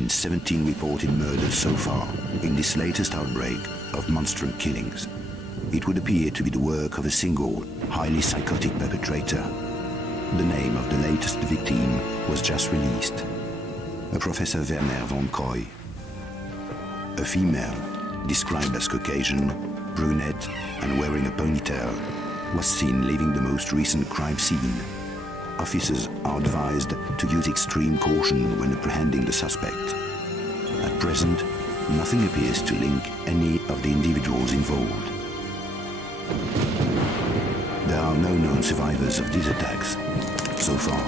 been 17 reported murders so far in this latest outbreak of monstrous killings. It would appear to be the work of a single, highly psychotic perpetrator. The name of the latest victim was just released. A Professor Werner von Croy. A female, described as Caucasian, brunette, and wearing a ponytail, was seen leaving the most recent crime scene. Officers are advised to use extreme caution when apprehending the suspect. At present, nothing appears to link any of the individuals involved. There are no known survivors of these attacks so far.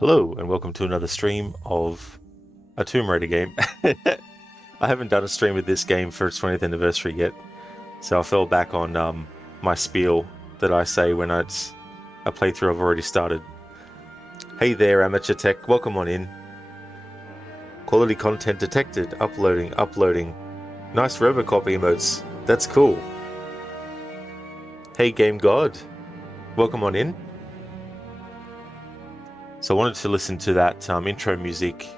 Hello, and welcome to another stream of a Tomb Raider game. I haven't done a stream of this game for its 20th anniversary yet, so I fell back on my spiel that I say when it's a playthrough I've already started. Hey there, Amateur Tech, welcome on in. Quality content detected, uploading. Nice Robocop emotes, that's cool. Hey Game God, welcome on in. So I wanted to listen to that intro music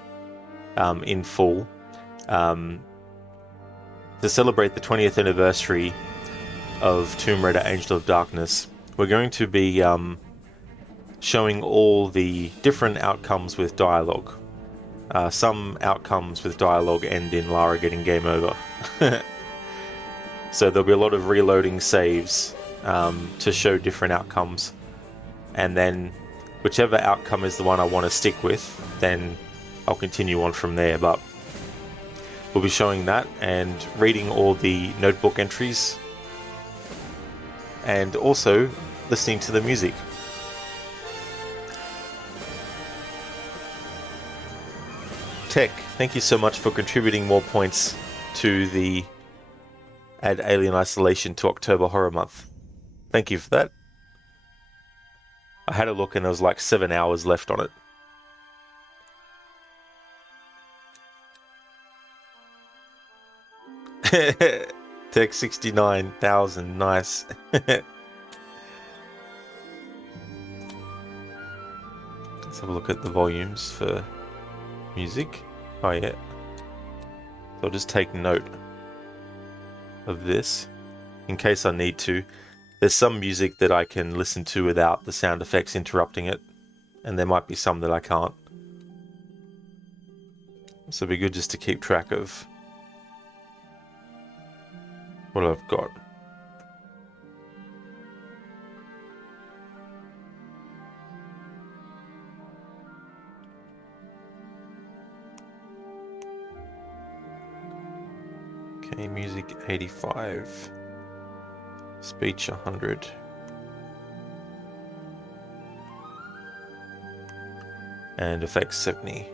in full to celebrate the 20th anniversary of Tomb Raider Angel of Darkness. We're going to be showing all the different outcomes with dialogue. Some outcomes with dialogue end in Lara getting game over. So there'll be a lot of reloading saves to show different outcomes. And then whichever outcome is the one I want to stick with, then I'll continue on from there. But we'll be showing that and reading all the notebook entries and also listening to the music. Tech, thank you so much for contributing more points to the Add Alien Isolation to October Horror Month. Thank you for that. I had a look and there was like 7 hours left on it. Tech 69,000, nice. Let's have a look at the volumes for music. Oh yeah. So I'll just take note of this in case I need to. There's some music that I can listen to without the sound effects interrupting it, and there might be some that I can't. So it'd be good just to keep track of what I've got. Okay, music 85, speech 100. And effects 70.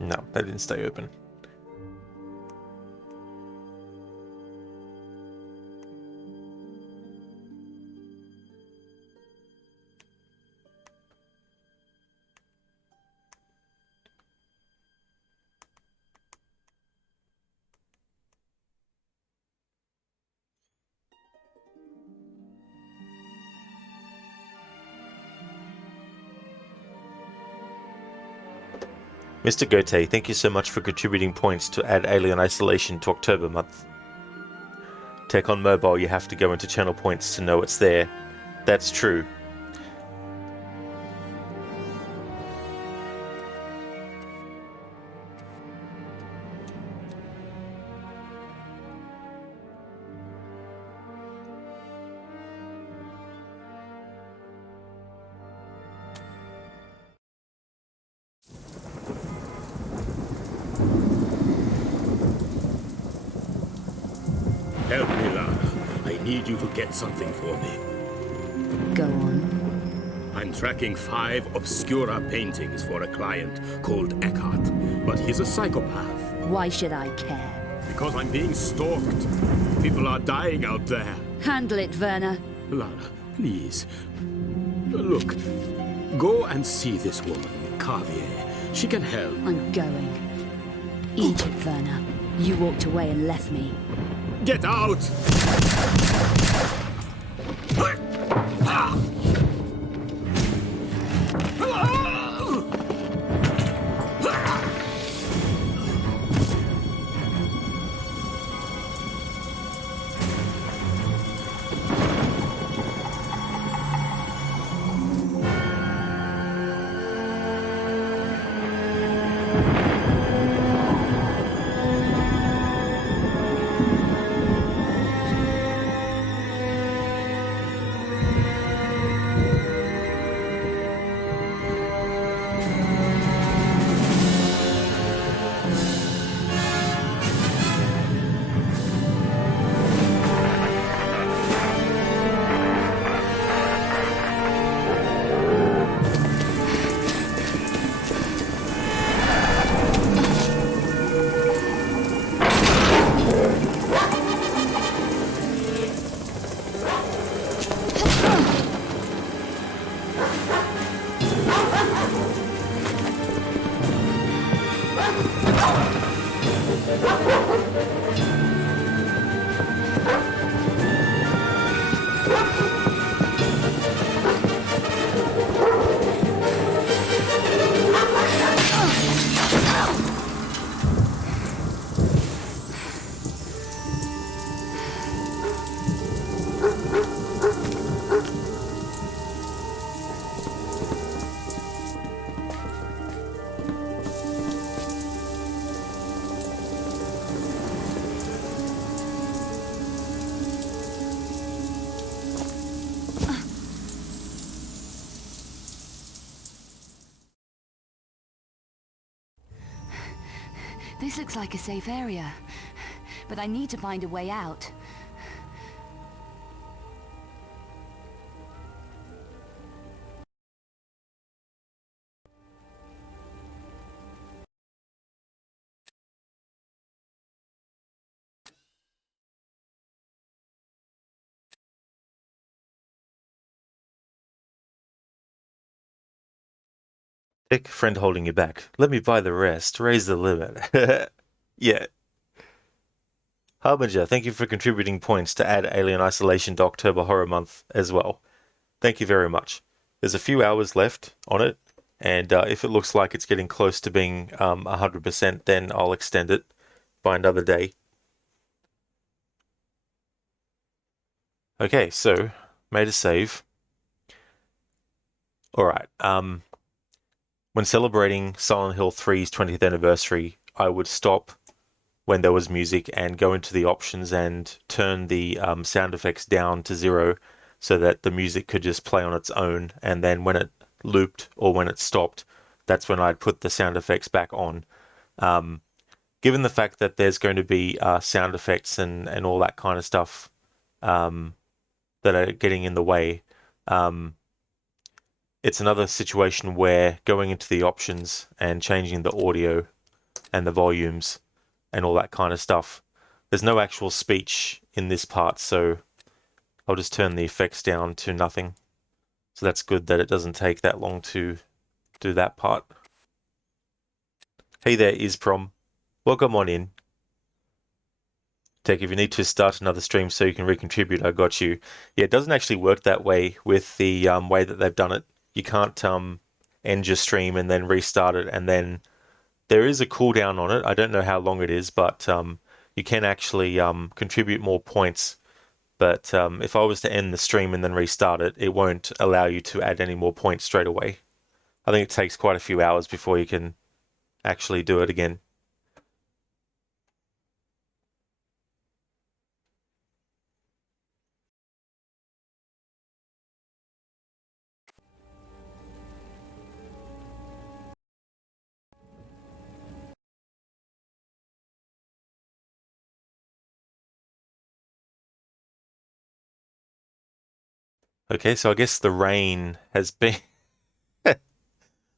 No, that didn't stay open. Mr. Gote, thank you so much for contributing points to Add Alien Isolation to October month. Tech on mobile, you have to go into channel points to know it's there. That's true. Help me, Lara. I need you to get something for me. Go on. I'm tracking 5 Obscura paintings for a client called Eckhart, but he's a psychopath. Why should I care? Because I'm being stalked. People are dying out there. Handle it, Werner. Lara, please. Look, go and see this woman, Carvier. She can help. I'm going. Eat it, Werner. You walked away and left me. Get out! This looks like a safe area, but I need to find a way out. Dick, friend holding you back. Let me buy the rest. Raise the limit. Yeah. Harbinger, thank you for contributing points to add Alien Isolation to October Horror Month as well. Thank you very much. There's a few hours left on it, and if it looks like it's getting close to being 100%, then I'll extend it by another day. Okay, so made a save. Alright, when celebrating Silent Hill 3's 20th anniversary, I would stop when there was music and go into the options and turn the sound effects down to 0 so that the music could just play on its own, and then when it looped or when it stopped, that's when I'd put the sound effects back on. Given the fact that there's going to be sound effects and all that kind of stuff that are getting in the way, it's another situation where going into the options and changing the audio and the volumes and all that kind of stuff. There's no actual speech in this part, so I'll just turn the effects down to nothing. So that's good that it doesn't take that long to do that part. Hey there, Isprom. Welcome on in. Tech, if you need to start another stream so you can recontribute, I got you. Yeah, it doesn't actually work that way with the way that they've done it. You can't end your stream and then restart it, and then there is a cooldown on it. I don't know how long it is, but you can actually contribute more points. But if I was to end the stream and then restart it, it won't allow you to add any more points straight away. I think it takes quite a few hours before you can actually do it again. Okay, so I guess the rain has been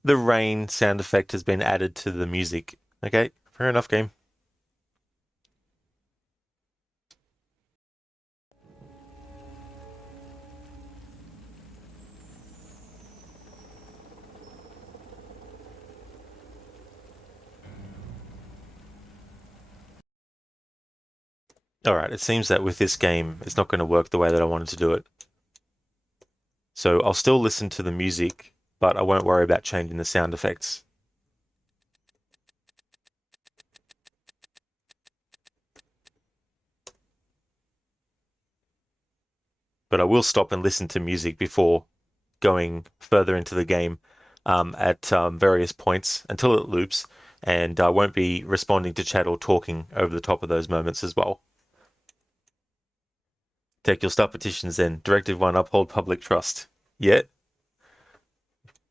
the rain sound effect has been added to the music. Okay, fair enough, game. Alright, it seems that with this game, it's not going to work the way that I wanted to do it. So I'll still listen to the music, but I won't worry about changing the sound effects. But I will stop and listen to music before going further into the game at various points until it loops, and I won't be responding to chat or talking over the top of those moments as well. Take your start petitions then. Directive 1, uphold public trust. Yeah.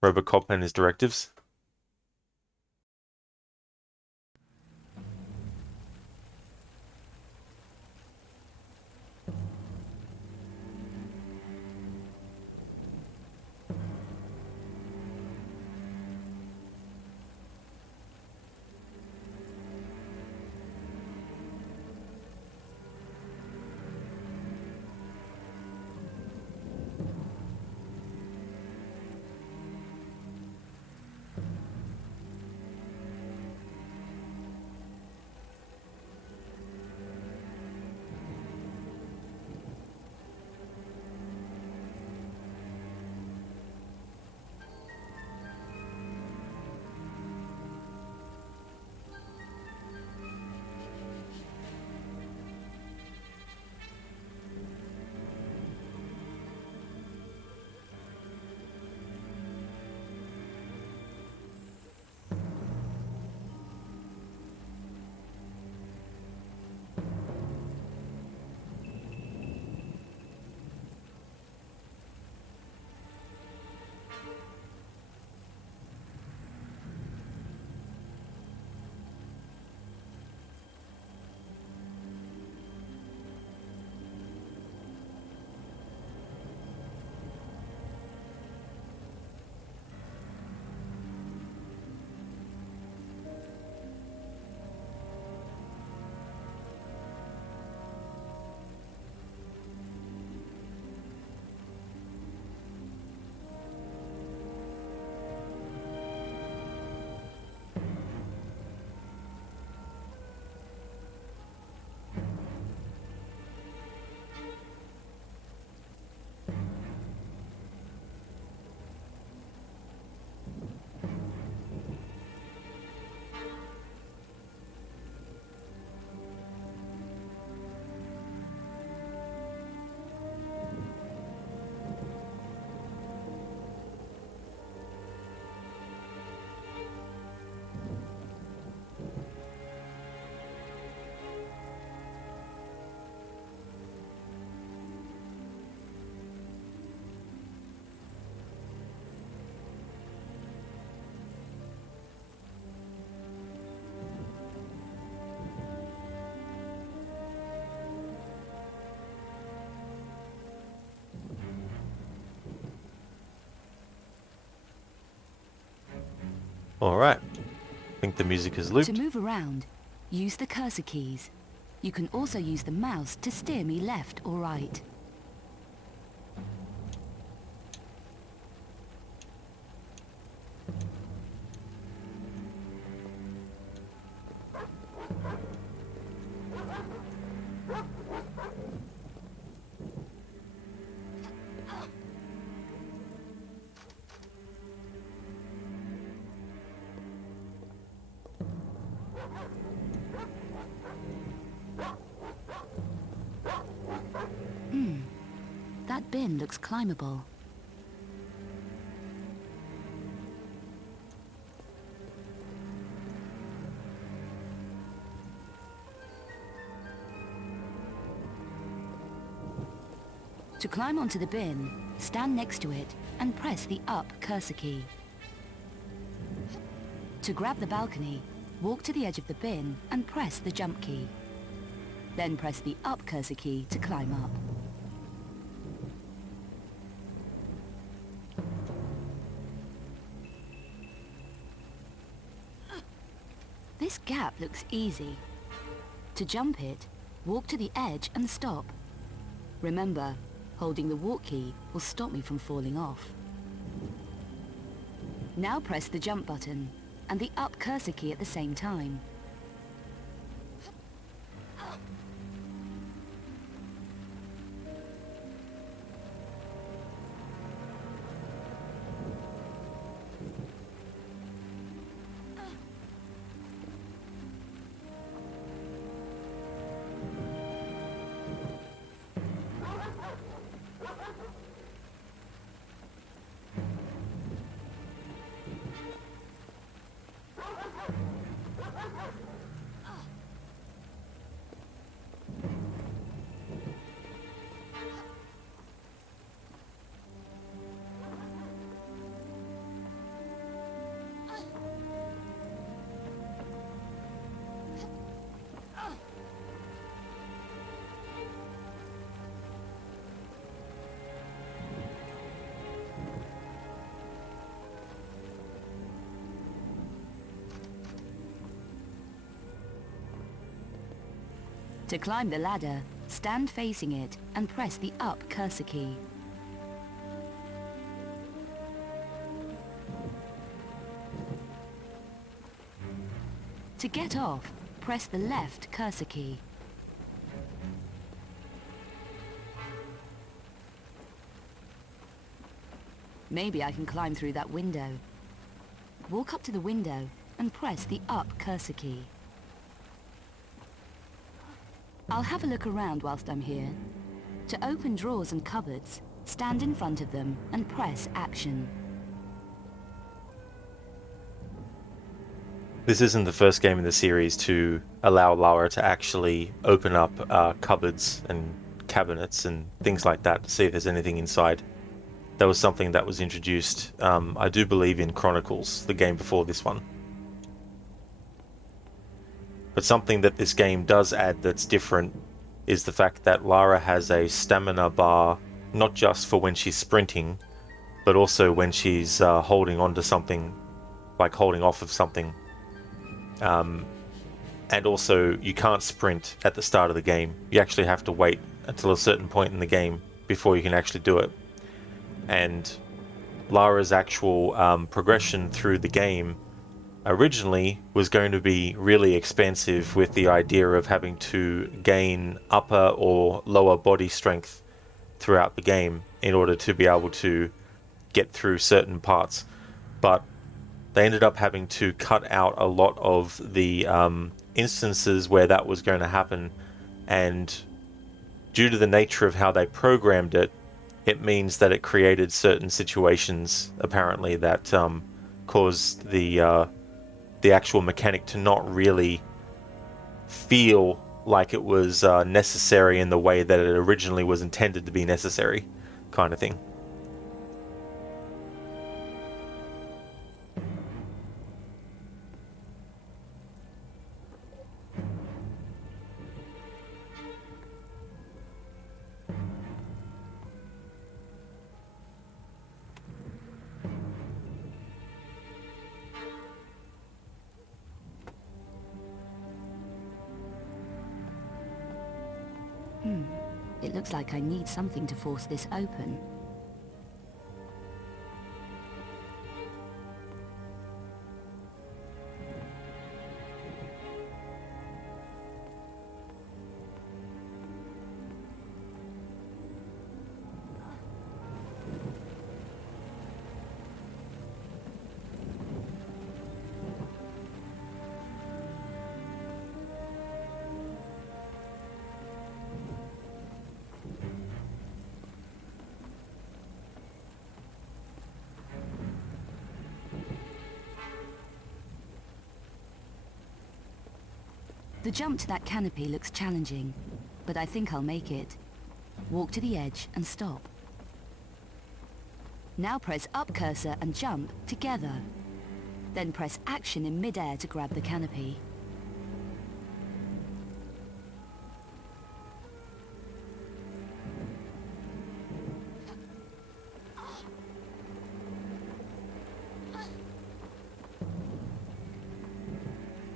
Robocop and his directives. Alright. I think the music is To looped. move around, use the cursor keys. You can also use the mouse to steer me left or right. That bin looks climbable. To climb onto the bin, stand next to it and press the up cursor key. To grab the balcony, walk to the edge of the bin and press the jump key. Then press the up cursor key to climb up. This gap looks easy. To jump it, walk to the edge and stop. Remember, holding the walk key will stop me from falling off. Now press the jump button and the up cursor key at the same time. To climb the ladder, stand facing it and press the up cursor key. To get off, press the left cursor key. Maybe I can climb through that window. Walk up to the window and press the up cursor key. I'll have a look around whilst I'm here. To open drawers and cupboards, stand in front of them and press action. This isn't the first game in the series to allow Lara to actually open up cupboards and cabinets and things like that to see if there's anything inside. That was something that was introduced, I do believe, in Chronicles, the game before this one. But something that this game does add that's different is the fact that Lara has a stamina bar, not just for when she's sprinting, but also when she's holding onto something, like holding off of something. And also, you can't sprint at the start of the game. You actually have to wait until a certain point in the game before you can actually do it. And Lara's actual progression through the game originally was going to be really expensive, with the idea of having to gain upper or lower body strength throughout the game in order to be able to get through certain parts. But they ended up having to cut out a lot of the instances where that was going to happen, and due to the nature of how they programmed it, it means that it created certain situations apparently that caused the actual mechanic to not really feel like it was necessary in the way that it originally was intended to be necessary, kind of thing. It looks like I need something to force this open. The jump to that canopy looks challenging, but I think I'll make it. Walk to the edge and stop. Now press up cursor and jump together. Then press action in mid-air to grab the canopy.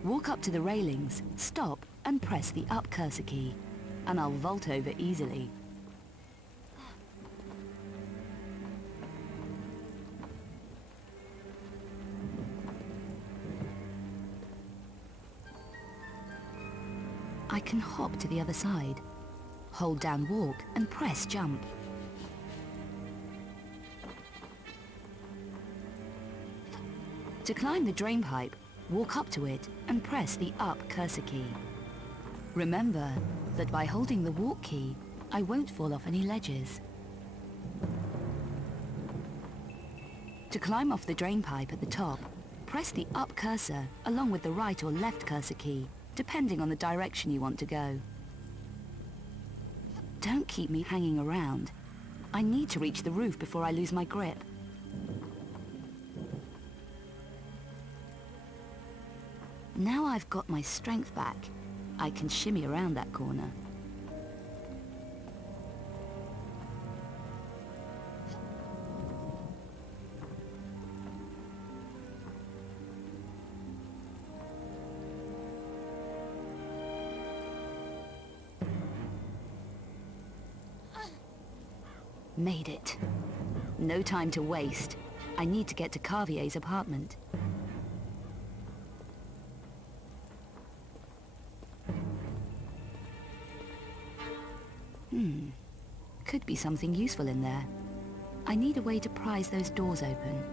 Walk up to the railings, stop, and press the up cursor key, and I'll vault over easily. I can hop to the other side. Hold down walk and press jump. To climb the drain pipe, walk up to it and press the up cursor key. Remember that by holding the walk key, I won't fall off any ledges. To climb off the drain pipe at the top, press the up cursor along with the right or left cursor key, depending on the direction you want to go. Don't keep me hanging around. I need to reach the roof before I lose my grip. Now I've got my strength back, I can shimmy around that corner. Made it. No time to waste. I need to get to Carvier's apartment. Could be something useful in there. I need a way to prise those doors open.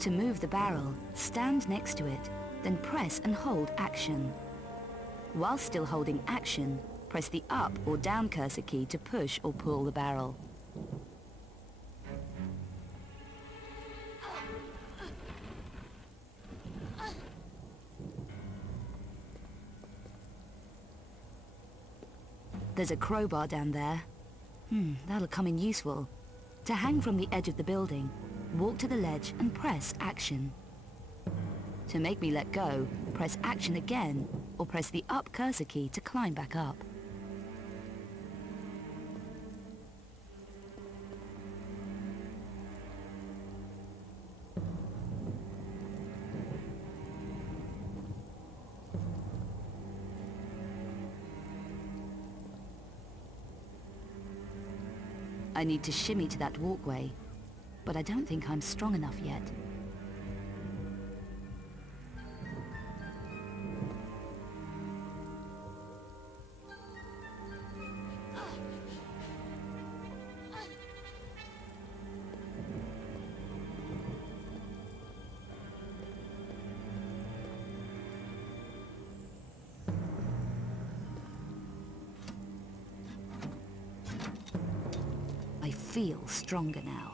To move the barrel, stand next to it, then press and hold action. While still holding action, press the up or down cursor key to push or pull the barrel. There's a crowbar down there. That'll come in useful. To hang from the edge of the building, walk to the ledge and press action. To make me let go, press action again, or press the up cursor key to climb back up. I need to shimmy to that walkway, but I don't think I'm strong enough yet. I feel stronger now.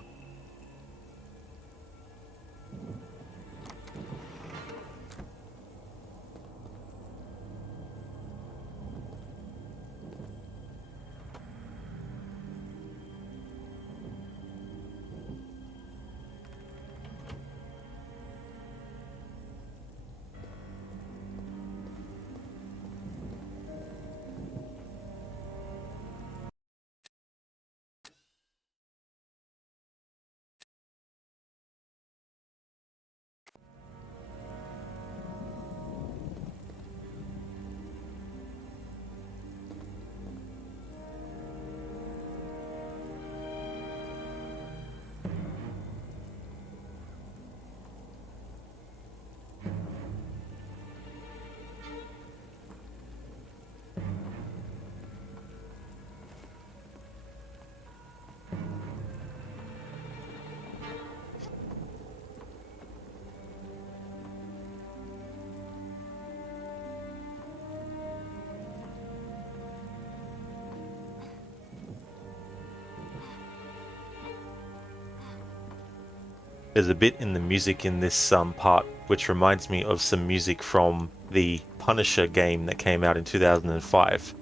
There's a bit in the music in this part which reminds me of some music from the Punisher game that came out in 2005,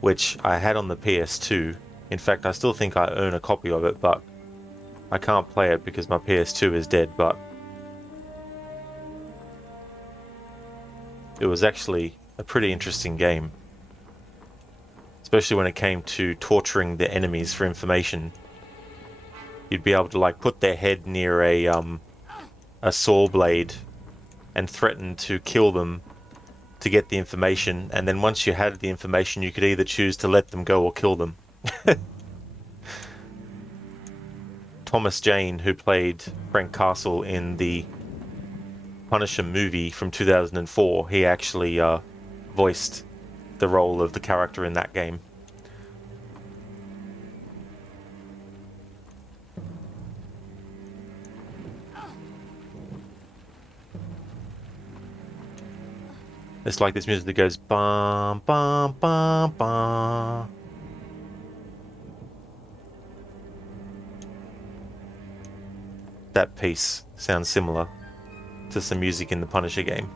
which I had on the PS2. In fact, I still think I own a copy of it, but I can't play it because my PS2 is dead, but it was actually a pretty interesting game, especially when it came to torturing the enemies for information. You'd be able to like put their head near a saw blade and threaten to kill them to get the information, and then once you had the information you could either choose to let them go or kill them. Thomas Jane, who played Frank Castle in the Punisher movie from 2004, he actually voiced the role of the character in that game. It's like this music that goes bum bum bum bum. That piece sounds similar to some music in the Punisher game.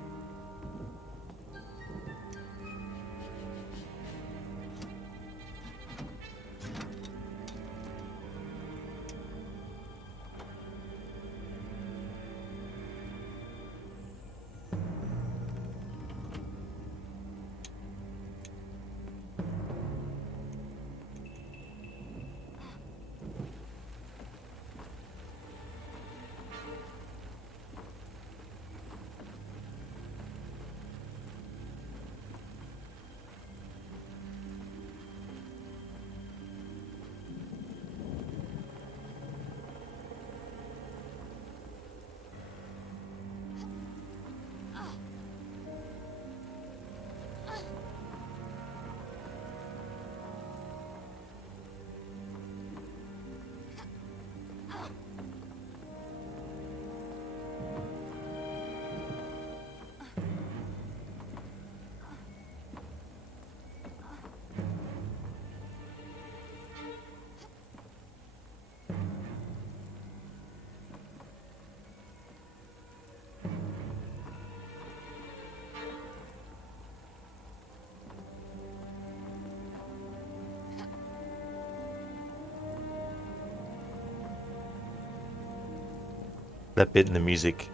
That bit in the music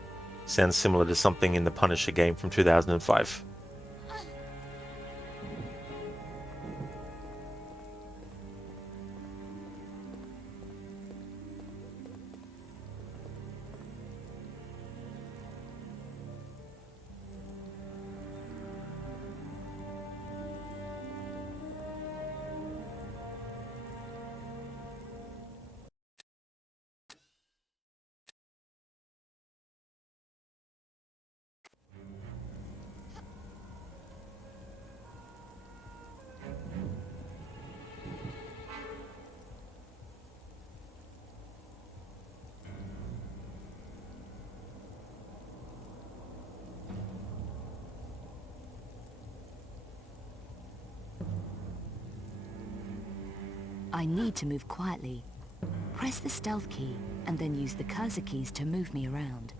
sounds similar to something in the Punisher game from 2005. I need to move quietly. Press the stealth key and then use the cursor keys to move me around.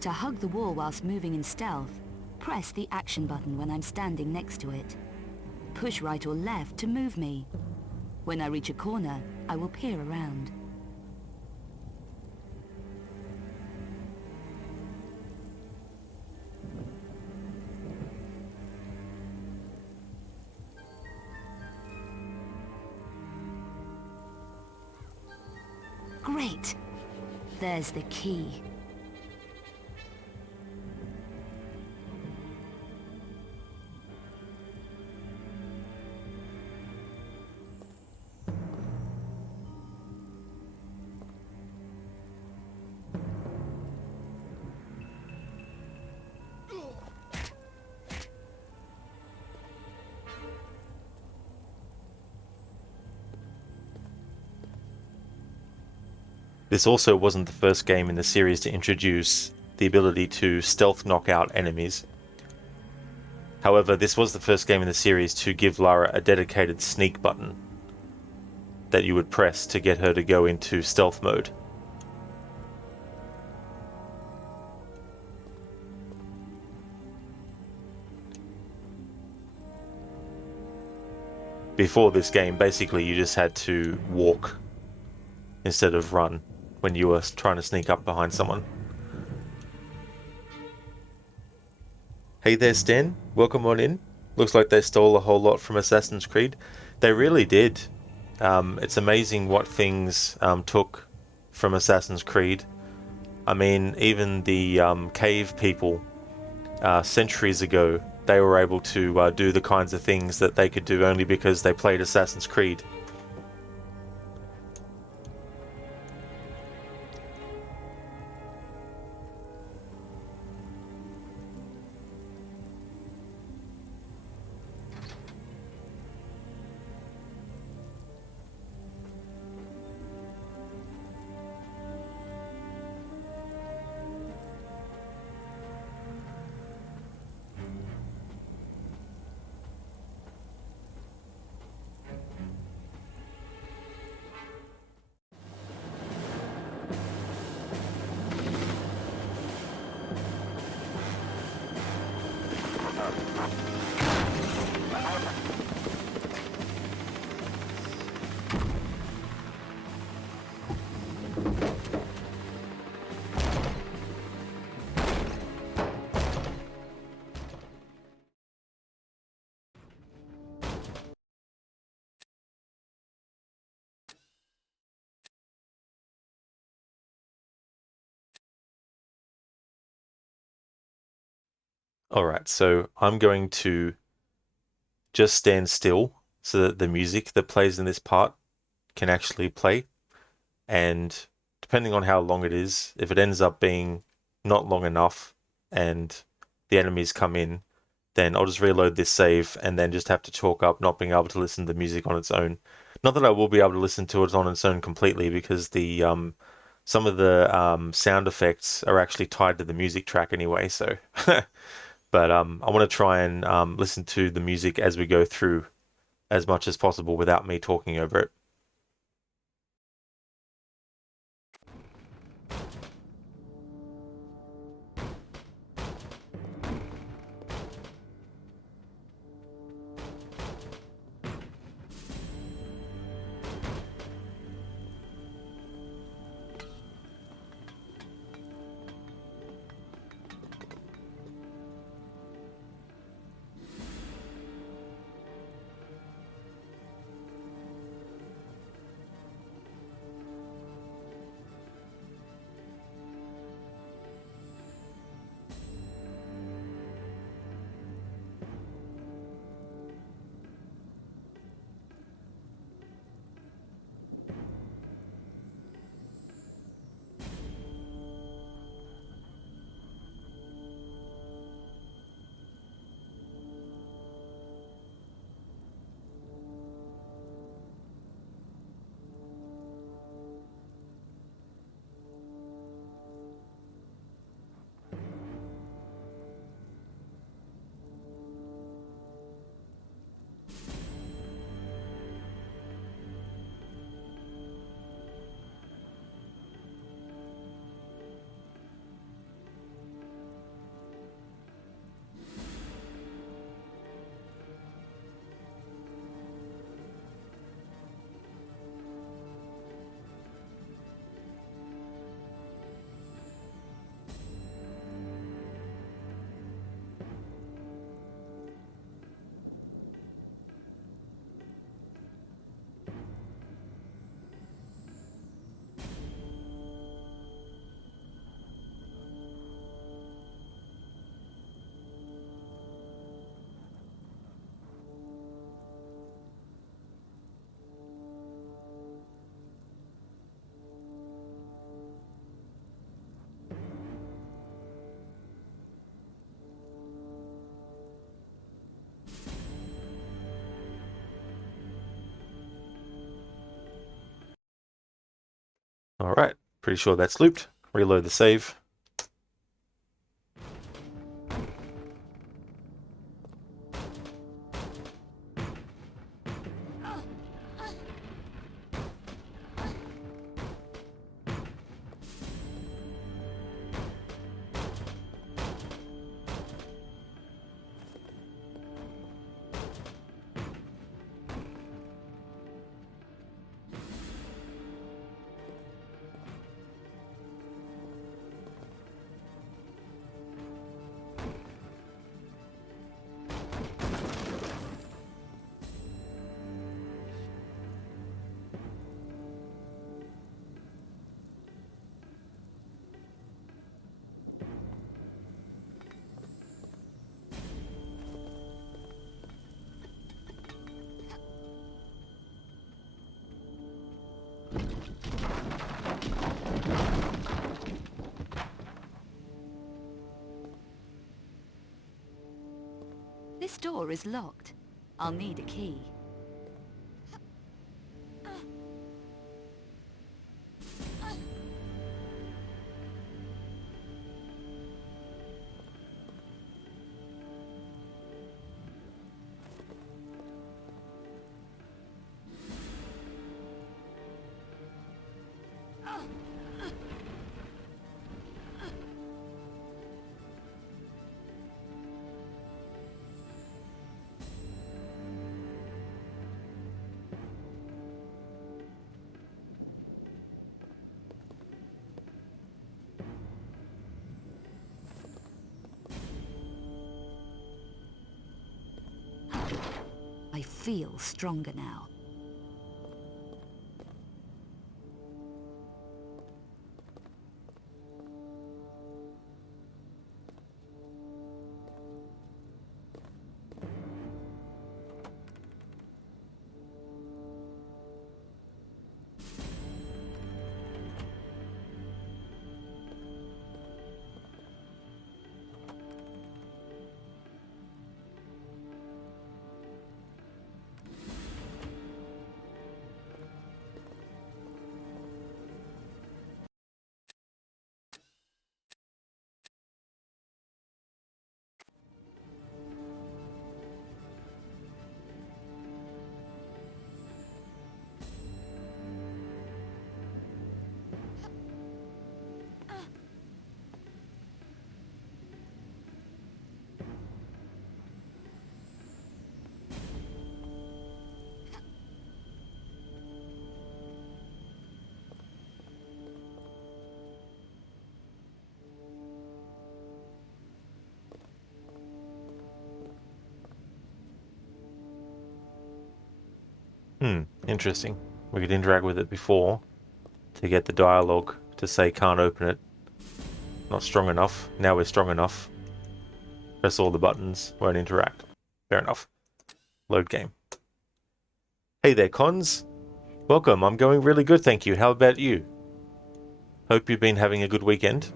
To hug the wall whilst moving in stealth, press the action button when I'm standing next to it. Push right or left to move me. When I reach a corner, I will peer around. Great! There's the key. This also wasn't the first game in the series to introduce the ability to stealth knock out enemies. However, this was the first game in the series to give Lara a dedicated sneak button that you would press to get her to go into stealth mode. Before this game, basically you just had to walk instead of run when you were trying to sneak up behind someone. Hey there, Stan. Welcome on in. Looks like they stole a whole lot from Assassin's Creed. They really did. It's amazing what things took from Assassin's Creed. I mean, even the cave people, centuries ago, they were able to do the kinds of things that they could do only because they played Assassin's Creed. Alright, so I'm going to just stand still so that the music that plays in this part can actually play. And depending on how long it is, if it ends up being not long enough and the enemies come in, then I'll just reload this save and then just have to chalk up not being able to listen to the music on its own. Not that I will be able to listen to it on its own completely, because the some of the sound effects are actually tied to the music track anyway, so but I want to try and listen to the music as we go through as much as possible without me talking over it. Alright, pretty sure that's looped. Reload the save. This door is locked. I'll need a key. I feel stronger now. Interesting. We could interact with it before to get the dialogue to say can't open it. Not strong enough. Now we're strong enough. Press all the buttons, won't interact. Fair enough. Load game. Hey there, Cons. Welcome, I'm going really good, thank you. How about you? Hope you've been having a good weekend.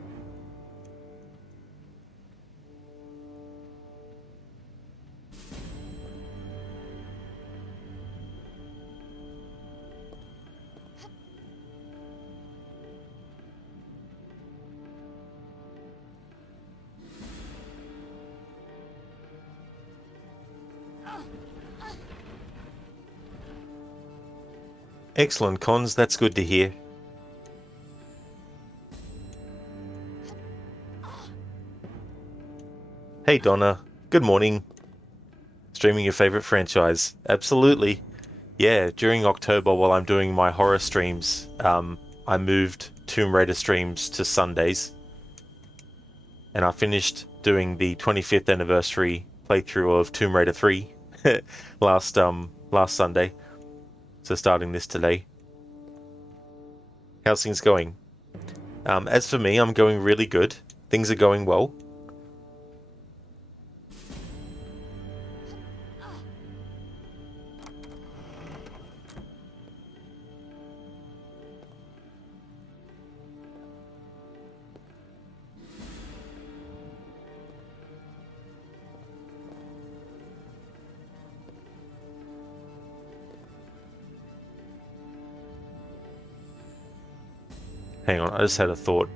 Excellent, Cons. That's good to hear. Hey, Donna. Good morning. Streaming your favorite franchise. Absolutely. Yeah, during October while I'm doing my horror streams, I moved Tomb Raider streams to Sundays. And I finished doing the 25th anniversary playthrough of Tomb Raider 3 last Sunday. So starting this today. How's things going? As for me, I'm going really good. Things are going well. Hang on, I just had a thought.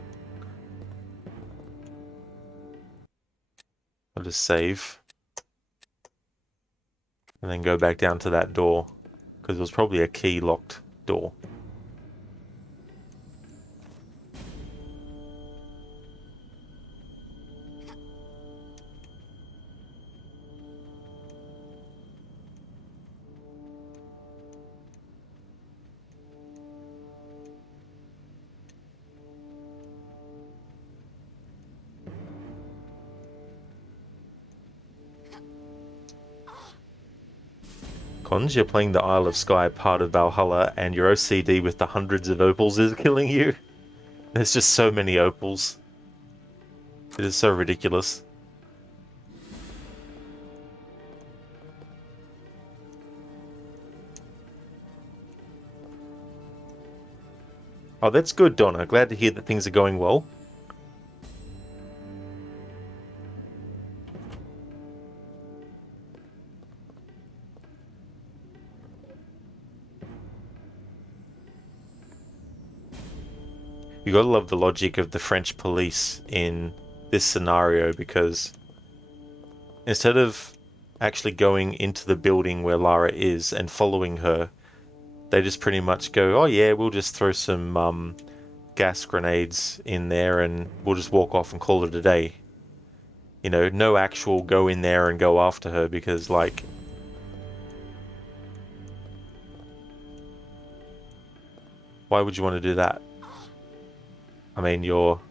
I'll just save. And then go back down to that door. Because it was probably a key-locked door. Cons, you're playing the Isle of Skye part of Valhalla, and your OCD with the hundreds of opals is killing you. There's just so many opals. It is so ridiculous. Oh, that's good, Donna. Glad to hear that things are going well. You gotta love the logic of the French police in this scenario, because instead of actually going into the building where Lara is and following her, they just pretty much go, oh yeah, we'll just throw some gas grenades in there and we'll just walk off and call it a day. You know, no actual go in there and go after her, because, like, why would you want to do that? I mean, well,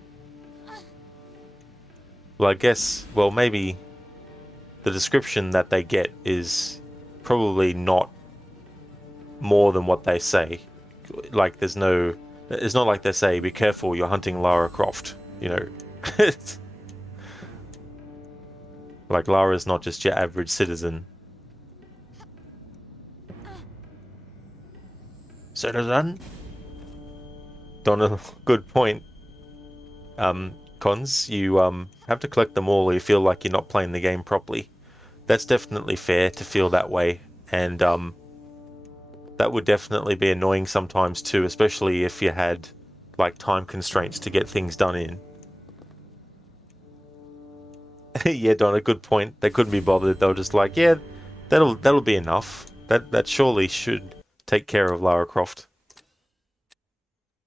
I guess, well, maybe the description that they get is probably not more than what they say. Like, it's not like they say, be careful, you're hunting Lara Croft, you know. Like, Lara's not just your average citizen. Citizen? Donna, good point. Cons, you have to collect them all or you feel like you're not playing the game properly. That's definitely fair to feel that way, and that would definitely be annoying sometimes too, especially if you had like time constraints to get things done in. Yeah, Donna, good point. They couldn't be bothered. They were just like, yeah, that'll be enough. That surely should take care of Lara Croft.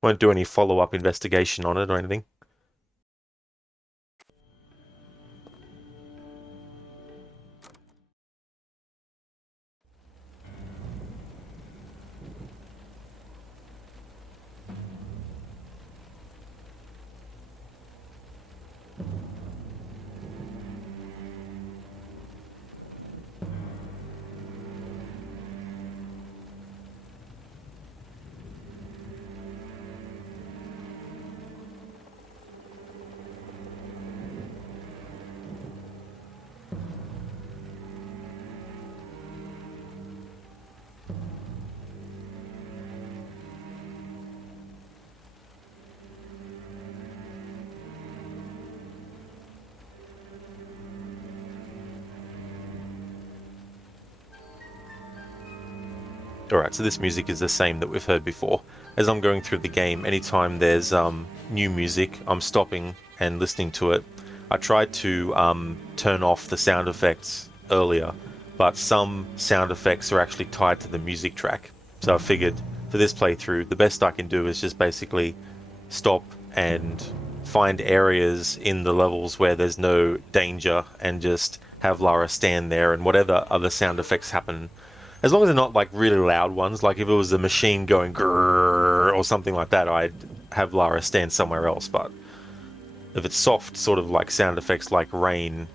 Won't do any follow-up investigation on it or anything. Alright, so this music is the same that we've heard before. As I'm going through the game, anytime there's new music, I'm stopping and listening to it. I tried to turn off the sound effects earlier, but some sound effects are actually tied to the music track. So I figured for this playthrough, the best I can do is just basically stop and find areas in the levels where there's no danger and just have Lara stand there, and whatever other sound effects happen, as long as they're not like really loud ones, like if it was a machine going grrr or something like that, I'd have Lara stand somewhere else. But if it's soft, sort of like sound effects like rain,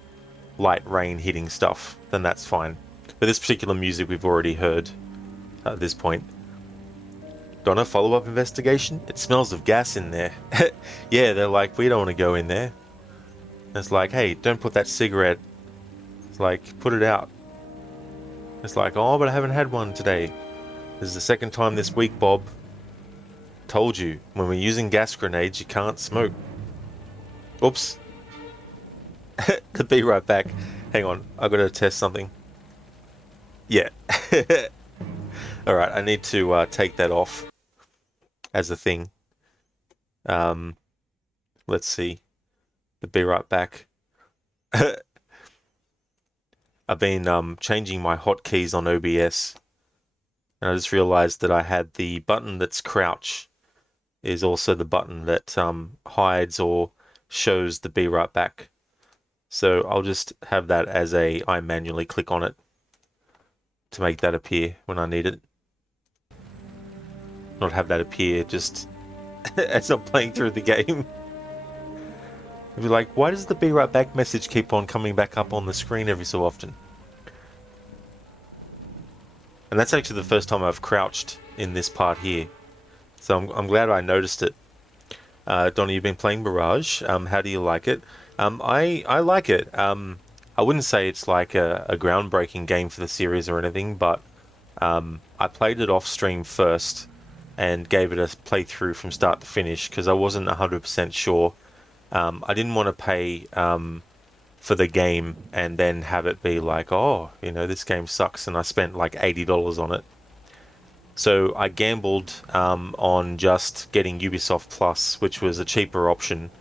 light rain hitting stuff, then that's fine. But this particular music we've already heard at this point. Donna, follow-up investigation? It smells of gas in there. Yeah, they're like, we don't want to go in there. And it's like, hey, don't put that cigarette. It's like, put it out. It's like, oh, but I haven't had one today. This is the second time this week, Bob. Told you, when we're using gas grenades, you can't smoke. Oops. Could be right back. Hang on, I've got to test something. Yeah. Alright, I need to take that off as a thing. Let's see. I'll be right back. I've been changing my hotkeys on OBS, and I just realized that I had the button that's crouch is also the button that hides or shows the be right back. So I'll just have that as I manually click on it to make that appear when I need it. Not have that appear just as I'm playing through the game. I'd be like, why does the be right back message keep on coming back up on the screen every so often? And that's actually the first time I've crouched in this part here. So I'm glad I noticed it. Donna, you've been playing Mirage. How do you like it? I like it. I wouldn't say it's like a groundbreaking game for the series or anything, but I played it off stream first and gave it a playthrough from start to finish because I wasn't 100% sure. I didn't want to pay for the game and then have it be like, oh, you know, this game sucks, and I spent like $80 on it. So I gambled on just getting Ubisoft Plus, which was a cheaper option.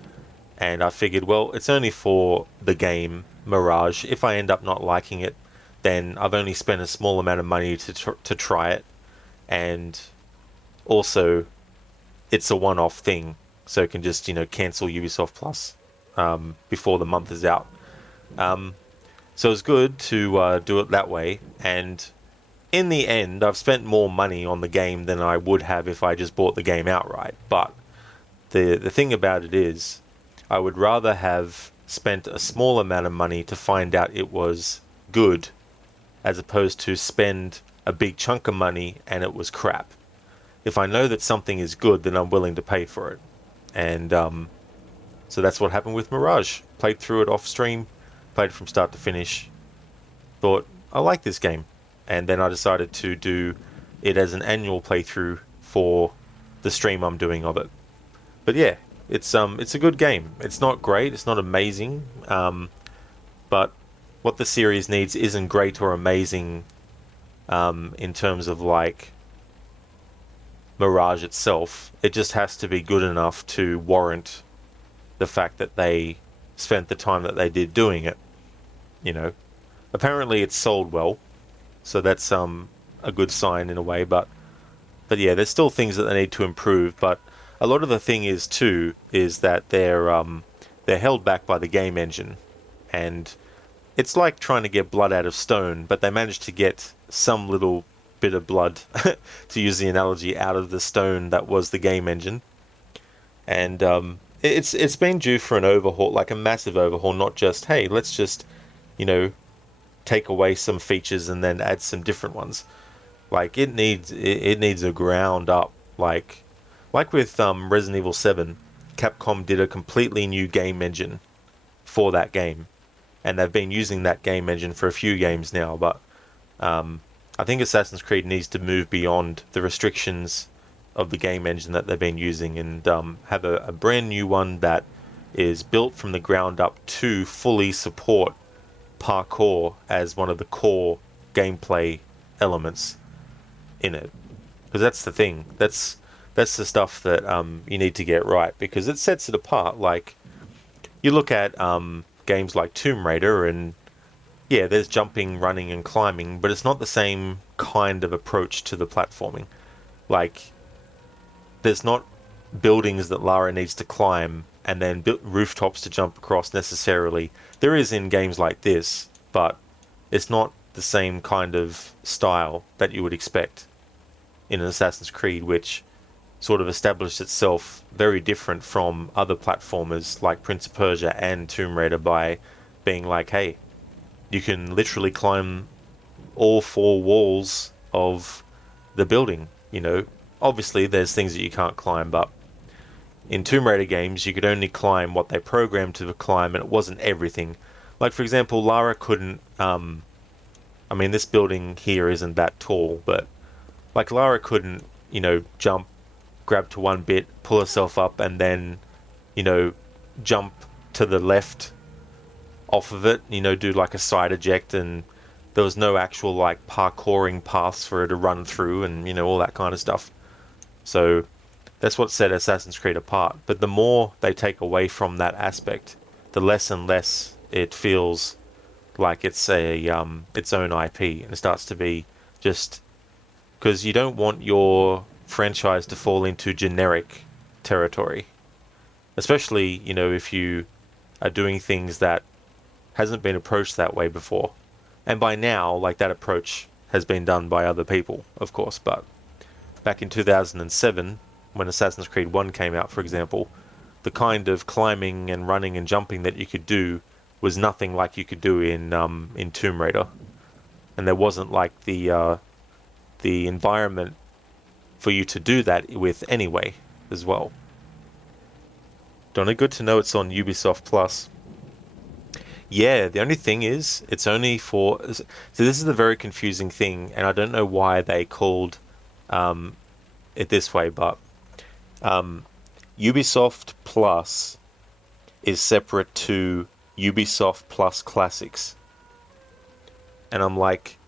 And I figured, well, it's only for the game, Mirage. If I end up not liking it, then I've only spent a small amount of money to try it. And also, it's a one-off thing. So it can just, cancel Ubisoft Plus before the month is out. So it's good to do it that way. And in the end, I've spent more money on the game than I would have if I just bought the game outright. But the thing about it is, I would rather have spent a small amount of money to find out it was good, as opposed to spend a big chunk of money and it was crap. If I know that something is good, then I'm willing to pay for it. And so that's what happened with Mirage. Played through it off stream, played from start to finish. Thought, I like this game. And then I decided to do it as an annual playthrough for the stream I'm doing of it. But yeah, it's a good game. It's not great, it's not amazing, but what the series needs isn't great or amazing in terms of like Mirage itself. It just has to be good enough to warrant the fact that they spent the time that they did doing it. Apparently it's sold well, so that's a good sign in a way. But yeah, there's still things that they need to improve. But a lot of the thing is too is that they're held back by the game engine, and it's like trying to get blood out of stone. But they managed to get some little bit of blood, to use the analogy, out of the stone that was the game engine. And it's been due for an overhaul, like a massive overhaul, not just, hey, let's just take away some features and then add some different ones. Like it needs a ground up, like with Resident Evil 7, Capcom did a completely new game engine for that game, and they've been using that game engine for a few games now. But I think Assassin's Creed needs to move beyond the restrictions of the game engine that they've been using, and have a brand new one that is built from the ground up to fully support parkour as one of the core gameplay elements in it. Because that's the thing. That's the stuff that you need to get right, because it sets it apart. Like, you look at games like Tomb Raider, and yeah, there's jumping, running, and climbing, but it's not the same kind of approach to the platforming. Like, there's not buildings that Lara needs to climb and then rooftops to jump across necessarily. There is in games like this, but it's not the same kind of style that you would expect in an Assassin's Creed, which sort of established itself very different from other platformers like Prince of Persia and Tomb Raider by being like, hey, you can literally climb all four walls of the building. Obviously there's things that you can't climb, but in Tomb Raider games, you could only climb what they programmed to climb, and it wasn't everything. Like, for example, Lara couldn't... this building here isn't that tall, but... Like, Lara couldn't, jump, grab to one bit, pull herself up, and then, jump to the left off of it, do like a side eject, and there was no actual, like, parkouring paths for her to run through, and, all that kind of stuff. So... that's what set Assassin's Creed apart. But the more they take away from that aspect, the less and less it feels like it's its own IP, and it starts to be just because you don't want your franchise to fall into generic territory, especially if you are doing things that hasn't been approached that way before. And by now, like, that approach has been done by other people, of course. But back in 2007. When Assassin's Creed 1 came out, for example, the kind of climbing and running and jumping that you could do was nothing like you could do in Tomb Raider, and there wasn't like the environment for you to do that with anyway, as well. Donny, good to know it's on Ubisoft Plus. Yeah, the only thing is, it's only for... So this is a very confusing thing, and I don't know why they called it this way, but Ubisoft Plus is separate to Ubisoft Plus Classics. And I'm like,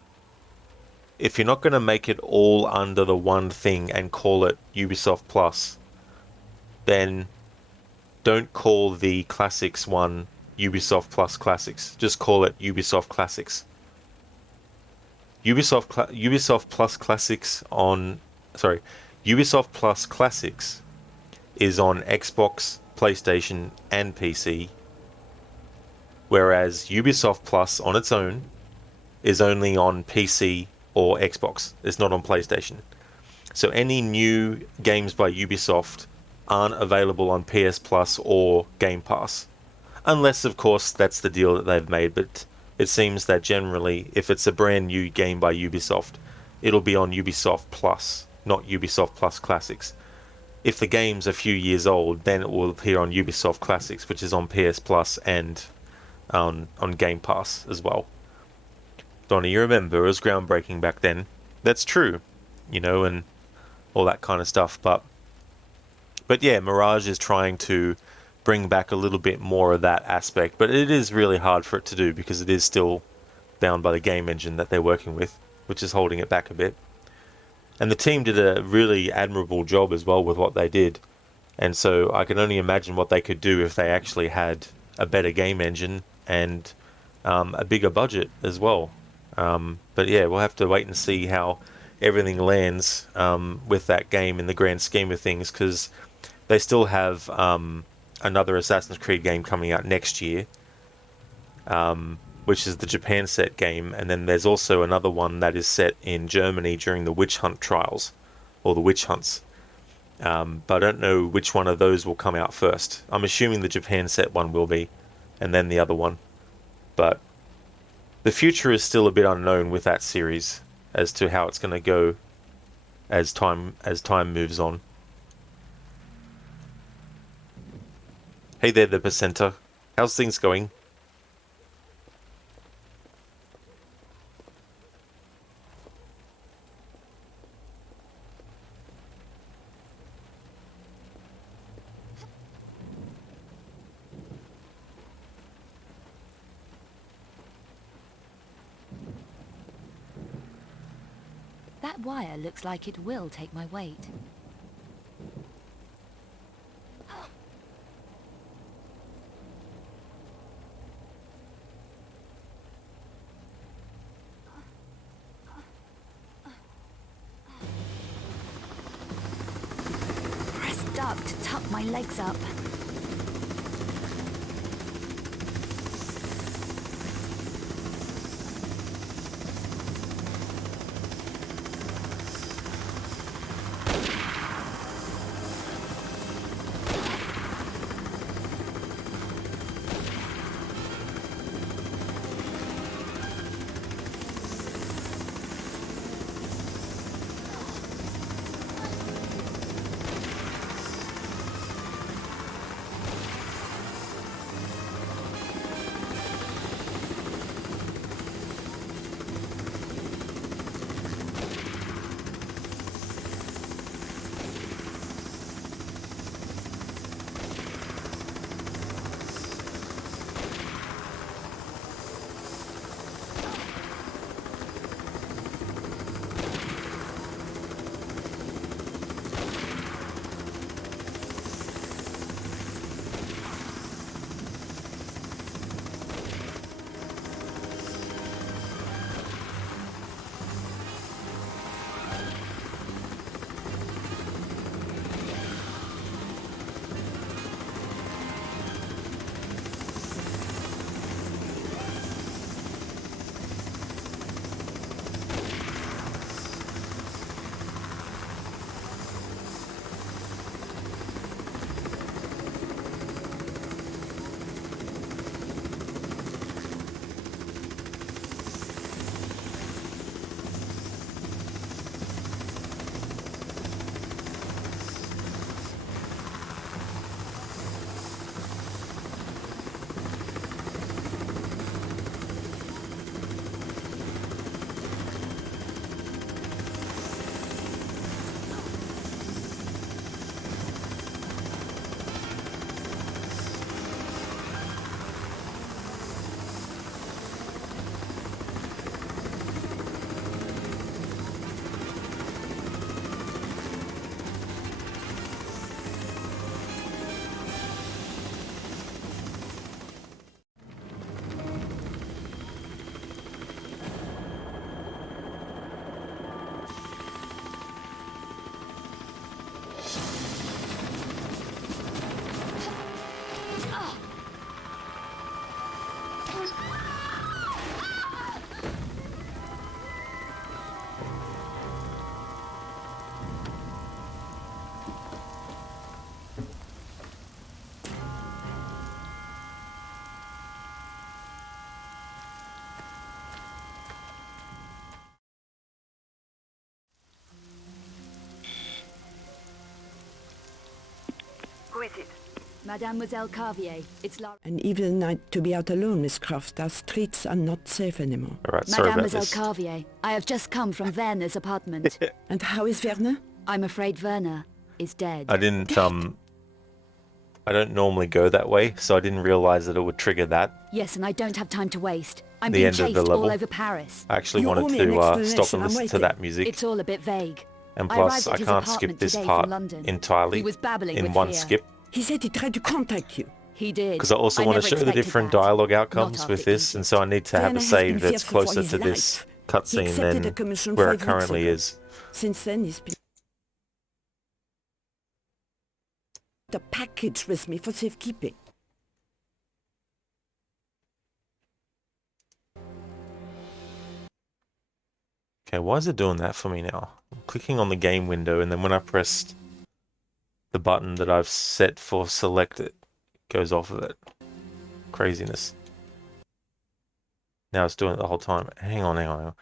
if you're not going to make it all under the one thing and call it Ubisoft Plus, then don't call the Classics one Ubisoft Plus Classics. Just call it Ubisoft Classics. Ubisoft Plus Classics Ubisoft Plus Classics is on Xbox, PlayStation, and PC, whereas Ubisoft Plus on its own is only on PC or Xbox. It's not on PlayStation. So any new games by Ubisoft aren't available on PS Plus or Game Pass. Unless, of course, that's the deal that they've made, but it seems that generally, if it's a brand new game by Ubisoft, it'll be on Ubisoft Plus, not Ubisoft Plus Classics. If the game's a few years old, then it will appear on Ubisoft Classics, which is on PS Plus and on Game Pass as well. Donnie, you remember, it was groundbreaking back then. That's true, and all that kind of stuff. But yeah, Mirage is trying to bring back a little bit more of that aspect, but it is really hard for it to do because it is still bound by the game engine that they're working with, which is holding it back a bit. And the team did a really admirable job as well with what they did. And so I can only imagine what they could do if they actually had a better game engine and a bigger budget as well. But yeah, we'll have to wait and see how everything lands with that game in the grand scheme of things, because they still have another Assassin's Creed game coming out next year, which is the Japan set game, and then there's also another one that is set in Germany during the witch hunt trials, or the witch hunts. But I don't know which one of those will come out first. I'm assuming the Japan set one will be, and then the other one. But the future is still a bit unknown with that series as to how it's going to go as time moves on. Hey there, the Percenter. How's things going? That wire looks like it will take my weight. Press duck to tuck my legs up. Who is it? Mademoiselle Carvier, it's Lara. An evil night to be out alone, Miss Croft. Our streets are not safe anymore. Alright, sorry about Mademoiselle this. Carvier, I have just come from Werner's apartment. And how is Werner? I'm afraid Werner is dead. I didn't, I don't normally go that way, so I didn't realize that it would trigger that. Yes, and I don't have time to waste. I'm The being end of chased the level. all over Paris. I actually You owe wanted me an to stop explanation, and I'm listen to waiting. that music. It's all a bit vague. And I plus, arrived at I his can't skip apartment this today part from London. entirely He was babbling in with one fear. skip. He said he tried to contact you. He did. Because I also want to never show the expected different that. dialogue Not outcomes after with this, and Egypt. so I need to have Werner a has save been that's fearful for closer his to this life. He cutscene accepted a than commission where 5 it weeks currently ago. is. Since then, he's been... a package with me for safekeeping. Okay, why is it doing that for me now? I'm clicking on the game window, and then when I pressed the button that I've set for select, it goes off of it. Craziness. Now it's doing it the whole time. Hang on.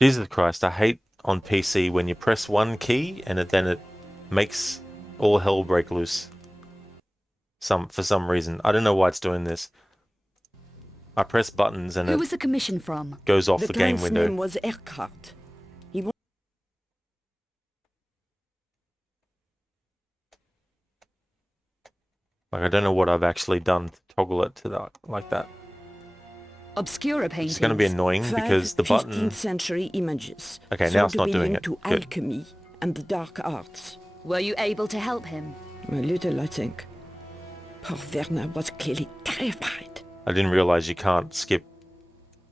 Jesus Christ, I hate on PC when you press one key and then it makes all hell break loose. For some reason. I don't know why it's doing this. I press buttons and Who it was the commission from? goes off The the game client's window. name was Erkart. He wa- Like, I don't know what I've actually done to toggle it to that like that. Obscura paintings. It's going to be annoying because the 15th button... century images. Okay, now thought it's to not be doing linked it. to Good. alchemy and the dark arts. Were you able to help him? A little, I think. Poor Werner was clearly terrified. I didn't realize you can't skip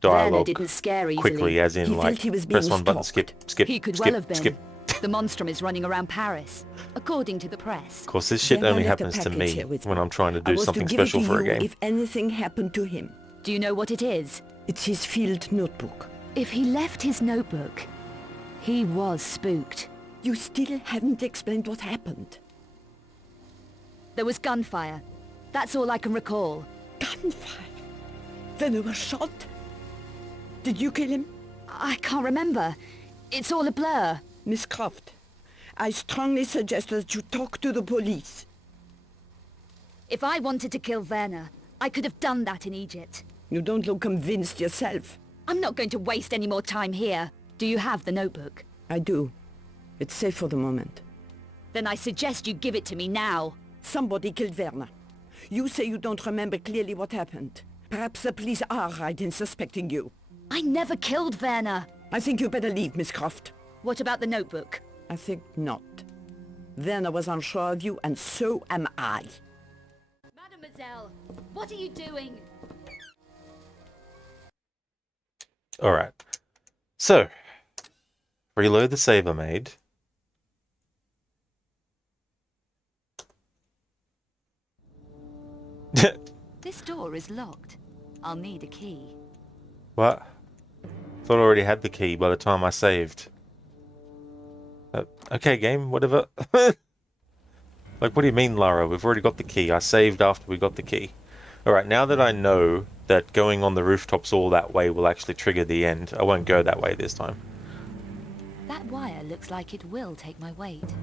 Werner dialogue didn't scare easily. quickly, as in He like felt he was press being one button, stalked. skip, He could skip, well have been. skip. The monstrum is running around Paris, according to the press. Of course, this shit Then I only left a happens to package me here with when me. I'm trying to I do was something to give special it to for a you game. if anything happened to him. Do you know what it is? It's his field notebook. If he left his notebook, he was spooked. You still haven't explained what happened. There was gunfire. That's all I can recall. Gunfire? Then they were shot? Did you kill him? I can't remember. It's all a blur. Miss Croft, I strongly suggest that you talk to the police. If I wanted to kill Werner, I could have done that in Egypt. You don't look convinced yourself. I'm not going to waste any more time here. Do you have the notebook? I do. It's safe for the moment. Then I suggest you give it to me now. Somebody killed Werner. You say you don't remember clearly what happened. Perhaps the police are right in suspecting you. I never killed Werner. I think you better leave, Miss Croft. What about the notebook? I think not. Werner was unsure of you, and so am I. Mademoiselle, what are you doing? Alright. So, reload the save I made. This door is locked. I'll need a key. What? Thought I already had the key by the time I saved. Okay, game, whatever. Like, what do you mean, Lara? We've already got the key. I saved after we got the key. Alright, now that I know that going on the rooftops all that way will actually trigger the end, I won't go that way this time. That wire looks like it will take my weight.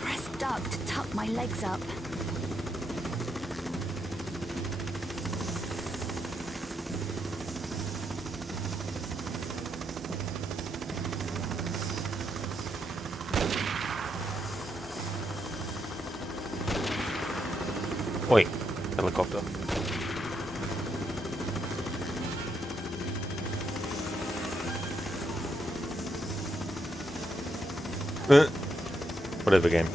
Press duck to tuck my legs up. Wait, helicopter. Whatever game.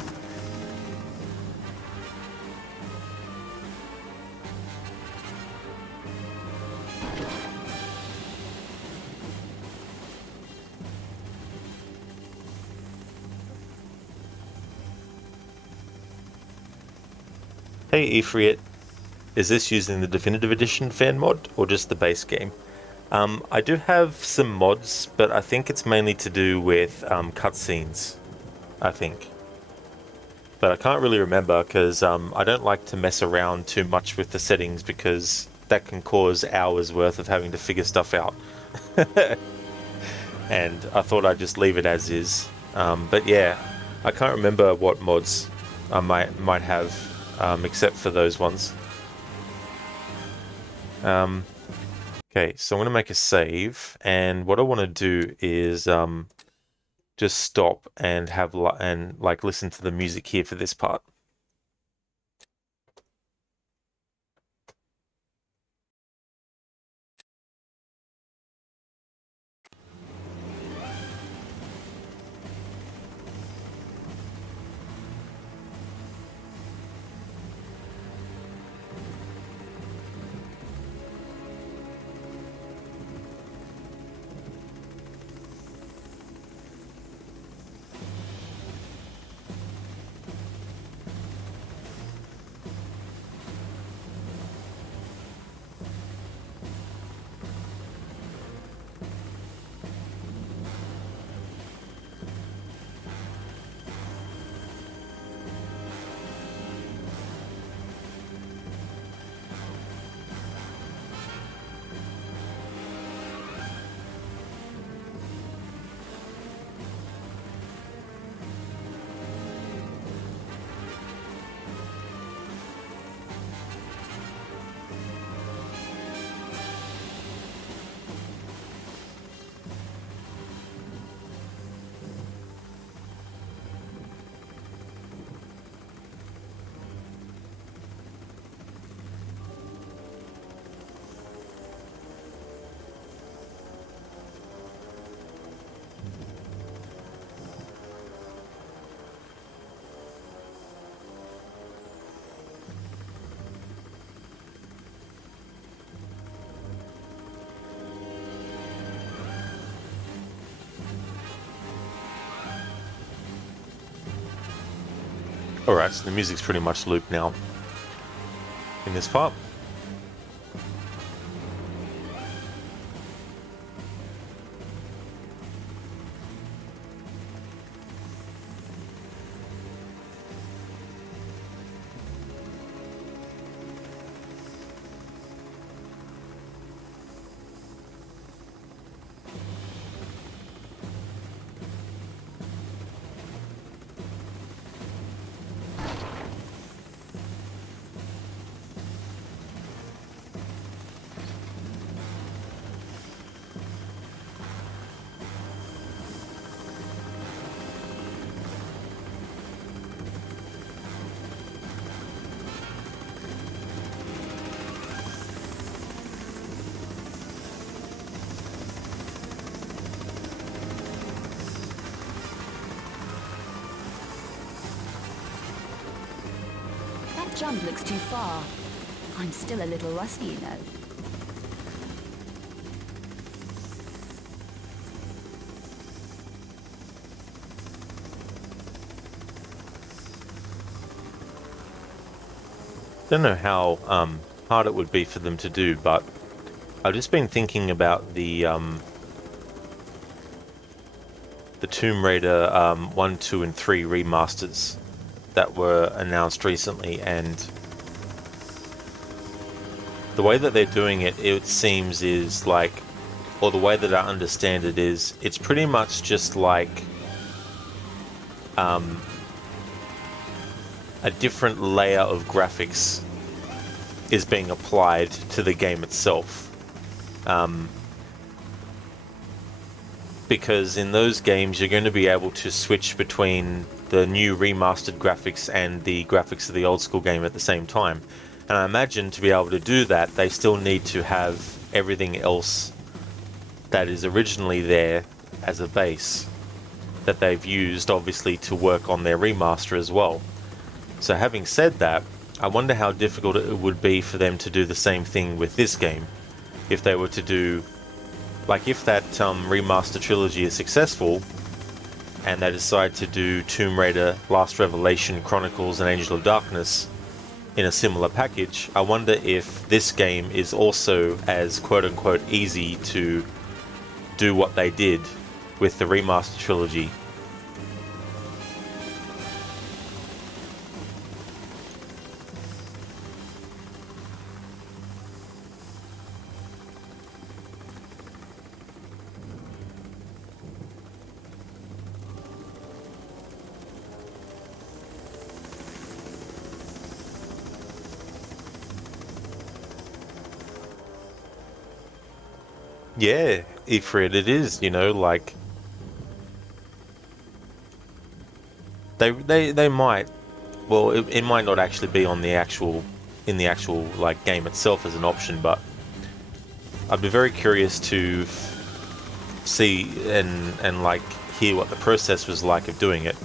Hey Ifrit, is this using the Definitive Edition fan mod or just the base game? I do have some mods, but I think it's mainly to do with cutscenes, I think. But I can't really remember because I don't like to mess around too much with the settings because that can cause hours worth of having to figure stuff out. And I thought I'd just leave it as is. But yeah, I can't remember what mods I might have, except for those ones. Okay, so I'm going to make a save, and what I want to do is just stop and have like listen to the music here for this part. Alright, so the music's pretty much looped now in this part. That jump looks too far. I'm still a little rusty, you know. Don't know how hard it would be for them to do, but I've just been thinking about the Tomb Raider 1, 2, and 3 remasters that were announced recently, and the way that they're doing it, it seems is like, or the way that I understand it is, it's pretty much just like a different layer of graphics is being applied to the game itself. Because in those games you're going to be able to switch between the new remastered graphics and the graphics of the old school game at the same time. And I imagine to be able to do that, they still need to have everything else that is originally there as a base that they've used, obviously, to work on their remaster as well. So having said that, I wonder how difficult it would be for them to do the same thing with this game. If they were to do, like, if that remaster trilogy is successful, and they decide to do Tomb Raider, Last Revelation, Chronicles, and Angel of Darkness in a similar package, I wonder if this game is also as quote-unquote easy to do what they did with the remaster trilogy. Yeah, Ifrit, it is, you know, like they might, well, it might not actually be on the actual in the actual like game itself as an option, but I'd be very curious to see and like hear what the process was like of doing it.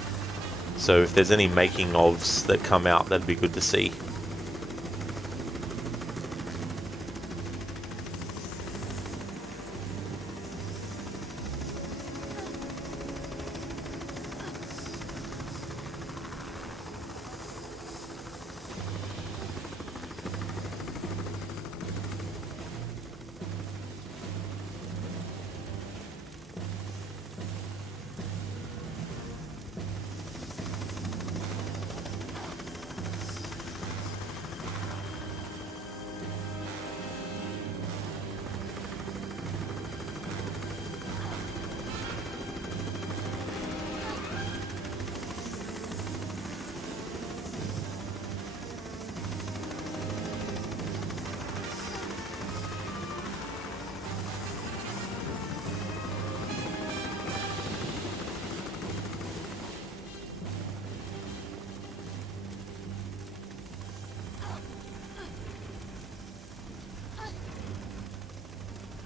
So if there's any making ofs that come out, that'd be good to see.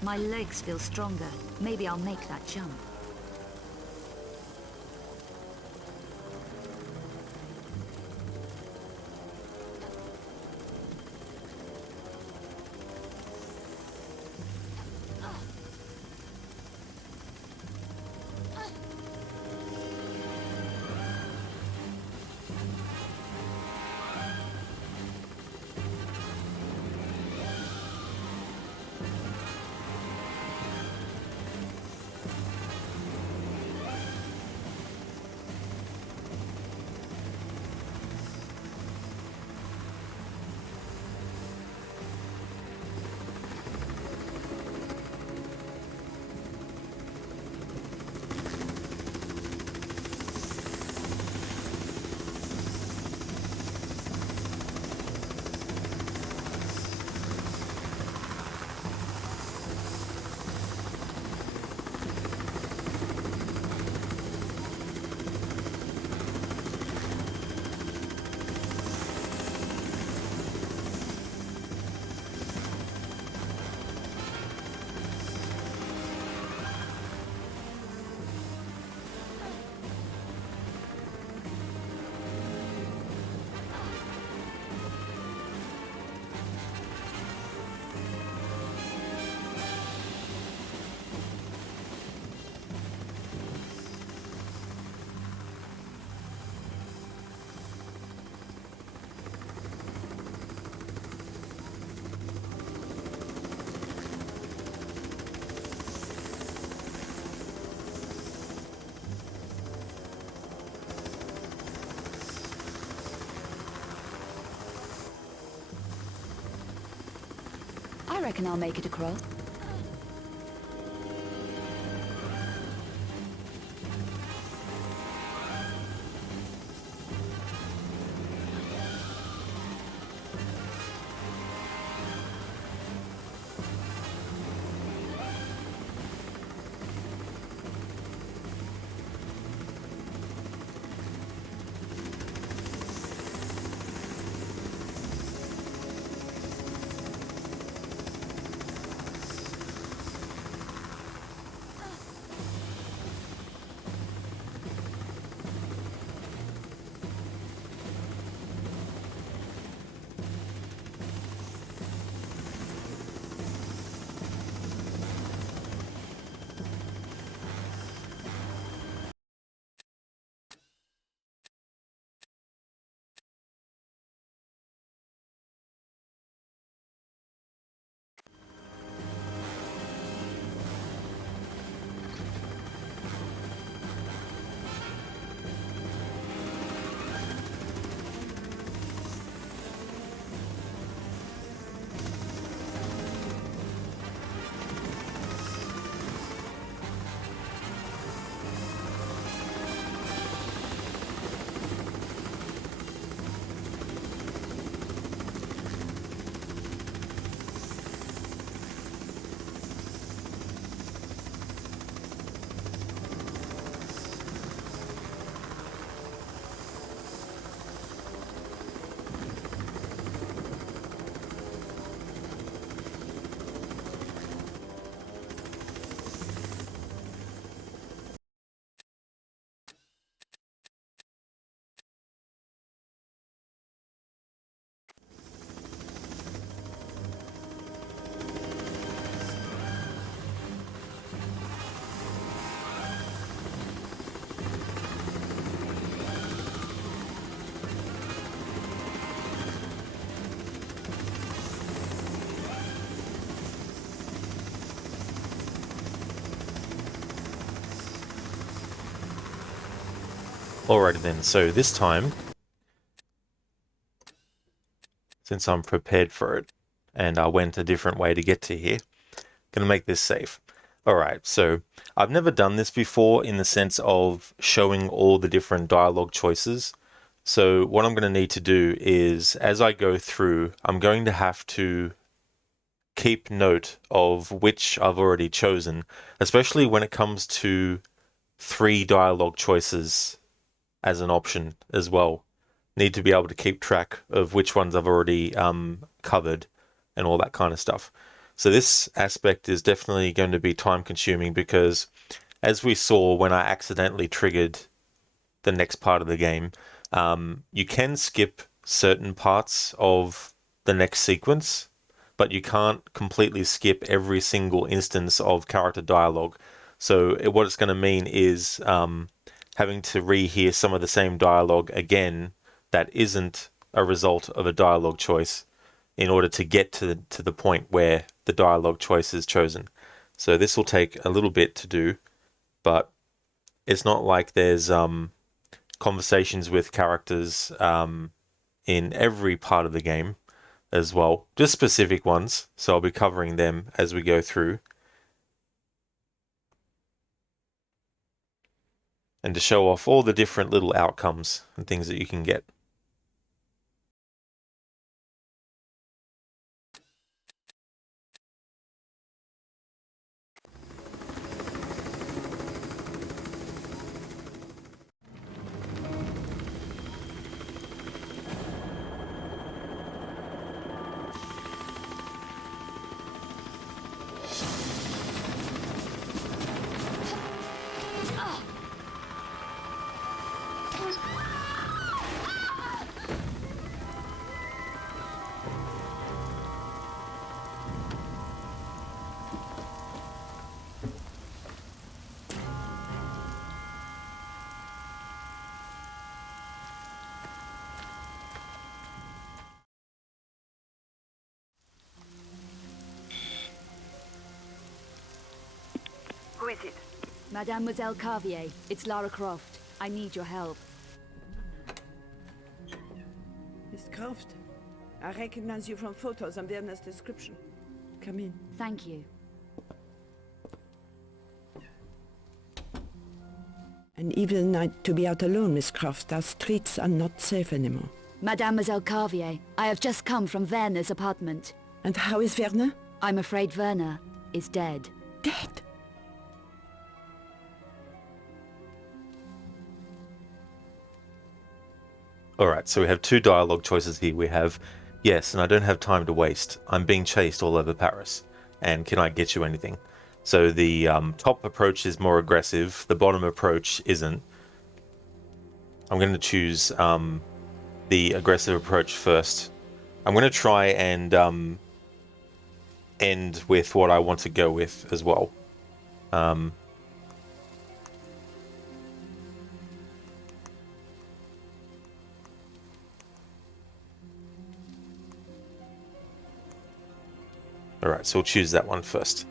My legs feel stronger. Maybe I'll make that jump. I reckon I'll make it across. Alrighty then, so this time, since I'm prepared for it, and I went a different way to get to here, gonna make this safe. Alright, so I've never done this before in the sense of showing all the different dialogue choices. So what I'm going to need to do is, as I go through, I'm going to have to keep note of which I've already chosen, especially when it comes to 3 dialogue choices as an option as well. Need to be able to keep track of which ones I've already covered and all that kind of stuff. So this aspect is definitely going to be time consuming because, as we saw when I accidentally triggered the next part of the game, you can skip certain parts of the next sequence, but you can't completely skip every single instance of character dialogue. So what it's going to mean is having to rehear some of the same dialogue again that isn't a result of a dialogue choice in order to get to the point where the dialogue choice is chosen. So this will take a little bit to do, but it's not like there's conversations with characters in every part of the game as well, just specific ones. So I'll be covering them as we go through. And to show off all the different little outcomes and things that you can get. Who is it? Mademoiselle Carvier, it's Lara Croft. I need your help. Miss Croft, I recognize you from photos and Werner's description. Come in. Thank you. An evil night to be out alone, Miss Croft. Our streets are not safe anymore. Mademoiselle Carvier, I have just come from Werner's apartment. And how is Werner? I'm afraid Werner is dead. Dead? Alright, so we have 2 dialogue choices here. We have, yes, and I don't have time to waste. I'm being chased all over Paris. And can I get you anything? So the top approach is more aggressive. The bottom approach isn't. I'm going to choose the aggressive approach first. I'm going to try and end with what I want to go with as well. Alright, so we'll choose that one first.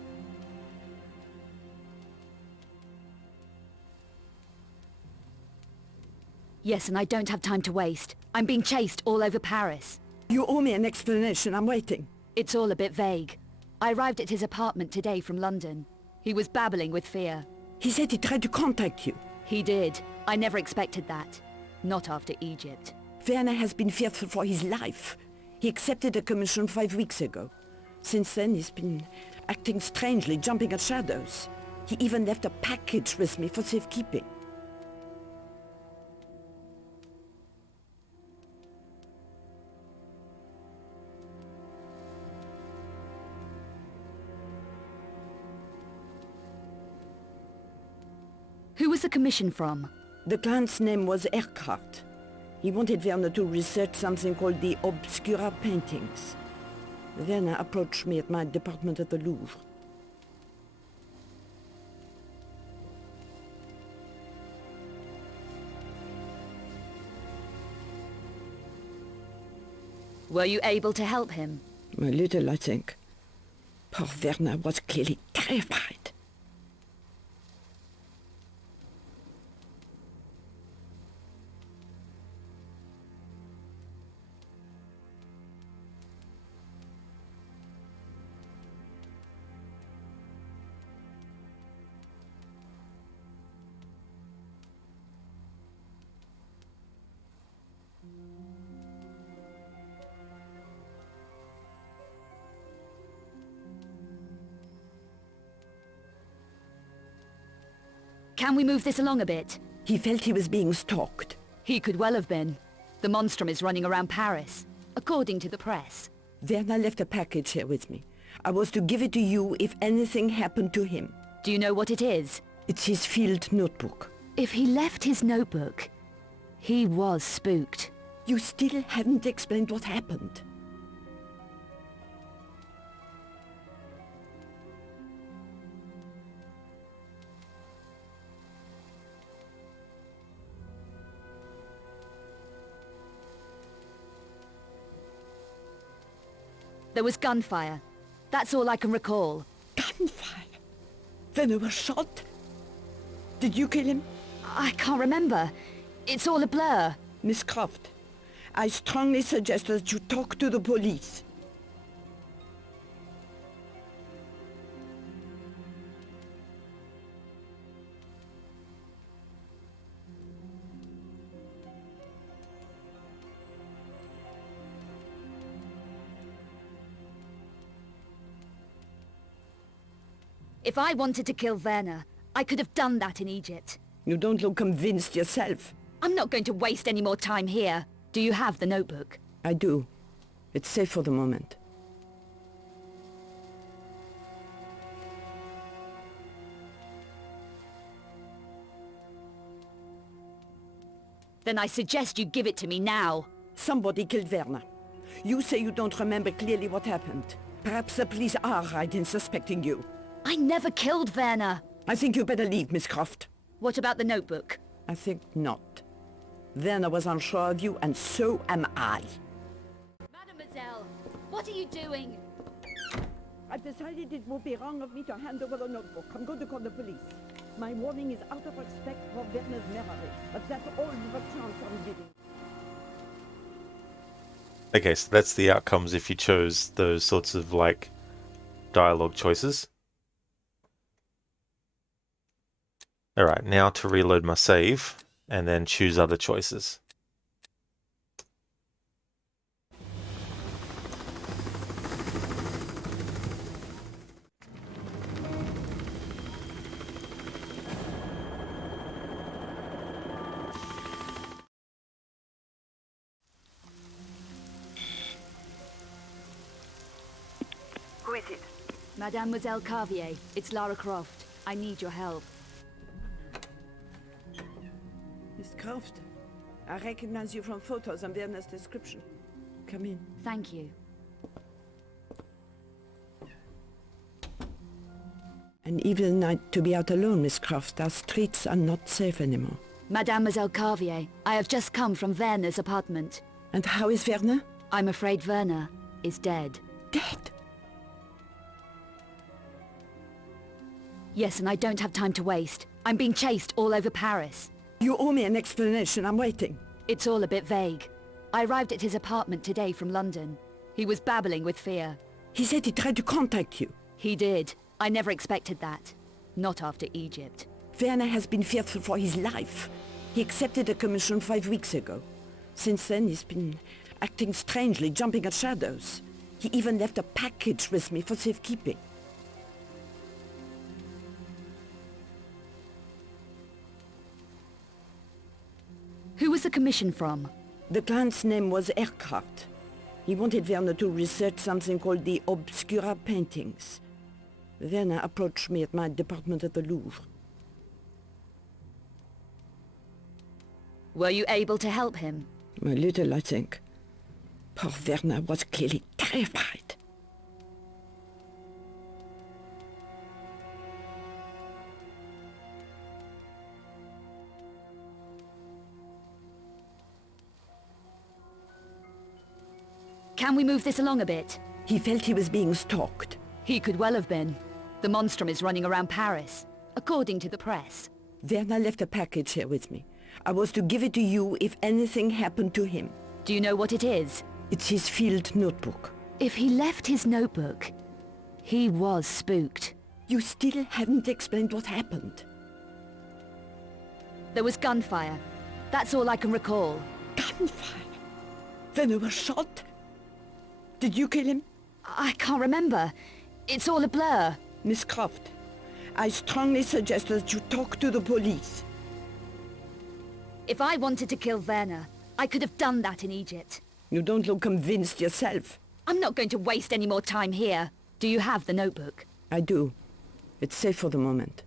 Yes, and I don't have time to waste. I'm being chased all over Paris. You owe me an explanation. I'm waiting. It's all a bit vague. I arrived at his apartment today from London. He was babbling with fear. He said he tried to contact you. He did. I never expected that. Not after Egypt. Werner has been fearful for his life. He accepted a commission 5 weeks ago. Since then, he's been acting strangely, jumping at shadows. He even left a package with me for safekeeping. Who was the commission from? The client's name was Erkhardt. He wanted Werner to research something called the Obscura paintings. Werner approached me at my department at the Louvre. Were you able to help him? A little, I think. Poor Werner was clearly terrified. Can we move this along a bit? He felt he was being stalked. He could well have been. The monstrum is running around Paris, according to the press. Werner left a package here with me. I was to give it to you if anything happened to him. Do you know what it is? It's his field notebook. If he left his notebook, he was spooked. You still haven't explained what happened. There was gunfire. That's all I can recall. Gunfire? Werner was shot? Did you kill him? I can't remember. It's all a blur. Miss Croft, I strongly suggest that you talk to the police. If I wanted to kill Werner, I could have done that in Egypt. You don't look convinced yourself. I'm not going to waste any more time here. Do you have the notebook? I do. It's safe for the moment. Then I suggest you give it to me now. Somebody killed Werner. You say you don't remember clearly what happened. Perhaps the police are right in suspecting you. I never killed Werner. I think you better leave, Miss Croft. What about the notebook? I think not. Werner was unsure of you, and so am I. Mademoiselle, what are you doing? I've decided it would be wrong of me to hand over the notebook. I'm going to call the police. My warning is out of respect for Werner's memory, but that's all the chance I'm giving. Okay, so that's the outcomes if you chose those sorts of, like, dialogue choices. Alright, now to reload my save, and then choose other choices. Who is it? Mademoiselle Carvier, it's Lara Croft. I need your help. Miss Croft, I recognize you from photos and Werner's description. Come in. Thank you. An evil night to be out alone, Miss Croft. Our streets are not safe anymore. Mademoiselle Carvier, I have just come from Werner's apartment. And how is Werner? I'm afraid Werner is dead. Dead? Yes, and I don't have time to waste. I'm being chased all over Paris. You owe me an explanation. I'm waiting. It's all a bit vague. I arrived at his apartment today from London. He was babbling with fear. He said he tried to contact you. He did. I never expected that. Not after Egypt. Werner has been fearful for his life. He accepted a commission 5 weeks ago. Since then, he's been acting strangely, jumping at shadows. He even left a package with me for safekeeping. Who was the commission from? The client's name was Erkhardt. He wanted Werner to research something called the Obscura paintings. Werner approached me at my department at the Louvre. Were you able to help him? A little, I think. Poor Werner was clearly terrified. Can we move this along a bit? He felt he was being stalked. He could well have been. The monstrum is running around Paris, according to the press. Werner left a package here with me. I was to give it to you if anything happened to him. Do you know what it is? It's his field notebook. If he left his notebook, he was spooked. You still haven't explained what happened. There was gunfire. That's all I can recall. Gunfire? Werner was shot? Did you kill him? I can't remember. It's all a blur. Miss Croft, I strongly suggest that you talk to the police. If I wanted to kill Werner, I could have done that in Egypt. You don't look convinced yourself. I'm not going to waste any more time here. Do you have the notebook? I do. It's safe for the moment.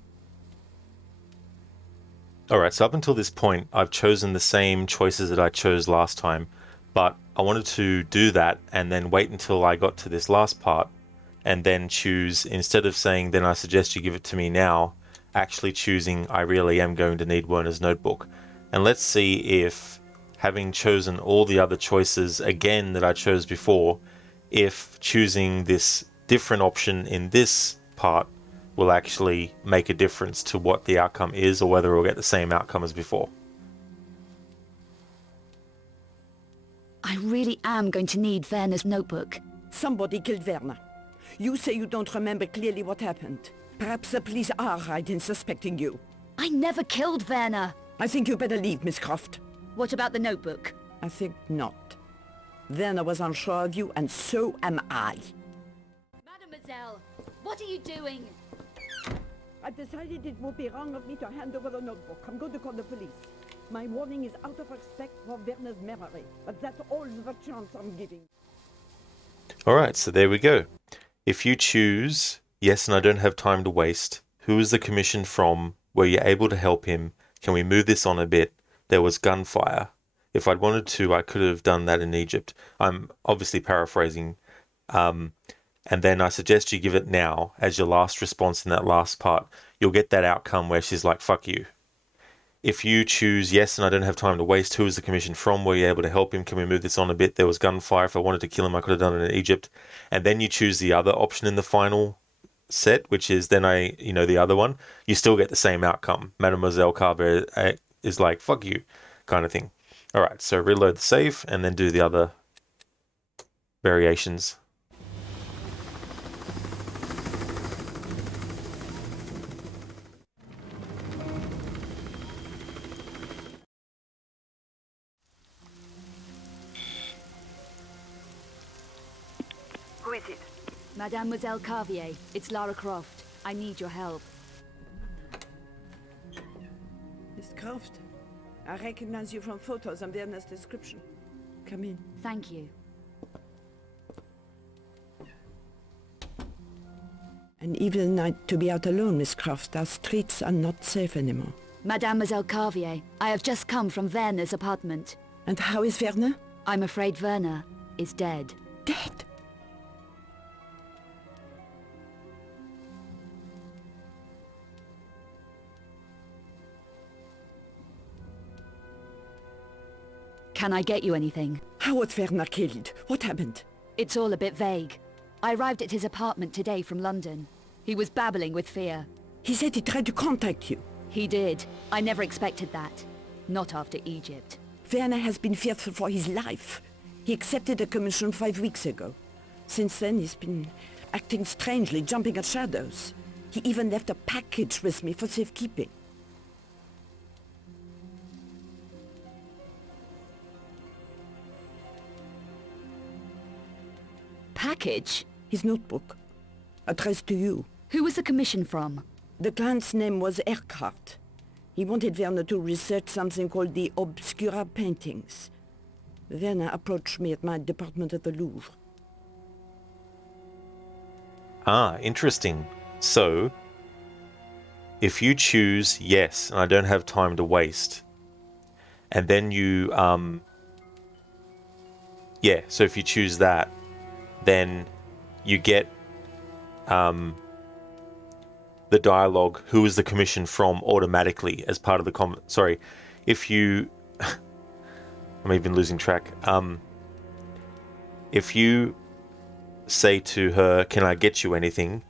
Alright, so up until this point, I've chosen the same choices that I chose last time, but I wanted to do that and then wait until I got to this last part and then choose, instead of saying, then I suggest you give it to me now, actually choosing, I really am going to need Werner's notebook. And let's see if, having chosen all the other choices again that I chose before, if choosing this different option in this part will actually make a difference to what the outcome is, or whether we'll get the same outcome as before. I really am going to need Werner's notebook. Somebody killed Werner. You say you don't remember clearly what happened. Perhaps the police are right in suspecting you. I never killed Werner. I think you better leave, Miss Croft. What about the notebook? I think not. Werner was unsure of you, and so am I. Mademoiselle, what are you doing? I've decided it would be wrong of me to hand over the notebook. I'm going to call the police. My warning is out of respect for Werner's memory, but that's all the chance I'm giving. Alright, so there we go. If you choose, yes, and I don't have time to waste, who is the commission from, were you able to help him, can we move this on a bit, there was gunfire. If I'd wanted to, I could have done that in Egypt. I'm obviously paraphrasing. And then I suggest you give it now as your last response in that last part. You'll get that outcome where she's like, fuck you. If you choose yes and I don't have time to waste, who is the commission from? Were you able to help him? Can we move this on a bit? There was gunfire. If I wanted to kill him, I could have done it in Egypt. And then you choose the other option in the final set, which is then the other one. You still get the same outcome. Mademoiselle Carver is like, fuck you, kind of thing. All right, so reload the save and then do the other variations. Who is it? Mademoiselle Carvier, it's Lara Croft. I need your help. Miss Croft, I recognize you from photos and Werner's description. Come in. Thank you. An evil night to be out alone, Miss Croft. Our streets are not safe anymore. Mademoiselle Carvier, I have just come from Werner's apartment. And how is Werner? I'm afraid Werner is dead. Dead? Can I get you anything? How was Werner killed? What happened? It's all a bit vague. I arrived at his apartment today from London. He was babbling with fear. He said he tried to contact you. He did. I never expected that. Not after Egypt. Werner has been fearful for his life. He accepted a commission 5 weeks ago. Since then, he's been acting strangely, jumping at shadows. He even left a package with me for safekeeping. Package? His notebook, addressed to you. Who was the commission from? The client's name was Erkhardt. He wanted Werner to research something called the Obscura paintings. Werner approached me at my department at the Louvre. Ah, interesting. So, if you choose yes, and I don't have time to waste, and then you, so if you choose that, then you get the dialogue, who is the commission from, automatically as part of the comment. Sorry, if you... I'm even losing track. If you say to her, can I get you anything?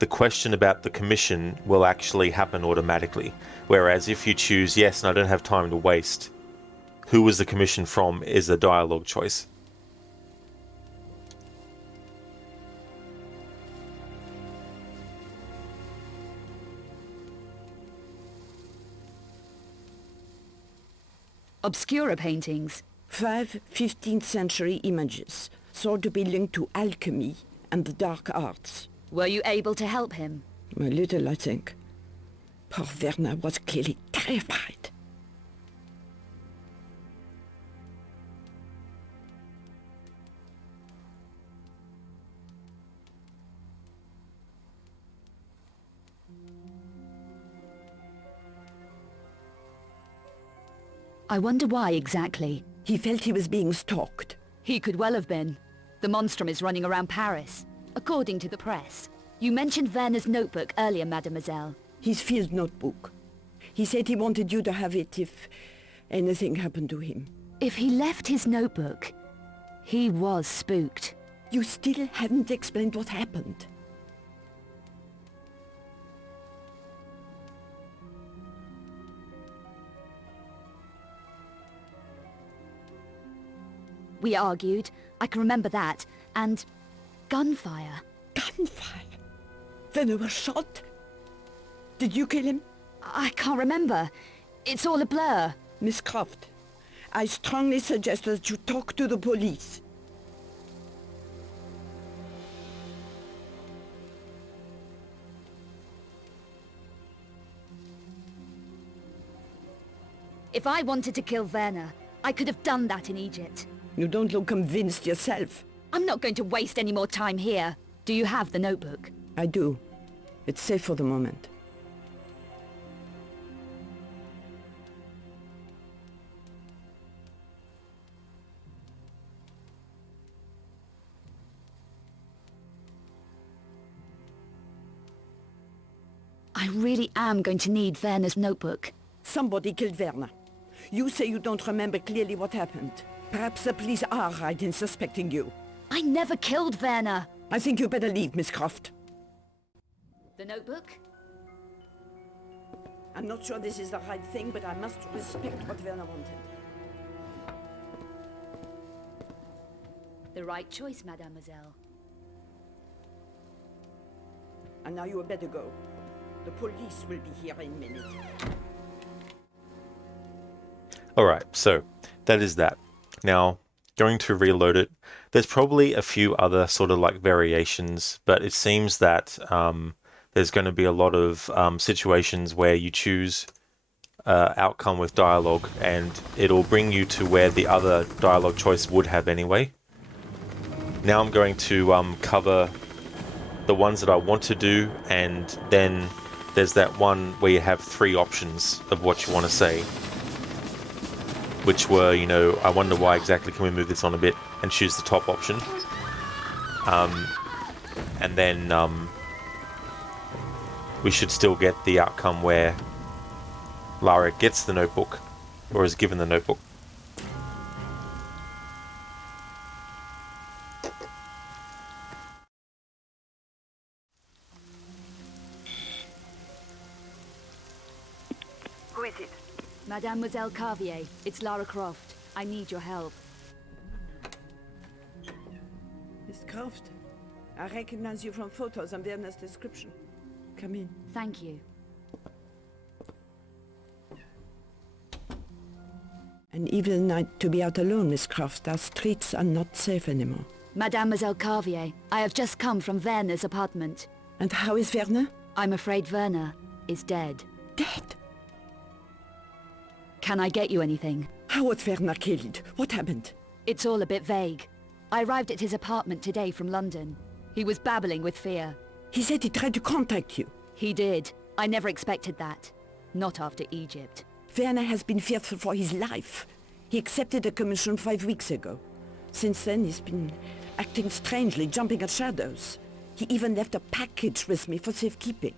The question about the commission will actually happen automatically. Whereas if you choose yes and I don't have time to waste, who was the commission from is a dialogue choice. Obscura paintings. 5 15th century images, thought to be linked to alchemy and the dark arts. Were you able to help him? A little, I think. Poor Werner was clearly terrified. I wonder why exactly. He felt he was being stalked. He could well have been. The monstrum is running around Paris, according to the press. You mentioned Werner's notebook earlier, mademoiselle. His field notebook. He said he wanted you to have it if anything happened to him. If he left his notebook, he was spooked. You still haven't explained what happened. We argued, I can remember that, and gunfire. Gunfire? Werner was shot? Did you kill him? I can't remember. It's all a blur. Miss Croft, I strongly suggest that you talk to the police. If I wanted to kill Werner, I could have done that in Egypt. You don't look convinced yourself. I'm not going to waste any more time here. Do you have the notebook? I do. It's safe for the moment. I really am going to need Werner's notebook. Somebody killed Werner. You say you don't remember clearly what happened. Perhaps the police are right in suspecting you. I never killed Werner. I think you better leave, Miss Croft. The notebook? I'm not sure this is the right thing, but I must respect what Werner wanted. The right choice, mademoiselle. And now you had better go. The police will be here in a minute. Alright, so that is that. Now, going to reload it. There's probably a few other sort of like variations, but it seems that there's going to be a lot of situations where you choose outcome with dialogue and it'll bring you to where the other dialogue choice would have anyway. Now I'm going to cover the ones that I want to do, and then there's that one where you have three options of what you want to say, which were, you know, I wonder why exactly, can we move this on a bit, and choose the top option. And then we should still get the outcome where Lara gets the notebook, or is given the notebook. Who is it? Mademoiselle Carvier, it's Lara Croft. I need your help. Miss Croft, I recognize you from photos and Werner's description. Come in. Thank you. An evil night to be out alone, Miss Croft. Our streets are not safe anymore. Mademoiselle Carvier, I have just come from Werner's apartment. And how is Werner? I'm afraid Werner is dead. Dead? Can I get you anything? How was Werner killed? What happened? It's all a bit vague. I arrived at his apartment today from London. He was babbling with fear. He said he tried to contact you. He did. I never expected that. Not after Egypt. Werner has been fearful for his life. He accepted a commission 5 weeks ago. Since then, he's been acting strangely, jumping at shadows. He even left a package with me for safekeeping.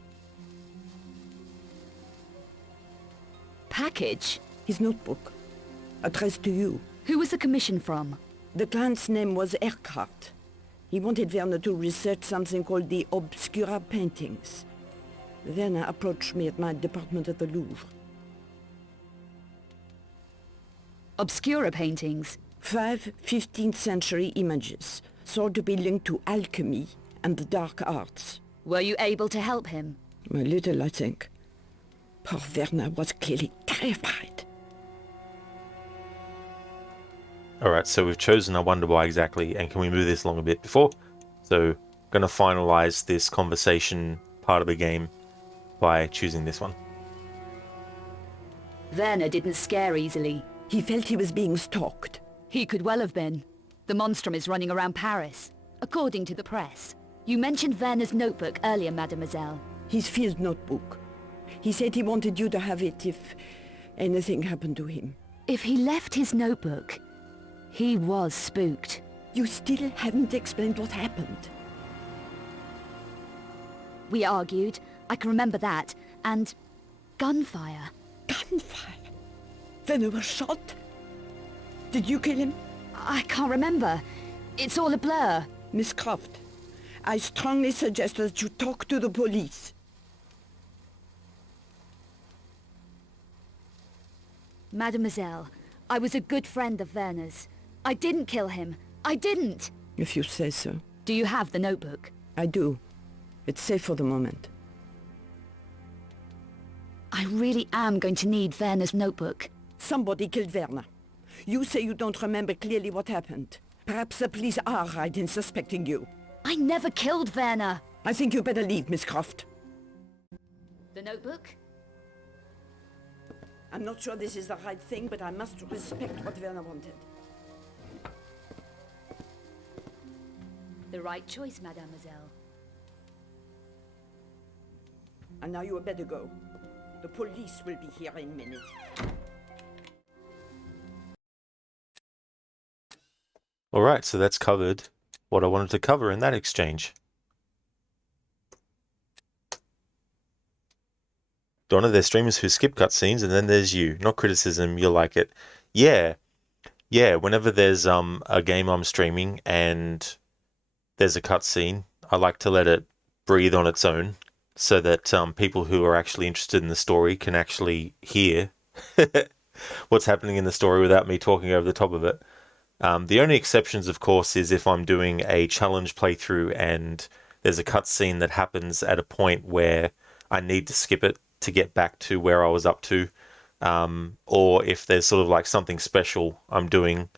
Package? His notebook, addressed to you. Who was the commission from? The client's name was Erkhardt. He wanted Werner to research something called the Obscura paintings. Werner approached me at my department at the Louvre. Obscura paintings? 5 15th century images, thought to be linked to alchemy and the dark arts. Were you able to help him? A little, I think. Poor Werner was clearly terrified. Alright, so we've chosen I wonder why exactly, and can we move this along a bit before? So going to finalize this conversation part of the game by choosing this one. Werner didn't scare easily. He felt he was being stalked. He could well have been. The monstrum is running around Paris, according to the press. You mentioned Werner's notebook earlier, mademoiselle. His field notebook. He said he wanted you to have it if anything happened to him. If he left his notebook, he was spooked. You still haven't explained what happened. We argued, I can remember that, and gunfire. Gunfire? Werner was shot? Did you kill him? I can't remember. It's all a blur. Miss Croft, I strongly suggest that you talk to the police. Mademoiselle, I was a good friend of Werner's. I didn't kill him. I didn't! If you say so. Do you have the notebook? I do. It's safe for the moment. I really am going to need Werner's notebook. Somebody killed Werner. You say you don't remember clearly what happened. Perhaps the police are right in suspecting you. I never killed Werner! I think you better leave, Miss Croft. The notebook? I'm not sure this is the right thing, but I must respect what Werner wanted. The right choice, mademoiselle. And now you had better go. The police will be here in a minute. Alright, so that's covered what I wanted to cover in that exchange. Donna, there's streamers who skip cutscenes, and then there's you. Not criticism, you like it. Yeah, whenever there's a game I'm streaming and there's a cutscene, I like to let it breathe on its own so that people who are actually interested in the story can actually hear what's happening in the story without me talking over the top of it. The only exceptions, of course, is if I'm doing a challenge playthrough and there's a cutscene that happens at a point where I need to skip it to get back to where I was up to, or if there's sort of like something special I'm doing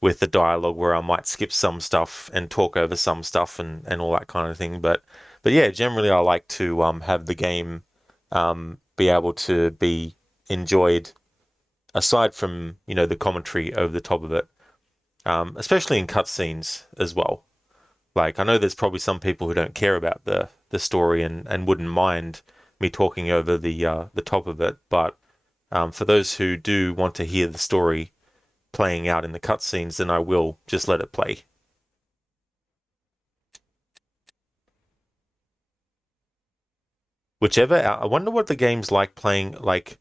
with the dialogue where I might skip some stuff and talk over some stuff and all that kind of thing. But yeah, generally I like to have the game be able to be enjoyed aside from, you know, the commentary over the top of it. Especially in cutscenes as well. Like, I know there's probably some people who don't care about the story and wouldn't mind me talking over the top of it, but for those who do want to hear the story playing out in the cutscenes, then I will just let it play. Whichever, I wonder what the game's like playing, like,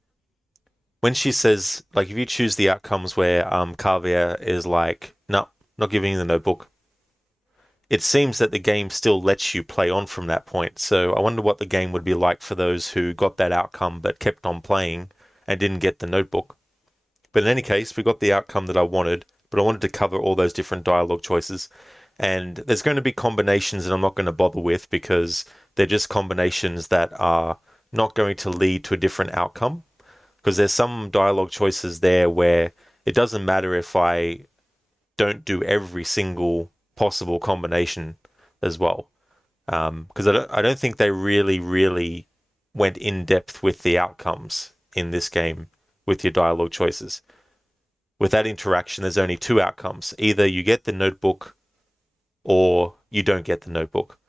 when she says, like, if you choose the outcomes where Javier is like, no, not giving you the notebook, it seems that the game still lets you play on from that point. So I wonder what the game would be like for those who got that outcome but kept on playing and didn't get the notebook. But in any case, we got the outcome that I wanted, but I wanted to cover all those different dialogue choices. And there's going to be combinations that I'm not going to bother with because they're just combinations that are not going to lead to a different outcome. Because there's some dialogue choices there where it doesn't matter if I don't do every single possible combination as well. Because I don't think they really went in depth with the outcomes in this game with your dialogue choices. With that interaction, there's only two outcomes. Either you get the notebook or you don't get the notebook.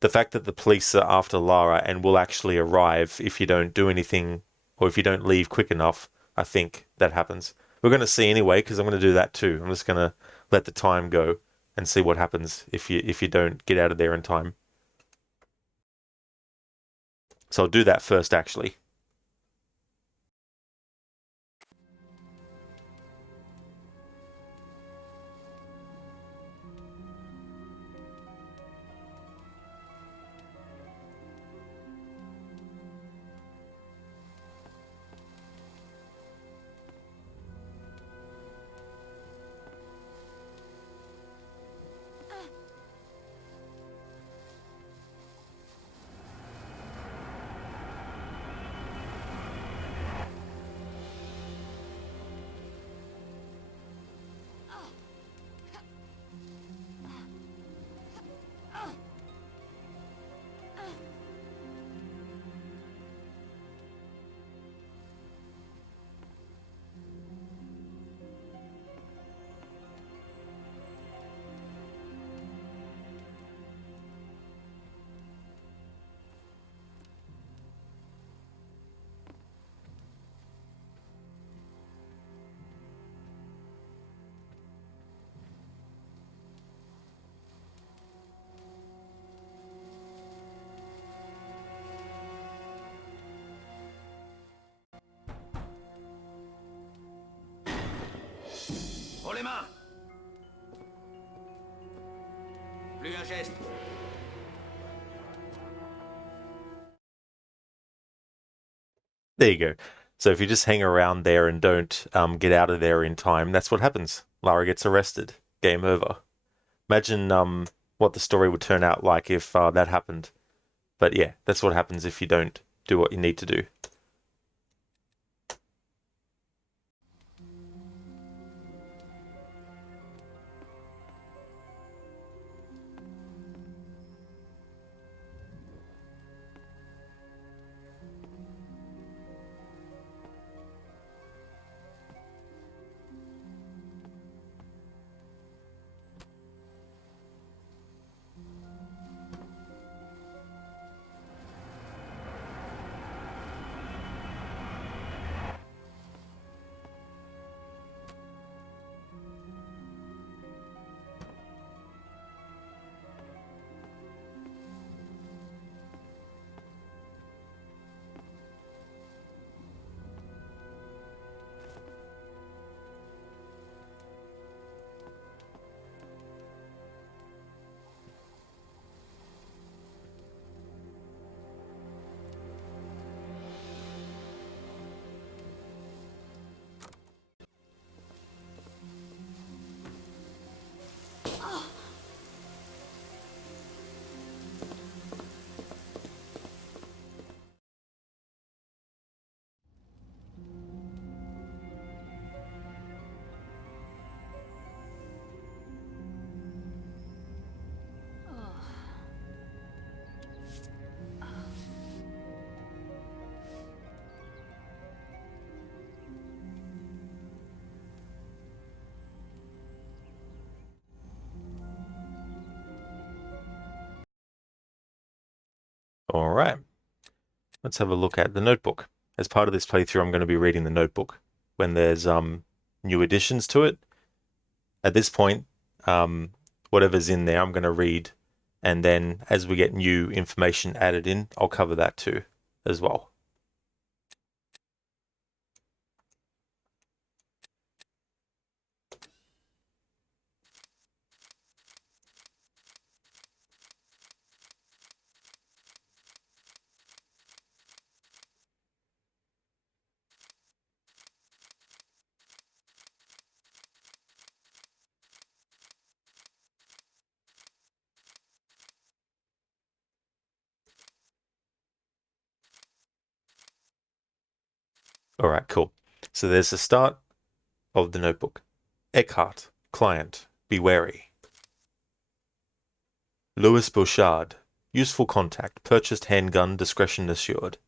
The fact that the police are after Lara and will actually arrive if you don't do anything or if you don't leave quick enough, I think that happens. We're going to see anyway, because I'm going to do that too. I'm just going to let the time go and see what happens if you don't get out of there in time. So I'll do that first, actually. les mains. Plus un geste. There you go. So if you just hang around there and don't get out of there in time, that's what happens. Lara gets arrested. Game over. Imagine what the story would turn out like if that happened. But yeah, that's what happens if you don't do what you need to do. All right, let's have a look at the notebook. As part of this playthrough, I'm going to be reading the notebook when there's new additions to it. At this point, whatever's in there, I'm going to read, and then as we get new information added in, I'll cover that too as well. All right, cool. So there's the start of the notebook. Eckhart, client, be wary. Louis Bouchard, useful contact, purchased handgun, discretion assured.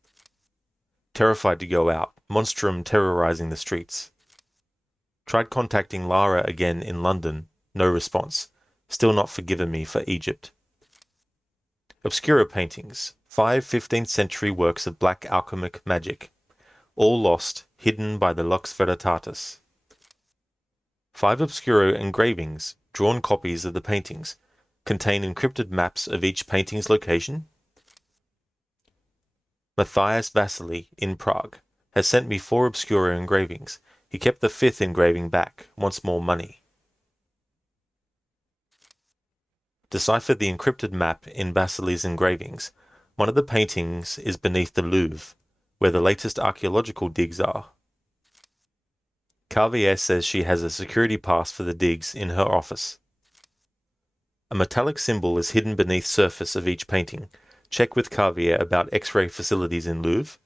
Terrified to go out, monstrum terrorizing the streets. Tried contacting Lara again in London, no response. Still not forgiven me for Egypt. Obscura paintings, 5 15th century works of black alchemic magic. All lost, hidden by the Lux Veritatis. 5 obscura engravings, drawn copies of the paintings, contain encrypted maps of each painting's location. Matthias Vasily, in Prague, has sent me 4 obscura engravings. He kept the 5th engraving back, wants more money. Decipher the encrypted map in Vasily's engravings. One of the paintings is beneath the Louvre, where the latest archaeological digs are. Carvier says she has a security pass for the digs in her office. A metallic symbol is hidden beneath surface of each painting. Check with Carvier about X-ray facilities in Louvre.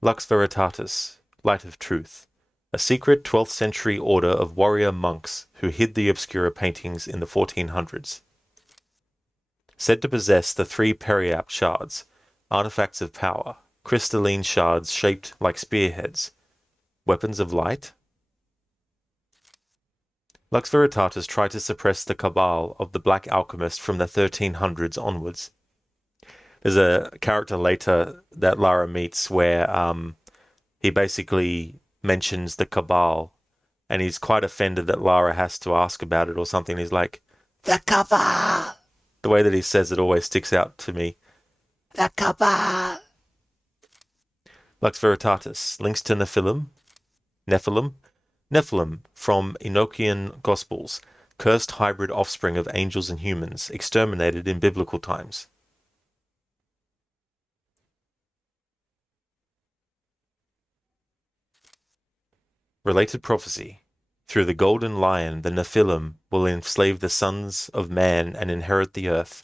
Lux Veritatis, Light of Truth, a secret 12th century order of warrior monks who hid the obscura paintings in the 1400s. Said to possess the 3 Periapt shards, artifacts of power, crystalline shards shaped like spearheads, weapons of light. Lux Veritatis tried to suppress the cabal of the Black Alchemist from the 1300s onwards. There's a character later that Lara meets where he basically mentions the cabal, and he's quite offended that Lara has to ask about it or something. He's like, "The cabal!" The way that he says it always sticks out to me. The cabal! Lux Veritatis, links to Nephilim, Nephilim, from Enochian Gospels, cursed hybrid offspring of angels and humans, exterminated in biblical times. Related prophecy. Through the golden lion, the Nephilim will enslave the sons of man and inherit the earth.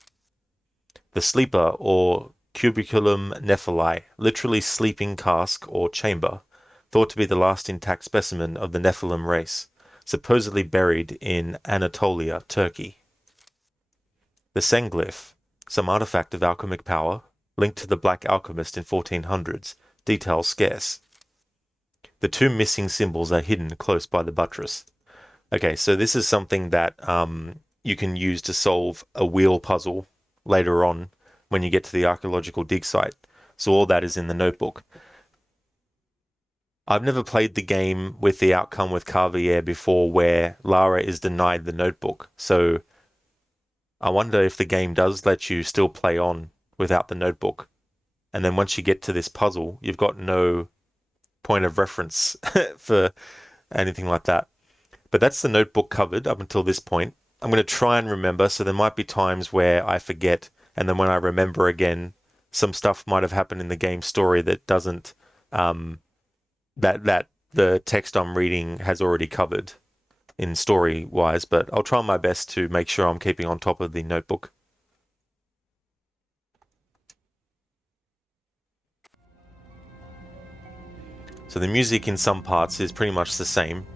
The sleeper, or Cubiculum Nephili, literally sleeping cask or chamber, thought to be the last intact specimen of the Nephilim race, supposedly buried in Anatolia, Turkey. The Senglyph, some artifact of alchemic power, linked to the Black Alchemist in 1400s, details scarce. The two missing symbols are hidden close by the buttress. Okay, so this is something that you can use to solve a wheel puzzle later on when you get to the archaeological dig site. So all that is in the notebook. I've never played the game with the outcome with Carvier before where Lara is denied the notebook. So I wonder if the game does let you still play on without the notebook. And then once you get to this puzzle, you've got no point of reference for anything like that. But that's the notebook covered up until this point. I'm going to try and remember, so there might be times where I forget, and then when I remember again, some stuff might have happened in the game story that doesn't, that the text I'm reading has already covered in story-wise, but I'll try my best to make sure I'm keeping on top of the notebook. So the music in some parts is pretty much the same.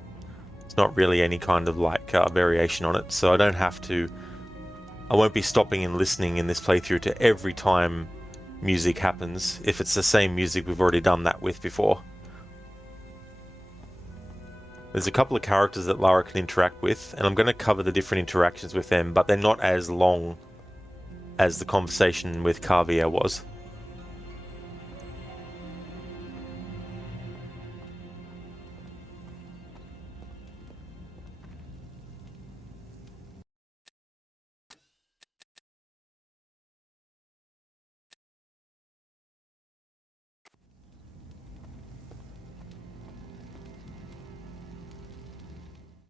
It's not really any kind of like variation on it, so I won't be stopping and listening in this playthrough to every time music happens, if it's the same music we've already done that with before. There's a couple of characters that Lara can interact with, and I'm going to cover the different interactions with them, but they're not as long as the conversation with Carvier was.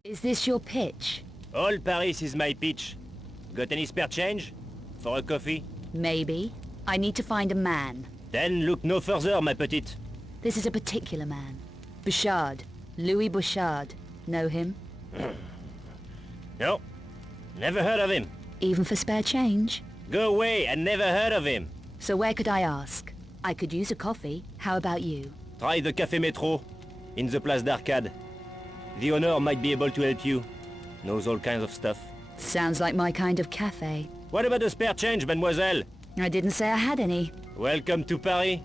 Is this your pitch? All Paris is my pitch. Got any spare change? For a coffee? Maybe. I need to find a man. Then look no further, ma petite. This is a particular man. Bouchard. Louis Bouchard. Know him? No. Never heard of him. Even for spare change? Go away, I never heard of him. So where could I ask? I could use a coffee. How about you? Try the Café Métro, in the Place d'Arcade. The owner might be able to help you. Knows all kinds of stuff. Sounds like my kind of cafe. What about the spare change, mademoiselle? I didn't say I had any. Welcome to Paris.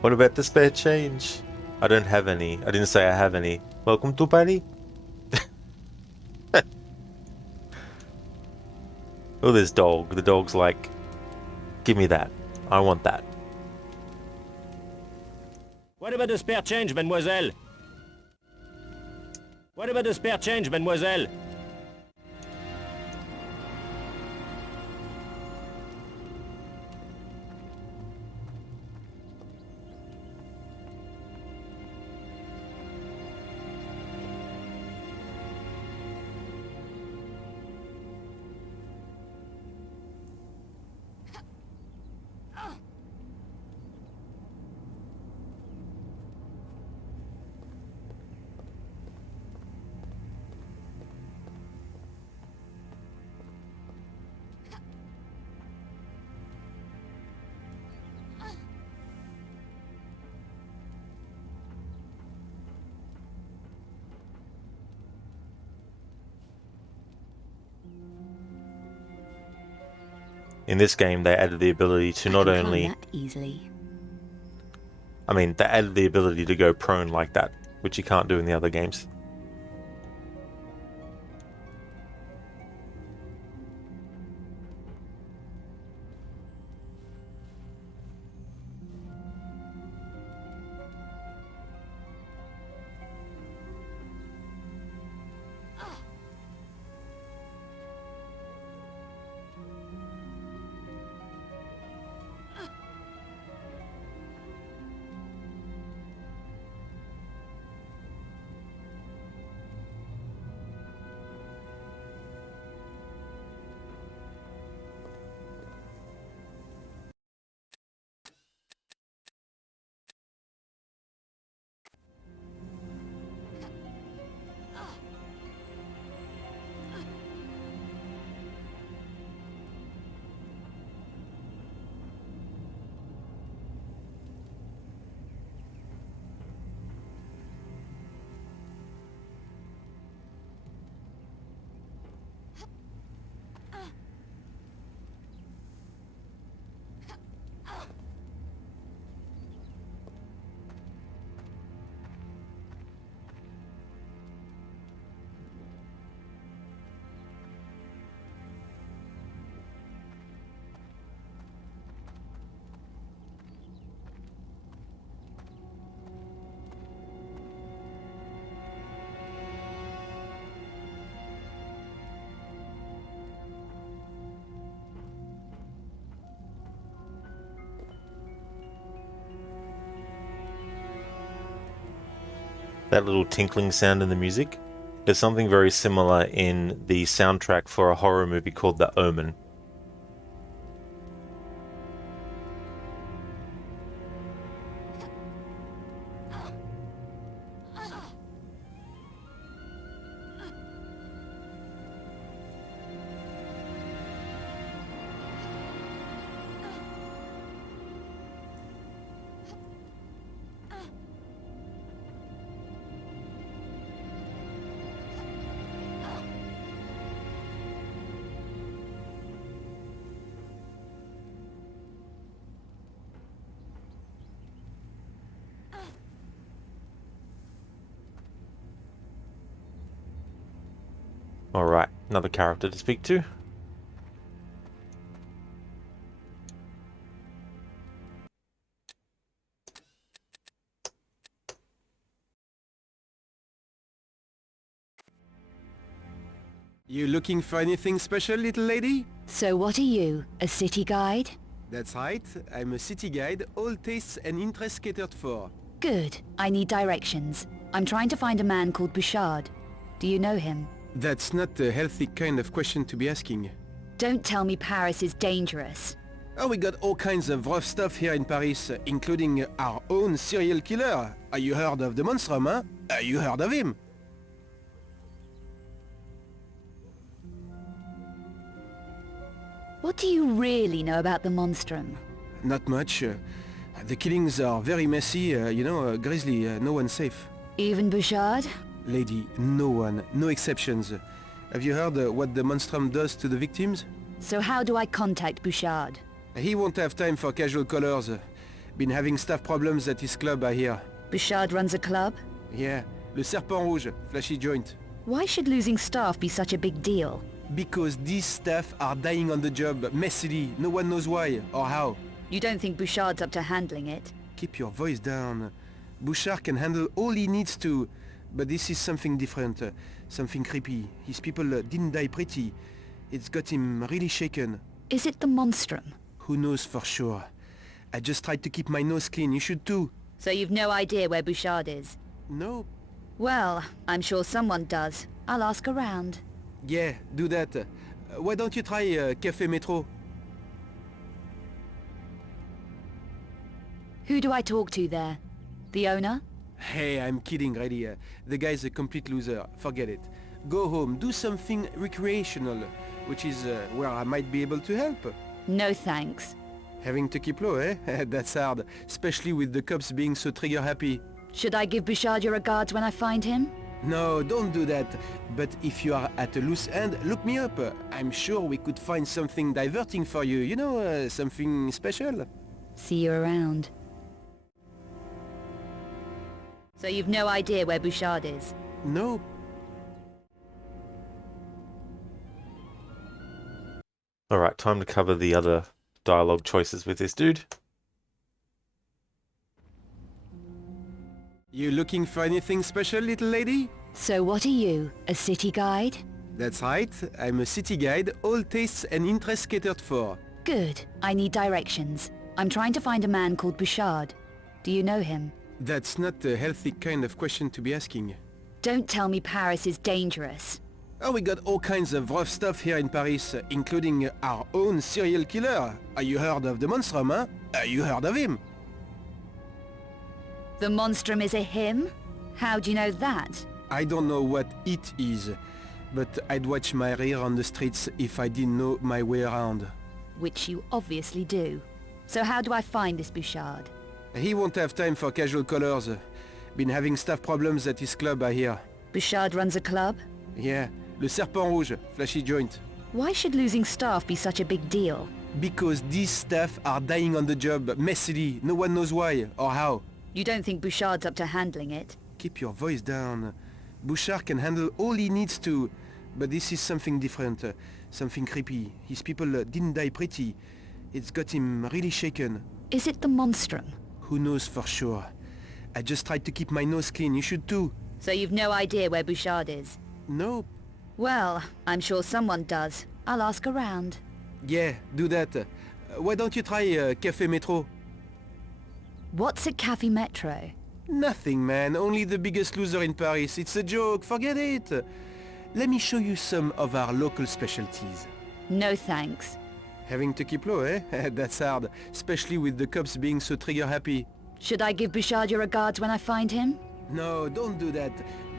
What about the spare change? I don't have any. I didn't say I have any. Welcome to Paris. Oh, this dog. The dog's like, give me that. I want that. What about the spare change, mademoiselle? What about the spare change, mademoiselle? In this game, they added the ability to not I can climb only... that easily. I mean, they added the ability to go prone like that, which you can't do in the other games. That little tinkling sound in the music is something very similar in the soundtrack for a horror movie called The Omen. Alright, another character to speak to. You looking for anything special, little lady? So what are you, a city guide? That's right, I'm a city guide, all tastes and interests catered for. Good. I need directions. I'm trying to find a man called Bouchard. Do you know him? That's not a healthy kind of question to be asking. Don't tell me Paris is dangerous. Oh, we got all kinds of rough stuff here in Paris, including our own serial killer. Are you heard of the Monstrum, huh? Are you heard of him? What do you really know about the Monstrum? Not much. The killings are very messy, grisly, no one's safe. Even Bouchard? Lady, no one, no exceptions. Have you heard what the Monstrum does to the victims? So how do I contact Bouchard? He won't have time for casual callers. Been having staff problems at his club, I hear. Bouchard runs a club? Yeah, Le Serpent Rouge, flashy joint. Why should losing staff be such a big deal? Because these staff are dying on the job, messily, no one knows why or how. You don't think Bouchard's up to handling it? Keep your voice down. Bouchard can handle all he needs to, but this is something different, something creepy. His people didn't die pretty. It's got him really shaken. Is it the Monstrum? Who knows for sure? I just tried to keep my nose clean, you should too. So you've no idea where Bouchard is? No. Well, I'm sure someone does. I'll ask around. Yeah, do that. Why don't you try Café Metro? Who do I talk to there? The owner? Hey, I'm kidding, really. The guy's a complete loser. Forget it. Go home, do something recreational, which is where I might be able to help. No thanks. Having to keep low, eh? That's hard, especially with the cops being so trigger-happy. Should I give Bouchard your regards when I find him? No, don't do that. But if you are at a loose end, look me up. I'm sure we could find something diverting for you, you know, something special. See you around. So you've no idea where Bouchard is? No. Alright, time to cover the other dialogue choices with this dude. You looking for anything special, little lady? So what are you, a city guide? That's right, I'm a city guide, all tastes and interests catered for. Good. I need directions. I'm trying to find a man called Bouchard. Do you know him? That's not a healthy kind of question to be asking. Don't tell me Paris is dangerous. Oh, we got all kinds of rough stuff here in Paris, including our own serial killer. Are you heard of the Monstrum, huh? Are you heard of him? The Monstrum is a him? How do you know that? I don't know what it is, but I'd watch my rear on the streets if I didn't know my way around. Which you obviously do. So how do I find this Bouchard? He won't have time for casual callers. Been having staff problems at his club, I hear. Bouchard runs a club? Yeah, Le Serpent Rouge, flashy joint. Why should losing staff be such a big deal? Because these staff are dying on the job, messily, no one knows why or how. You don't think Bouchard's up to handling it? Keep your voice down. Bouchard can handle all he needs to, but this is something different, something creepy. His people didn't die pretty. It's got him really shaken. Is it the Monstrum? Who knows for sure? I just tried to keep my nose clean, you should too. So you've no idea where Bouchard is? No. Well, I'm sure someone does. I'll ask around. Yeah, do that. Why don't you try Café Metro? What's a Café Metro? Nothing, man. Only the biggest loser in Paris. It's a joke. Forget it. Let me show you some of our local specialties. No thanks. Having to keep low, eh? That's hard. Especially with the cops being so trigger-happy. Should I give Bouchard your regards when I find him? No, don't do that.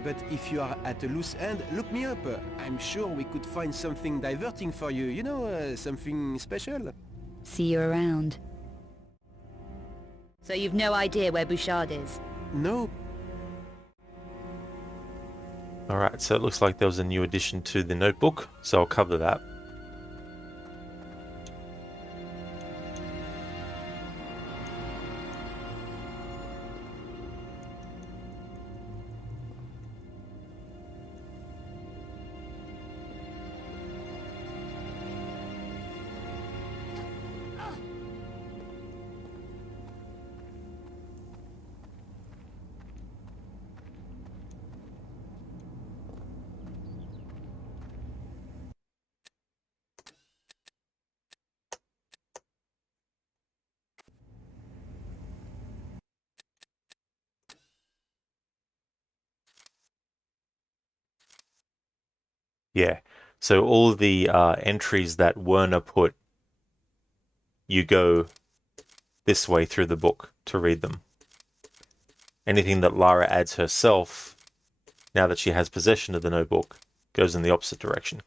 But if you are at a loose end, look me up. I'm sure we could find something diverting for you. You know, something special. See you around. So you've no idea where Bouchard is? No. Alright, so it looks like there was a new addition to the notebook, so I'll cover that. Yeah, so all the entries that Werner put, you go this way through the book to read them. Anything that Lara adds herself, now that she has possession of the notebook, goes in the opposite direction.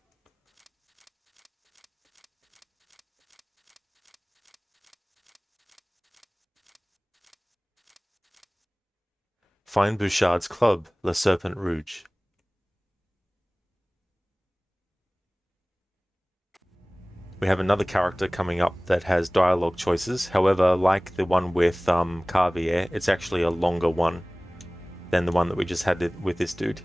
Find Bouchard's club, Le Serpent Rouge. We have another character coming up that has dialogue choices. However, like the one with Carvier, it's actually a longer one than the one that we just had with this dude.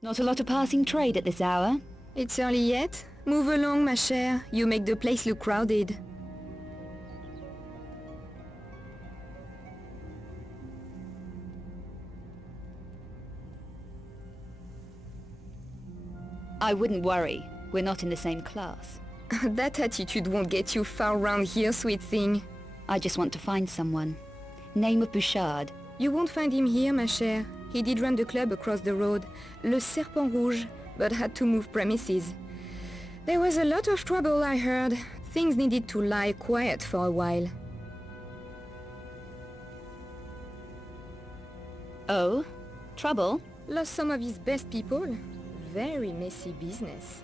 Not a lot of passing trade at this hour. It's early yet. Move along, ma chère. You make the place look crowded. I wouldn't worry. We're not in the same class. That attitude won't get you far round here, sweet thing. I just want to find someone. Name of Bouchard. You won't find him here, ma chère. He did run the club across the road, Le Serpent Rouge, but had to move premises. There was a lot of trouble, I heard. Things needed to lie quiet for a while. Oh? Trouble? Lost some of his best people. Very messy business.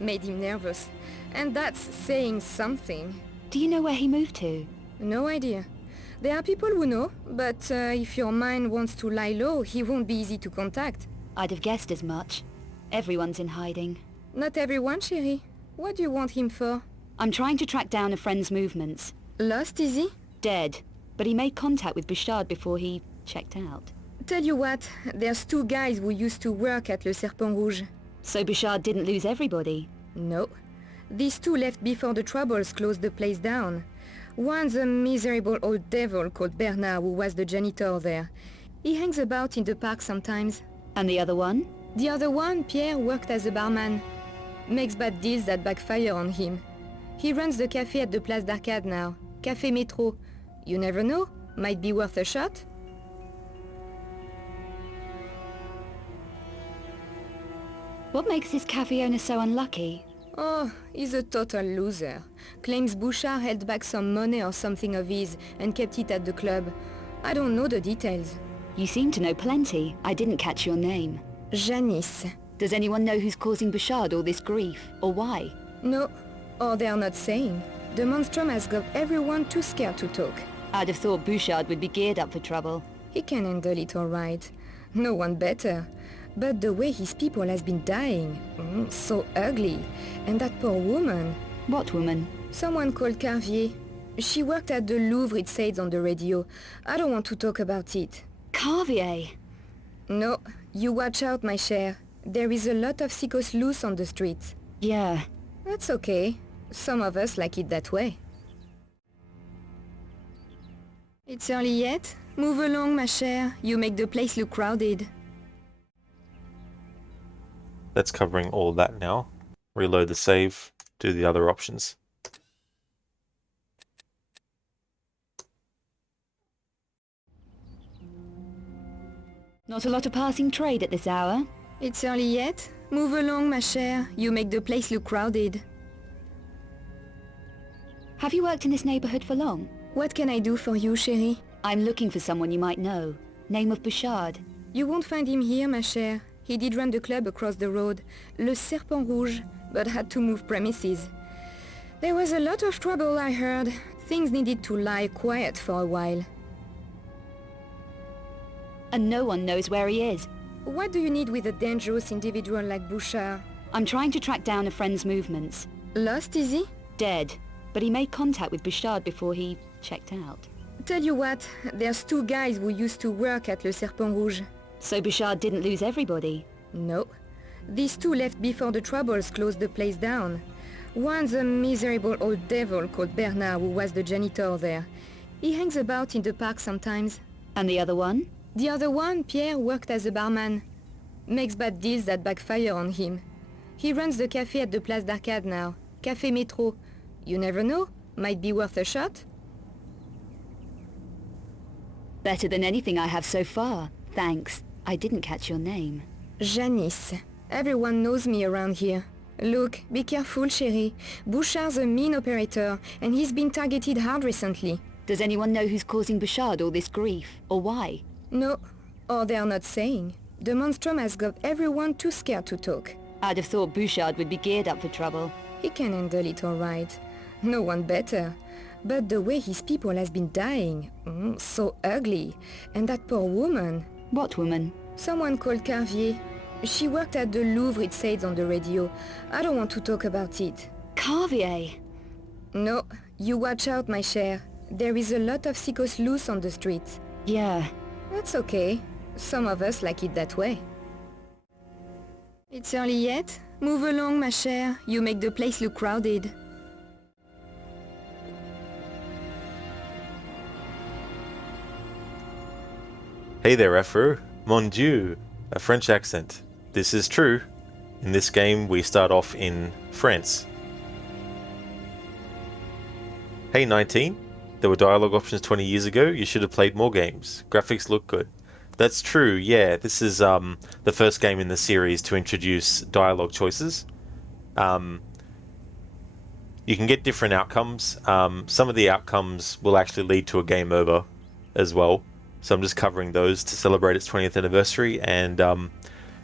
Made him nervous. And that's saying something. Do you know where he moved to? No idea. There are people who know, but if your mind wants to lie low, he won't be easy to contact. I'd have guessed as much. Everyone's in hiding. Not everyone, chérie. What do you want him for? I'm trying to track down a friend's movements. Lost, is he? Dead. But he made contact with Bouchard before he checked out. Tell you what, there's two guys who used to work at Le Serpent Rouge. So Bouchard didn't lose everybody? No. These two left before the troubles closed the place down. One's a miserable old devil called Bernard, who was the janitor there. He hangs about in the park sometimes. And the other one? The other one, Pierre, worked as a barman. Makes bad deals that backfire on him. He runs the cafe at the Place d'Arcade now. Café Métro. You never know, might be worth a shot. What makes this cafe owner so unlucky? Oh, he's a total loser. Claims Bouchard held back some money or something of his and kept it at the club. I don't know the details. You seem to know plenty. I didn't catch your name. Janice. Does anyone know who's causing Bouchard all this grief? Or why? No. Or they are not saying. The monstrum has got everyone too scared to talk. I'd have thought Bouchard would be geared up for trouble. He can handle it all right. No one better. But the way his people has been dying, so ugly. And that poor woman. What woman? Someone called Carvier. She worked at the Louvre, it says on the radio. I don't want to talk about it. Carvier? No, you watch out, my chère. There is a lot of sickos loose on the streets. Yeah. That's okay. Some of us like it that way. It's early yet? Move along, ma chère. You make the place look crowded. That's covering all that now. Reload the save, do the other options. Not a lot of passing trade at this hour. It's early yet? Move along, ma chère. You make the place look crowded. Have you worked in this neighborhood for long? What can I do for you, chérie? I'm looking for someone you might know. Name of Bouchard. You won't find him here, ma chère. He did run the club across the road, Le Serpent Rouge, but had to move premises. There was a lot of trouble, I heard. Things needed to lie quiet for a while. And no one knows where he is. What do you need with a dangerous individual like Bouchard? I'm trying to track down a friend's movements. Lost, is he? Dead. But he made contact with Bouchard before he checked out. Tell you what, there's 2 guys who used to work at Le Serpent Rouge. So Bouchard didn't lose everybody? No. These 2 left before the troubles closed the place down. One's a miserable old devil called Bernard who was the janitor there. He hangs about in the park sometimes. And the other one? The other one, Pierre, worked as a barman. Makes bad deals that backfire on him. He runs the cafe at the Place d'Arcade now. Café Métro. You never know. Might be worth a shot. Better than anything I have so far. Thanks. I didn't catch your name. Janice. Everyone knows me around here. Look, be careful, chérie. Bouchard's a mean operator, and he's been targeted hard recently. Does anyone know who's causing Bouchard all this grief? Or why? No. Or they're not saying. The monstrum has got everyone too scared to talk. I'd have thought Bouchard would be geared up for trouble. He can handle it all right. No one better. But the way his people has been dying, so ugly. And that poor woman. What woman? Someone called Carvier. She worked at the Louvre, it says on the radio. I don't want to talk about it. Carvier? No, you watch out, my chère. There is a lot of sickos loose on the streets. Yeah. That's okay. Some of us like it that way. It's early yet? Move along, ma chère. You make the place look crowded. Hey there, Afro. Mon Dieu, a French accent. This is true. In this game, we start off in France. Hey 19, there were dialogue options 20 years ago. You should have played more games. Graphics look good. That's true, yeah. This is the first game in the series to introduce dialogue choices. You can get different outcomes. Some of the outcomes will actually lead to a game over as well. So I'm just covering those to celebrate its 20th anniversary, and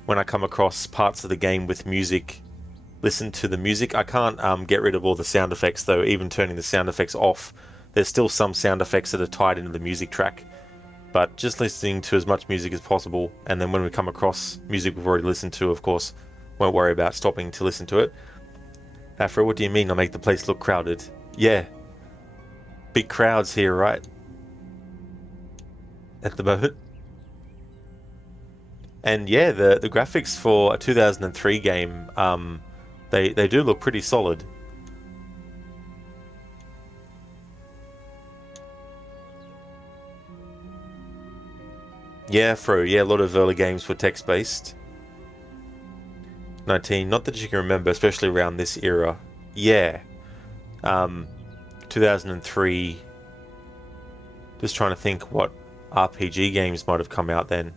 when I come across parts of the game with music, listen to the music. I can't get rid of all the sound effects though, even turning the sound effects off. There's still some sound effects that are tied into the music track, but just listening to as much music as possible, and then when we come across music we've already listened to, of course, won't worry about stopping to listen to it. Afro, what do you mean I make the place look crowded? Yeah. Big crowds here, right? At the moment. And yeah, the graphics for a 2003 game, they do look pretty solid. Yeah, Fro, yeah, a lot of early games were text-based. 19, not that you can remember, especially around this era. Yeah. 2003, just trying to think what RPG games might have come out then.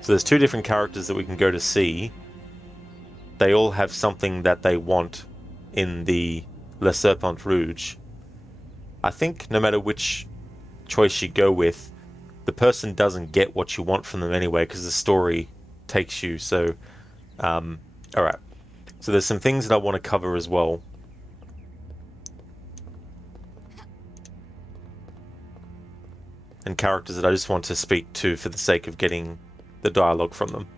So there's 2 different characters that we can go to see. They all have something that they want in the Le Serpent Rouge. I think no matter which choice you go with, the person doesn't get what you want from them anyway, because the story takes you. So, alright. So there's some things that I want to cover as well. And characters that I just want to speak to for the sake of getting the dialogue from them.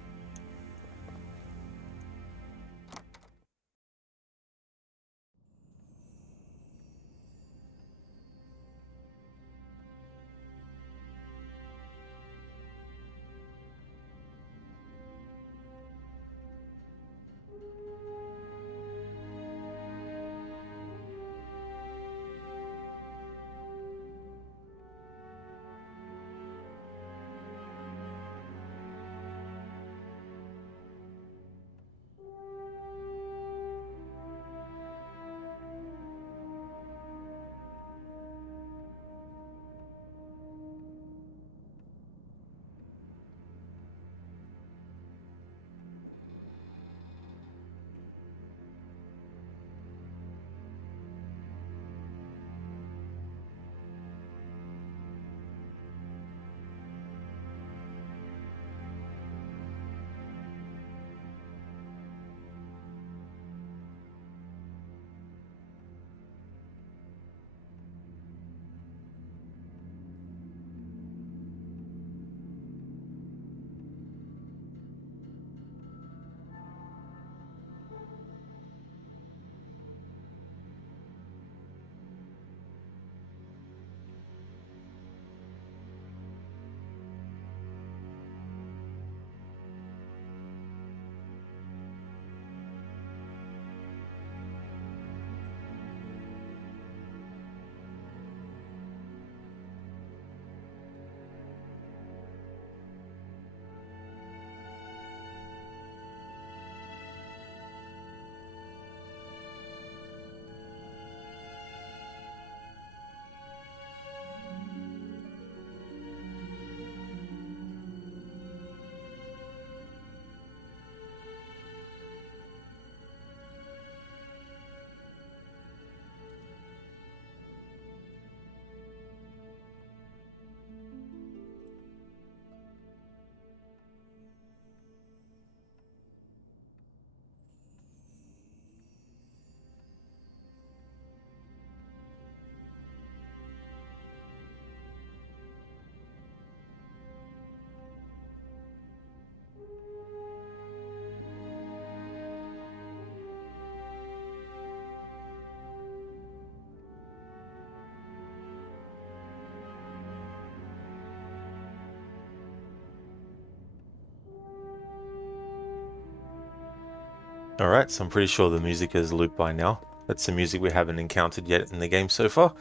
Alright, so I'm pretty sure the music is looped by now. That's the music we haven't encountered yet in the game so far.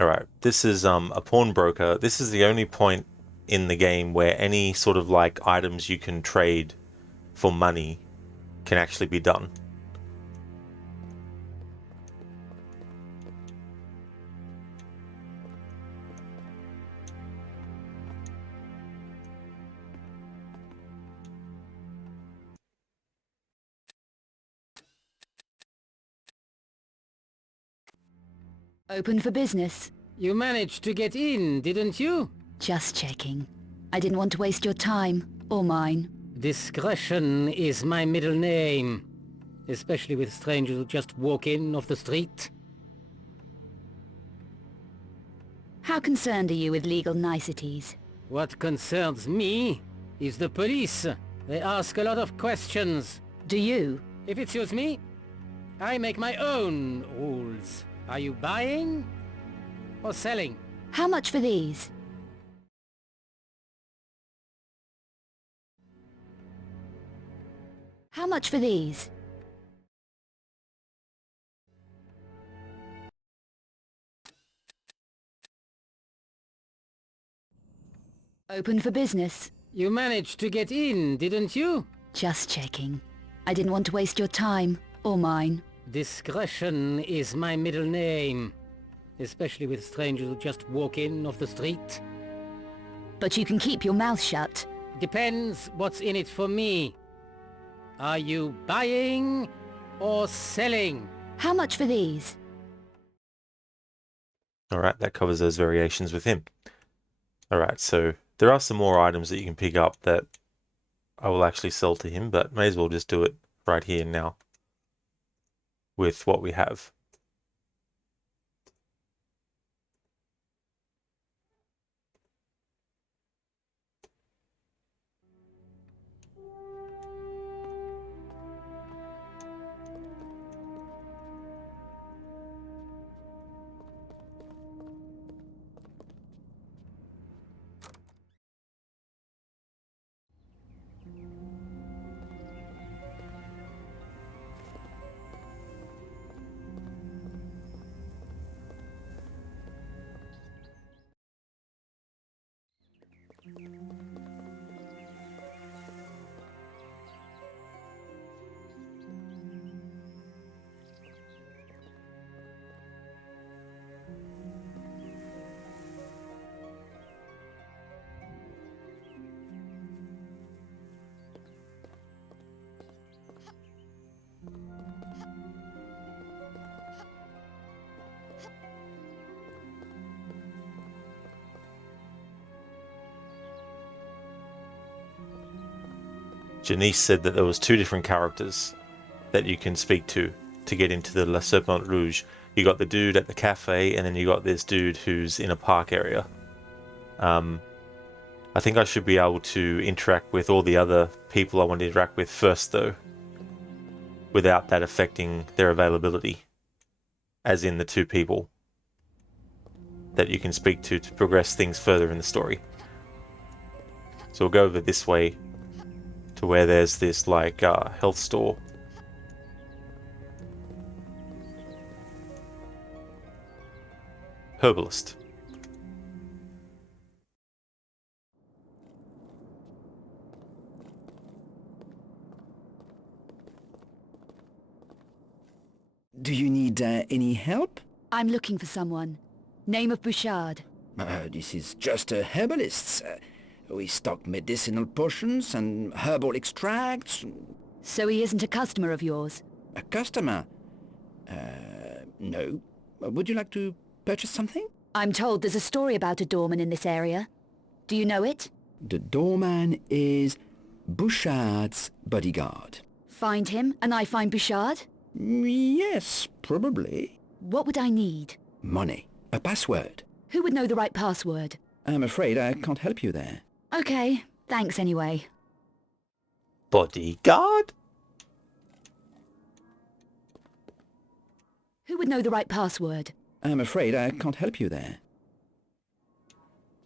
Alright, this is a pawnbroker. This is the only point in the game where any sort of like items you can trade for money can actually be done. Open for business. You managed to get in, didn't you? Just checking. I didn't want to waste your time, or mine. Discretion is my middle name. Especially with strangers who just walk in off the street. How concerned are you with legal niceties? What concerns me is the police. They ask a lot of questions. Do you? If it suits me, I make my own rules. Are you buying or selling? How much for these? How much for these? Open for business. You managed to get in, didn't you? Just checking. I didn't want to waste your time, or mine. Discretion is my middle name. Especially with strangers who just walk in off the street. But you can keep your mouth shut. Depends what's in it for me. Are you buying or selling? How much for these? Alright, that covers those variations with him. Alright, so there are some more items that you can pick up that I will actually sell to him, but may as well just do it right here and now with what we have. Janice said that there was two different characters that you can speak to get into the La Serpent Rouge. You got the dude at the cafe, and then you got this dude who's in a park area. I think I should be able to interact with all the other people I want to interact with first, though, without that affecting their availability, as in the two people that you can speak to progress things further in the story. So we'll go over this way to where there's this like health store. Herbalist. Do you need any help? I'm looking for someone. Name of Bouchard. This is just a herbalist. We stock medicinal potions and herbal extracts. So he isn't a customer of yours? A customer? No. Would you like to purchase something? I'm told there's a story about a doorman in this area. Do you know it? The doorman is Bouchard's bodyguard. Find him, and I find Bouchard? Yes, probably. What would I need? Money. A password. Who would know the right password? I'm afraid I can't help you there. Okay, thanks anyway. Bodyguard? Who would know the right password? I'm afraid I can't help you there.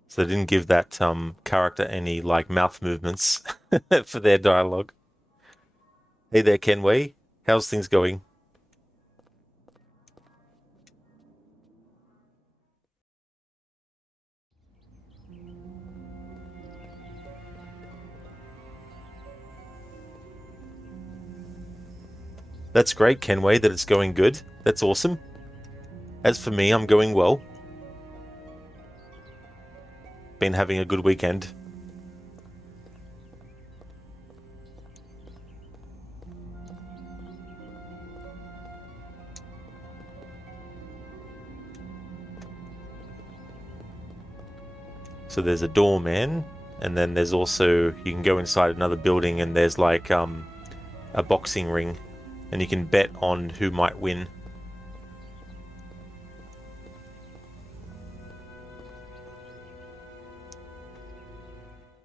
So they didn't give that character any like mouth movements for their dialogue. Hey there, Kenway. How's things going? That's great, Kenway, that it's going good. That's awesome. As for me, I'm going well. Been having a good weekend. So there's a doorman, and then there's also, you can go inside another building and there's like a boxing ring, and you can bet on who might win.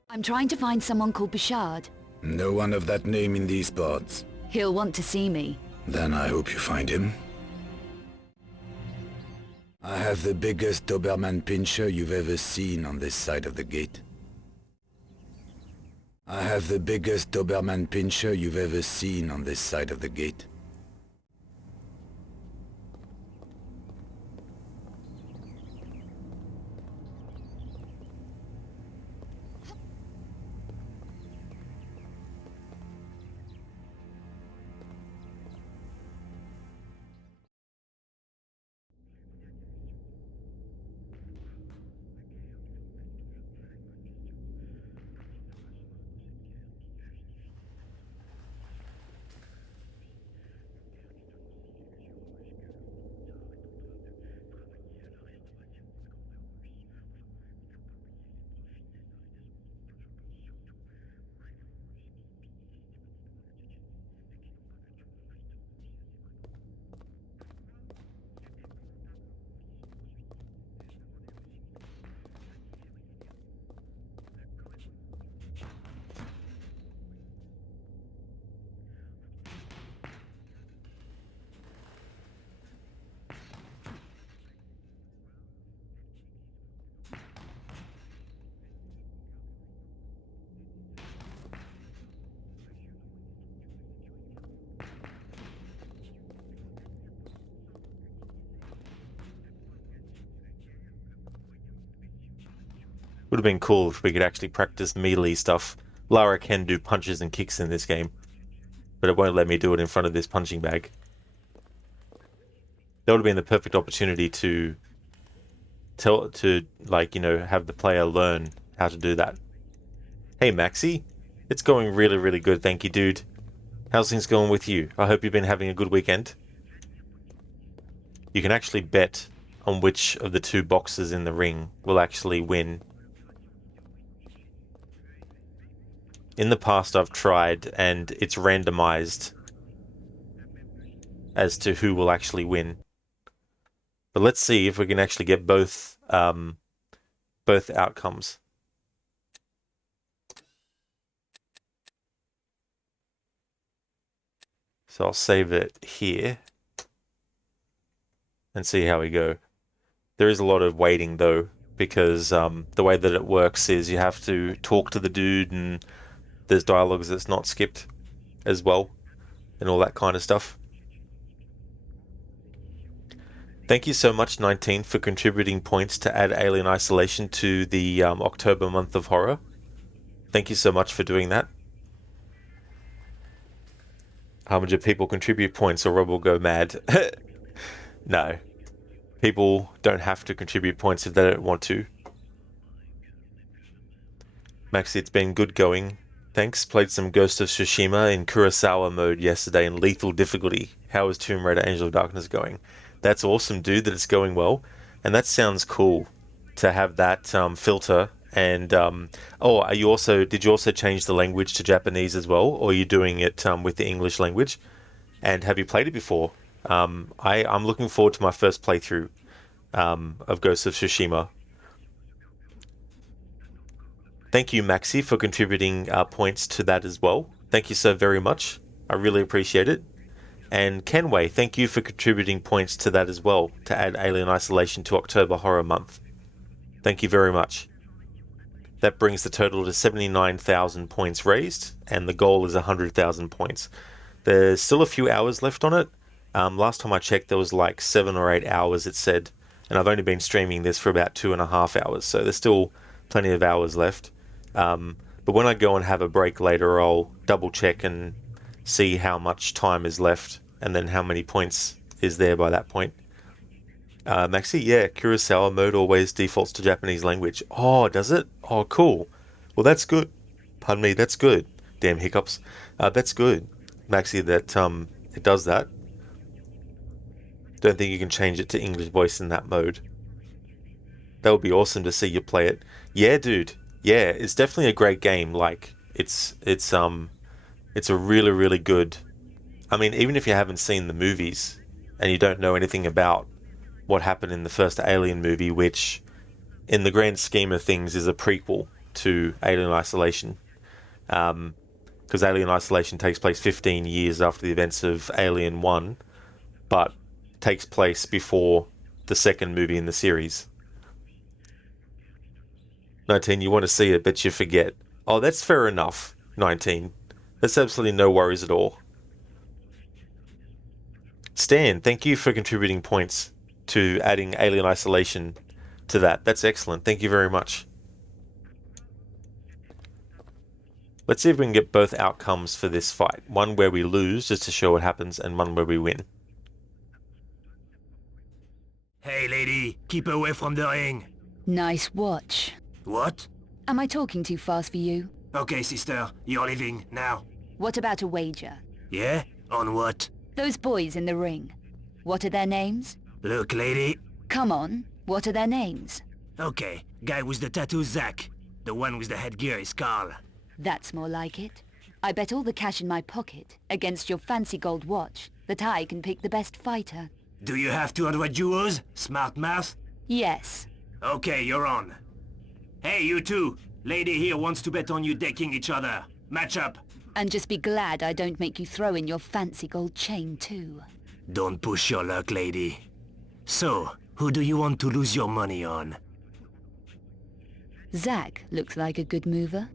I'm trying to find someone called Bouchard. No one of that name in these parts. He'll want to see me. Then I hope you find him. I have the biggest Doberman Pinscher you've ever seen on this side of the gate. I have the biggest Doberman Pinscher you've ever seen on this side of the gate. Would have been cool if we could actually practice melee stuff. Lara can do punches and kicks in this game, but it won't let me do it in front of this punching bag. That would have been the perfect opportunity to have the player learn how to do that. Hey Maxi, it's going really, really good, thank you, dude. How's things going with you? I hope you've been having a good weekend. You can actually bet on which of the two boxes in the ring will actually win. In the past I've tried and it's randomized as to who will actually win. But let's see if we can actually get both outcomes. So I'll save it here and see how we go. There is a lot of waiting though, because the way that it works is you have to talk to the dude and there's dialogues that's not skipped as well and all that kind of stuff. Thank you so much, 19, for contributing points to add Alien Isolation to the October month of horror. Thank you so much for doing that. How much of people contribute points or Rob will go mad? No. People don't have to contribute points if they don't want to. Maxi, it's been good going. Thanks. Played some Ghost of Tsushima in Kurosawa mode yesterday in lethal difficulty. How is Tomb Raider Angel of Darkness going? That's awesome, dude, that it's going well. And that sounds cool to have that filter. And did you also change the language to Japanese as well, or are you doing it with the English language? And have you played it before? I'm looking forward to my first playthrough of Ghost of Tsushima. Thank you, Maxi, for contributing points to that as well. Thank you so very much. I really appreciate it. And Kenway, thank you for contributing points to that as well, to add Alien Isolation to October Horror Month. Thank you very much. That brings the total to 79,000 points raised, and the goal is 100,000 points. There's still a few hours left on it. Last time I checked, there was like 7 or 8 hours, it said, and I've only been streaming this for about 2.5 hours, so there's still plenty of hours left. But when I go and have a break later, I'll double check and see how much time is left, and then how many points is there by that point. Maxi, yeah, Kurosawa mode always defaults to Japanese language. Oh, does it? Oh, cool. Well, that's good. Pardon me, that's good. Damn hiccups. That's good, Maxi, that it does that. Don't think you can change it to English voice in that mode. That would be awesome to see you play it. Yeah, dude. Yeah, it's definitely a great game. Like, it's a really, really good. I mean, even if you haven't seen the movies and you don't know anything about what happened in the first Alien movie, which, in the grand scheme of things, is a prequel to Alien Isolation, because Alien Isolation takes place 15 years after the events of Alien 1, but takes place before the second movie in the series. 19, you want to see it, but you forget. Oh, that's fair enough, 19. That's absolutely no worries at all. Stan, thank you for contributing points to adding Alien Isolation to that. That's excellent. Thank you very much. Let's see if we can get both outcomes for this fight. One where we lose, just to show what happens, and one where we win. Hey, lady, keep away from the ring. Nice watch. What? Am I talking too fast for you? Okay, sister, you're leaving now. What about a wager? Yeah? On what? Those boys in the ring. What are their names? Look, lady. Come on, what are their names? Okay, guy with the tattoo, Zach. The one with the headgear is Carl. That's more like it. I bet all the cash in my pocket against your fancy gold watch that I can pick the best fighter. Do you have 200 euros? Smart mouth? Yes. Okay, you're on. Hey, you two. Lady here wants to bet on you decking each other. Match up. And just be glad I don't make you throw in your fancy gold chain too. Don't push your luck, lady. So, who do you want to lose your money on? Zach looks like a good mover.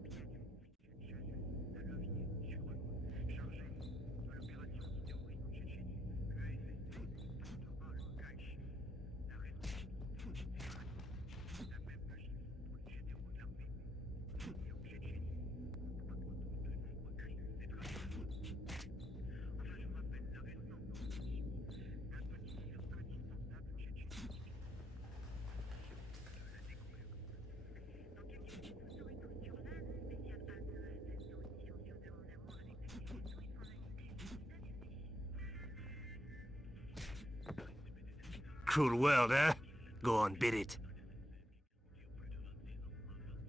Cruel world, eh? Go on, bid it.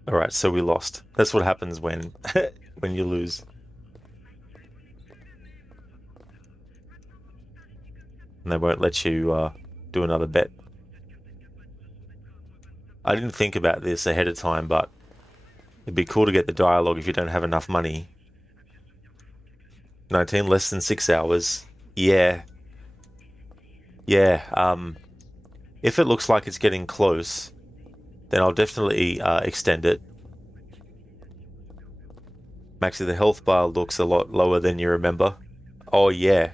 Alright, so we lost. That's what happens when when you lose. And they won't let you do another bet. I didn't think about this ahead of time, but it'd be cool to get the dialogue if you don't have enough money. 19, less than 6 hours. Yeah. Yeah, if it looks like it's getting close, then I'll definitely extend it. Maxi, the health bar looks a lot lower than you remember. Oh, yeah.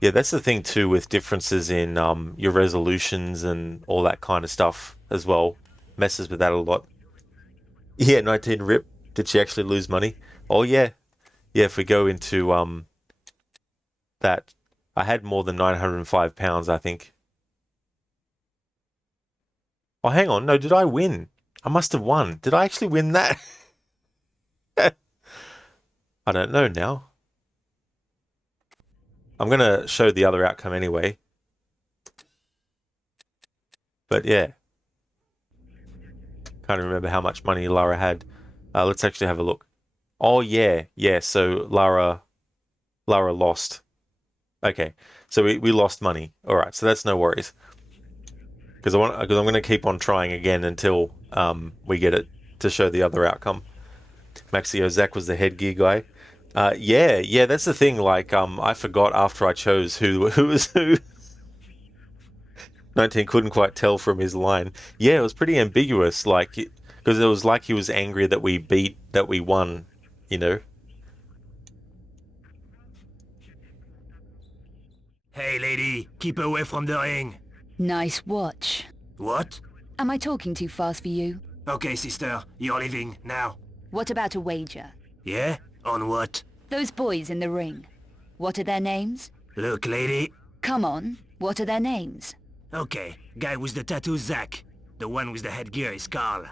Yeah, that's the thing too with differences in your resolutions and all that kind of stuff as well. Messes with that a lot. Yeah, 19 rip. Did she actually lose money? Oh, yeah. Yeah, if we go into that, I had more than £905, I think. Oh, hang on. No, did I win? I must have won. Did I actually win that? I don't know now. I'm going to show the other outcome anyway. But yeah. Can't remember how much money Lara had. Let's actually have a look. Oh, yeah. Yeah, so Lara lost. Okay, so we lost money. All right, so that's no worries. Because I'm going to keep on trying again until we get it to show the other outcome. Maxio, Zach was the headgear guy. Yeah, that's the thing. Like, I forgot after I chose who was who. 19 couldn't quite tell from his line. Yeah, it was pretty ambiguous. Like, Because it was like he was angry that we won, you know? Hey, lady, keep away from the ring. Nice watch. What? Am I talking too fast for you? Okay, sister, you're leaving, now. What about a wager? Yeah? On what? Those boys in the ring. What are their names? Look, lady. Come on, what are their names? Okay, guy with the tattoo, Zach. The one with the headgear is Carl.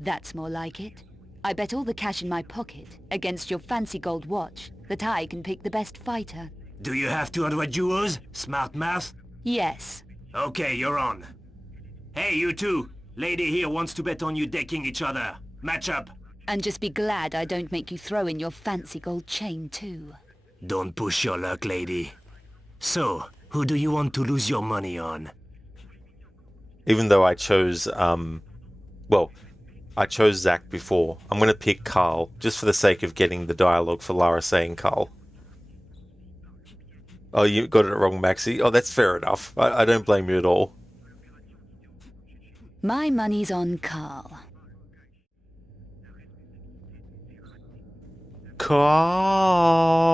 That's more like it. I bet all the cash in my pocket against your fancy gold watch that I can pick the best fighter. Do you have 200 euros? Smart mouth? Yes. Okay, you're on. Hey, you two. Lady here wants to bet on you decking each other. Match up. And just be glad I don't make you throw in your fancy gold chain too. Don't push your luck, lady. So, who do you want to lose your money on? Even though I chose, well, I chose Zach before, I'm going to pick Carl, just for the sake of getting the dialogue for Lara saying Carl. Oh, you got it wrong, Maxi. Oh, that's fair enough. I don't blame you at all. My money's on Carl. Carl!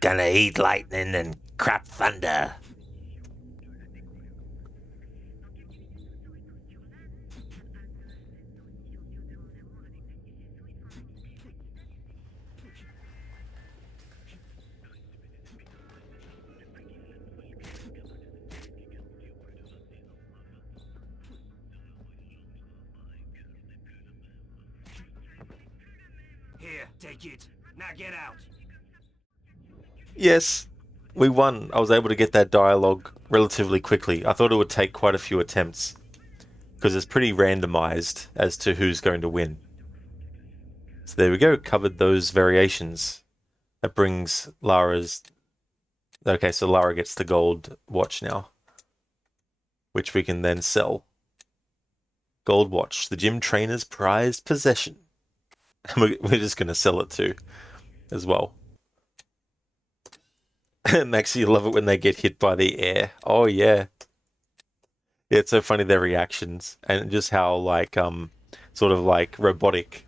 Gonna eat lightning and crap thunder. Here, take it. Now get out. Yes, we won. I was able to get that dialogue relatively quickly. I thought it would take quite a few attempts, because it's pretty randomized as to who's going to win. So there we go, covered those variations. That brings Lara's... Okay, so Lara gets the gold watch now, which we can then sell. Gold watch, the gym trainer's prized possession. We're just going to sell it too, as well. Maxi, you love it when they get hit by the air. Oh yeah. Yeah, it's so funny, their reactions, and just how, like, sort of like robotic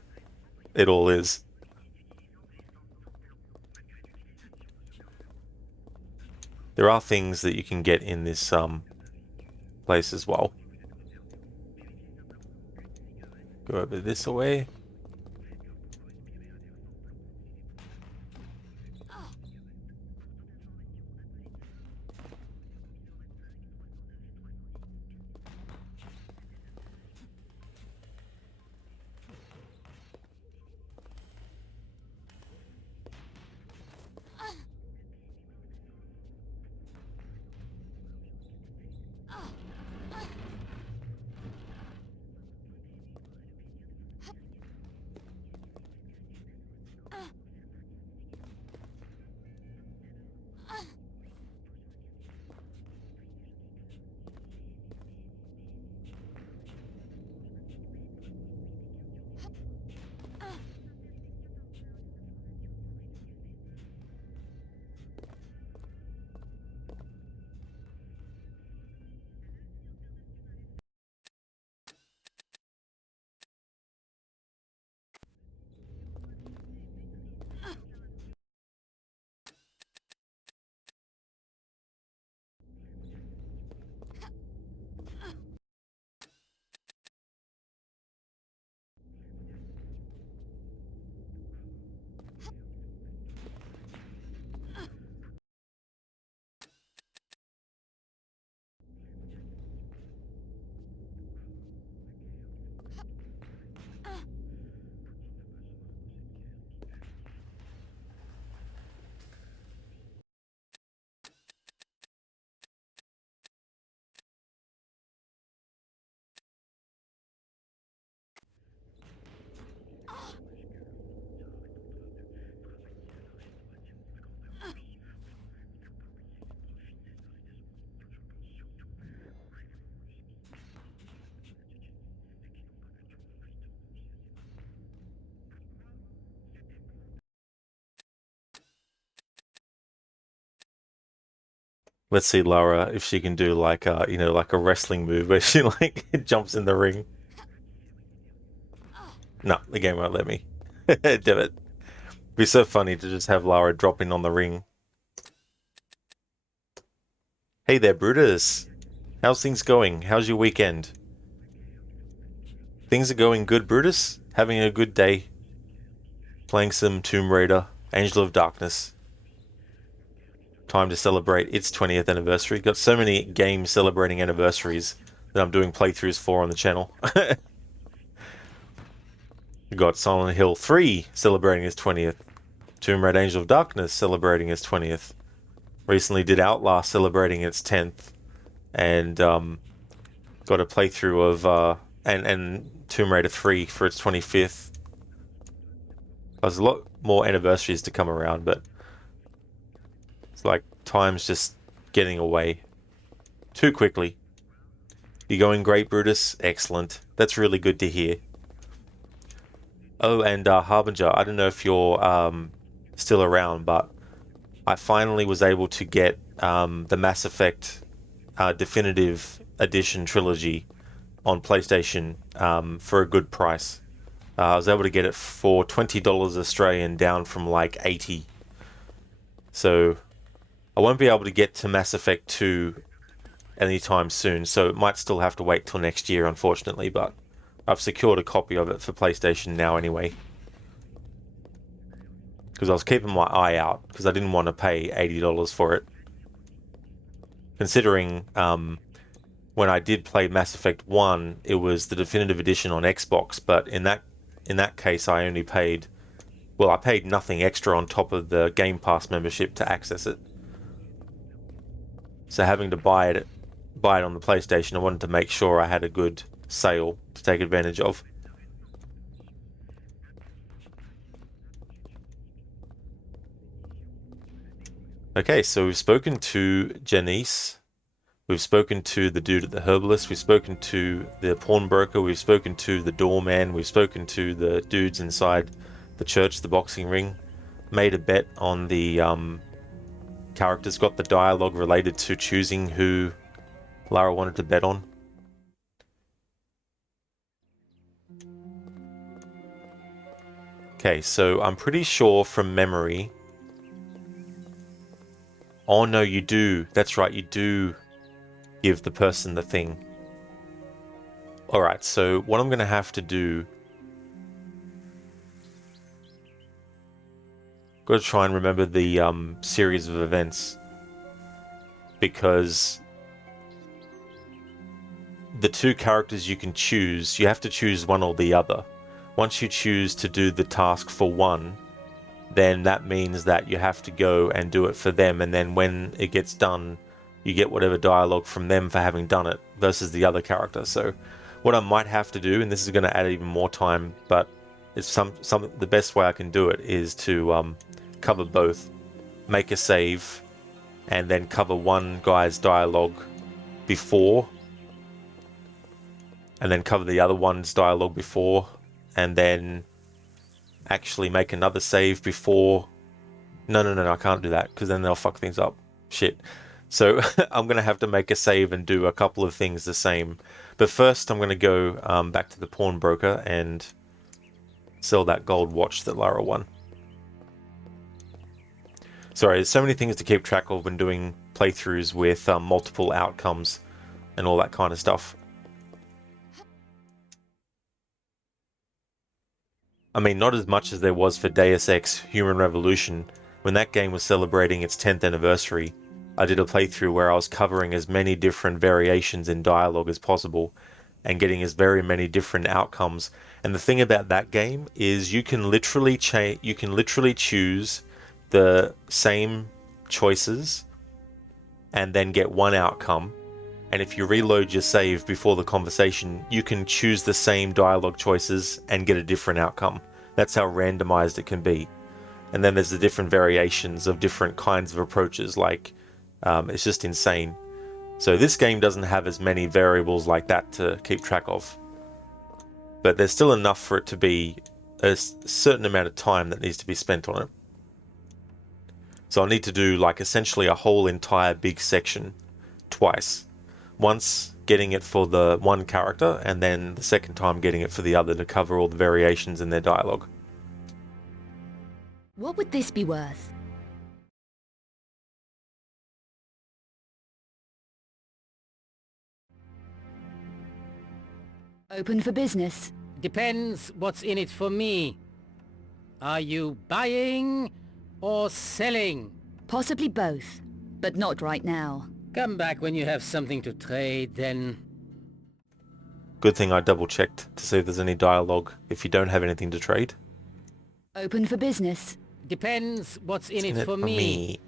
it all is. There are things that you can get in this place as well. Go over this way. Let's see Lara if she can do like you know, like a wrestling move where she like jumps in the ring. No, the game won't let me. Damn it. It'd be so funny to just have Lara dropping on the ring. Hey there, Brutus. How's things going? How's your weekend? Things are going good, Brutus? Having a good day? Playing some Tomb Raider, Angel of Darkness. Time to celebrate its 20th anniversary. Got so many games celebrating anniversaries that I'm doing playthroughs for on the channel. We got Silent Hill 3 celebrating its 20th. Tomb Raider Angel of Darkness celebrating its 20th. Recently did Outlast celebrating its 10th. And got a playthrough of and Tomb Raider 3 for its 25th. There's a lot more anniversaries to come around, but it's like time's just getting away too quickly. You're going great, Brutus. Excellent. That's really good to hear. Oh, and Harbinger, I don't know if you're still around, but I finally was able to get the Mass Effect Definitive Edition trilogy on PlayStation for a good price. I was able to get it for $20 Australian, down from like 80. So I won't be able to get to Mass Effect 2 anytime soon, so it might still have to wait till next year, unfortunately, but I've secured a copy of it for PlayStation now anyway. Because I was keeping my eye out, because I didn't want to pay $80 for it. Considering when I did play Mass Effect 1, it was the definitive edition on Xbox, but in that case I only paid, well, I paid nothing extra on top of the Game Pass membership to access it. So having to buy it on the PlayStation, I wanted to make sure I had a good sale to take advantage of. Okay, so we've spoken to Janice, we've spoken to the dude at the herbalist, we've spoken to the pawnbroker, we've spoken to the doorman, we've spoken to the dudes inside the church, the boxing ring, made a bet on the characters, got the dialogue related to choosing who Lara wanted to bet on. Okay, so I'm pretty sure from memory... Oh no, you do. That's right, you do give the person the thing. Alright, so what I'm going to have to do... Got to try and remember the series of events. Because the two characters you can choose, you have to choose one or the other. Once you choose to do the task for one, then that means that you have to go and do it for them, and then when it gets done, you get whatever dialogue from them for having done it, versus the other character. So what I might have to do, and this is going to add even more time, but it's the best way I can do it is to cover both, make a save, and then cover one guy's dialogue before, and then cover the other one's dialogue before, and then actually make another save before. No, I can't do that, because then they'll fuck things up. Shit. So I'm going to have to make a save and do a couple of things the same. But first I'm going to go back to the pawnbroker and sell that gold watch that Lara won. Sorry, there's so many things to keep track of when doing playthroughs with multiple outcomes and all that kind of stuff. I mean, not as much as there was for Deus Ex Human Revolution. When that game was celebrating its 10th anniversary, I did a playthrough where I was covering as many different variations in dialogue as possible and getting as very many different outcomes. And the thing about that game is you can literally choose the same choices and then get one outcome. And if you reload your save before the conversation, you can choose the same dialogue choices and get a different outcome. That's how randomized it can be. And then there's the different variations of different kinds of approaches, like it's just insane. So this game doesn't have as many variables like that to keep track of. But there's still enough for it to be a certain amount of time that needs to be spent on it. So I need to do like essentially a whole entire big section twice. Once getting it for the one character, and then the second time getting it for the other to cover all the variations in their dialogue. What would this be worth? Open for business. Depends what's in it for me. Are you buying or selling? Possibly both, but not right now. Come back when you have something to trade, then. Good thing I double checked to see if there's any dialogue if you don't have anything to trade. Open for business. Depends what's in it for me. me.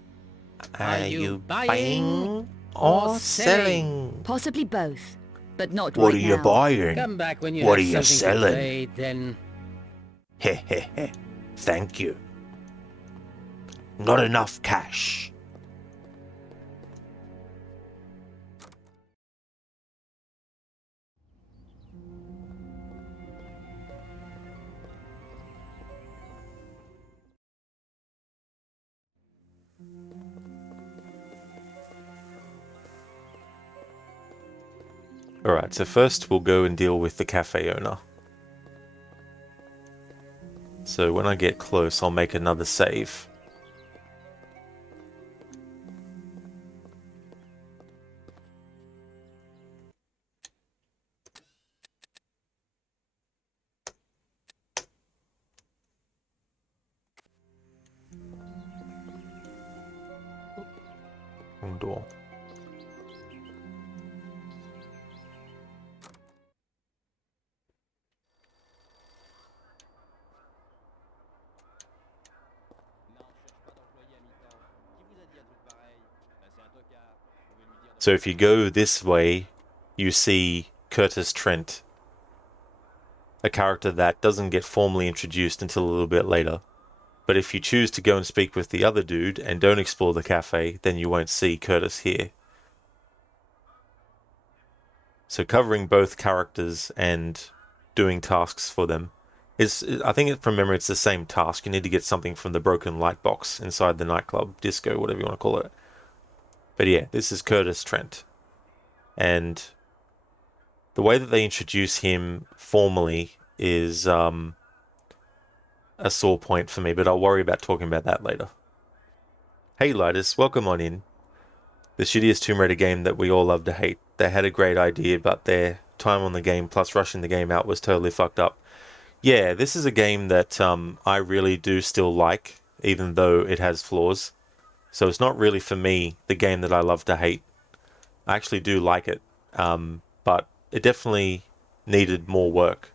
Are you buying or selling? Possibly both, but not What right are you now. buying? Come back when you What have are you something selling? to trade, then. Heh. Thank you. Not enough cash. Alright, so first we'll go and deal with the cafe owner. So when I get close, I'll make another save. Wrong door. So if you go this way, you see Curtis Trent, a character that doesn't get formally introduced until a little bit later. But if you choose to go and speak with the other dude and don't explore the cafe, then you won't see Curtis here. So covering both characters and doing tasks for them is, I think from memory, it's the same task. You need to get something from the broken light box inside the nightclub, disco, whatever you want to call it. But yeah, this is Curtis Trent. And the way that they introduce him formally is a sore point for me, but I'll worry about talking about that later. Hey Lidus, welcome on in. The shittiest Tomb Raider game that we all love to hate. They had a great idea, but their time on the game plus rushing the game out was totally fucked up. Yeah, this is a game that I really do still like, even though it has flaws. So it's not really for me the game that I love to hate. I actually do like it, but it definitely needed more work,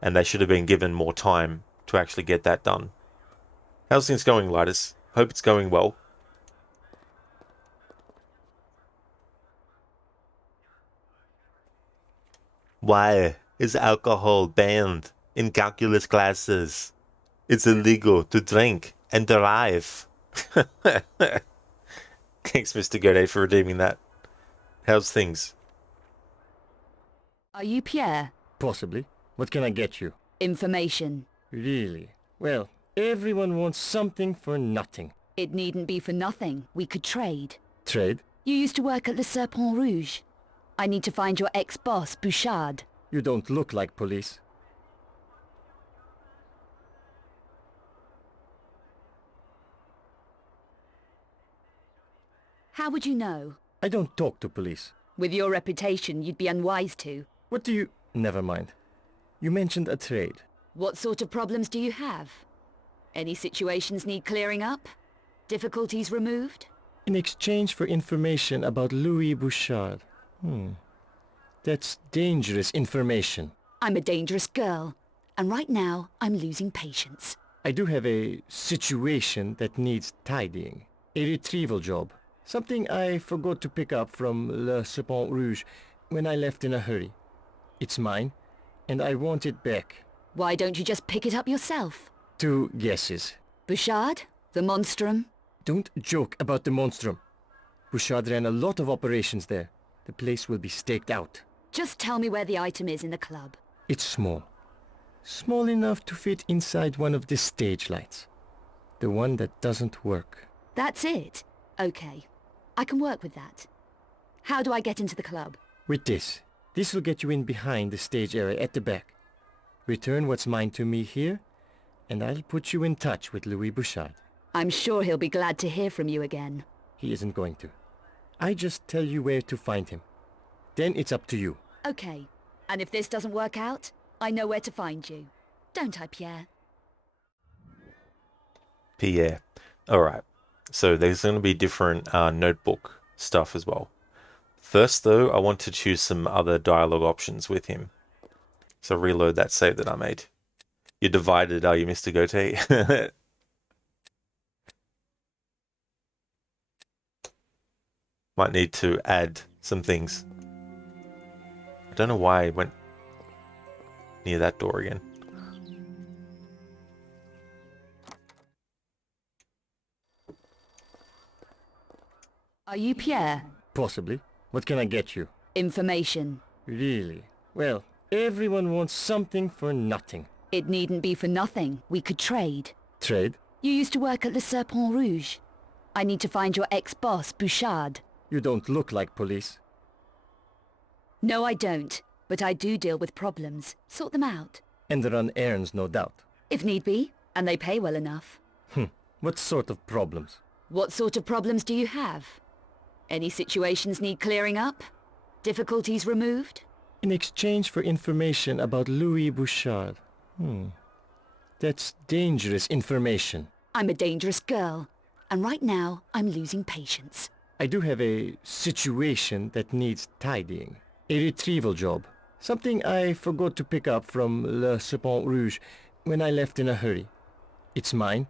and they should have been given more time to actually get that done. How's things going, Lidus? Hope it's going well. Why is alcohol banned in calculus classes? It's illegal to drink and drive. Thanks, Mr. Godet, for redeeming that. How's things? Are you Pierre? Possibly. What can I get you? Information. Really? Well, everyone wants something for nothing. It needn't be for nothing. We could trade. Trade? You used to work at the Serpent Rouge. I need to find your ex-boss, Bouchard. You don't look like police. How would you know? I don't talk to police. With your reputation, you'd be unwise to. What do you... Never mind. You mentioned a trade. What sort of problems do you have? Any situations need clearing up? Difficulties removed? In exchange for information about Louis Bouchard. That's dangerous information. I'm a dangerous girl, and right now I'm losing patience. I do have a situation that needs tidying. A retrieval job. Something I forgot to pick up from Le Serpent Rouge when I left in a hurry. It's mine, and I want it back. Why don't you just pick it up yourself? 2 guesses. Bouchard? The Monstrum? Don't joke about the Monstrum. Bouchard ran a lot of operations there. The place will be staked out. Just tell me where the item is in the club. It's small. Small enough to fit inside one of the stage lights. The one that doesn't work. That's it? Okay. I can work with that. How do I get into the club? With this. This will get you in behind the stage area at the back. Return what's mine to me here, and I'll put you in touch with Louis Bouchard. I'm sure he'll be glad to hear from you again. He isn't going to. I just tell you where to find him. Then it's up to you. Okay. And if this doesn't work out, I know where to find you. Don't I, Pierre? Pierre. Alright. So there's going to be different notebook stuff as well. First though, I want to choose some other dialogue options with him. So reload that save that I made. You're divided, are you, Mr. Gote? Might need to add some things. I don't know why I went near that door again. Are you Pierre? Possibly. What can I get you? Information. Really? Well, everyone wants something for nothing. It needn't be for nothing. We could trade. Trade? You used to work at Le Serpent Rouge. I need to find your ex-boss, Bouchard. You don't look like police. No, I don't. But I do deal with problems. Sort them out. And run errands, no doubt. If need be. And they pay well enough. What sort of problems? What sort of problems do you have? Any situations need clearing up? Difficulties removed? In exchange for information about Louis Bouchard. That's dangerous information. I'm a dangerous girl. And right now, I'm losing patience. I do have a situation that needs tidying. A retrieval job. Something I forgot to pick up from Le Serpent Rouge when I left in a hurry. It's mine,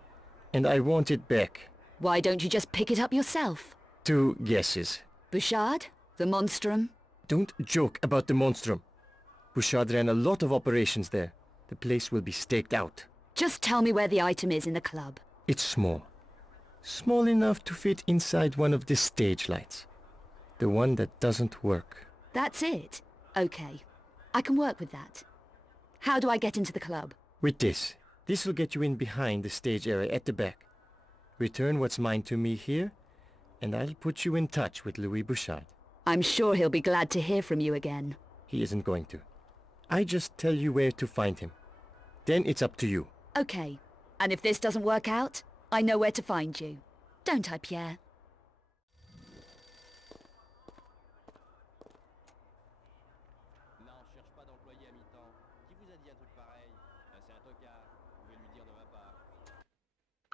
and I want it back. Why don't you just pick it up yourself? 2 guesses. Bouchard? The Monstrum? Don't joke about the Monstrum. Bouchard ran a lot of operations there. The place will be staked out. Just tell me where the item is in the club. It's small. Small enough to fit inside one of the stage lights. The one that doesn't work. That's it? Okay. I can work with that. How do I get into the club? With this. This will get you in behind the stage area at the back. Return what's mine to me here, and I'll put you in touch with Louis Bouchard. I'm sure he'll be glad to hear from you again. He isn't going to. I just tell you where to find him. Then it's up to you. Okay. And if this doesn't work out, I know where to find you. Don't I, Pierre?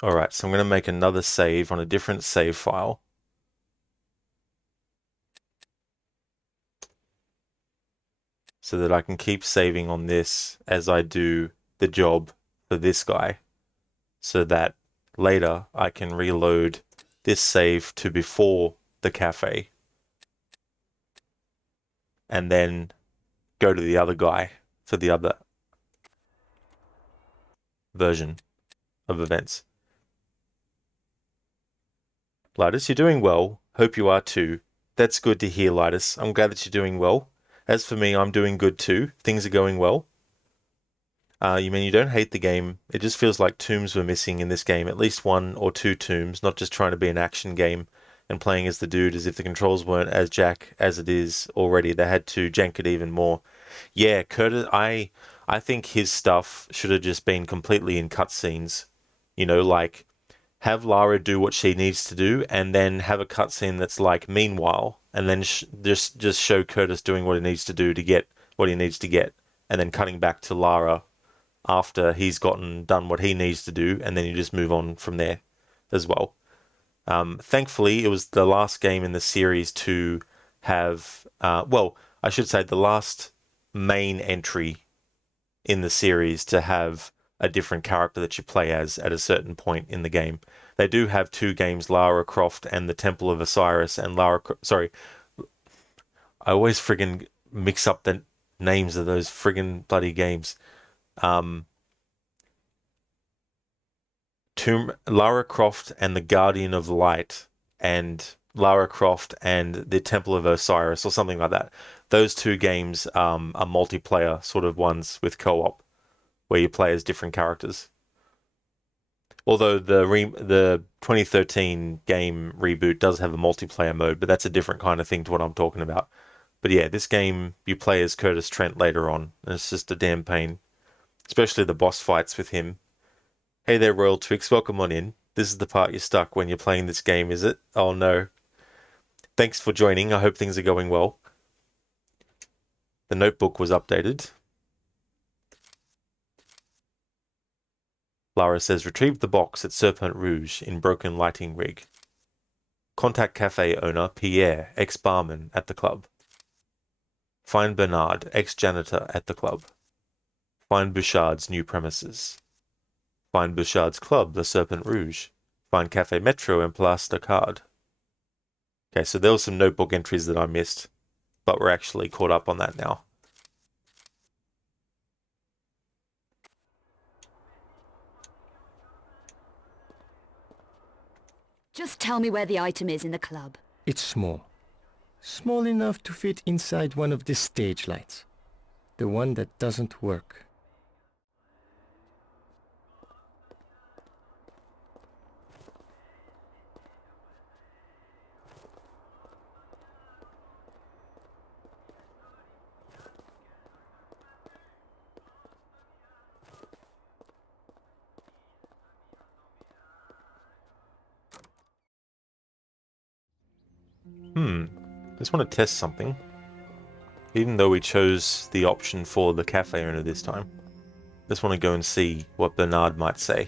Alright, so I'm going to make another save on a different save file. So that I can keep saving on this as I do the job for this guy. So that later I can reload this save to before the cafe. And then go to the other guy for the other version of events. Lidus, you're doing well. Hope you are too. That's good to hear, Lidus. I'm glad that you're doing well. As for me, I'm doing good too. Things are going well. You mean you don't hate the game? It just feels like tombs were missing in this game. At least 1 or 2 tombs, not just trying to be an action game and playing as the dude as if the controls weren't as jack as it is already. They had to jank it even more. Yeah, Curtis, I think his stuff should have just been completely in cutscenes. You know, like, have Lara do what she needs to do, and then have a cutscene that's like, meanwhile, and then just show Curtis doing what he needs to do to get what he needs to get, and then cutting back to Lara after he's done what he needs to do, and then you just move on from there as well. Thankfully, it was the last game in the series to have, well, I should say the last main entry in the series to have a different character that you play as at a certain point in the game. They do have 2 games, Lara Croft and the Temple of Osiris, and sorry, I always friggin' mix up the names of those friggin' bloody games. Lara Croft and the Guardian of Light, and Lara Croft and the Temple of Osiris, or something like that. Those 2 games are multiplayer sort of ones with co-op, where you play as different characters. Although the 2013 game reboot does have a multiplayer mode, but that's a different kind of thing to what I'm talking about. But yeah, this game, you play as Curtis Trent later on, and it's just a damn pain. Especially the boss fights with him. Hey there, Royal Twix, welcome on in. This is the part you're stuck when you're playing this game, is it? Oh no. Thanks for joining, I hope things are going well. The notebook was updated. Lara says, retrieve the box at Serpent Rouge in broken lighting rig. Contact cafe owner Pierre, ex-barman at the club. Find Bernard, ex-janitor at the club. Find Bouchard's new premises. Find Bouchard's club, the Serpent Rouge. Find Cafe Metro and Place des Cartes. Okay, so there were some notebook entries that I missed, but we're actually caught up on that now. Just tell me where the item is in the club. It's small. Small enough to fit inside one of the stage lights. The one that doesn't work. Just want to test something. Even though we chose the option for the cafe owner this time. Just want to go and see what Bernard might say.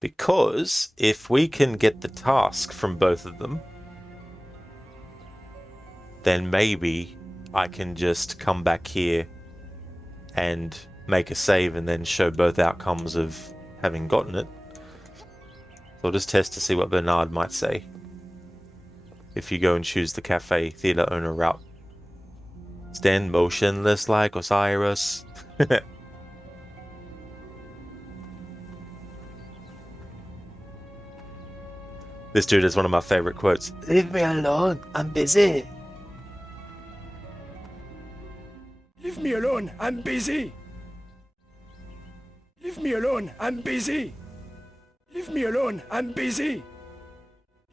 Because if we can get the task from both of them, then maybe I can just come back here and make a save and then show both outcomes of having gotten it. So I'll just test to see what Bernard might say if you go and choose the cafe theater owner route. Stand motionless like Osiris. This dude is one of my favorite quotes. Leave me alone, I'm busy. Leave me alone, I'm busy. Leave me alone, I'm busy. Leave me alone, I'm busy.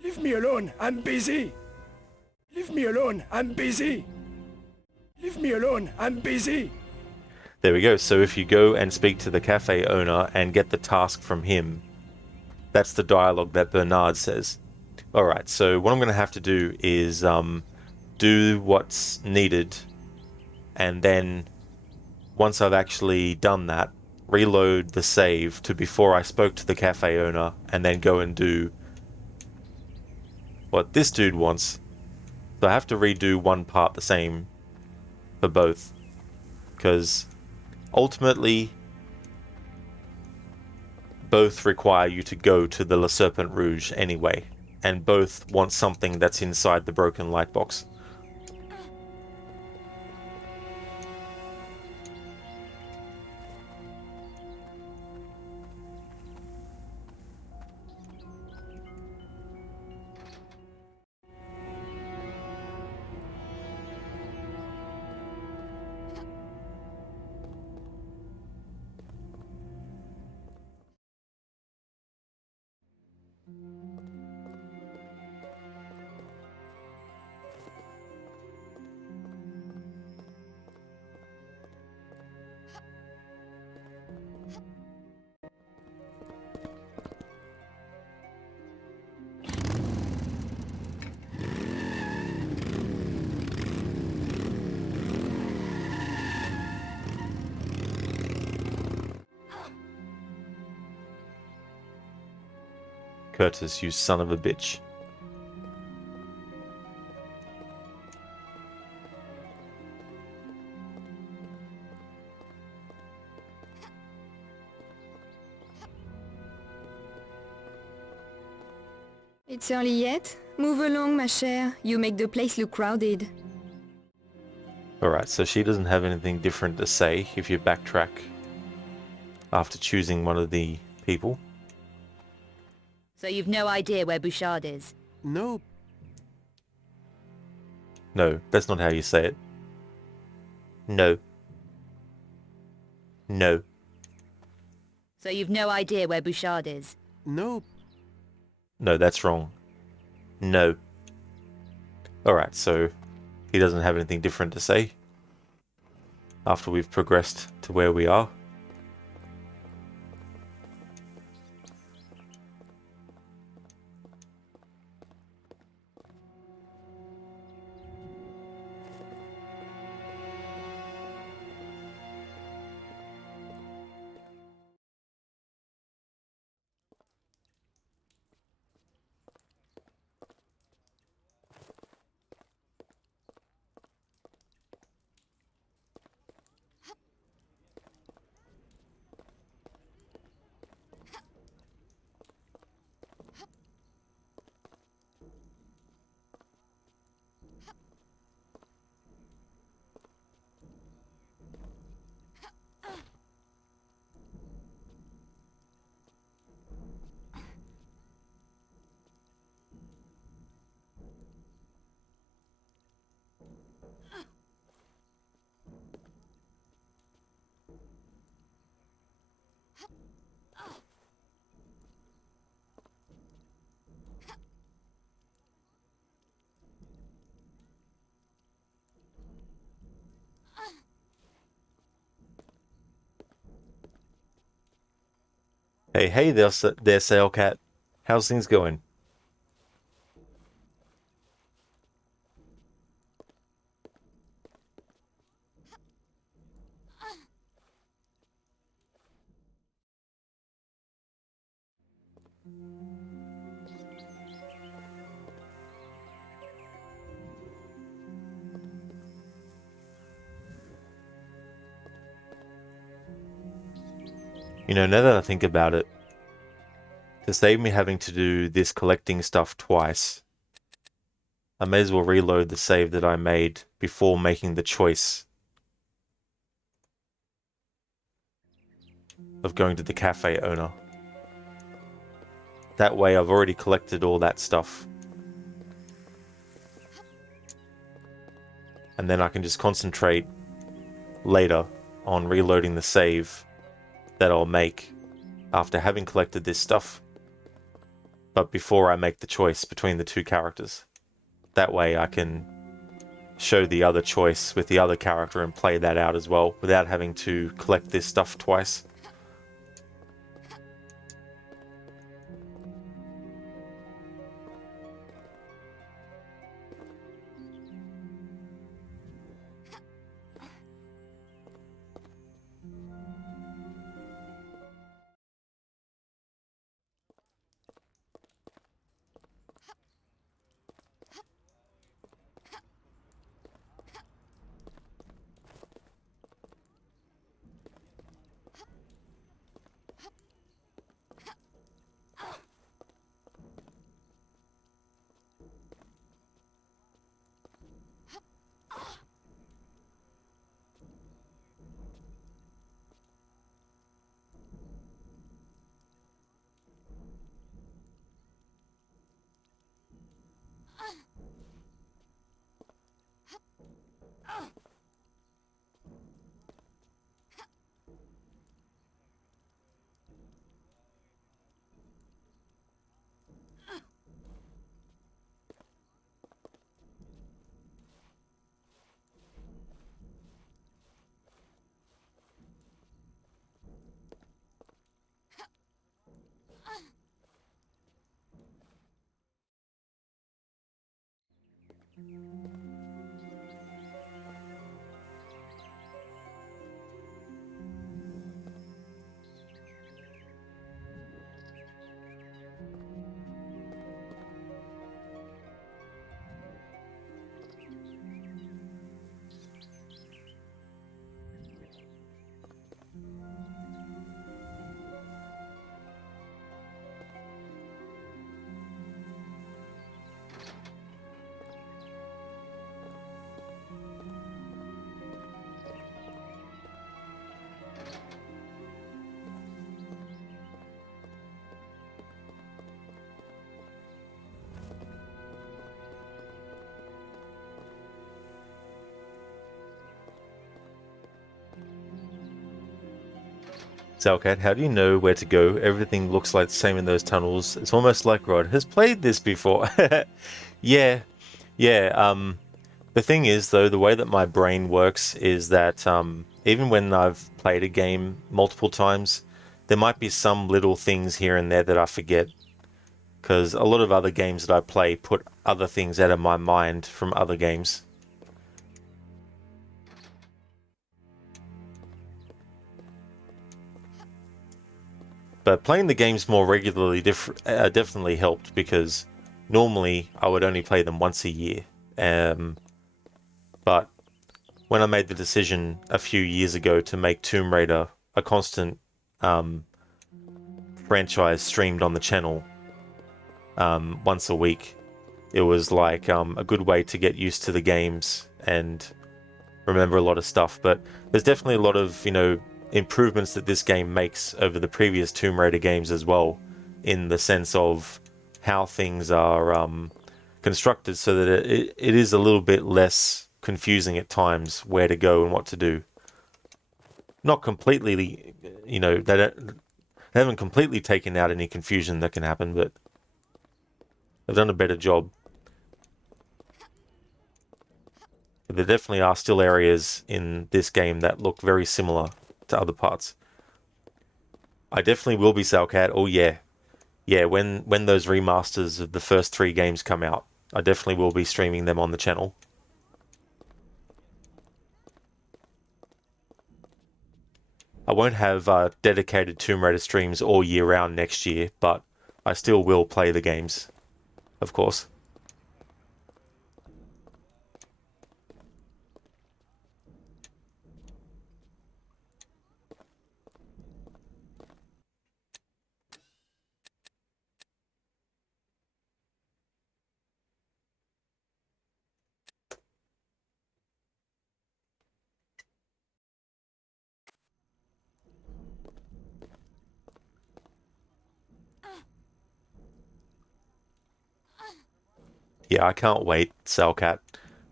Leave me alone, I'm busy. Leave me alone, I'm busy. Leave me alone, I'm busy. There we go. So if you go and speak to the cafe owner and get the task from him, that's the dialogue that Bernard says. Alright, so what I'm going to have to do is do what's needed, and then once I've actually done that, reload the save to before I spoke to the cafe owner, and then go and do what this dude wants. So I have to redo one part the same for both, because ultimately both require you to go to the Le Serpent Rouge anyway, and both want something that's inside the broken light box. Curtis, you son of a bitch. It's early yet? Move along, ma chère. You make the place look crowded. Alright, so she doesn't have anything different to say if you backtrack after choosing one of the people. So you've no idea where Bouchard is? No. No, that's not how you say it. No. No. So you've no idea where Bouchard is? No. No, that's wrong. No. Alright, so he doesn't have anything different to say after we've progressed to where we are. Hey there, Sailcat. How's things going? You know, now that I think about it, to save me having to do this collecting stuff twice, I may as well reload the save that I made before making the choice of going to the cafe owner. That way I've already collected all that stuff. And then I can just concentrate later on reloading the save that I'll make after having collected this stuff, but before I make the choice between the two characters. That way I can show the other choice with the other character and play that out as well without having to collect this stuff twice. Zalcat, how do you know where to go? Everything looks like the same in those tunnels. It's almost like Rod has played this before. Yeah, yeah. The thing is, though, the way that my brain works is that even when I've played a game multiple times, there might be some little things here and there that I forget. Because a lot of other games that I play put other things out of my mind from other games. But playing the games more regularly definitely helped, because normally I would only play them once a year. But when I made the decision a few years ago to make Tomb Raider a constant franchise streamed on the channel once a week, it was like a good way to get used to the games and remember a lot of stuff. But there's definitely a lot of, improvements that this game makes over the previous Tomb Raider games as well, in the sense of how things are constructed, so that it is a little bit less confusing at times where to go and what to do. Not completely, they haven't completely taken out any confusion that can happen, but they've done a better job. But there definitely are still areas in this game that look very similar to other parts. I definitely will be Zalcat. Oh yeah. Yeah, when those remasters of the first 3 games come out, I definitely will be streaming them on the channel. I won't have dedicated Tomb Raider streams all year round next year, but I still will play the games, of course. Yeah, I can't wait, Salcat,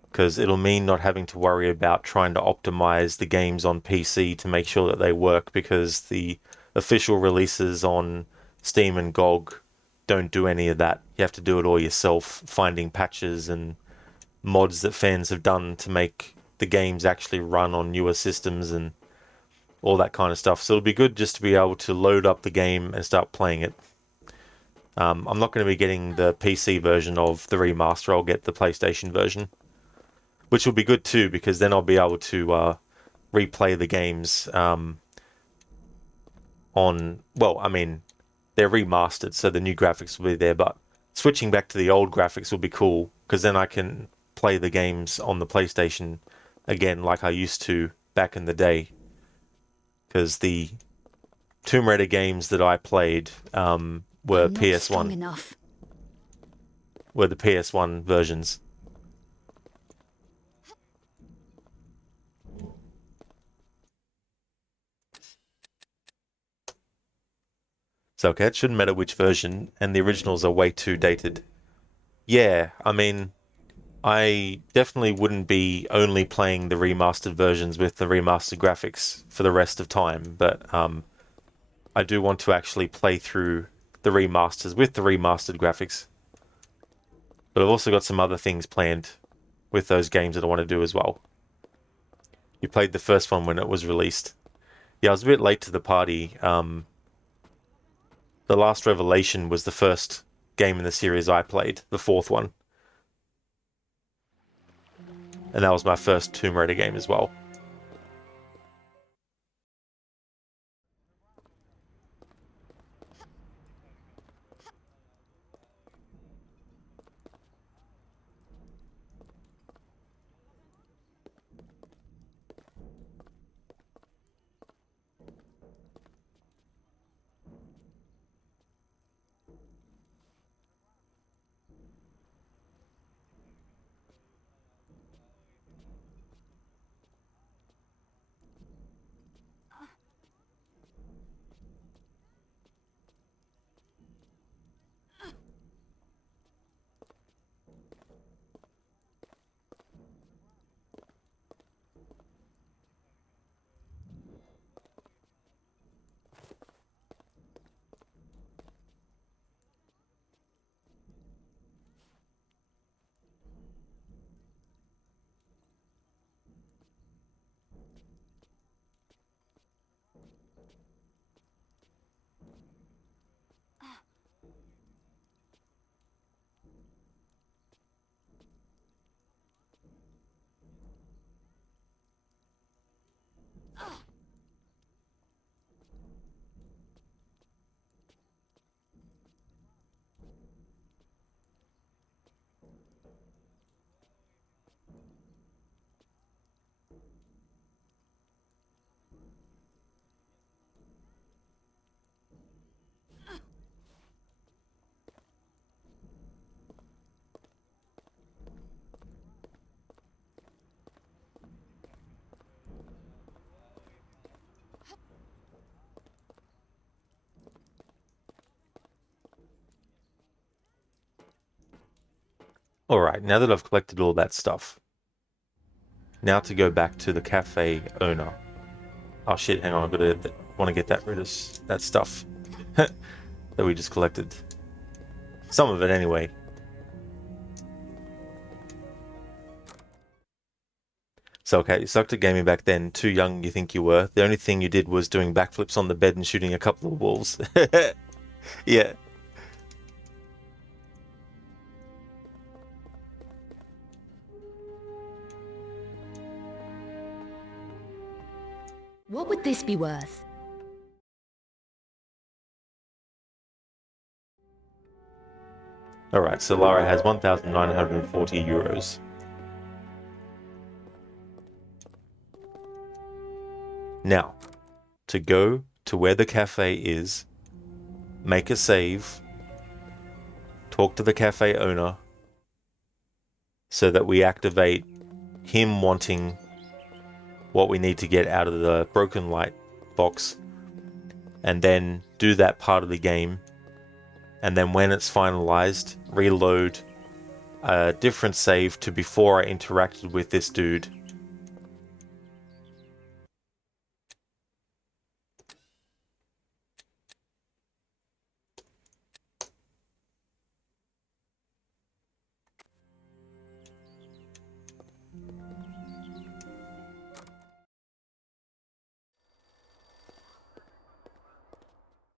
because it'll mean not having to worry about trying to optimize the games on PC to make sure that they work, because the official releases on Steam and GOG don't do any of that. You have to do it all yourself, finding patches and mods that fans have done to make the games actually run on newer systems and all that kind of stuff. So it'll be good just to be able to load up the game and start playing it. I'm not going to be getting the PC version of the remaster. I'll get the PlayStation version, which will be good too, because then I'll be able to replay the games on... Well, I mean, they're remastered, so the new graphics will be there, but switching back to the old graphics will be cool, because then I can play the games on the PlayStation again like I used to back in the day. Because the Tomb Raider games that I played were PS1. Were the PS1 versions. So okay, it shouldn't matter which version, and the originals are way too dated. Yeah, I mean, I definitely wouldn't be only playing the remastered versions with the remastered graphics for the rest of time, but I do want to actually play through the remasters with the remastered graphics. But I've also got some other things planned with those games that I want to do as well. You played the first one when it was released. Yeah, I was a bit late to the party. The Last Revelation was the first game in the series I played, the 4th one. And that was my first Tomb Raider game as well. Alright, now that I've collected all that stuff, now to go back to the cafe owner. Oh shit, hang on, want to get that rid of that stuff that we just collected. Some of it anyway. So okay, you sucked at gaming back then, too young you think you were. The only thing you did was doing backflips on the bed and shooting a couple of wolves. Yeah. What would this be worth? Alright, so Lara has 1,940 euros. Now, to go to where the cafe is, make a save, talk to the cafe owner, so that we activate him wanting what we need to get out of the broken light box, and then do that part of the game, and then when it's finalized, reload a different save to before I interacted with this dude.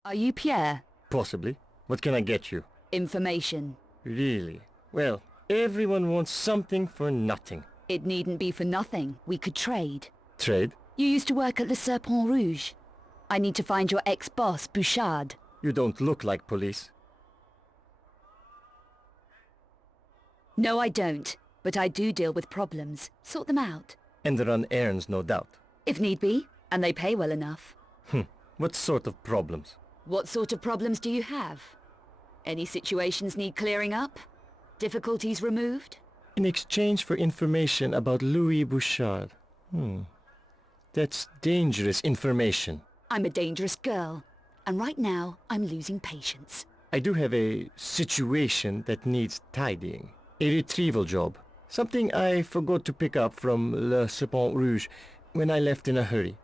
Are you Pierre? Possibly. What can I get you? Information. Really? Well, everyone wants something for nothing. It needn't be for nothing. We could trade. Trade? You used to work at Le Serpent Rouge. I need to find your ex-boss, Bouchard. You don't look like police. No, I don't. But I do deal with problems. Sort them out. And run errands, no doubt. If need be. And they pay well enough. What sort of problems? What sort of problems do you have? Any situations need clearing up? Difficulties removed? In exchange for information about Louis Bouchard. That's dangerous information. I'm a dangerous girl. And right now, I'm losing patience. I do have a situation that needs tidying. A retrieval job. Something I forgot to pick up from Le Serpent Rouge when I left in a hurry.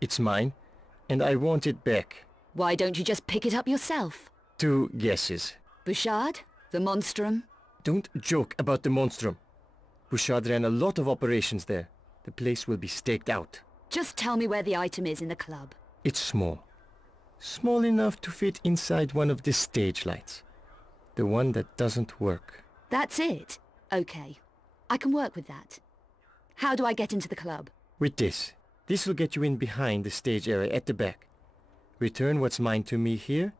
It's mine, and I want it back. Why don't you just pick it up yourself? 2 guesses. Bouchard? The Monstrum? Don't joke about the Monstrum. Bouchard ran a lot of operations there. The place will be staked out. Just tell me where the item is in the club. It's small. Small enough to fit inside one of the stage lights. The one that doesn't work. That's it? Okay. I can work with that. How do I get into the club? With this. This will get you in behind the stage area at the back. Return what's mine to me here,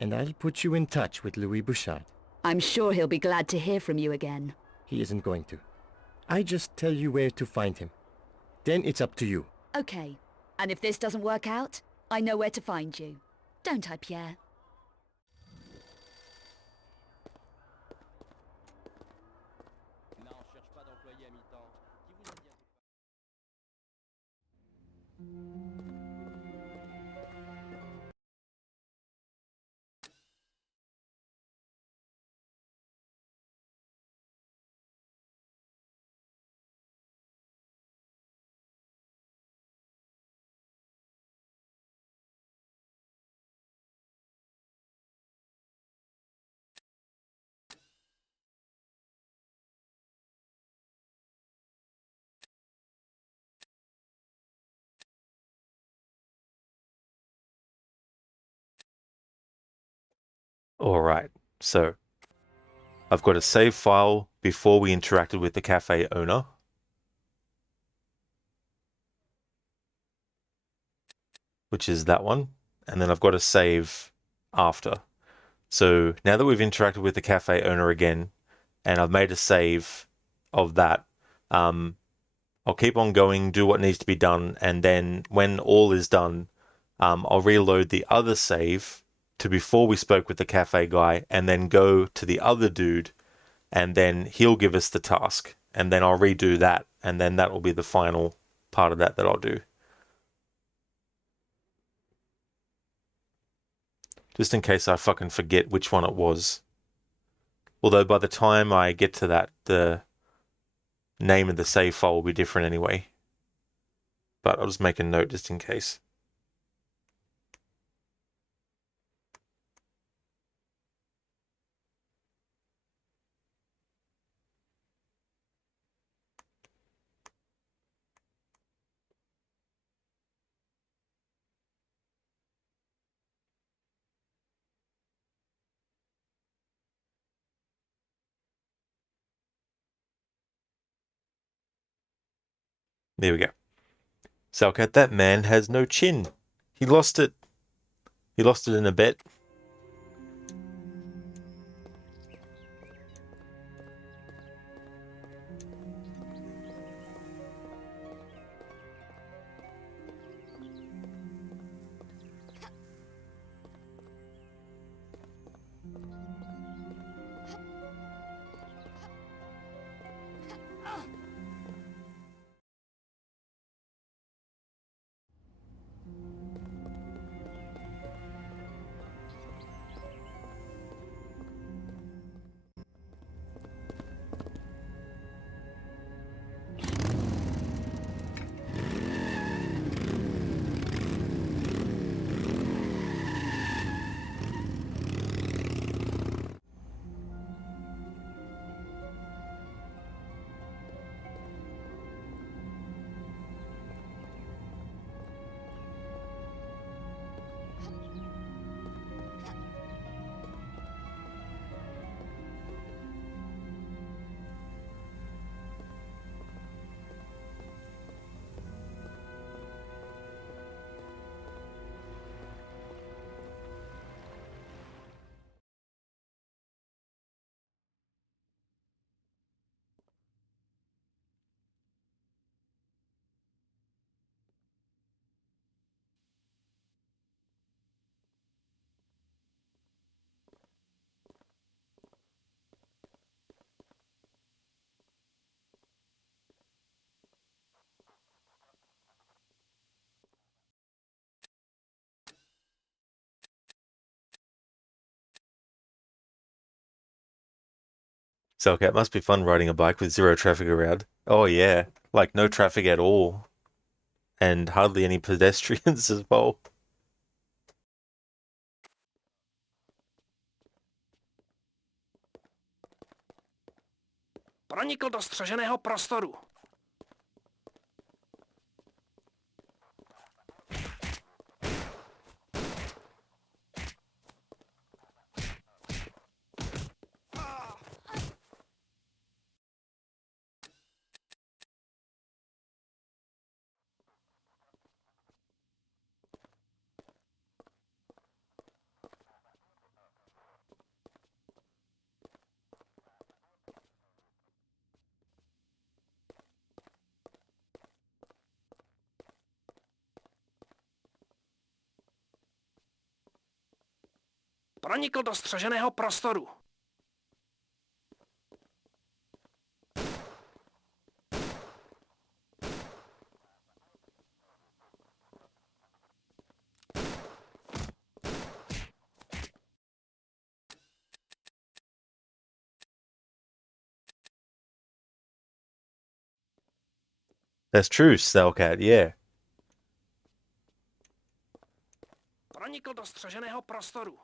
and I'll put you in touch with Louis Bouchard. I'm sure he'll be glad to hear from you again. He isn't going to. I just tell you where to find him. Then it's up to you. Okay. And if this doesn't work out, I know where to find you. Don't I, Pierre? Alright, so I've got a save file before we interacted with the cafe owner. Which is that one. And then I've got a save after. So now that we've interacted with the cafe owner again, and I've made a save of that, I'll keep on going, do what needs to be done, and then when all is done, I'll reload the other save to before we spoke with the cafe guy, and then go to the other dude, and then he'll give us the task, and then I'll redo that, and then that will be the final part of that I'll do. Just in case I fucking forget which one it was. Although by the time I get to that, the name of the save file will be different anyway. But I'll just make a note just in case. There we go. Salcat, that man has no chin. He lost it. He lost it in a bet. Salcat, must be fun riding a bike with zero traffic around. Oh yeah, like no traffic at all. And hardly any pedestrians as well. Pronikl do střeženého prostoru. Pronikl do střeženého prostoru. That's true, Salcat, yeah. Pronikl do střeženého prostoru.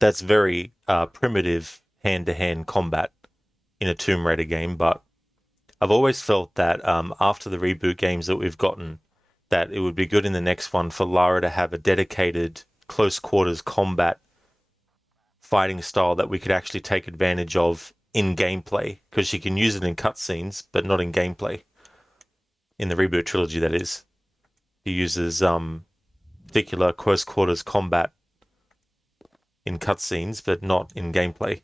That's very primitive hand-to-hand combat in a Tomb Raider game, but I've always felt that after the reboot games that we've gotten, that it would be good in the next one for Lara to have a dedicated close quarters combat fighting style that we could actually take advantage of in gameplay, because she can use it in cutscenes, but not in gameplay. In the reboot trilogy, that is. He uses particular close quarters combat in cutscenes, but not in gameplay. It'd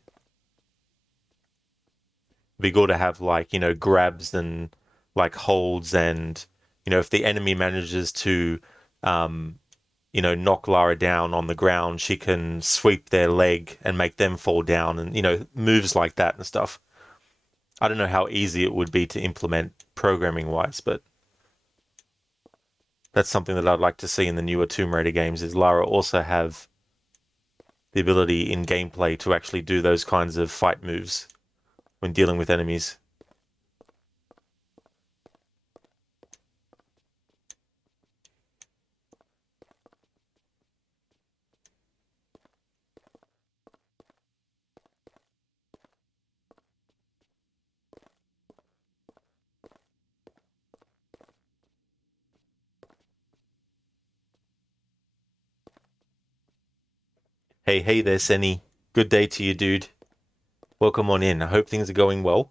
be good to have, like, you know, grabs and like holds, and, you know, if the enemy manages to you know, knock Lara down on the ground. She can sweep their leg and make them fall down, and, you know, moves like that and stuff. I don't know how easy it would be to implement programming-wise, but that's something that I'd like to see in the newer Tomb Raider games, is Lara also have the ability in gameplay to actually do those kinds of fight moves when dealing with enemies. Hey there, Senny. Good day to you, dude. Welcome on in. I hope things are going well.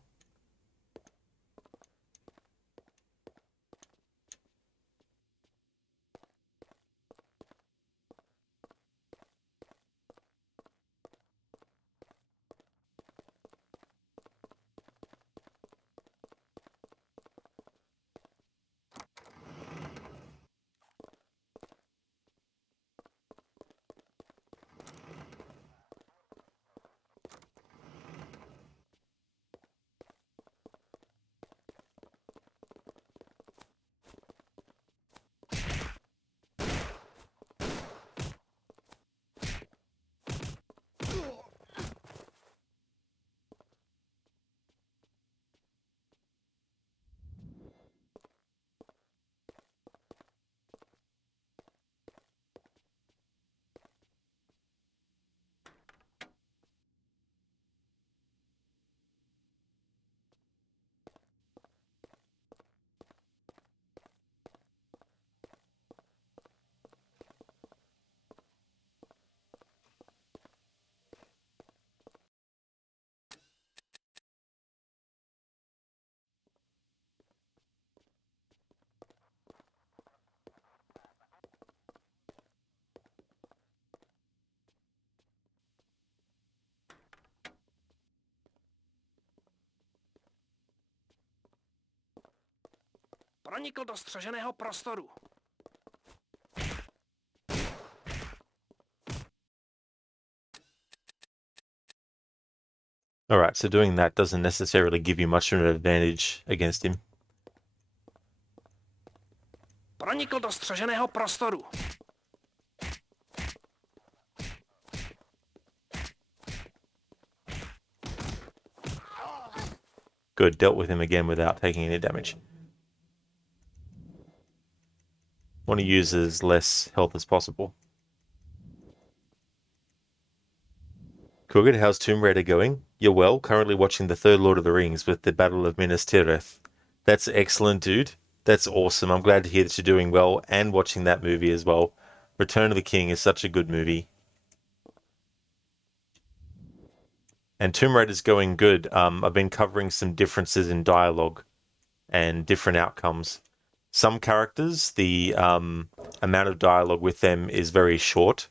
Pronikl do střeženého prostoru. Alright, so doing that doesn't necessarily give you much of an advantage against him. Pronikl do střeženého prostoru. Good, dealt with him again without taking any damage. Want to use as less health as possible. Kugid, how's Tomb Raider going? You're well, currently watching the third Lord of the Rings with the Battle of Minas Tirith. That's excellent, dude. That's awesome. I'm glad to hear that you're doing well and watching that movie as well. Return of the King is such a good movie. And Tomb Raider's going good. I've been covering some differences in dialogue and different outcomes. Some characters, the amount of dialogue with them is very short,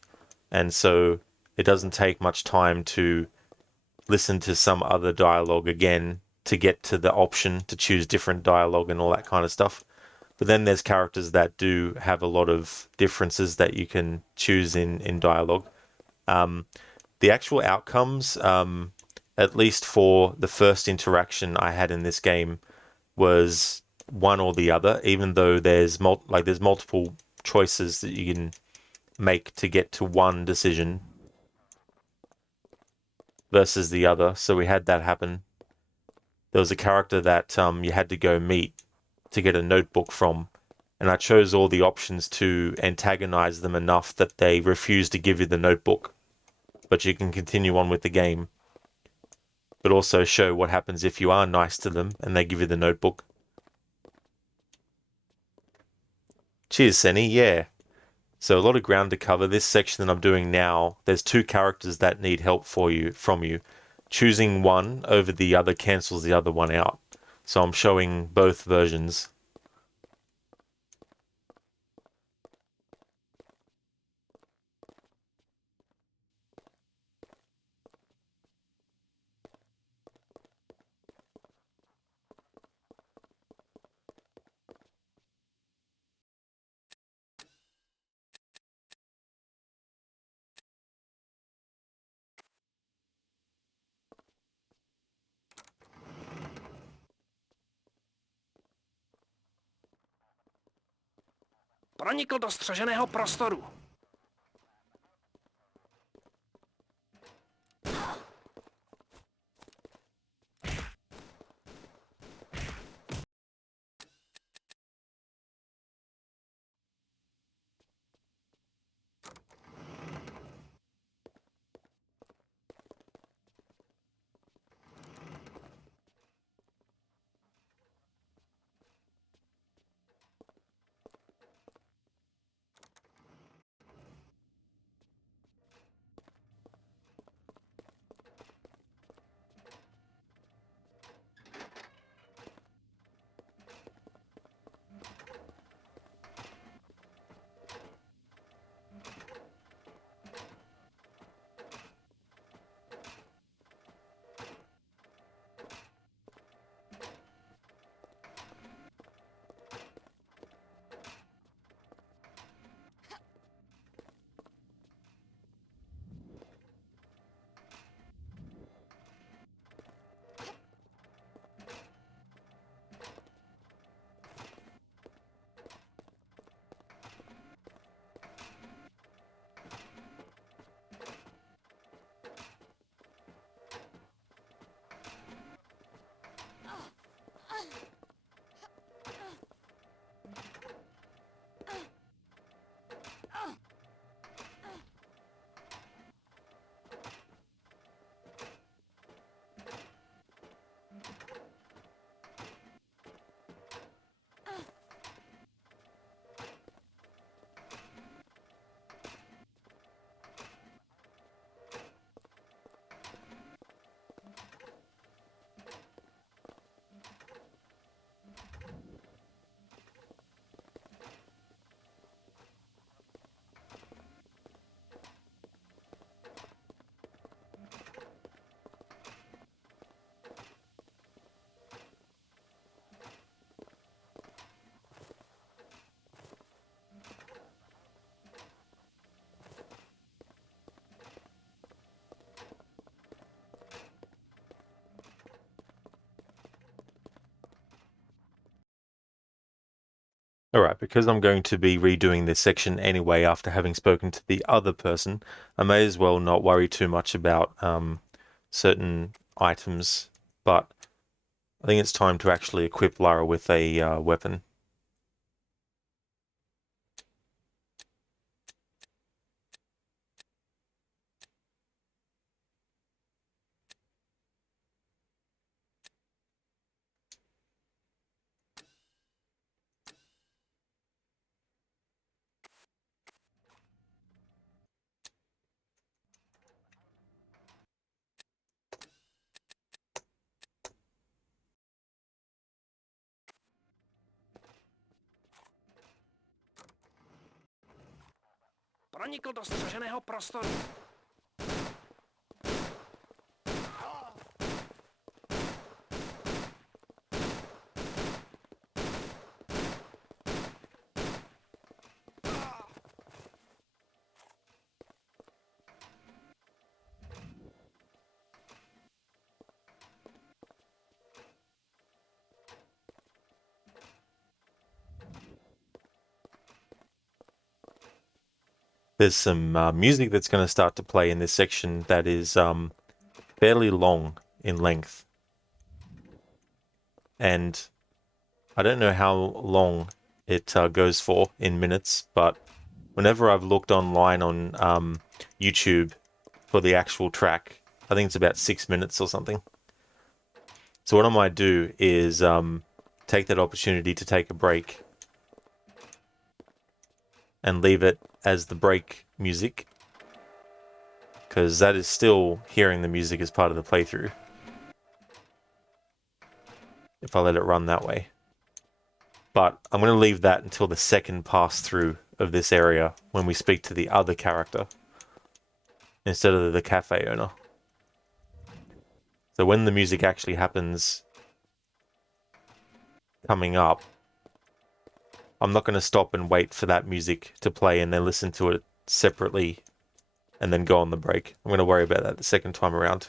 and so it doesn't take much time to listen to some other dialogue again to get to the option to choose different dialogue and all that kind of stuff. But then there's characters that do have a lot of differences that you can choose in dialogue. The actual outcomes, at least for the first interaction I had in this game, was one or the other, even though there's multiple choices that you can make to get to one decision versus the other. So we had that happen. There was a character that you had to go meet to get a notebook from, and I chose all the options to antagonize them enough that they refuse to give you the notebook, but you can continue on with the game, but also show what happens if you are nice to them and they give you the notebook. Cheers, Senny. Yeah. So a lot of ground to cover. This section that I'm doing now, there's two characters that need help from you. Choosing one over the other cancels the other one out. So I'm showing both versions. Pronikl do střeženého prostoru. Alright, because I'm going to be redoing this section anyway after having spoken to the other person, I may as well not worry too much about certain items, but I think it's time to actually equip Lara with a weapon. Pronikl do střeženého prostoru. There's some music that's going to start to play in this section that is fairly long in length. And I don't know how long it goes for in minutes, but whenever I've looked online on YouTube for the actual track, I think it's about 6 minutes or something. So what I might do is take that opportunity to take a break and leave it as the break music, because that is still hearing the music as part of the playthrough if I let it run that way. But I'm going to leave that until the second pass through of this area when we speak to the other character instead of the cafe owner. So when the music actually happens coming up, I'm not going to stop and wait for that music to play and then listen to it separately and then go on the break. I'm going to worry about that the second time around.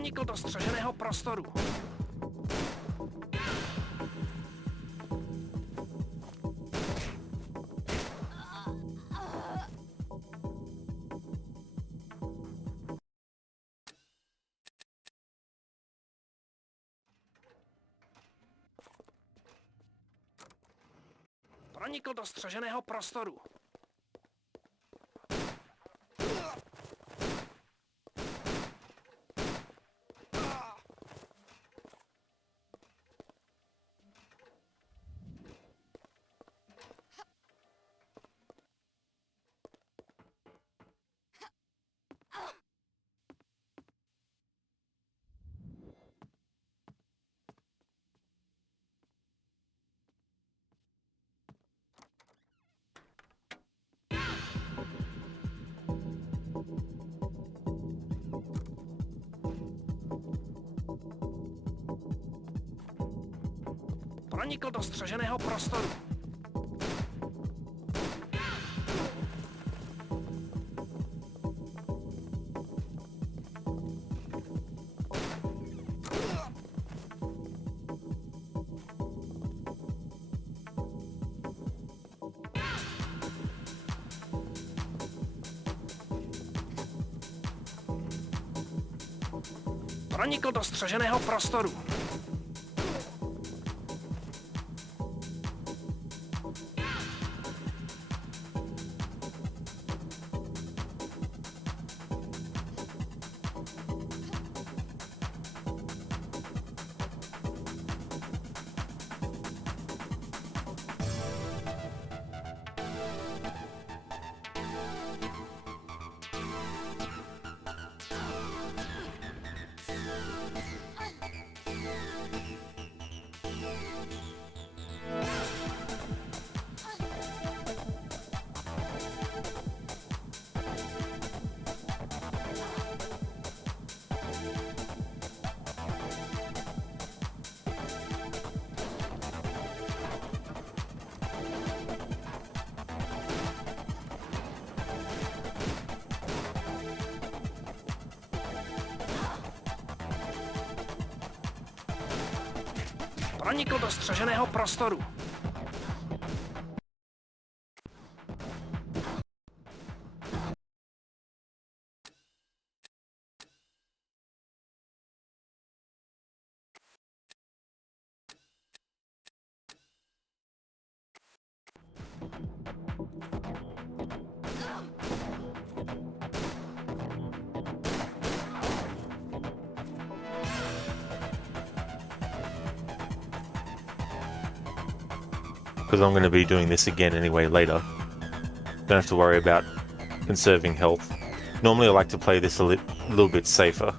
Pronikl do střeženého prostoru. Pronikl do střeženého prostoru. Pronikl do střeženého prostoru. Pronikl do střeženého prostoru. Pronikl do střeženého prostoru. Because I'm going to be doing this again anyway later. Don't have to worry about conserving health. Normally I like to play this a little bit safer.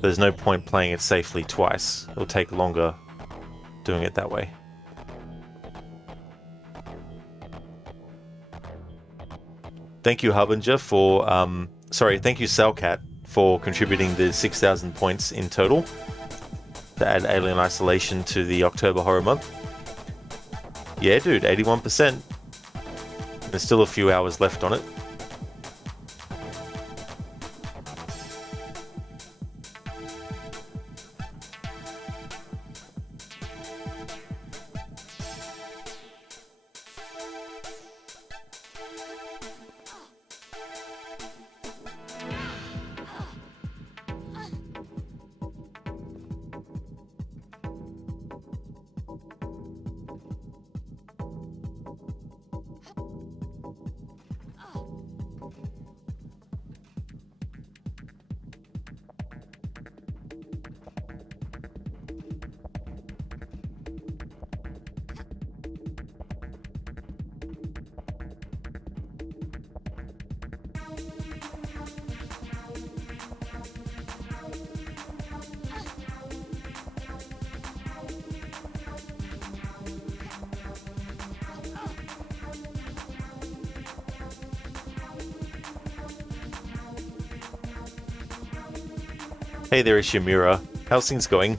There's no point playing it safely twice. It'll take longer doing it that way. Thank you Harbinger for, thank you Salcat for contributing the 6,000 points in total to add Alien Isolation to the October Horror Month. Yeah, dude, 81%. There's still a few hours left on it. Hey there, Ishimura. How's things going?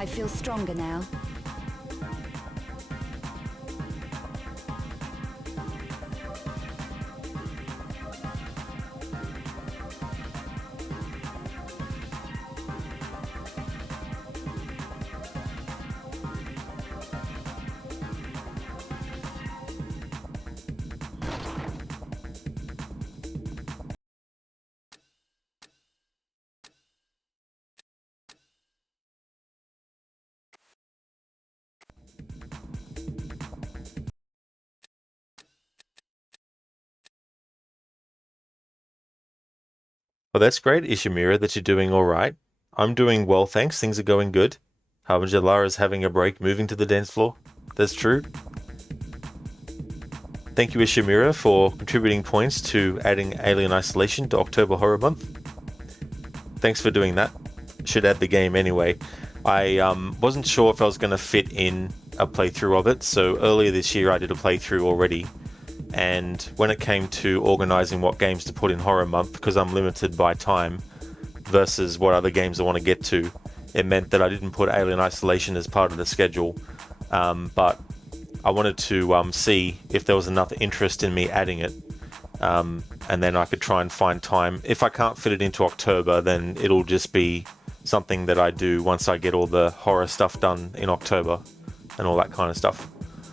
I feel stronger now. Well, that's great, Ishimura, that you're doing all right. I'm doing well, thanks. Things are going good. Harbinger Lara's having a break moving to the dance floor. That's true. Thank you, Ishimura, for contributing points to adding Alien Isolation to October Horror Month. Thanks for doing that. Should add the game anyway. I wasn't sure if I was going to fit in a playthrough of it, so earlier this year I did a playthrough already. And when it came to organising what games to put in Horror Month, because I'm limited by time versus what other games I want to get to, it meant that I didn't put Alien Isolation as part of the schedule. But I wanted to see if there was enough interest in me adding it, and then I could try and find time. If I can't fit it into October, then it'll just be something that I do once I get all the horror stuff done in October and all that kind of stuff.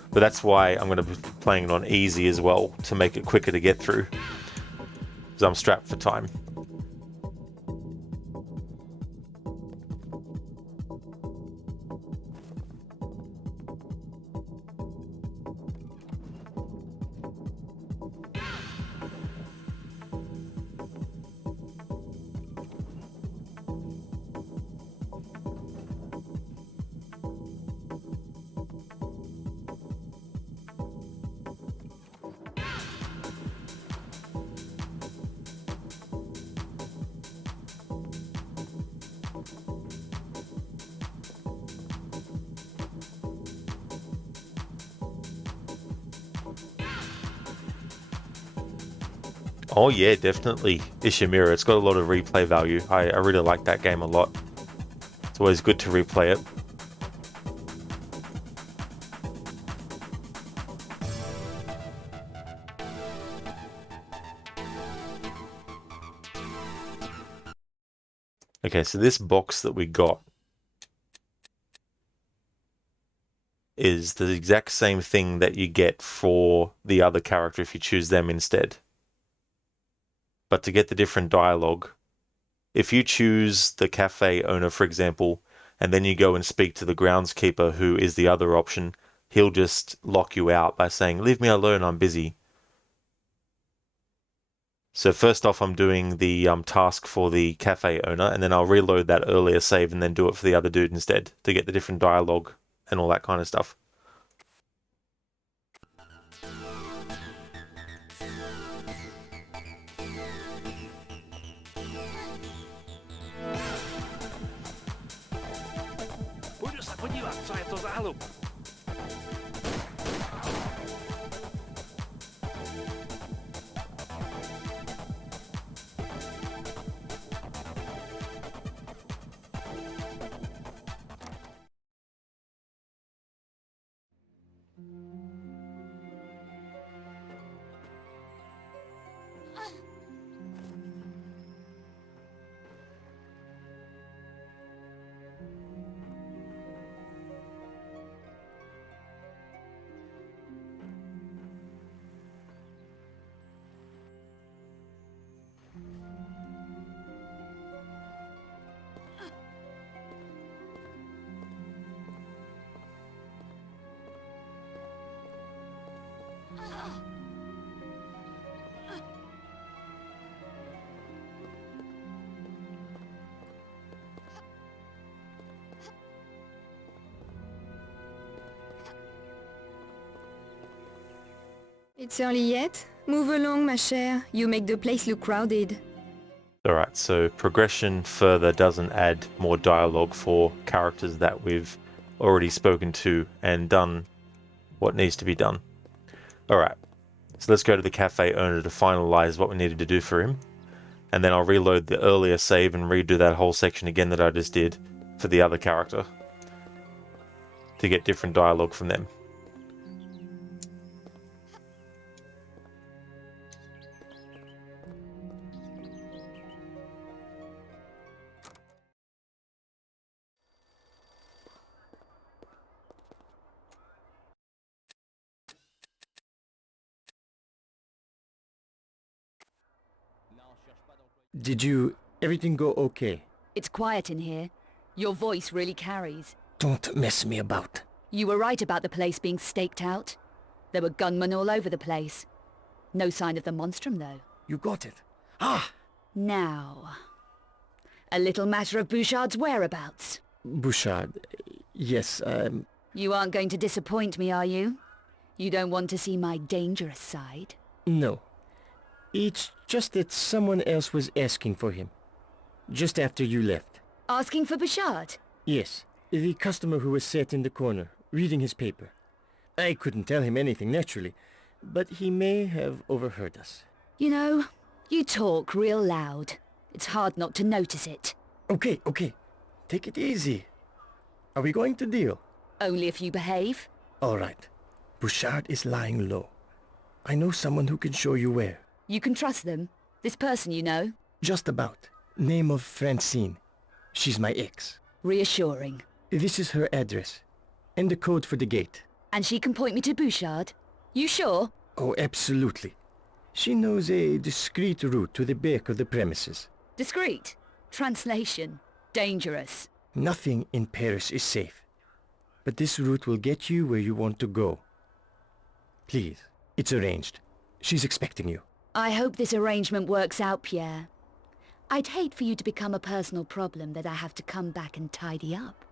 But that's why I'm going to be playing it on easy as well, to make it quicker to get through, because I'm strapped for time. Oh yeah, definitely Ishimura. It's got a lot of replay value. I really like that game a lot. It's always good to replay it. Okay, so this box that we got is the exact same thing that you get for the other character if you choose them instead. But to get the different dialogue, if you choose the cafe owner, for example, and then you go and speak to the groundskeeper, who is the other option, he'll just lock you out by saying, "Leave me alone, I'm busy." So first off, I'm doing the task for the cafe owner, and then I'll reload that earlier save and then do it for the other dude instead to get the different dialogue and all that kind of stuff. Co je to za halub? It's early yet? Move along, ma chère. You make the place look crowded. Alright, so progression further doesn't add more dialogue for characters that we've already spoken to and done what needs to be done. Alright, so let's go to the cafe owner to finalize what we needed to do for him. And then I'll reload the earlier save and redo that whole section again that I just did for the other character. to get different dialogue from them. Did everything go okay? It's quiet in here. Your voice really carries. Don't mess me about. You were right about the place being staked out. There were gunmen all over the place. No sign of the monstrum, though. You got it. Ah! Now, a little matter of Bouchard's whereabouts. Bouchard, yes, You aren't going to disappoint me, are you? You don't want to see my dangerous side? No. It's just that someone else was asking for him. Just after you left. Asking for Bouchard? Yes. The customer who was sat in the corner, reading his paper. I couldn't tell him anything, naturally, but he may have overheard us. You know, you talk real loud. It's hard not to notice it. Okay. Take it easy. Are we going to deal? Only if you behave. All right. Bouchard is lying low. I know someone who can show you where. You can trust them? This person you know? Just about. Name of Francine. She's my ex. Reassuring. This is her address. And the code for the gate. And she can point me to Bouchard? You sure? Oh, absolutely. She knows a discreet route to the back of the premises. Discreet? Translation. Dangerous. Nothing in Paris is safe. But this route will get you where you want to go. Please, it's arranged. She's expecting you. I hope this arrangement works out, Pierre. I'd hate for you to become a personal problem that I have to come back and tidy up.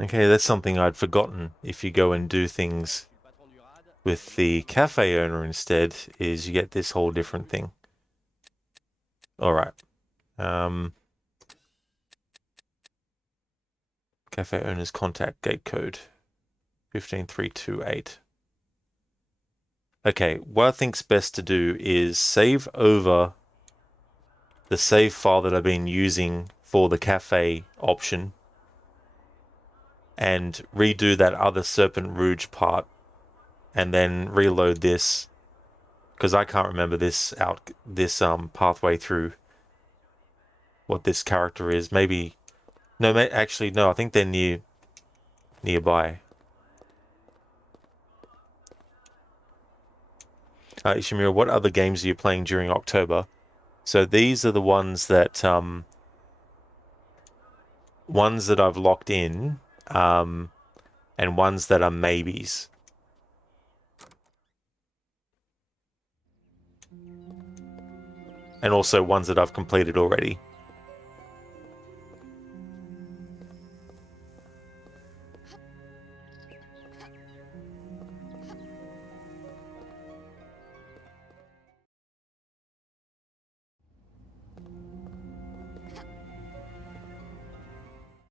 Okay, that's something I'd forgotten. If you go and do things with the cafe owner instead, is you get this whole different thing. Alright. Cafe owner's contact gate code 15328. Okay, what I think's best to do is save over the save file that I've been using for the cafe option and redo that other Serpent Rouge part and then reload this, because I can't remember this pathway through what this character is. Maybe no, actually no, I think they're nearby. Ishimura, what other games are you playing during October? So these are the ones that I've locked in, and ones that are maybes. And also ones that I've completed already.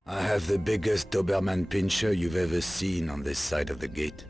I have the biggest Doberman Pinscher you've ever seen on this side of the gate.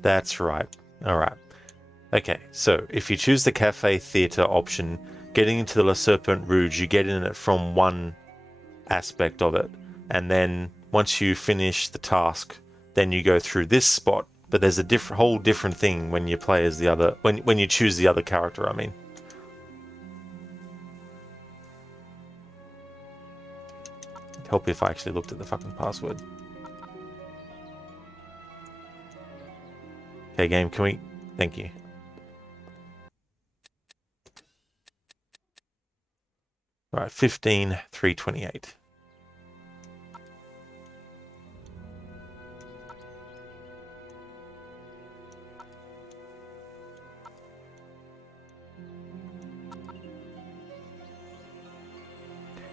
That's right. Alright. Okay, so if you choose the Cafe Theatre option, getting into the Le Serpent Rouge, you get in it from one aspect of it. And then once you finish the task, then you go through this spot. But there's a whole different thing when you play as the other, when you choose the other character, I mean. It'd help if I actually looked at the fucking password. Okay, game, can we... Thank you. Alright, 15,328.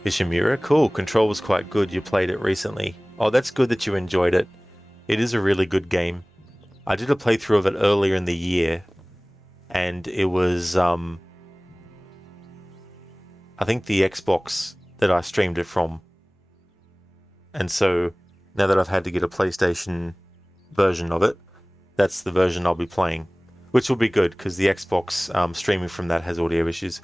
Ishimura, cool. Control was quite good. You played it recently. Oh, that's good that you enjoyed it. It is a really good game. I did a playthrough of it earlier in the year, and it was, I think the Xbox that I streamed it from. And so, now that I've had to get a PlayStation version of it, that's the version I'll be playing. Which will be good, because the Xbox streaming from that has audio issues.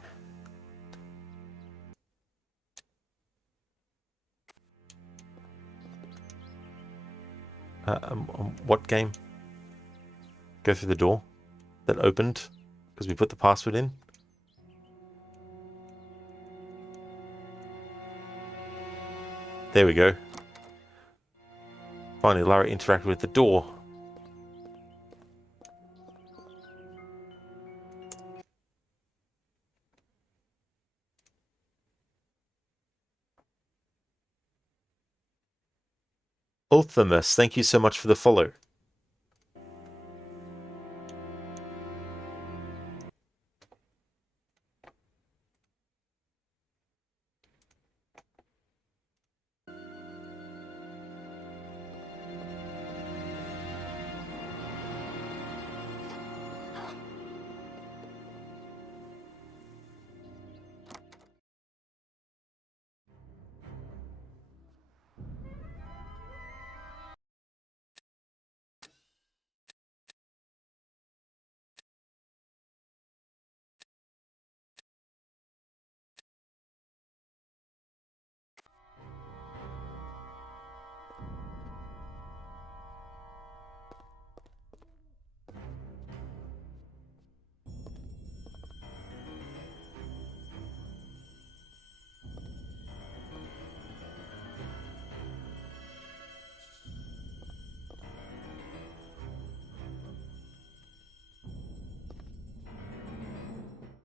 What game? Go through the door that opened because we put the password in. There we go. Finally, Lara interacted with the door. Ulthimus, thank you so much for the follow.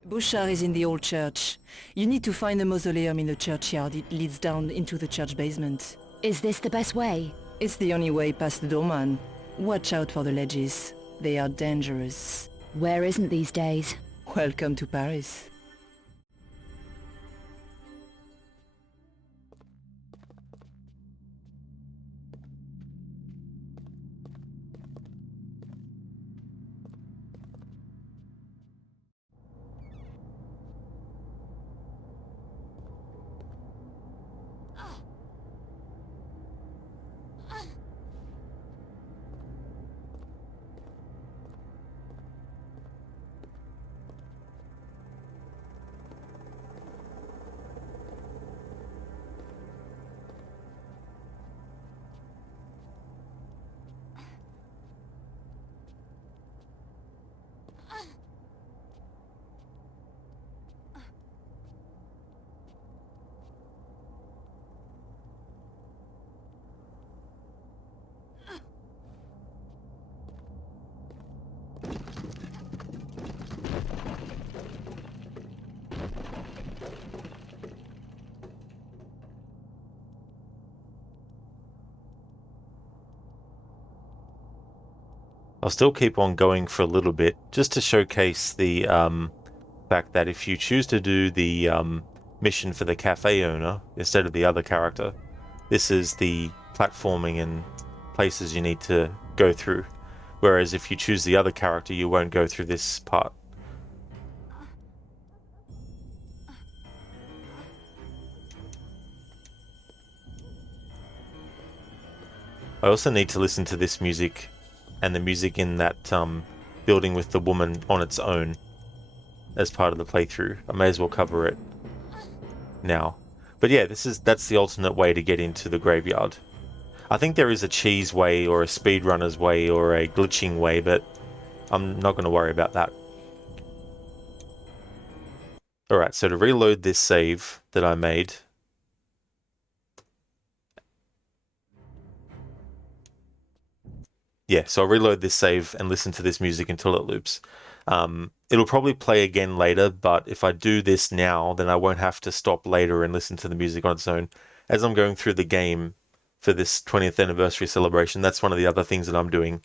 Bouchard is in the old church. You need to find the mausoleum in the churchyard. It leads down into the church basement. Is this the best way? It's the only way past the doorman. Watch out for the ledges. They are dangerous. Where isn't these days? Welcome to Paris. I'll still keep on going for a little bit, just to showcase the fact that if you choose to do the mission for the cafe owner instead of the other character, this is the platforming and places you need to go through. Whereas if you choose the other character, you won't go through this part. I also need to listen to this music and the music in that building with the woman on its own as part of the playthrough. I may as well cover it now. But yeah, that's the alternate way to get into the graveyard. I think there is a cheese way or a speedrunner's way or a glitching way, but I'm not going to worry about that. Alright, so to reload this save that I made, yeah, so I'll reload this save and listen to this music until it loops. It'll probably play again later, but if I do this now, then I won't have to stop later and listen to the music on its own. As I'm going through the game for this 20th anniversary celebration, that's one of the other things that I'm doing.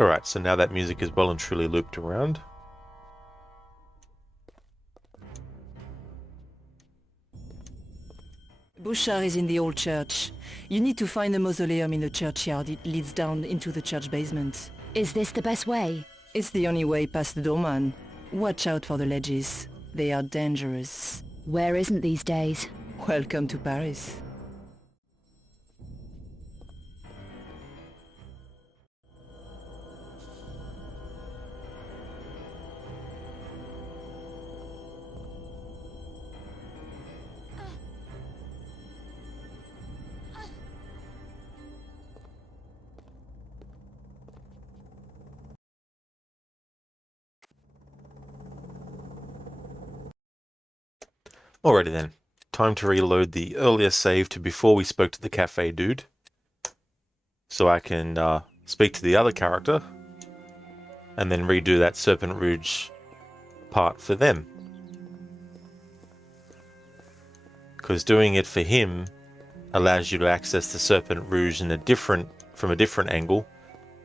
Alright, so now that music is well and truly looped around. Bouchard is in the old church. You need to find the mausoleum in the churchyard. It leads down into the church basement. Is this the best way? It's the only way past the doorman. Watch out for the ledges. They are dangerous. Where isn't these days? Welcome to Paris. Alrighty then, time to reload the earlier save to before we spoke to the cafe dude. So I can speak to the other character and then redo that Serpent Rouge part for them. Because doing it for him allows you to access the Serpent Rouge from a different angle,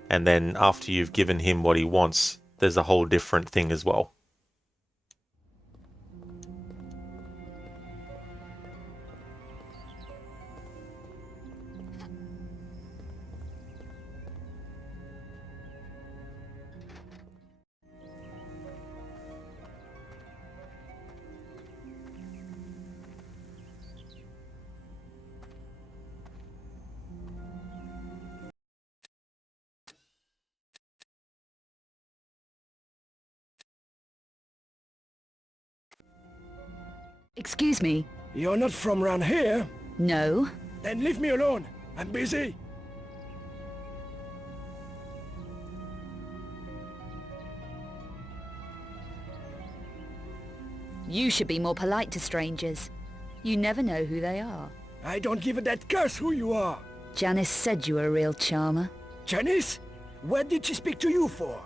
and then after you've given him what he wants, there's a whole different thing as well. Excuse me? You're not from around here? No. Then leave me alone. I'm busy. You should be more polite to strangers. You never know who they are. I don't give a dead curse who you are. Janice said you were a real charmer. Janice? What did she speak to you for?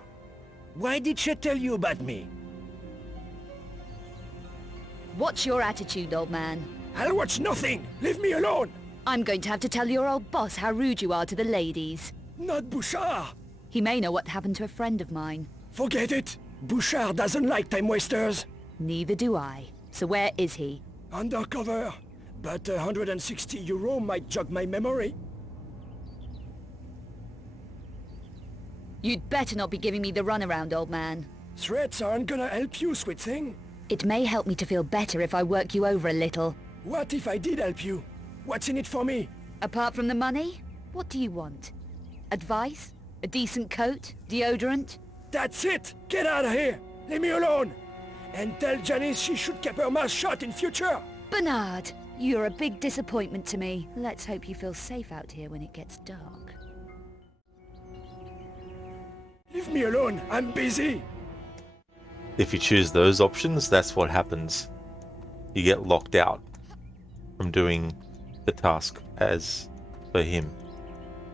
Why did she tell you about me? What's your attitude, old man? I'll watch nothing! Leave me alone! I'm going to have to tell your old boss how rude you are to the ladies. Not Bouchard! He may know what happened to a friend of mine. Forget it! Bouchard doesn't like time wasters. Neither do I. So where is he? Undercover. But 160 euro might jog my memory. You'd better not be giving me the runaround, old man. Threats aren't gonna help you, sweet thing. It may help me to feel better if I work you over a little. What if I did help you? What's in it for me? Apart from the money, what do you want? Advice? A decent coat? Deodorant? That's it! Get out of here! Leave me alone! And tell Janice she should keep her mouth shut in future! Bernard, you're a big disappointment to me. Let's hope you feel safe out here when it gets dark. Leave me alone, I'm busy! If you choose those options, that's what happens. You get locked out from doing the task as for him.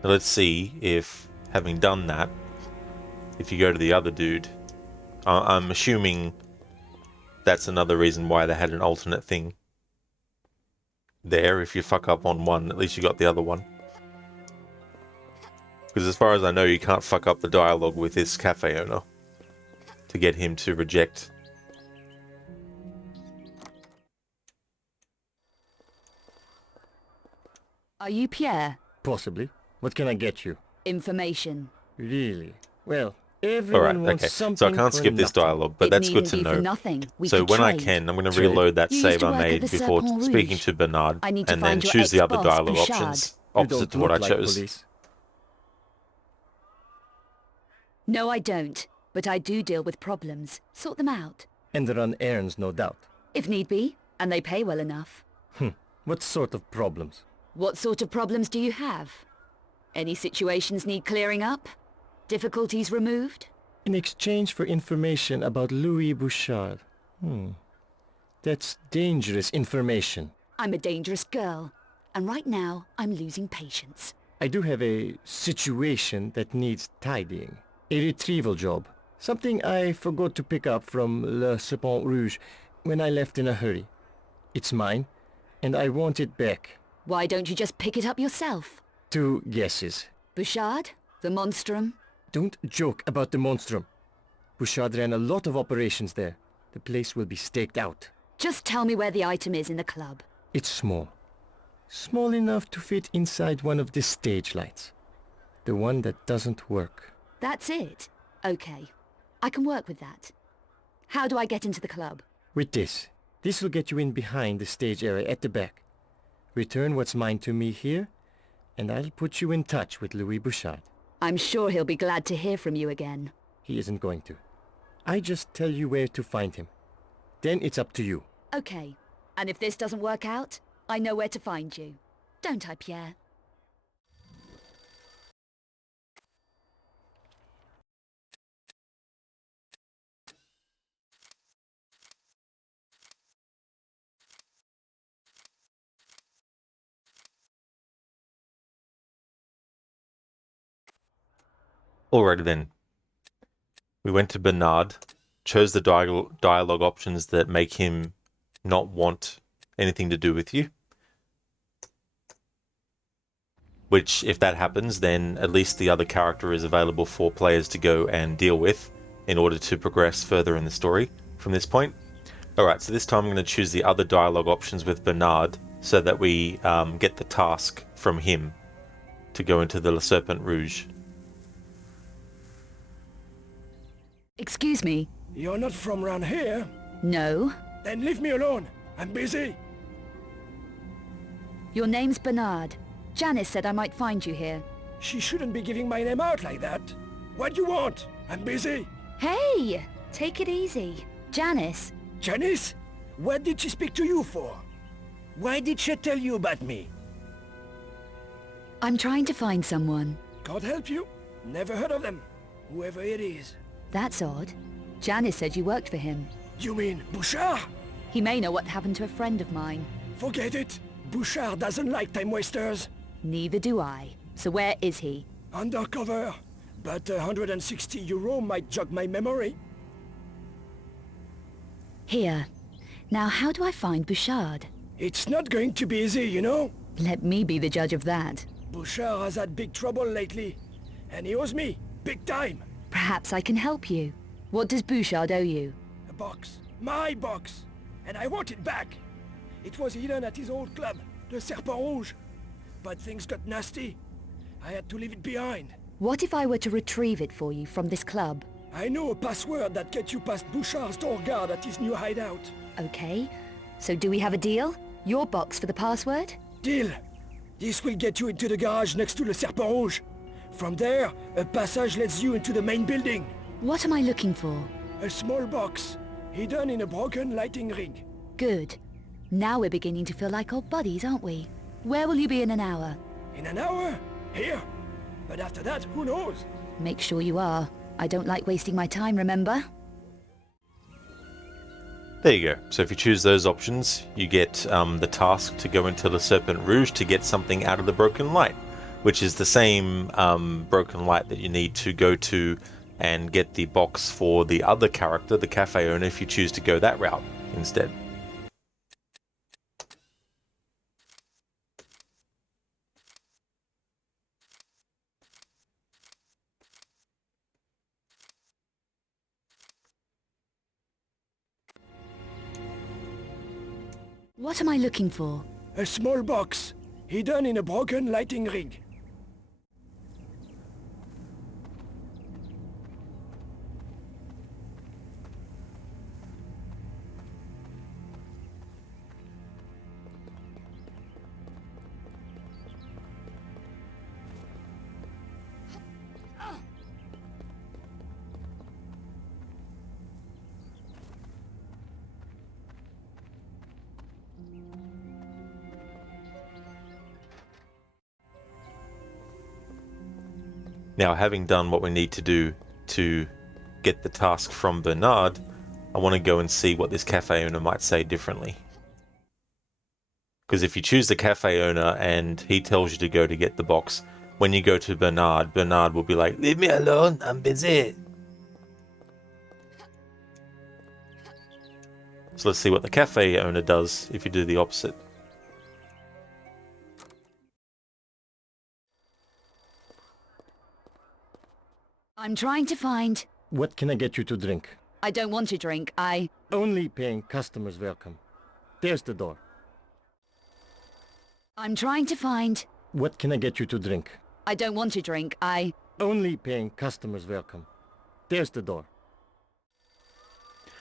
Now let's see if, having done that, if you go to the other dude, I'm assuming that's another reason why they had an alternate thing there. If you fuck up on one, at least you got the other one. Because as far as I know, you can't fuck up the dialogue with this cafe owner to get him to reject. Are you Pierre? Possibly. What can I get you? Information. Really? Well, everyone wants okay. something. So I can't skip this nothing. dialogue, but that's good to know. So when I can, I'm going to reload that save I made before speaking to Bernard, and then choose the other dialogue options opposite to what I chose. Police. No, I don't. But I do deal with problems. Sort them out. And run errands, no doubt. If need be, and they pay well enough. What sort of problems? What sort of problems do you have? Any situations need clearing up? Difficulties removed? In exchange for information about Louis Bouchard. That's dangerous information. I'm a dangerous girl, and right now I'm losing patience. I do have a situation that needs tidying. A retrieval job. Something I forgot to pick up from Le Serpent Rouge when I left in a hurry. It's mine, and I want it back. Why don't you just pick it up yourself? 2 guesses. Bouchard? The Monstrum? Don't joke about the monstrum. Bouchard ran a lot of operations there. The place will be staked out. Just tell me where the item is in the club. It's small. Small enough to fit inside one of the stage lights. The one that doesn't work. That's it? Okay. I can work with that. How do I get into the club? With this. This will get you in behind the stage area at the back. Return what's mine to me here, and I'll put you in touch with Louis Bouchard. I'm sure he'll be glad to hear from you again. He isn't going to. I just tell you where to find him. Then it's up to you. Okay. And if this doesn't work out, I know where to find you. Don't I, Pierre? Alrighty then. We went to Bernard, chose the dialogue options that make him not want anything to do with you. Which, if that happens, then at least the other character is available for players to go and deal with in order to progress further in the story from this point. Alright, so this time I'm going to choose the other dialogue options with Bernard so that we get the task from him to go into the Le Serpent Rouge. Excuse me? You're not from round here? No. Then leave me alone. I'm busy. Your name's Bernard. Janice said I might find you here. She shouldn't be giving my name out like that. What do you want? I'm busy. Hey! Take it easy. Janice. Janice? What did she speak to you for? Why did she tell you about me? I'm trying to find someone. God help you. Never heard of them. Whoever it is. That's odd. Janice said you worked for him. You mean Bouchard? He may know what happened to a friend of mine. Forget it. Bouchard doesn't like time wasters. Neither do I. So where is he? Undercover. But €160 might jog my memory. Here. Now how do I find Bouchard? It's not going to be easy, you know? Let me be the judge of that. Bouchard has had big trouble lately. And he owes me. Big time. Perhaps I can help you. What does Bouchard owe you? A box. My box. And I want it back. It was hidden at his old club, the Serpent Rouge. But things got nasty. I had to leave it behind. What if I were to retrieve it for you from this club? I know a password that gets you past Bouchard's door guard at his new hideout. Okay. So do we have a deal? Your box for the password? Deal. This will get you into the garage next to Le Serpent Rouge. From there, a passage leads you into the main building. What am I looking for? A small box, hidden in a broken lighting ring. Good. Now we're beginning to feel like old buddies, aren't we? Where will you be in an hour? In an hour? Here. But after that, who knows? Make sure you are. I don't like wasting my time, remember? There you go. So if you choose those options, you get the task to go into Le Serpent Rouge to get something out of the broken light, which is the same broken light that you need to go to and get the box for the other character, the cafe owner, if you choose to go that route instead. What am I looking for? A small box, hidden in a broken lighting ring. Now, having done what we need to do to get the task from Bernard, I want to go and see what this cafe owner might say differently. Because if you choose the cafe owner and he tells you to go to get the box, when you go to Bernard, Bernard will be like, "Leave me alone, I'm busy." So let's see what the cafe owner does if you do the opposite. I'm trying to find... What can I get you to drink? I don't want to drink, Only paying customers welcome. There's the door. I'm trying to find... What can I get you to drink? I don't want to drink, Only paying customers welcome. There's the door.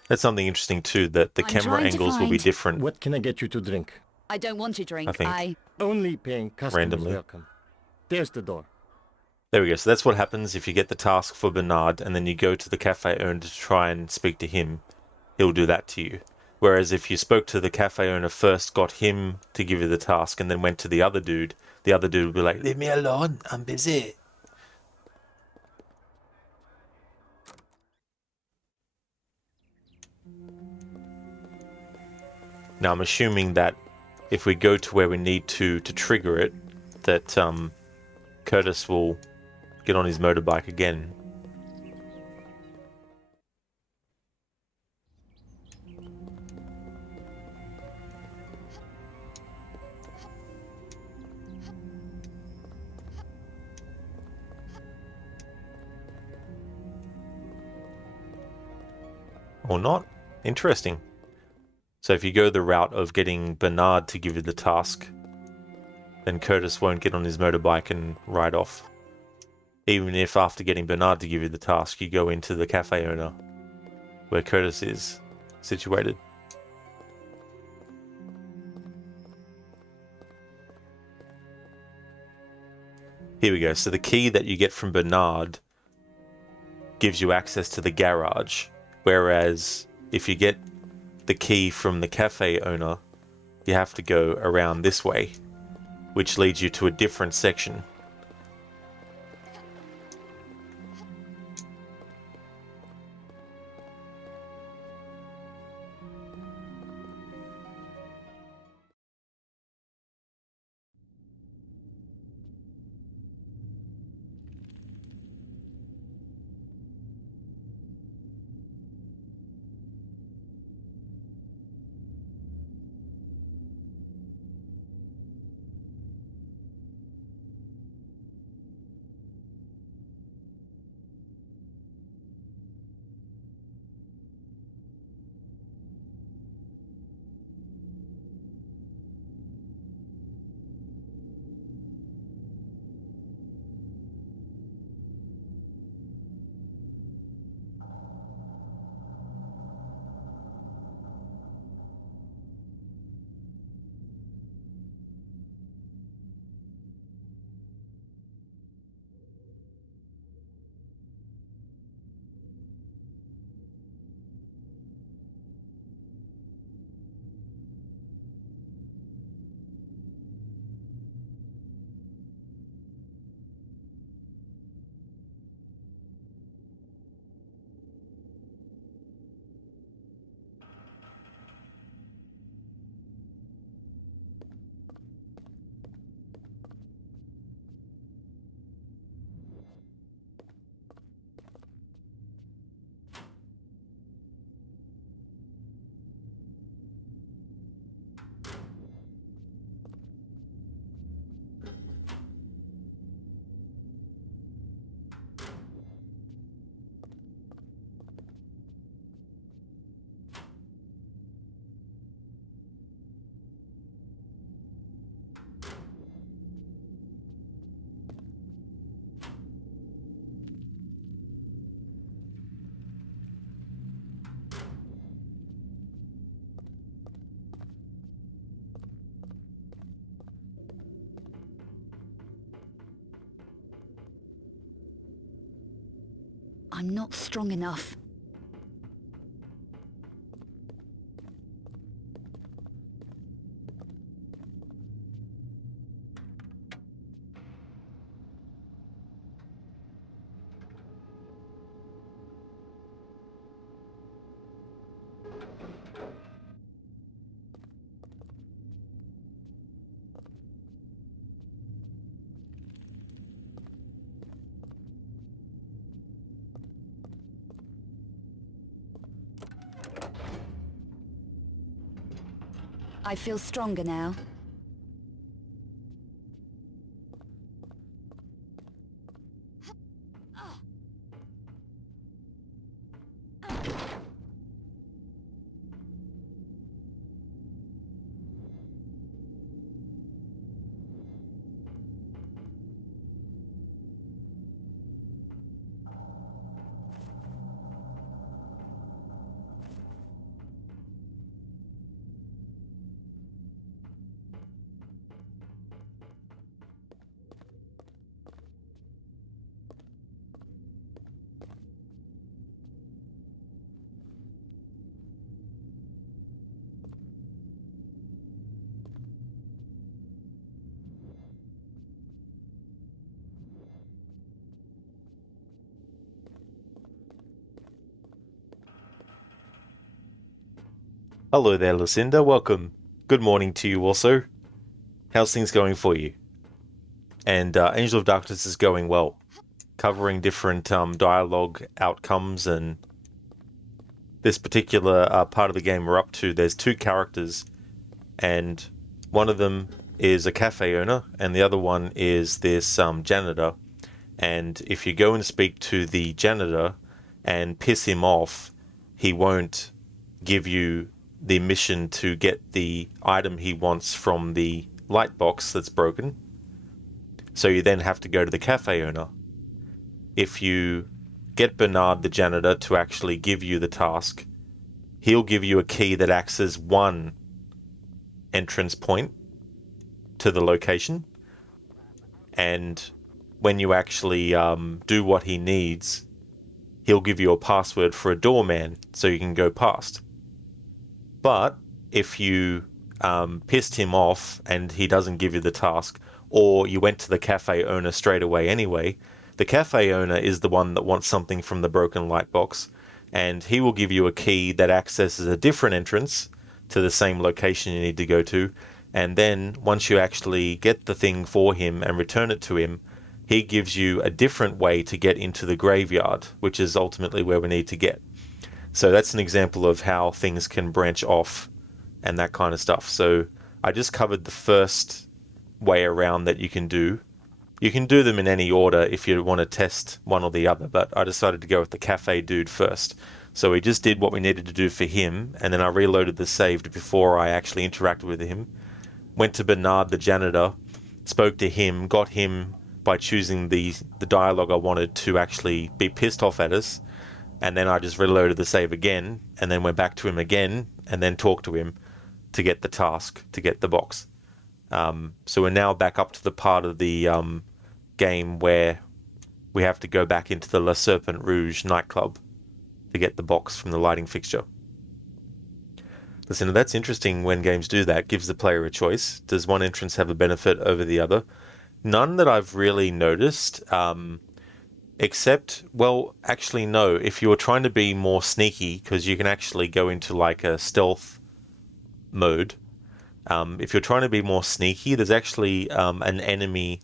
That's something interesting too, that the I'm camera trying to angles will be find- different. What can I get you to drink? I don't want to drink, I think. Only paying customers Randomly. welcome. There's the door. There we go. So that's what happens if you get the task for Bernard and then you go to the cafe owner to try and speak to him. He'll do that to you. Whereas if you spoke to the cafe owner first, got him to give you the task, and then went to the other dude would be like, "Leave me alone, I'm busy." Now I'm assuming that if we go to where we need to trigger it, that Curtis will get on his motorbike again. Or not. Interesting. So if you go the route of getting Bernard to give you the task, then Curtis won't get on his motorbike and ride off. Even if after getting Bernard to give you the task, you go into the cafe owner, where Curtis is situated. Here we go. So the key that you get from Bernard gives you access to the garage, whereas if you get the key from the cafe owner, you have to go around this way, which leads you to a different section. I'm not strong enough. I feel stronger now. Hello there, Lucinda. Welcome. Good morning to you also. How's things going for you? And Angel of Darkness is going well. Covering different dialogue outcomes, and this particular part of the game we're up to, there's two characters, and one of them is a cafe owner, and the other one is this janitor. And if you go and speak to the janitor and piss him off, he won't give you the mission to get the item he wants from the light box that's broken. So you then have to go to the cafe owner. If you get Bernard the janitor to actually give you the task, he'll give you a key that acts as one entrance point to the location, and when you actually do what he needs, he'll give you a password for a doorman so you can go past. But if you pissed him off and he doesn't give you the task, or you went to the cafe owner straight away anyway, the cafe owner is the one that wants something from the broken light box, and he will give you a key that accesses a different entrance to the same location you need to go to, and then once you actually get the thing for him and return it to him, he gives you a different way to get into the graveyard, which is ultimately where we need to get. So that's an example of how things can branch off and that kind of stuff. So I just covered the first way around that you can do. You can do them in any order if you want to test one or the other, but I decided to go with the cafe dude first. So we just did what we needed to do for him, and then I reloaded the saved before I actually interacted with him. Went to Bernard the janitor, spoke to him, got him by choosing the dialogue I wanted to actually be pissed off at us, and then I just reloaded the save again, and then went back to him again, and then talked to him to get the task, to get the box. So we're now back up to the part of the game where we have to go back into the Le Serpent Rouge nightclub to get the box from the lighting fixture. Listen, that's interesting when games do that. Gives the player a choice. Does one entrance have a benefit over the other? None that I've really noticed, except, well, actually no. If you were trying to be more sneaky, because you can actually go into like a stealth mode. If you're trying to be more sneaky, there's actually an enemy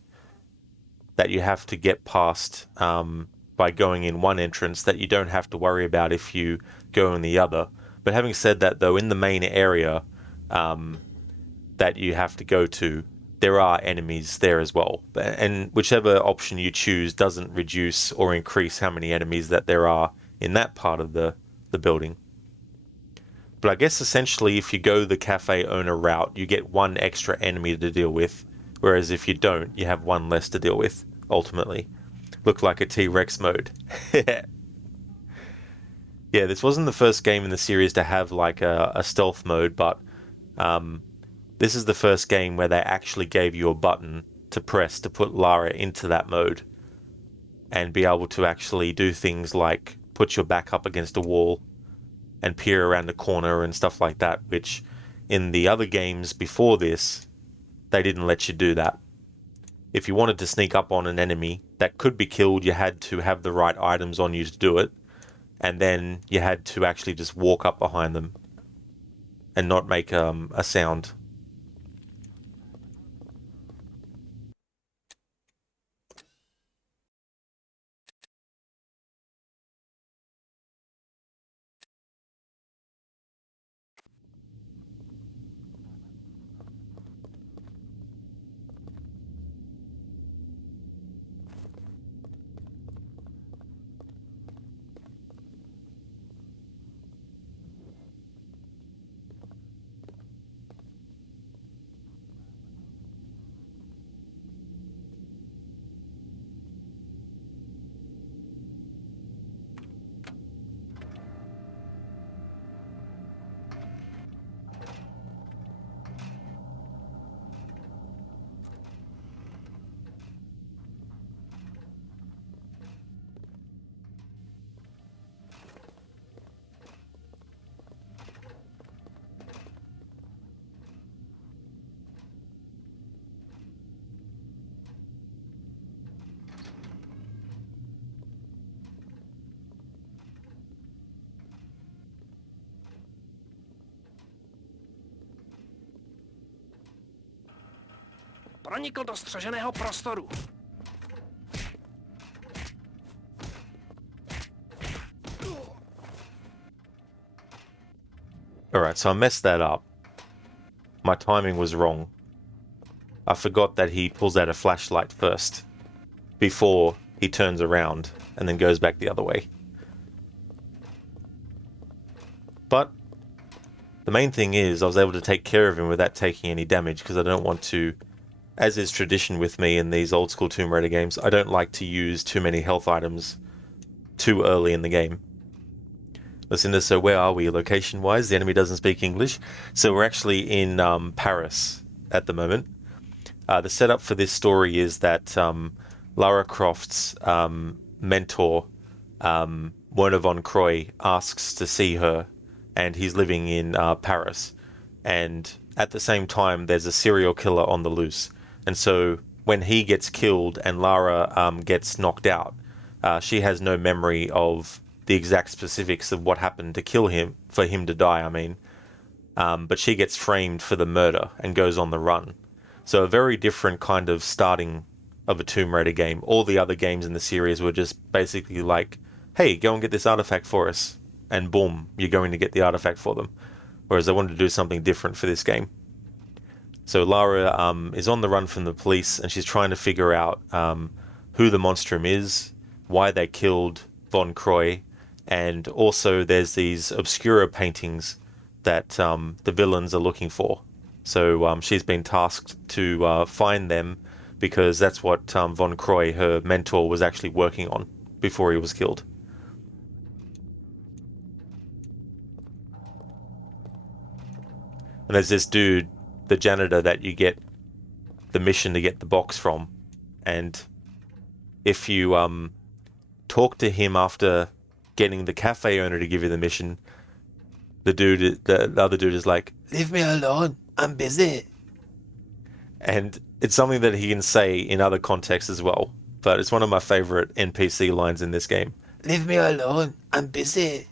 that you have to get past by going in one entrance that you don't have to worry about if you go in the other. But having said that, though, in the main area that you have to go to, there are enemies there as well. And whichever option you choose doesn't reduce or increase how many enemies that there are in that part of the building. But I guess essentially if you go the cafe owner route, you get one extra enemy to deal with, whereas if you don't, you have one less to deal with, ultimately. Look like a T-Rex mode. Yeah, this wasn't the first game in the series to have like a stealth mode, but this is the first game where they actually gave you a button to press to put Lara into that mode and be able to actually do things like put your back up against a wall and peer around a corner and stuff like that, which in the other games before this, they didn't let you do that. If you wanted to sneak up on an enemy that could be killed, you had to have the right items on you to do it, and then you had to actually just walk up behind them and not make a sound. Pronikl do střeženého prostoru. Alright, so I messed that up. My timing was wrong. I forgot that he pulls out a flashlight first, before he turns around and then goes back the other way. But the main thing is I was able to take care of him without taking any damage, because I don't want to, as is tradition with me in these old school Tomb Raider games, I don't like to use too many health items too early in the game. Listen, so where are we location-wise? The enemy doesn't speak English. So we're actually in Paris at the moment. The setup for this story is that Lara Croft's mentor, Werner von Croy, asks to see her, and he's living in Paris. And at the same time, there's a serial killer on the loose. And so when he gets killed and Lara gets knocked out, she has no memory of the exact specifics of what happened to kill him, for him to die, I mean. But she gets framed for the murder and goes on the run. So a very different kind of starting of a Tomb Raider game. All the other games in the series were just basically like, hey, go and get this artifact for us. And boom, you're going to get the artifact for them. Whereas they wanted to do something different for this game. So Lara is on the run from the police, and she's trying to figure out who the monstrum is, why they killed Von Croy, and also there's these Obscura paintings that the villains are looking for. So she's been tasked to find them, because that's what Von Croy, her mentor, was actually working on before he was killed. And there's this dude, the janitor, that you get the mission to get the box from. And if you talk to him after getting the cafe owner to give you the mission, the other dude is like, leave me alone, I'm busy. And it's something that he can say in other contexts as well. But it's one of my favorite NPC lines in this game. Leave me alone, I'm busy.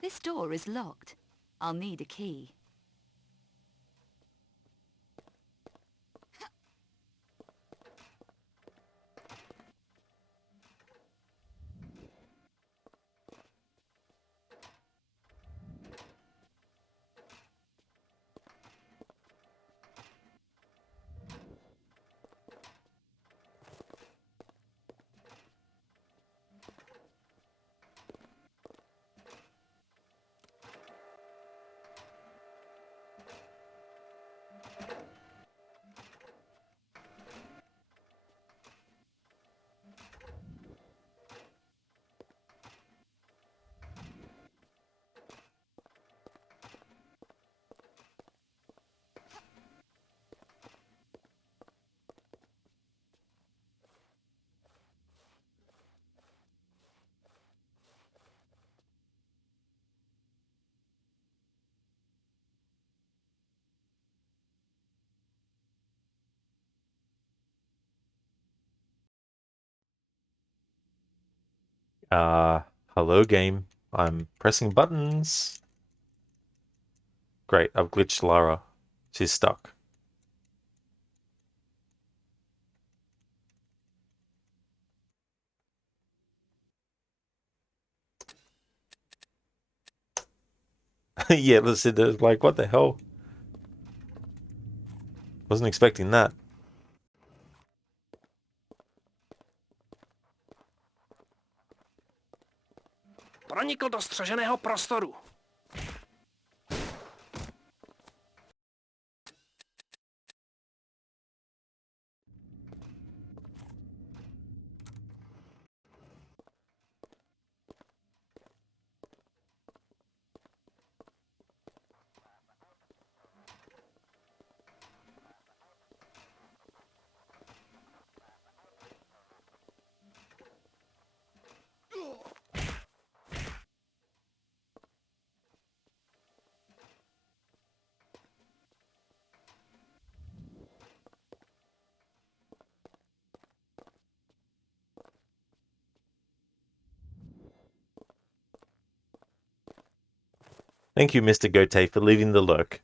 This door is locked. I'll need a key. Hello game. I'm pressing buttons. Great, I've glitched Lara. She's stuck. Yeah, listen, like, what the hell? Wasn't expecting that. Pronikl do střeženého prostoru. Thank you, Mr. Gote, for leaving the lurk.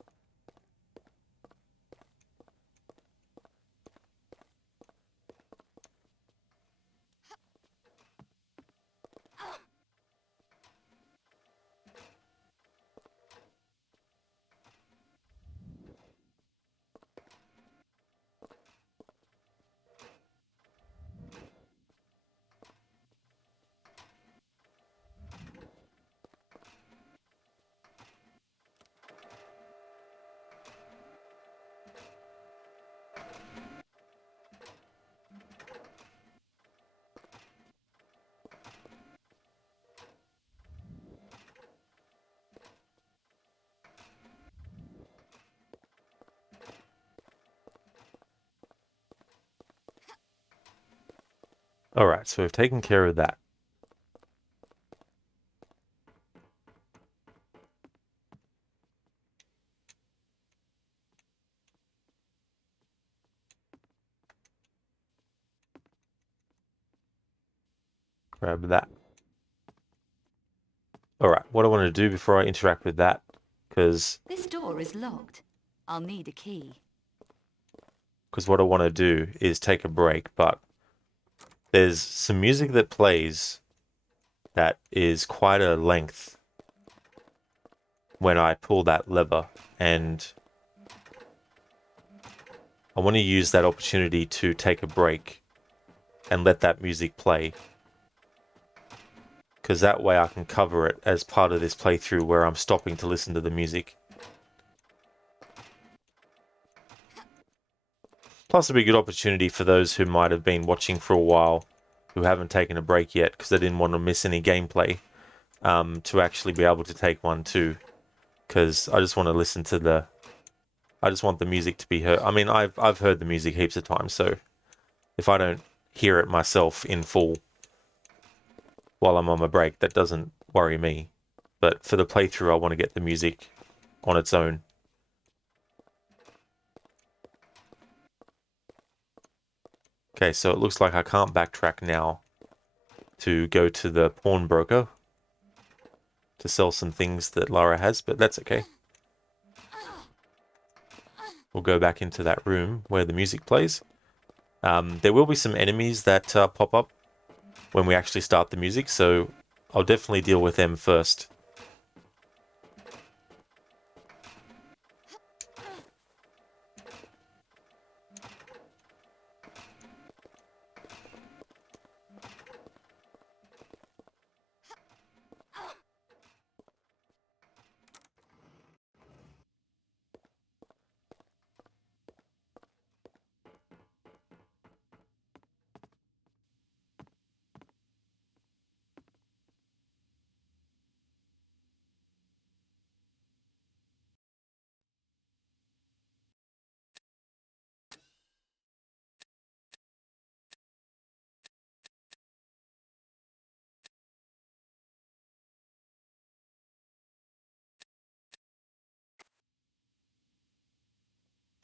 Alright, so we've taken care of that. Grab that. Alright, what I want to do before I interact with that, because This door is locked. I'll need a key. what I want to do is take a break, but there's some music that plays that is quite a length when I pull that lever, and I want to use that opportunity to take a break and let that music play, because that way I can cover it as part of this playthrough where I'm stopping to listen to the music. Plus it'll be a good opportunity for those who might have been watching for a while who haven't taken a break yet because they didn't want to miss any gameplay, to actually be able to take one too, because I just want to listen to I just want the music to be heard. I mean, I've heard the music heaps of times, so if I don't hear it myself in full while I'm on my break, that doesn't worry me. But for the playthrough, I want to get the music on its own. Okay, so it looks like I can't backtrack now to go to the pawnbroker to sell some things that Lara has, but that's okay. We'll go back into that room where the music plays. There will be some enemies that pop up when we actually start the music, so I'll definitely deal with them first.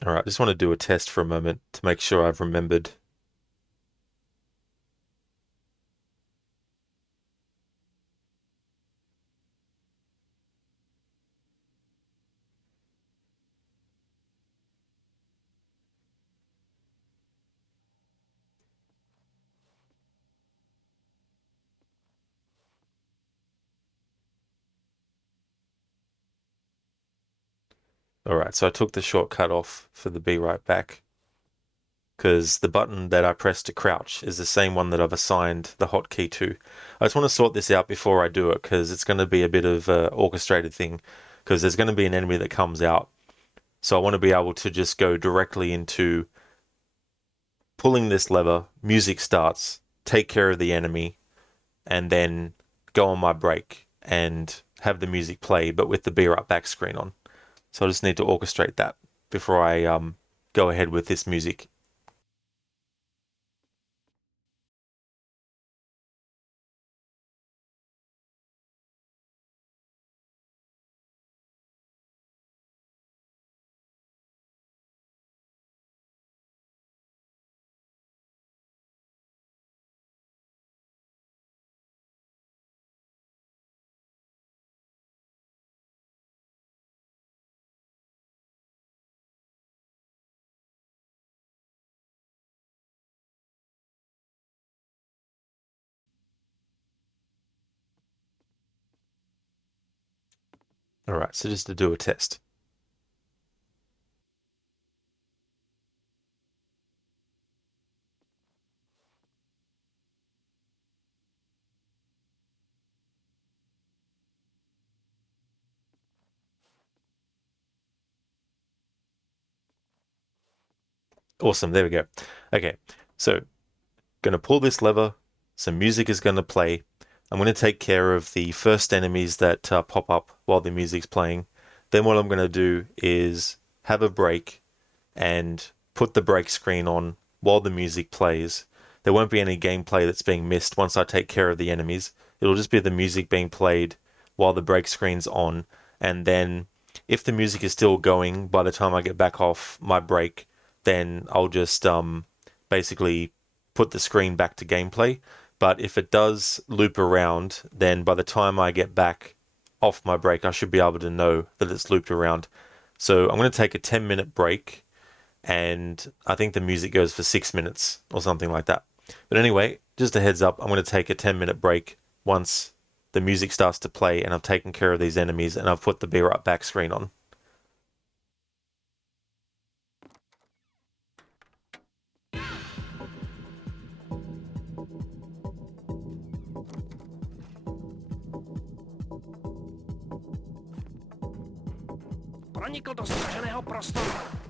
Alright, just want to do a test for a moment to make sure I've remembered. Alright, so I took the shortcut off for the Be Right Back, because the button that I press to crouch is the same one that I've assigned the hotkey to. I just want to sort this out before I do it, because it's going to be a bit of an orchestrated thing, because there's going to be an enemy that comes out. So I want to be able to just go directly into pulling this lever, music starts, take care of the enemy, and then go on my break and have the music play, but with the Be Right Back screen on. So I just need to orchestrate that before I go ahead with this music. Alright, so just to do a test. Awesome, there we go. Okay, so going to pull this lever, some music is going to play. I'm going to take care of the first enemies that pop up while the music's playing. Then what I'm going to do is have a break and put the break screen on while the music plays. There won't be any gameplay that's being missed once I take care of the enemies. It'll just be the music being played while the break screen's on, and then if the music is still going by the time I get back off my break, then I'll just basically put the screen back to gameplay. But if it does loop around, then by the time I get back off my break, I should be able to know that it's looped around. So I'm going to take a 10-minute break, and I think the music goes for 6 minutes or something like that. But anyway, just a heads up, I'm going to take a 10-minute break once the music starts to play and I've taken care of these enemies and I've put the Be Right Back screen on. Pronikl do střeženého prostoru.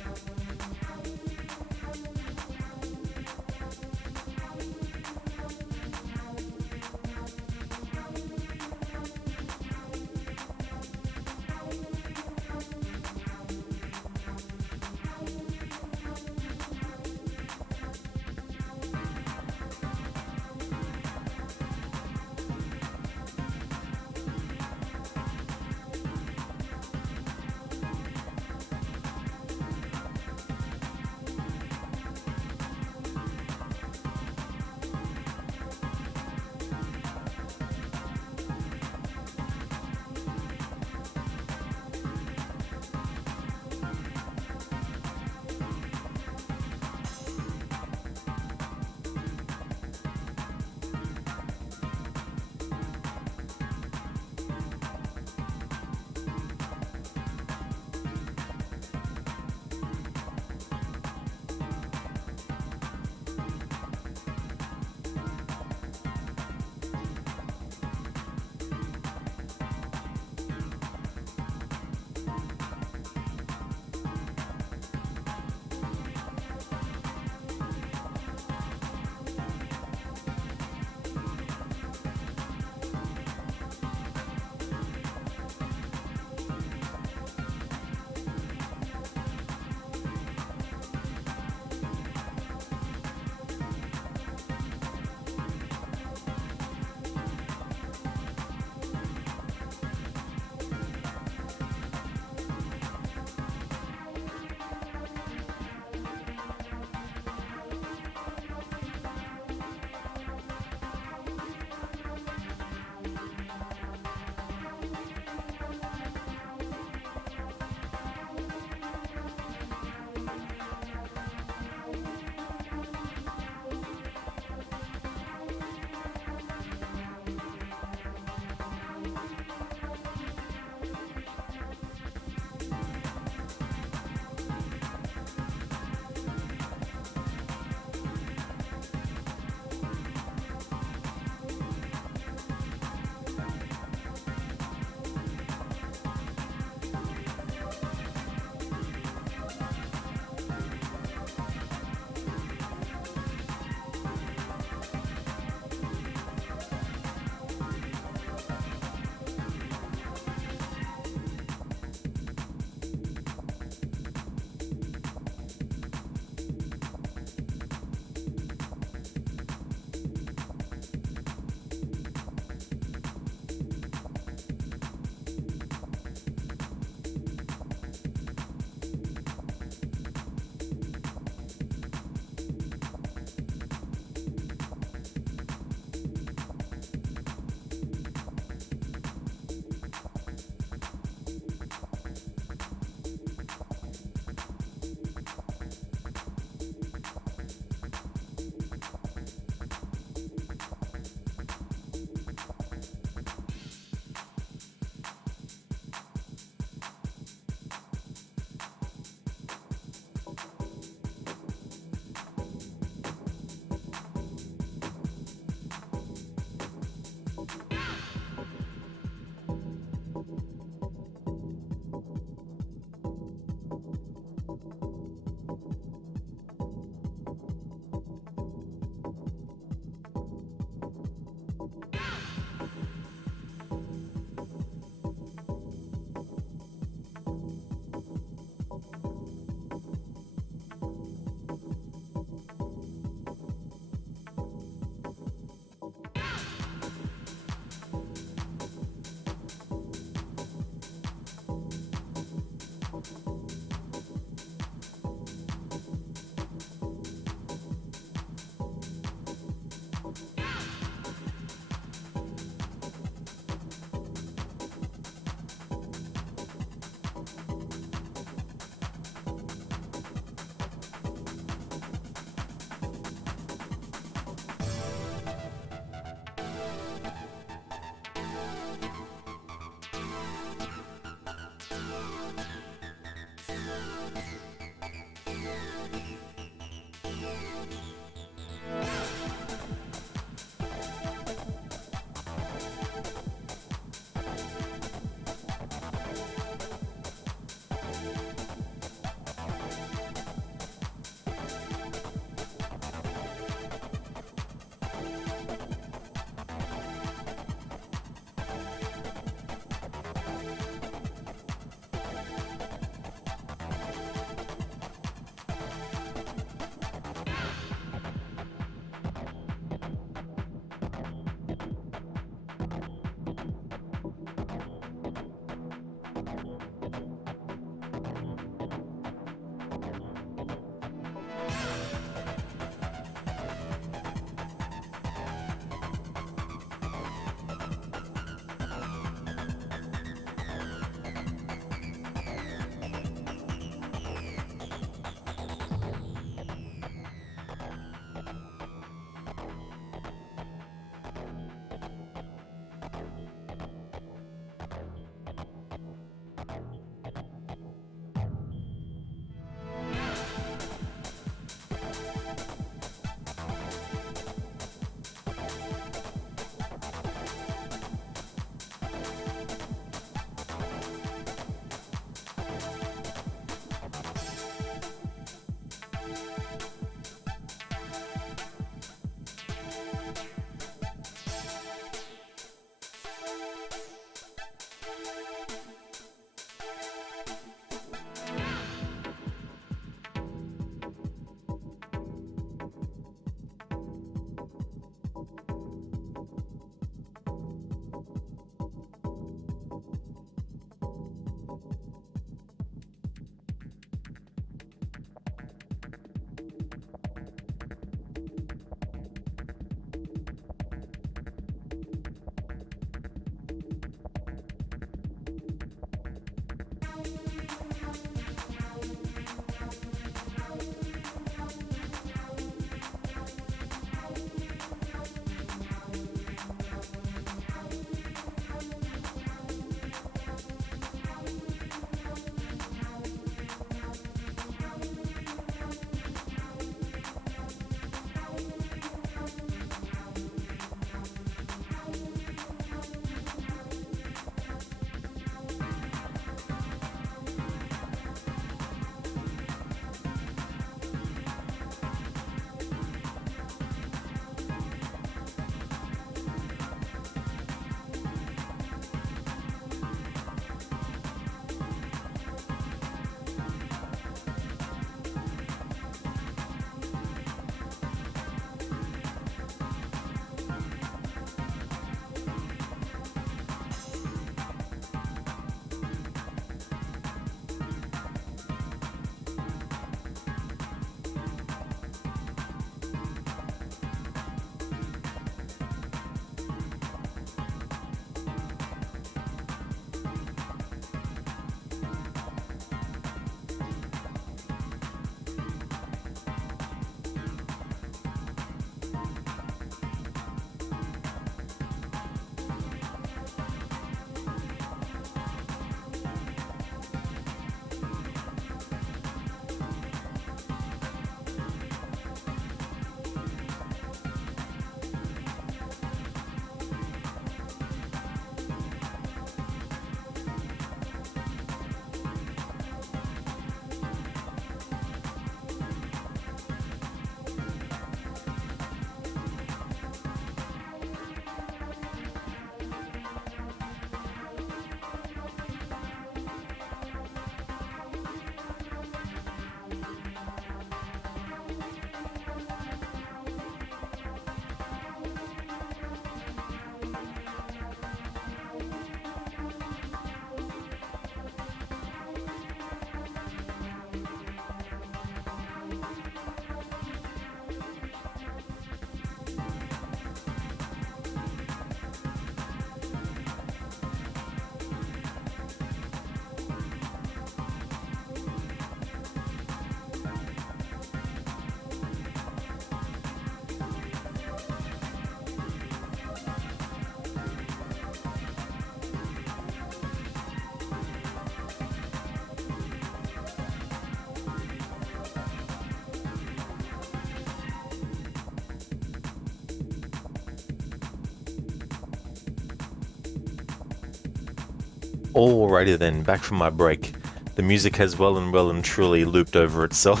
Alrighty then, back from my break. The music has well and truly looped over itself.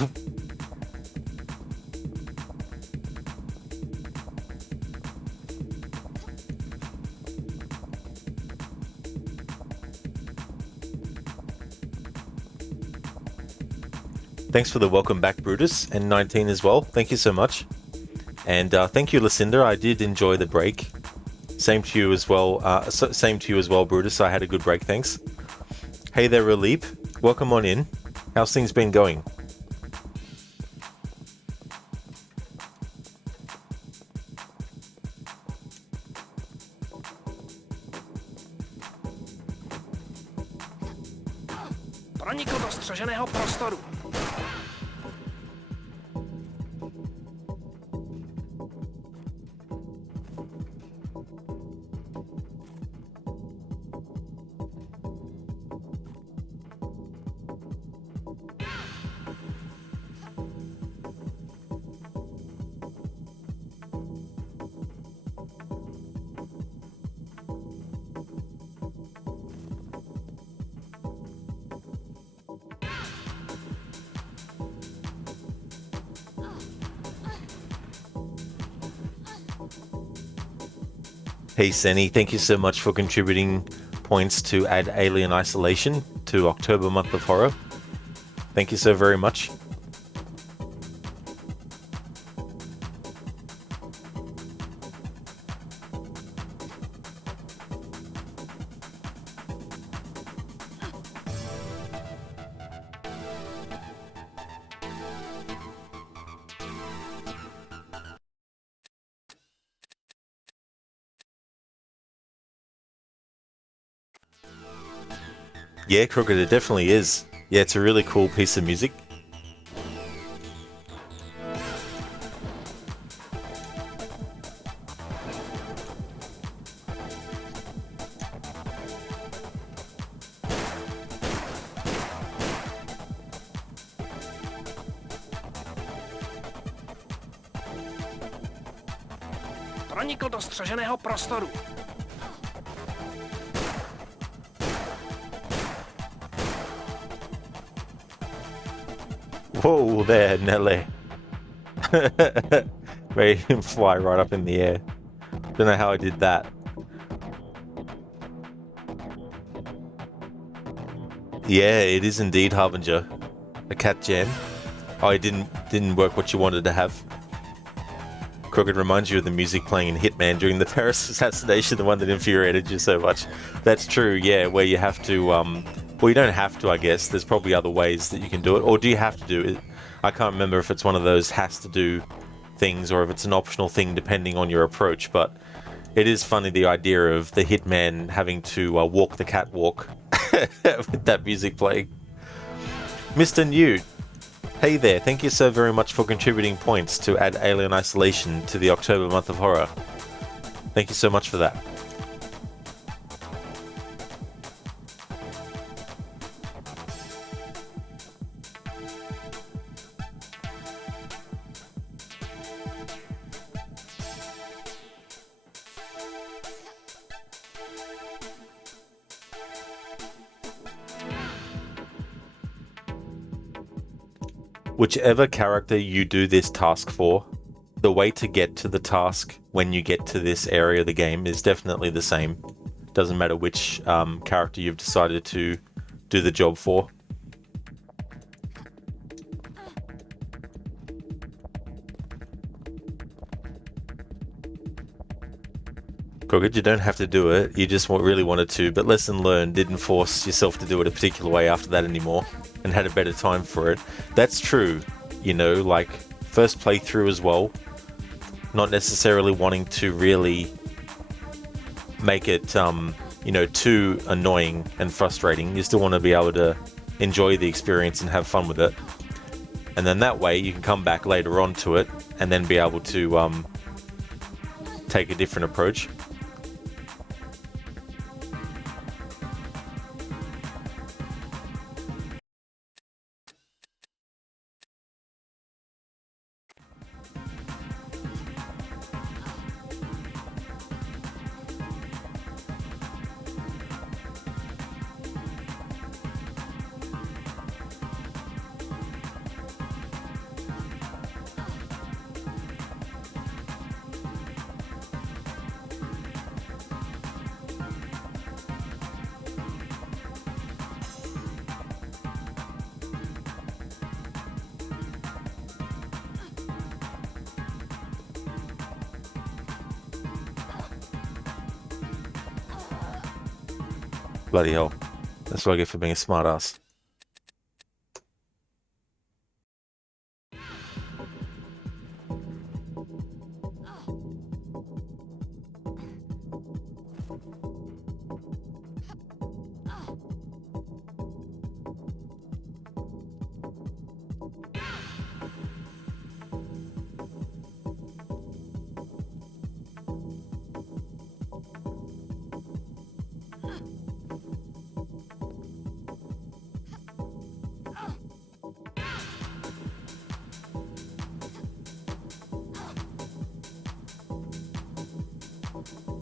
Thanks for the welcome back, Brutus, and 19 as well. Thank you so much. And thank you, Lucinda. I did enjoy the break. Same to you as well. Same to you as well, Brutus. I had a good break, thanks. Hey there, Relief. Welcome on in. How's things been going? Pronikl do střeženého prostoru. Hey Senny, thank you so much for contributing points to add Alien Isolation to October Month of Horror. Thank you so very much. Yeah, Crooked, it definitely is. Yeah, it's a really cool piece of music. Pronikl do střeženého prostoru. Whoa there, Nelly. Made him fly right up in the air. Don't know how I did that. Yeah, it is indeed Harbinger. A cat jam. Oh, it didn't work what you wanted to have. Crooked reminds you of the music playing in Hitman during the Paris assassination, the one that infuriated you so much. That's true, yeah, where you have to, well, you don't have to, I guess. There's probably other ways that you can do it. Or do you have to do it? I can't remember if it's one of those has to do things or if it's an optional thing depending on your approach, but it is funny the idea of the Hitman having to walk the catwalk with that music playing. Mr. Newt, hey there, thank you so very much for contributing points to add Alien Isolation to the October Month of Horror. Thank you so much for that. Whichever character you do this task for, the way to get to the task when you get to this area of the game is definitely the same. Doesn't matter which character you've decided to do the job for. Crooked, you don't have to do it, you just really wanted to, but lesson learned, didn't force yourself to do it a particular way after that anymore, and had a better time for it. That's true, you know, like, first playthrough as well, not necessarily wanting to really make it, you know, too annoying and frustrating. You still want to be able to enjoy the experience and have fun with it. And then that way you can come back later on to it and then be able to take a different approach. Bloody hell. That's what I get for being a smartass.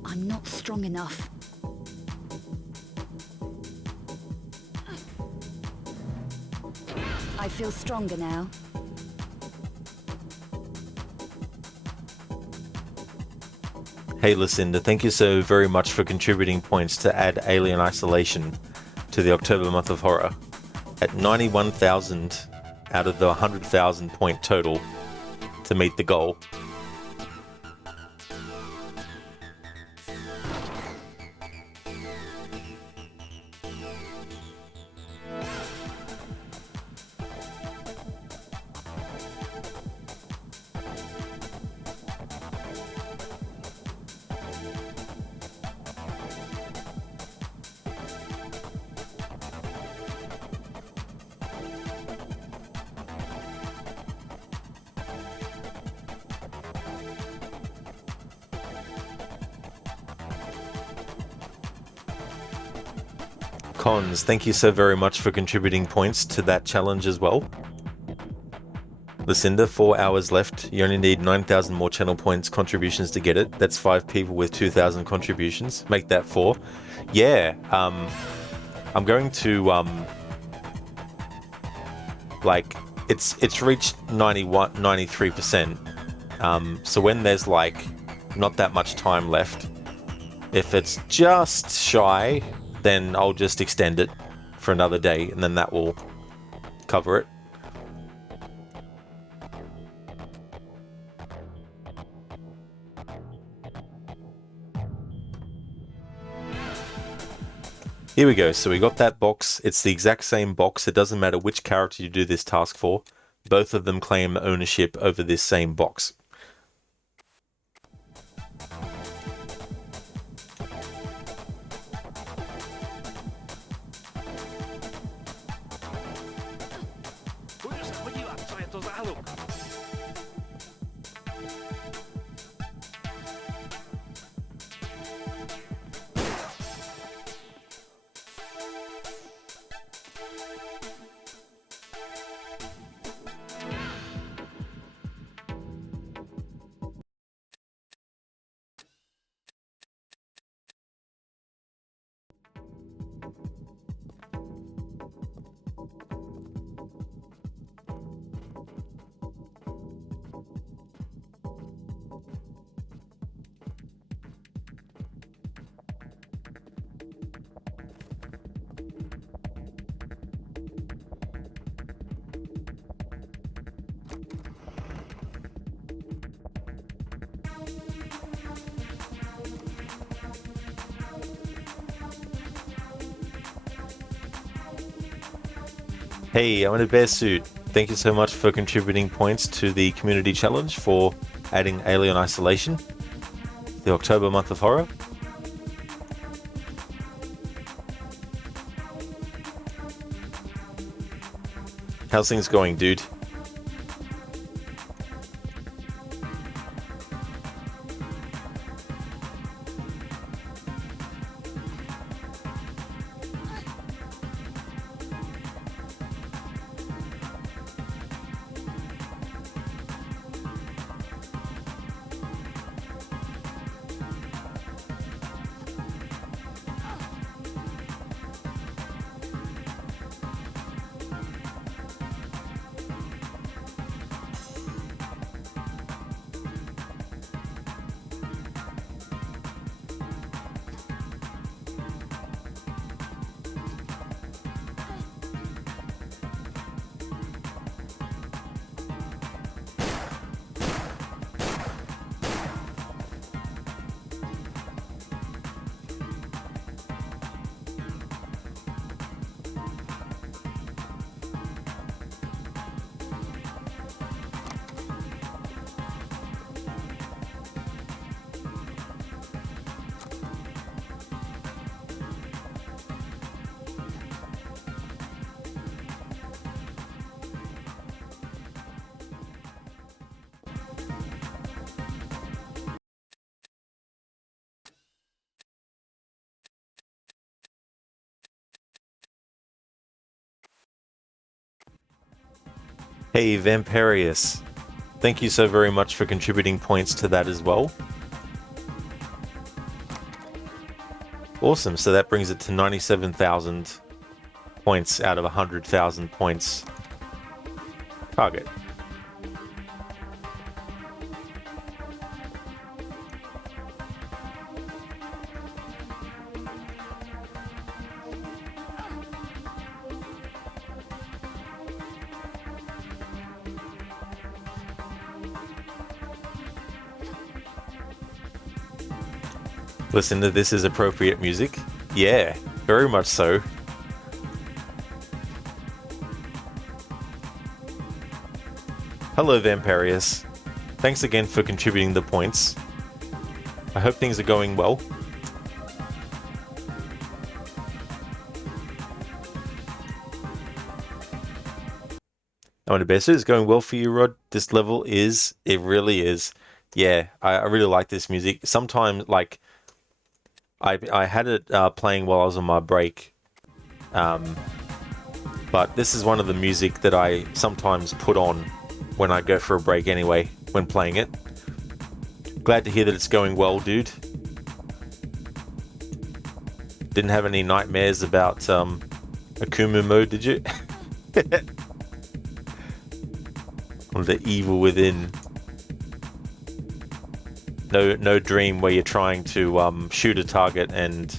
I'm not strong enough. I feel stronger now. Hey Lucinda, thank you so very much for contributing points to add Alien Isolation to the October Month of Horror. At 91,000 out of the 100,000 point total to meet the goal. Cons, thank you so very much for contributing points to that challenge as well. Lucinda, 4 hours left. You only need 9,000 more channel points contributions to get it. That's 5 people with 2,000 contributions. Make that 4. Yeah, I'm going to like it's reached 93%. So when there's like not that much time left, if it's just shy, then I'll just extend it for another day, and then that will cover it. Here we go, so we got that box. It's the exact same box. It doesn't matter which character you do this task for. Both of them claim ownership over this same box. Hey, I'm in a bear suit. Thank you so much for contributing points to the community challenge for adding Alien Isolation, the October Month of Horror. How's things going, dude? Hey, Vampirius. Thank you so very much for contributing points to that as well. Awesome, so that brings it to 97,000 points out of 100,000 points target. Listen to this is appropriate music. Yeah, very much so. Hello Vampirius. Thanks again for contributing the points. I hope things are going well. I want to bet it's going well for you, Rod. This level is, it really is. Yeah, I really like this music. Sometimes, like, I had it playing while I was on my break, but this is one of the music that I sometimes put on when I go for a break anyway, when playing it. Glad to hear that it's going well, dude. Didn't have any nightmares about Akumu mode, did you? Or the evil within. No dream where you're trying to shoot a target, and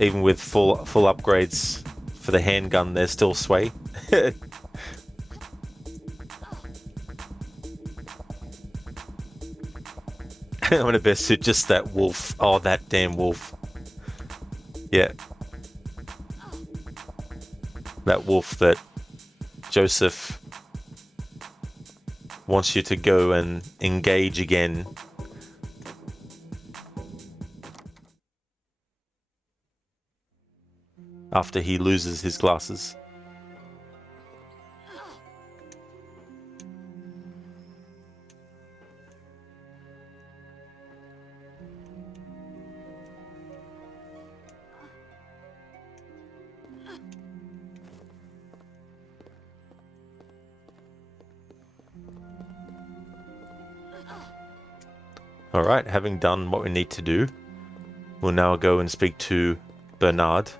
even with full upgrades for the handgun, there's still sway. I'm gonna best suit just that wolf. Oh, that damn wolf. Yeah. That wolf that Joseph wants you to go and engage again. After he loses his glasses. Alright, having done what we need to do, we'll now go and speak to Bernard.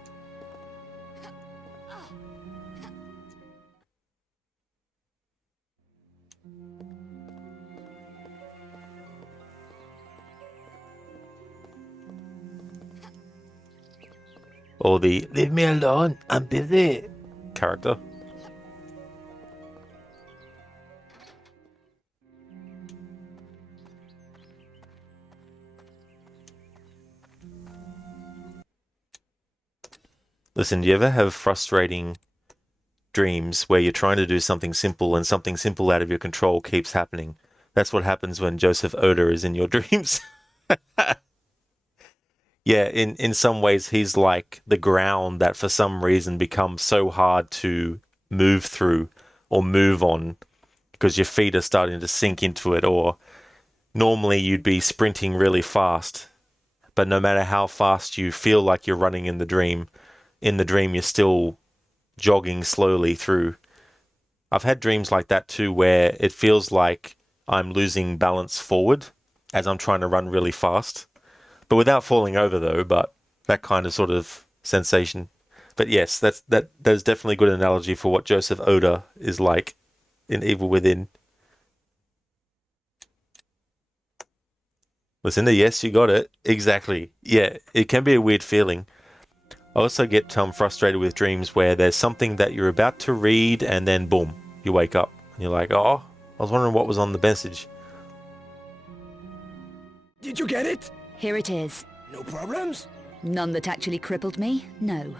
Or the "leave me alone, I'm busy" character. Listen, do you ever have frustrating dreams where you're trying to do something simple and something simple out of your control keeps happening? That's what happens when Joseph Oda is in your dreams. Yeah, in some ways he's like the ground that for some reason becomes so hard to move through or move on because your feet are starting to sink into it, or normally you'd be sprinting really fast, but no matter how fast you feel like you're running in the dream you're still jogging slowly through. I've had dreams like that too, where it feels like I'm losing balance forward as I'm trying to run really fast. But without falling over though, but that kind of sort of sensation. But yes, that's definitely a good analogy for what Joseph Oda is like in Evil Within. Listen to yes, you got it. Exactly. Yeah, it can be a weird feeling. I also get frustrated with dreams where there's something that you're about to read and then boom, you wake up and you're like, oh, I was wondering what was on the message. Did you get it? Here it is. No problems? None that actually crippled me? No.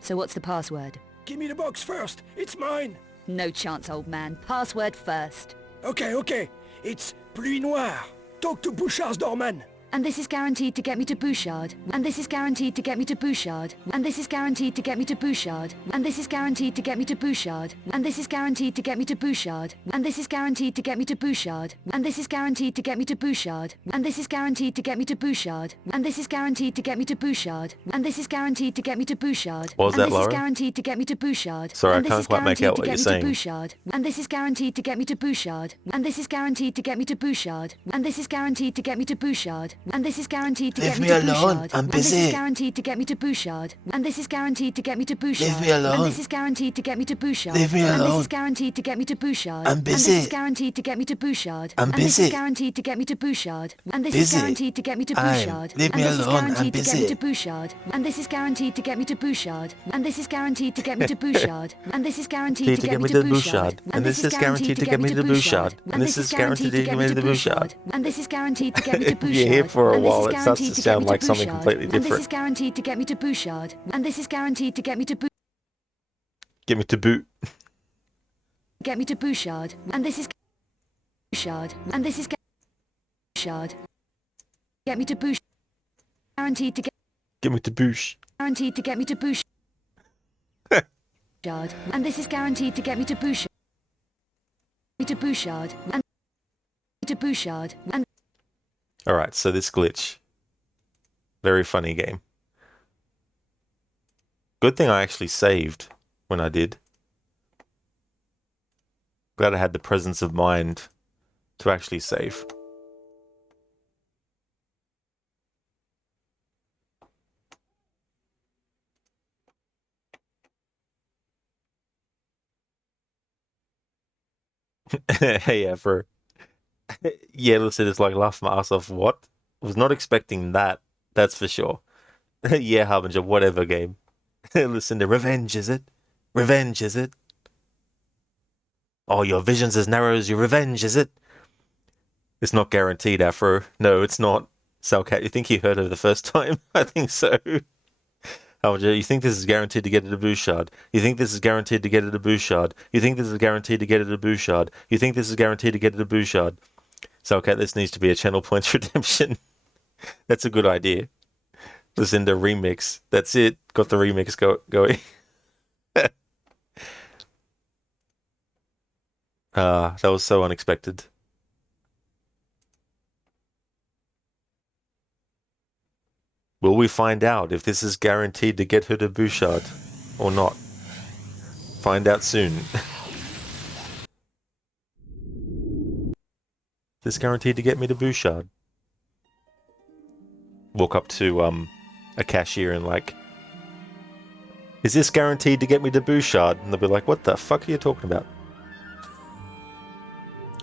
So what's the password? Give me the box first. It's mine. No chance, old man. Password first. Okay. It's Pluie Noire. Talk to Bouchard's doorman. And this is guaranteed to get me to Bouchard. And this is guaranteed to get me to Bouchard. And this is guaranteed to get me to Bouchard. And this is guaranteed to get me to Bouchard. And this is guaranteed to get me to Bouchard. And this is guaranteed to get me to Bouchard. And this is guaranteed to get me to Bouchard. And this is guaranteed to get me to Bouchard. And this is guaranteed to get me to Bouchard. And this is guaranteed to get me to Bouchard. What was that, And this is Laura? guaranteed to get me to Bouchard. Sorry, I And this can't is quite make guaranteed out to what get you're me to saying. Bouchard. And this is guaranteed to get me to Bouchard. And this is guaranteed to get me to Bouchard. And this is guaranteed to get me to Bouchard. And this is guaranteed to get me to Bouchard. I'm And this busy. is guaranteed to get me to Bouchard. And this is guaranteed to get me to Bouchard. Leave me alone. And this is guaranteed to get me to Bouchard. Leave me And this alone. is guaranteed to get me to Bouchard. I'm And this busy. is guaranteed to get me to Bouchard. I'm And this busy. is guaranteed to get me to Bouchard. And this is Busy. guaranteed to get me to Aye. Bouchard. Leave And me this is alone. I'm guaranteed to get me busy. to Bouchard. And this is guaranteed to get me to Bouchard. And this is guaranteed to get me to Bouchard. And this is guaranteed to get me to Bouchard. And this is guaranteed to get me to Bouchard. And this is guaranteed to get me to Bouchard. And this is guaranteed to get me to Bouchard. You're here for a And this while, is it starts to guaranteed get sound me to like something Bouchard. completely And this is different. guaranteed to get me to Bouchard. And this is guaranteed to get me to Get me to boot. get me to Bouchard. And this is Bouchard. And this is Bouchard. Get me to Bouchard. Guaranteed to Get me to boosh. guaranteed to get me to Bouchard. And this is guaranteed to get me to Bouchard. Me to Bouchard. And to Bouchard. And Alright, so this glitch. Very funny game. Good thing I actually saved when I did. Glad I had the presence of mind to actually save. Hey, Ever. Yeah, listen, it's like laughing my ass off. What? Was not expecting that. That's for sure. Yeah, Harbinger, whatever game. Listen, the revenge, is it? Revenge, is it? Oh, your vision's as narrow as your revenge, is it? It's not guaranteed, Afro. No, it's not. Salcat, you think you heard it the first time? I think so. Harbinger, you think this is guaranteed to get it a Bouchard? You think this is guaranteed to get it a Bouchard? You think this is guaranteed to get it a Bouchard? You think this is guaranteed to get it a Bouchard? Salcat, this needs to be a channel points redemption. That's a good idea. Listen to remix. That's it. Got the remix going. That was so unexpected. Will we find out if this is guaranteed to get her to Bouchard or not? Find out soon. Is this guaranteed to get me to Bouchard? Walk up to a cashier and like, is this guaranteed to get me to Bouchard? And they'll be like, what the fuck are you talking about?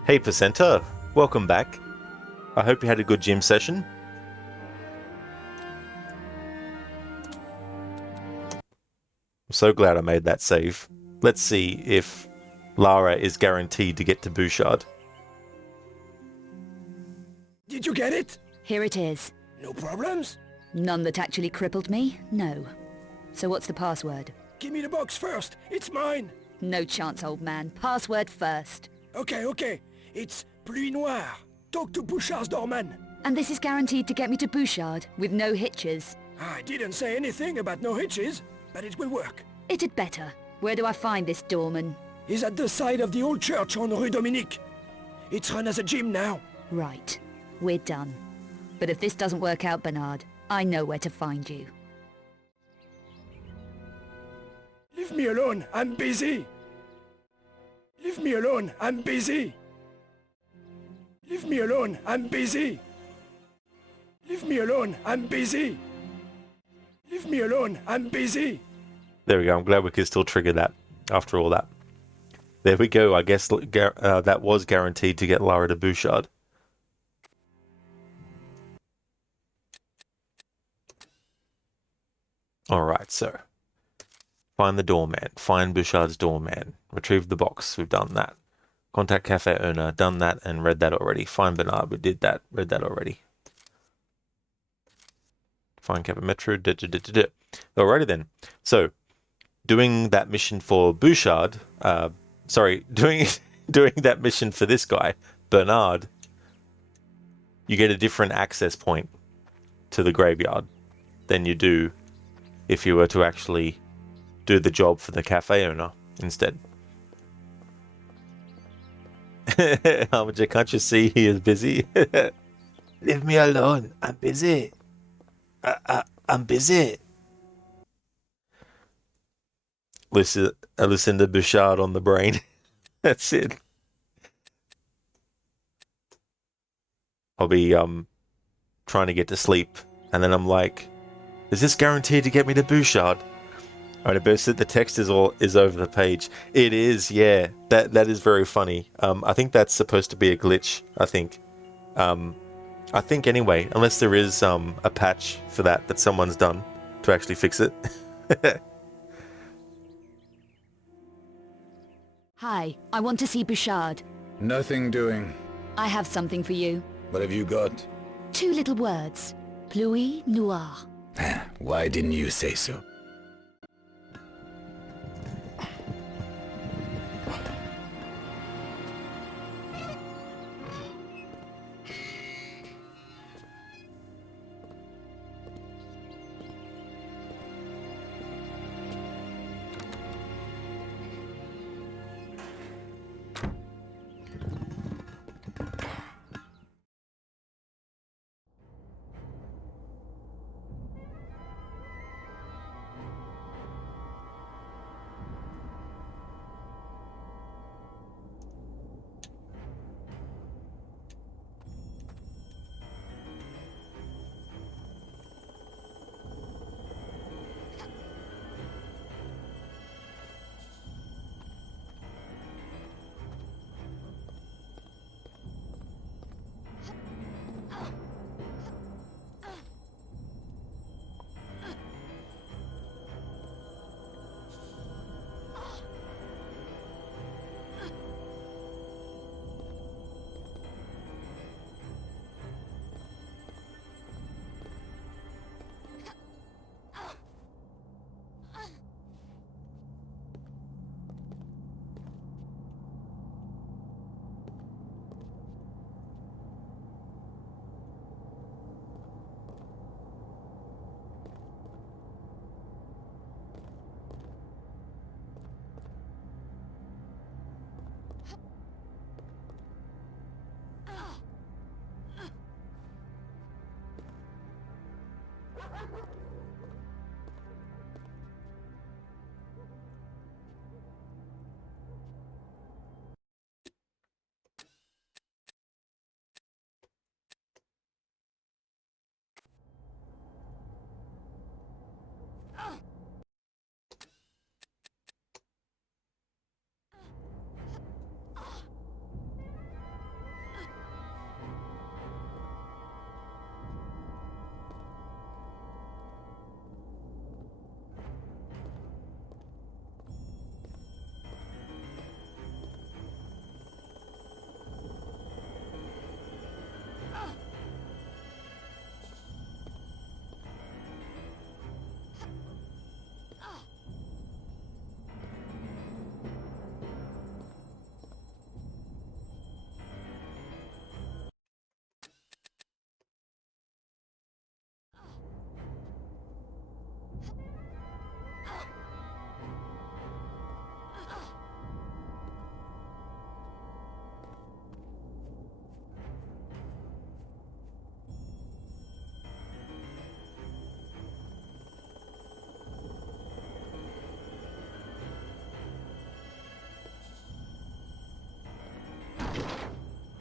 Hey Percenter, welcome back. I hope you had a good gym session. I'm so glad I made that save. Let's see if Lara is guaranteed to get to Bouchard. Did you get it? here it is. No problems? None that actually crippled me? No. So what's the password? Give me the box first. It's mine. No chance, old man. Password first. Okay. It's Pluie Noire. Talk to Bouchard's doorman. And this is guaranteed to get me to Bouchard, with no hitches. I didn't say anything about no hitches, but it will work. It had better. Where do I find this doorman? He's at the side of the old church on Rue Dominique. It's run as a gym now. Right. We're done. But if this doesn't work out, Bernard, I know where to find you. Leave me alone, I'm busy. Leave me alone, I'm busy. Leave me alone, I'm busy. Leave me alone, I'm busy. Leave me alone, I'm busy. There we go. I'm glad we could still trigger that after all that. There we go. I guess that was guaranteed to get Lara to Bouchard. Alright, so find the doorman. Find Bouchard's doorman. Retrieve the box. We've done that. Contact cafe owner. Done that and read that already. Find Bernard. We did that. Read that already. Find Cafe Metro. Alrighty then. So, doing that mission for Bouchard. Doing that mission for this guy, Bernard. You get a different access point to the graveyard than you do if you were to actually do the job for the cafe owner instead. Armiger, can't you see he is busy? Leave me alone. I'm busy. I'm busy. Lucinda Bouchard on the brain. That's it. I'll be trying to get to sleep, and then I'm like, is this guaranteed to get me to Bouchard? Alright, it boasts that the text is over the page. It is, yeah. That is very funny. I think that's supposed to be a glitch, I think. I think anyway, unless there is a patch for that someone's done to actually fix it. Hi, I want to see Bouchard. Nothing doing. I have something for you. What have you got? 2 little words. Pluie noire. Why didn't you say so?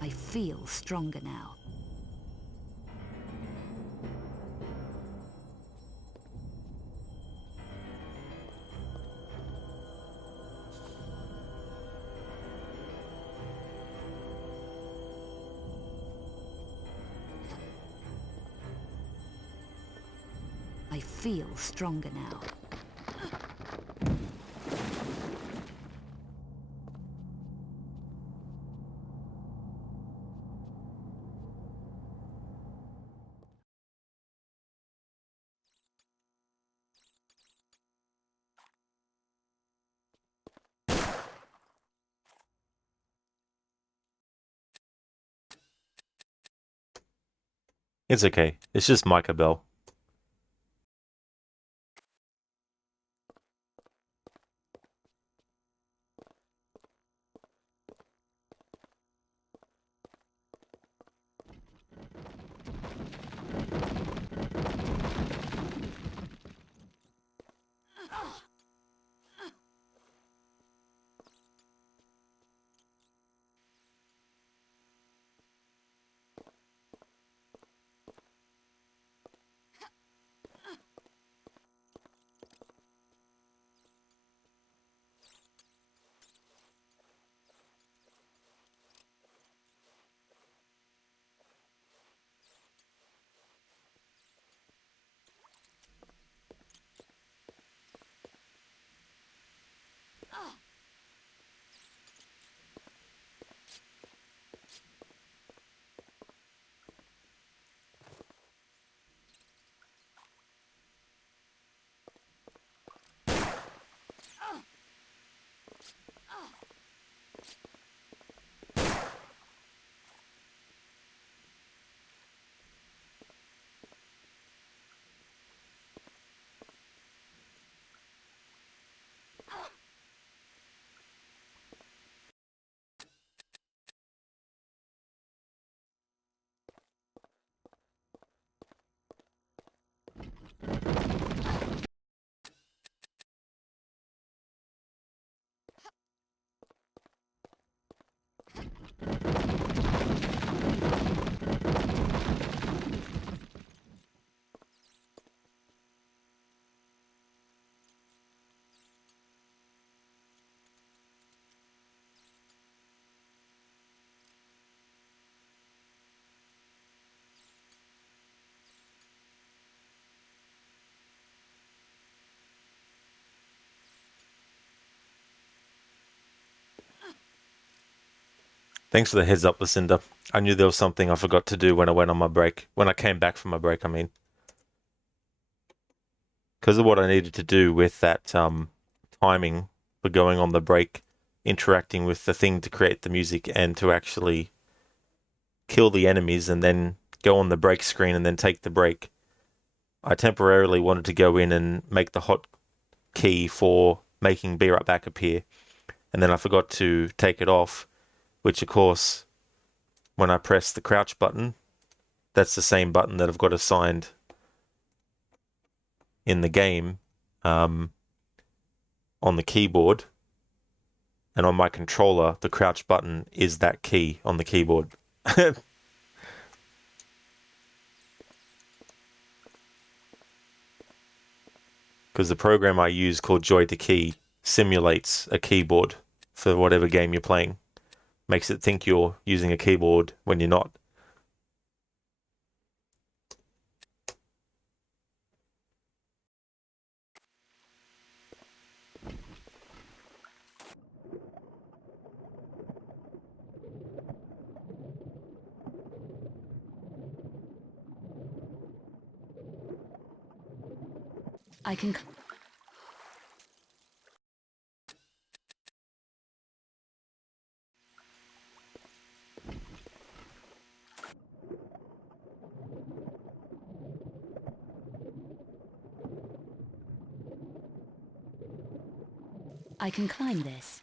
I feel stronger now. I feel stronger now. It's okay. It's just Micah Bell. Thanks for the heads up, Lucinda. I knew there was something I forgot to do when I went on my break. When I came back from my break, I mean. Because of what I needed to do with that timing for going on the break, interacting with the thing to create the music and to actually kill the enemies and then go on the break screen and then take the break. I temporarily wanted to go in and make the hot key for making Be Right Back appear. And then I forgot to take it off, which of course, when I press the crouch button, that's the same button that I've got assigned in the game on the keyboard. And on my controller, the crouch button is that key on the keyboard. Because the program I use called Joy2Key simulates a keyboard for whatever game you're playing. Makes it think you're using a keyboard when you're not. I can... I can climb this.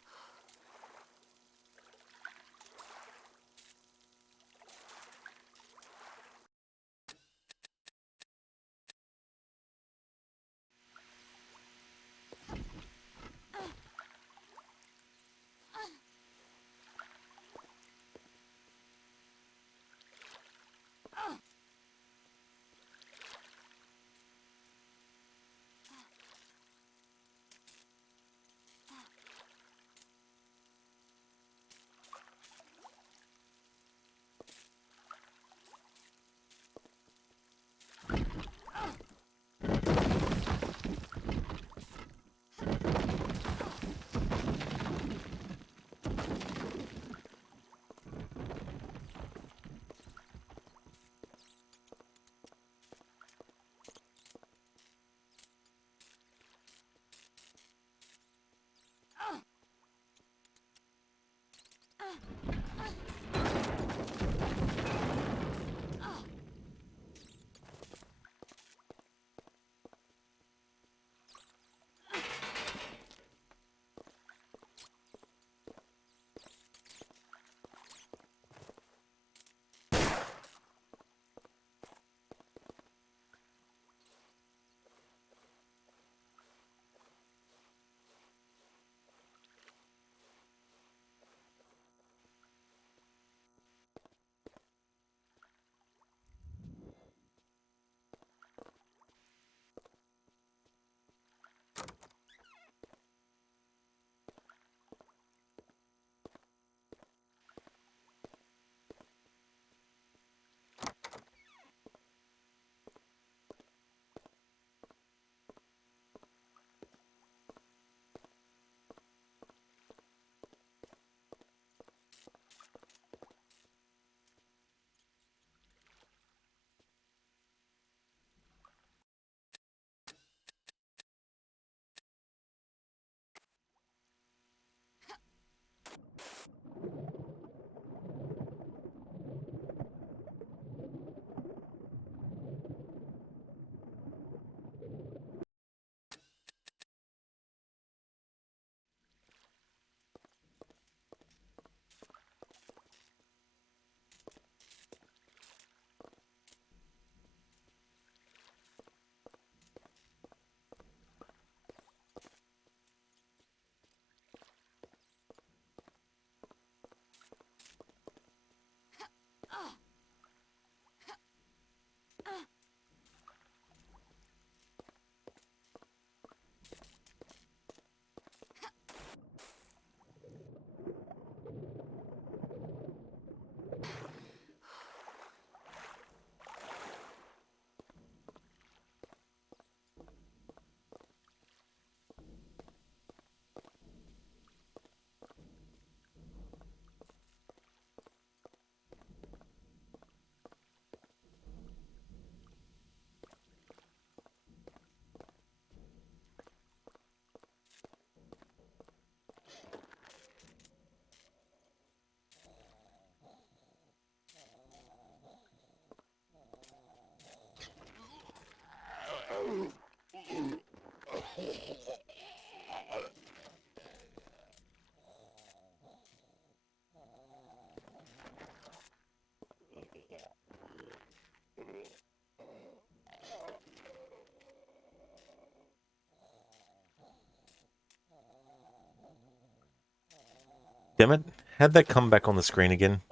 Damn it. How'd that come back on the screen again?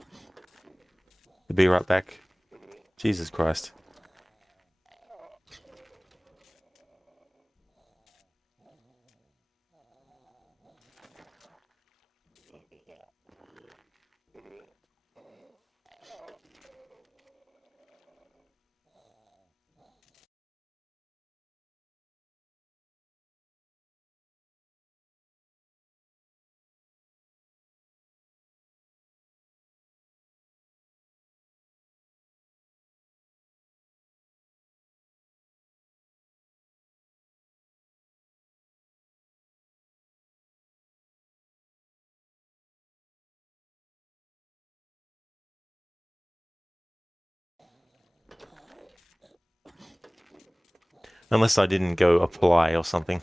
To be right back. Jesus Christ. Unless I didn't go apply or something.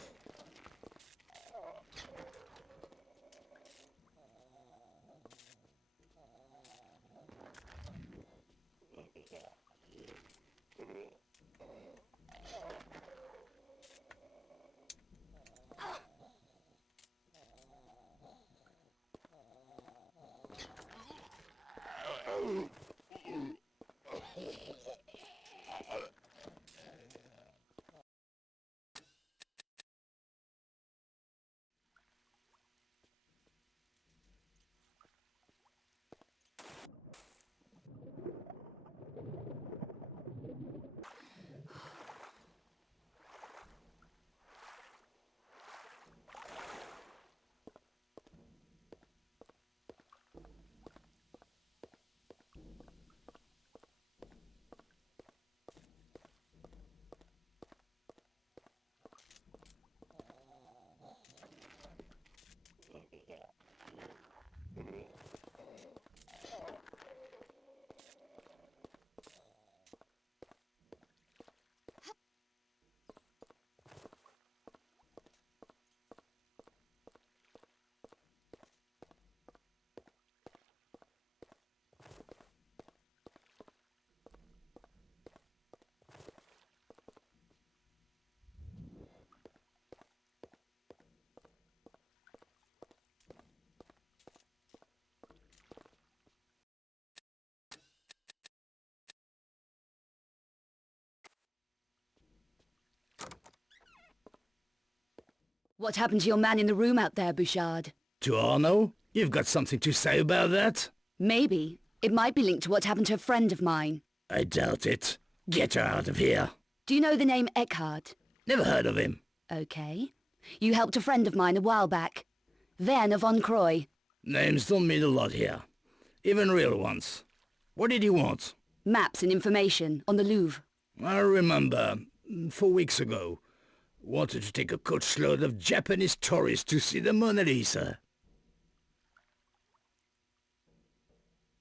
What happened to your man in the room out there, Bouchard? To Arno? You've got something to say about that? Maybe. It might be linked to what happened to a friend of mine. I doubt it. Get her out of here. Do you know the name Eckhart? Never heard of him. Okay. You helped a friend of mine a while back. Werner von Croy. Names don't mean a lot here. Even real ones. What did he want? Maps and information on the Louvre. I remember, 4 weeks ago. Wanted to take a coachload of Japanese tourists to see the Mona Lisa.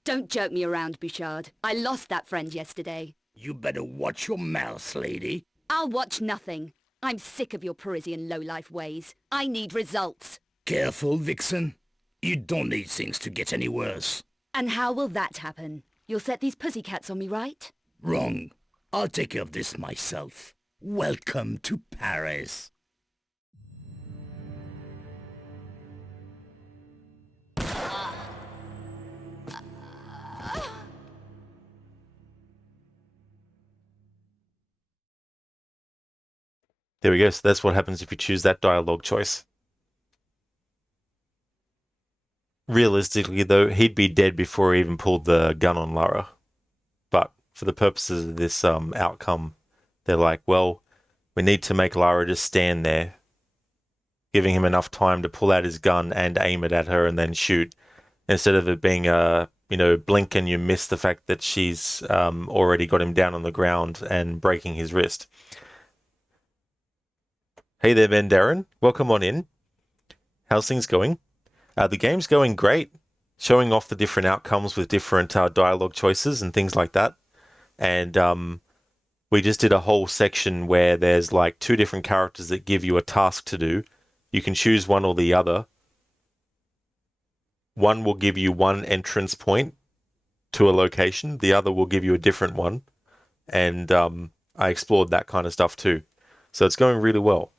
Don't joke me around, Bouchard. I lost that friend yesterday. You better watch your mouth, lady. I'll watch nothing. I'm sick of your Parisian low-life ways. I need results. Careful, Vixen. You don't need things to get any worse. And how will that happen? You'll set these pussycats on me, right? Wrong. I'll take care of this myself. Welcome to Paris. There we go. So that's what happens if you choose that dialogue choice. Realistically, though, he'd be dead before he even pulled the gun on Lara. But for the purposes of this outcome, they're like, well, we need to make Lara just stand there, giving him enough time to pull out his gun and aim it at her and then shoot, instead of it being a, blink and you miss the fact that she's already got him down on the ground and breaking his wrist. Hey there, Ben Darren. Welcome on in. How's things going? The game's going great, showing off the different outcomes with different dialogue choices and things like that. And we just did a whole section where there's like 2 different characters that give you a task to do. You can choose one or the other. One will give you one entrance point to a location. The other will give you a different one. And I explored that kind of stuff too. So it's going really well.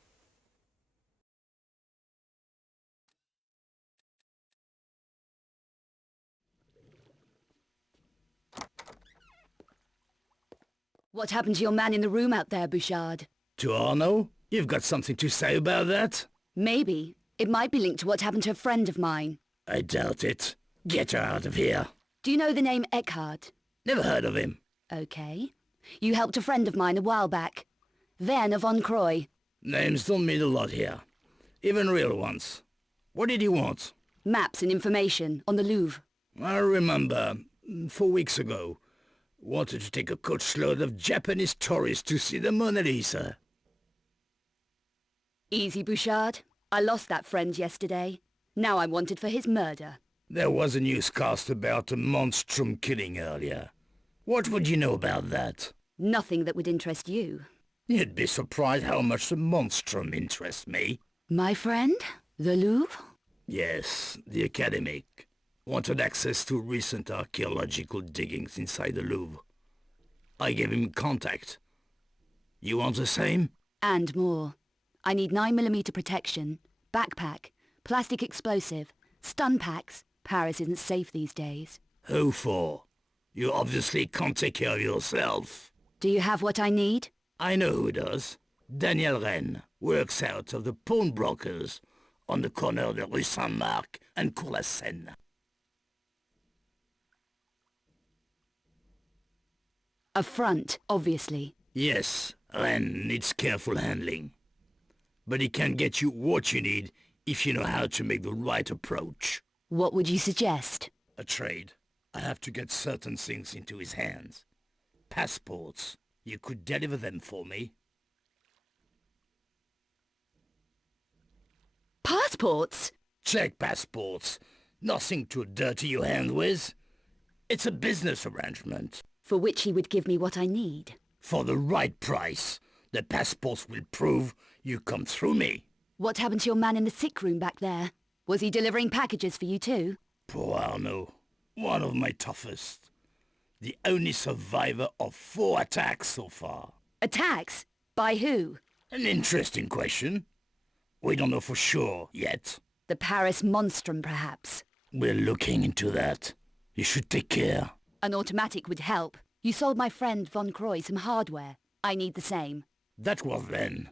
What happened to your man in the room out there, Bouchard? To Arno? You've got something to say about that? Maybe. It might be linked to what happened to a friend of mine. I doubt it. Get her out of here. Do you know the name Eckhart? Never heard of him. Okay. You helped a friend of mine a while back. Werner von Croy. Names don't mean a lot here. Even real ones. What did he want? Maps and information on the Louvre. I remember, 4 weeks ago, wanted to take a coachload of Japanese tourists to see the Mona Lisa. Easy, Bouchard. I lost that friend yesterday. Now I'm wanted for his murder. There was a newscast about a monstrum killing earlier. What would you know about that? Nothing that would interest you. You'd be surprised how much the monstrum interests me. My friend? The Louvre? Yes, the academic. Wanted access to recent archaeological diggings inside the Louvre. I gave him contact. You want the same? And more. I need 9mm protection, backpack, plastic explosive, stun packs. Paris isn't safe these days. Who for? You obviously can't take care of yourself. Do you have what I need? I know who does. Daniel Rennes works out of the pawnbrokers on the corner of the Rue Saint-Marc and Cours la Seine. A front, obviously. Yes, Rennes needs careful handling. But he can get you what you need if you know how to make the right approach. What would you suggest? A trade. I have to get certain things into his hands. Passports. You could deliver them for me. Passports? Check passports. Nothing to dirty your hand with. It's a business arrangement. For which he would give me what I need. For the right price. The passports will prove you come through me. What happened to your man in the sick room back there? Was he delivering packages for you too? Poor Arno. One of my toughest. The only survivor of 4 attacks so far. Attacks? By who? An interesting question. We don't know for sure yet. The Paris Monstrum, perhaps. We're looking into that. You should take care. An automatic would help. You sold my friend Von Croy some hardware. I need the same. That was then.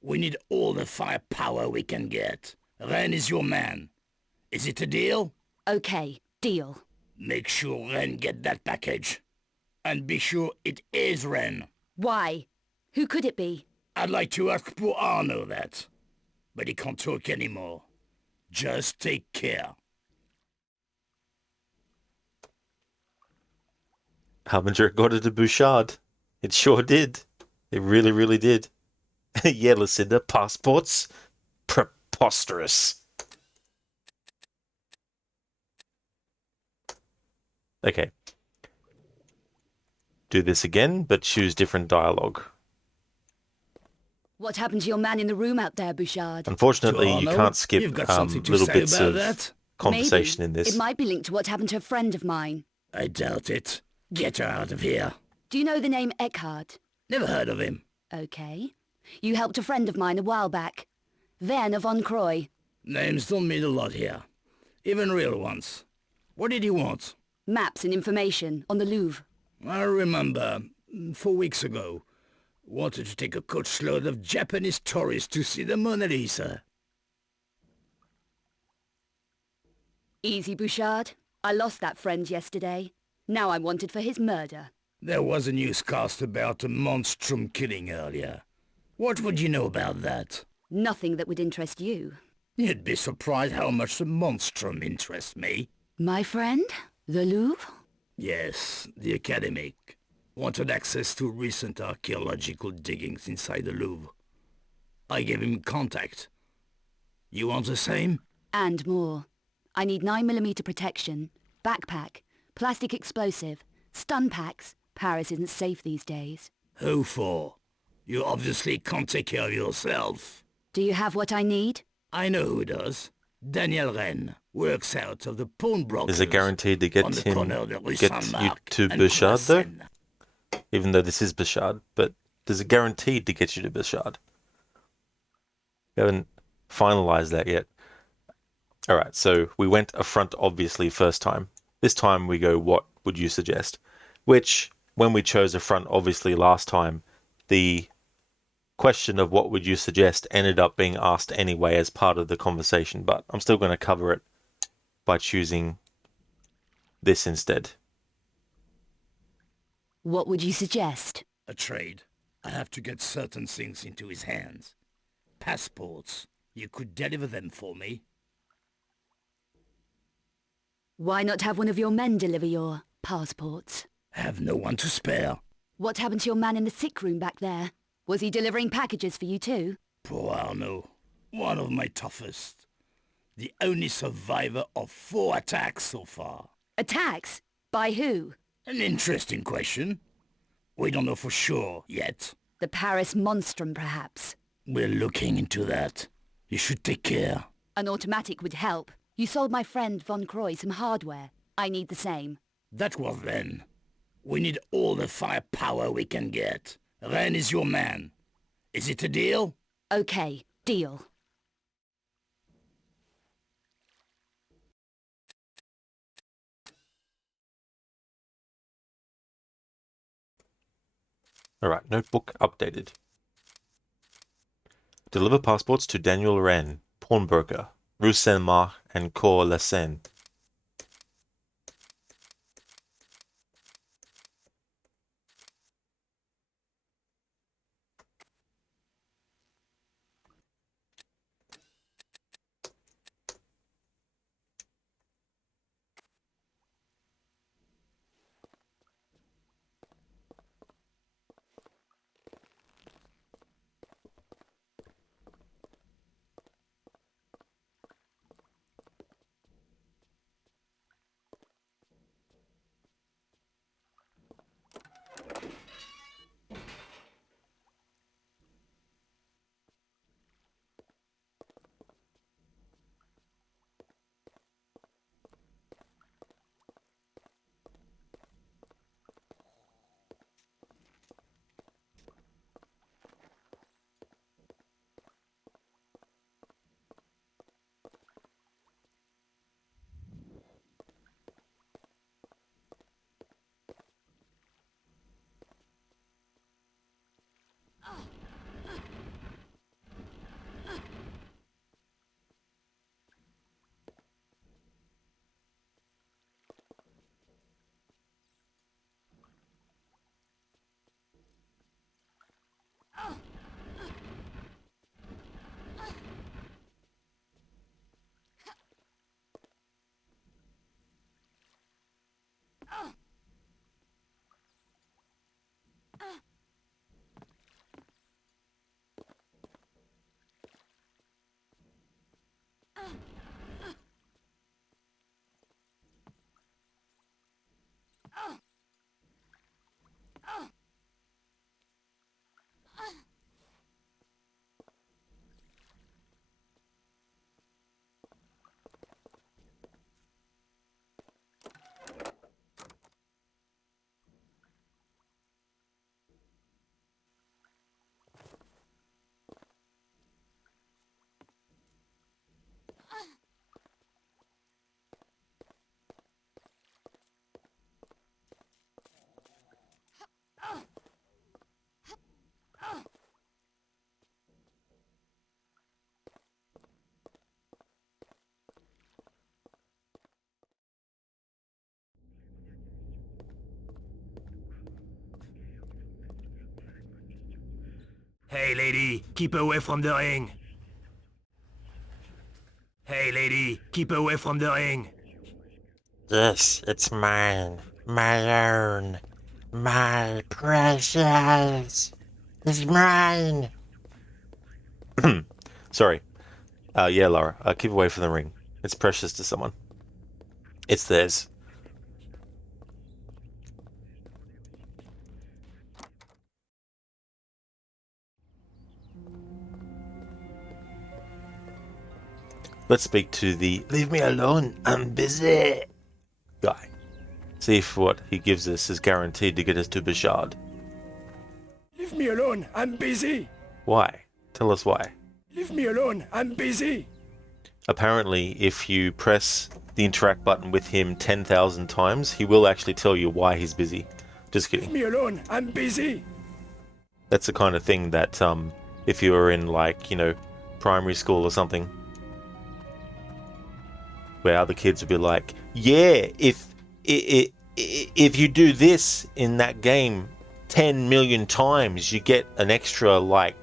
We need all the firepower we can get. Rennes is your man. Is it a deal? Okay, deal. Make sure Rennes get that package. And be sure it is Rennes. Why? Who could it be? I'd like to ask poor Arno that. But he can't talk anymore. Just take care. Harbinger got it to Bouchard. It sure did. It really, really did. Yeah, Lucinda, passports? Preposterous. Okay. Do this again, but choose different dialogue. What happened to your man in the room out there, Bouchard? Unfortunately, you can't skip little bits of that? conversation Maybe. in this. It might be linked to what happened to a friend of mine. I doubt it. Get her out of here. Do you know the name Eckhart? Never heard of him. Okay. You helped a friend of mine a while back. Werner von Croy. Names don't mean a lot here. Even real ones. What did he want? Maps and information on the Louvre. I remember, 4 weeks ago, wanted to take a coachload of Japanese tourists to see the Mona Lisa. Easy, Bouchard. I lost that friend yesterday. Now I'm wanted for his murder. There was a newscast about a monstrum killing earlier. What would you know about that? Nothing that would interest you. You'd be surprised how much the monstrum interests me. My friend? The Louvre? Yes, the academic. Wanted access to recent archaeological diggings inside the Louvre. I gave him contact. You want the same? And more. I need 9mm protection, backpack, plastic explosive, stun packs. Paris isn't safe these days. Who for? You obviously can't take care of yourself. Do you have what I need? I know who does. Daniel Rennes works out of the pawnbrokers. Is it guaranteed to get on the him, corner of the Rue get you Saint-Marc to and Bouchard though? Croissant. Even though this is Bouchard, but does it guaranteed to get you to Bouchard? We haven't finalized that yet. Alright, so we went affront obviously first time. This time we go, what would you suggest? Which, when we chose affront obviously last time, the question of what would you suggest ended up being asked anyway as part of the conversation, but I'm still going to cover it by choosing this instead. What would you suggest? A trade. I have to get certain things into his hands. Passports. You could deliver them for me. Why not have one of your men deliver your passports? Have no one to spare. What happened to your man in the sick room back there? Was he delivering packages for you too? Poor Arnaud. One of my toughest. The only survivor of 4 attacks so far. Attacks? By who? An interesting question. We don't know for sure yet. The Paris Monstrum, perhaps? We're looking into that. You should take care. An automatic would help. You sold my friend Von Croy some hardware. I need the same. That was then. We need all the firepower we can get. Rennes is your man. Is it a deal? Okay, deal. Alright, notebook updated. Deliver passports to Daniel Rennes, pawnbroker, Rue Saint-Marc and Cours la Seine. Hey, lady, keep away from the ring. Hey, lady, keep away from the ring. Yes, it's mine. My own. My precious. It's mine. Sorry. Yeah, Laura. Keep away from the ring. It's precious to someone. It's theirs. Let's speak to the "Leave me alone, I'm busy" guy. See if what he gives us is guaranteed to get us to Bashard. Leave me alone, I'm busy. Why? Tell us why. Leave me alone, I'm busy. Apparently, if you press the interact button with him 10,000 times, he will actually tell you why he's busy. Just kidding. Leave me alone, I'm busy. That's the kind of thing that, if you were in, like, you know, primary school or something, where other kids would be like, yeah, if you do this in that game 10 million times, you get an extra, like,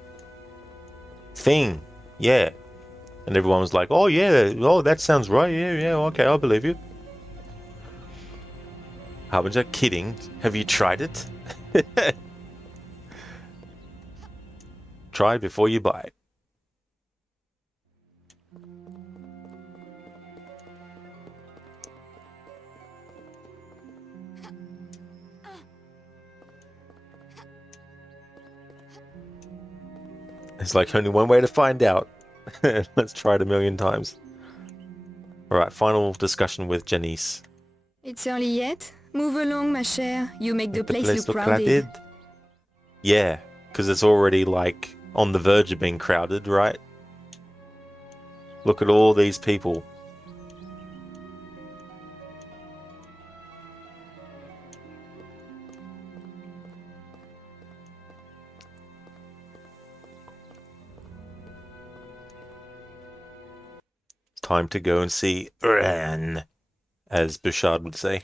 thing. Yeah. And everyone was like, oh, yeah, oh, that sounds right. Yeah, okay, I'll believe you. Harbinger, kidding. Have you tried it? Try before you buy. It's like only one way to find out. Let's try it a million times. Alright, final discussion with Janice. It's early yet? Move along, ma chère. You make the place look crowded. Yeah, because it's already, like, on the verge of being crowded, right? Look at all these people. Time to go and see Ren, as Bouchard would say.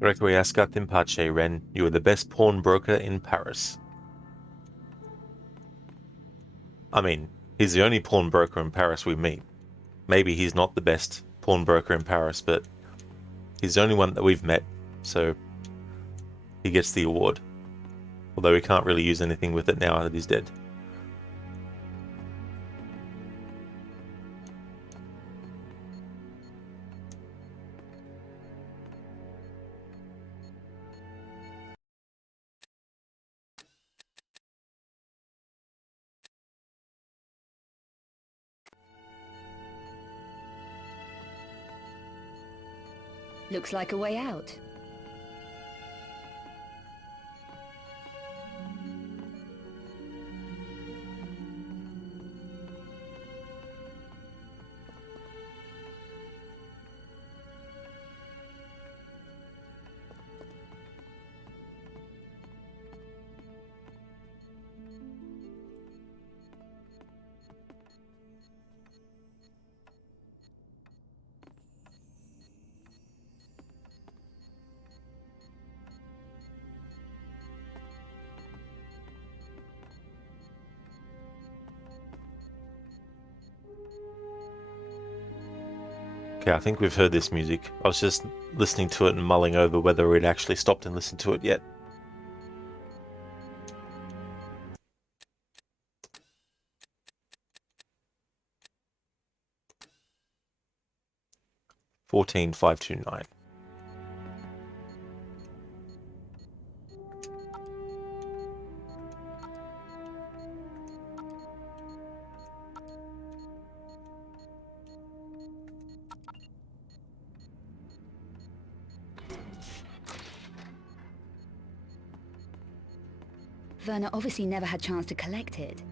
Requiescat in pace, Ren. You are the best pawnbroker in Paris. I mean, he's the only pawnbroker in Paris we meet. Maybe he's not the best pawnbroker in Paris, but he's the only one that we've met, so he gets the award. Although we can't really use anything with it now that he's dead. Looks like a way out. Okay, I think we've heard this music. I was just listening to it and mulling over whether we'd actually stopped and listened to it yet. $14,529. Werner obviously never had chance to collect it.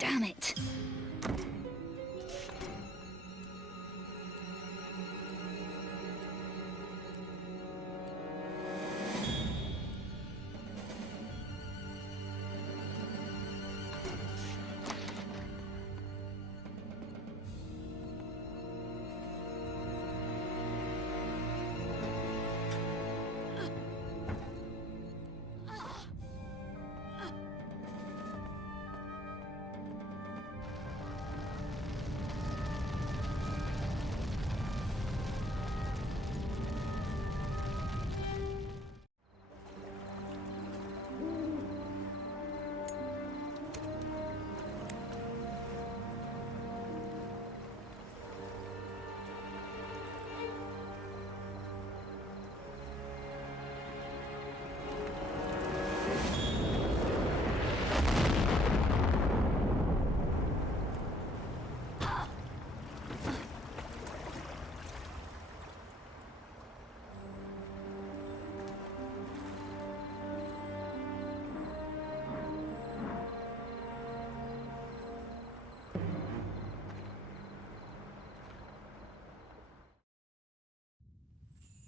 Damn it!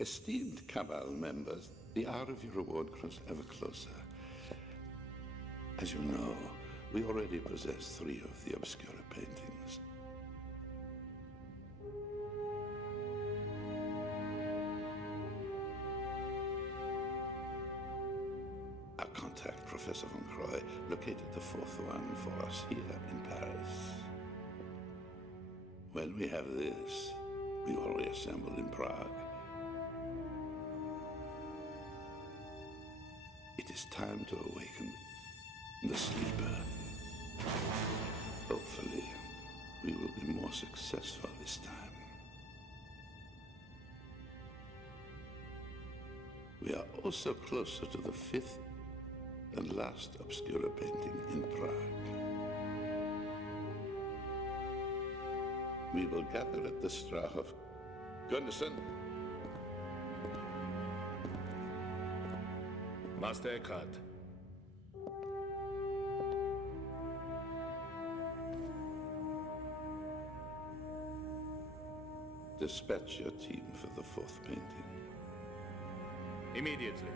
Esteemed Cabal members, the hour of your reward grows ever closer. As you know, we already possess 3 of the Obscura paintings. Our contact, Professor Von Croy, located the 4th one for us here in Paris. When we have this, we will reassemble in Prague. It is time to awaken the sleeper. Hopefully, we will be more successful this time. We are also closer to the 5th and last Obscura painting in Prague. We will gather at the Strahov. Gunderson? Master Eckhart. Dispatch your team for the 4th painting. Immediately.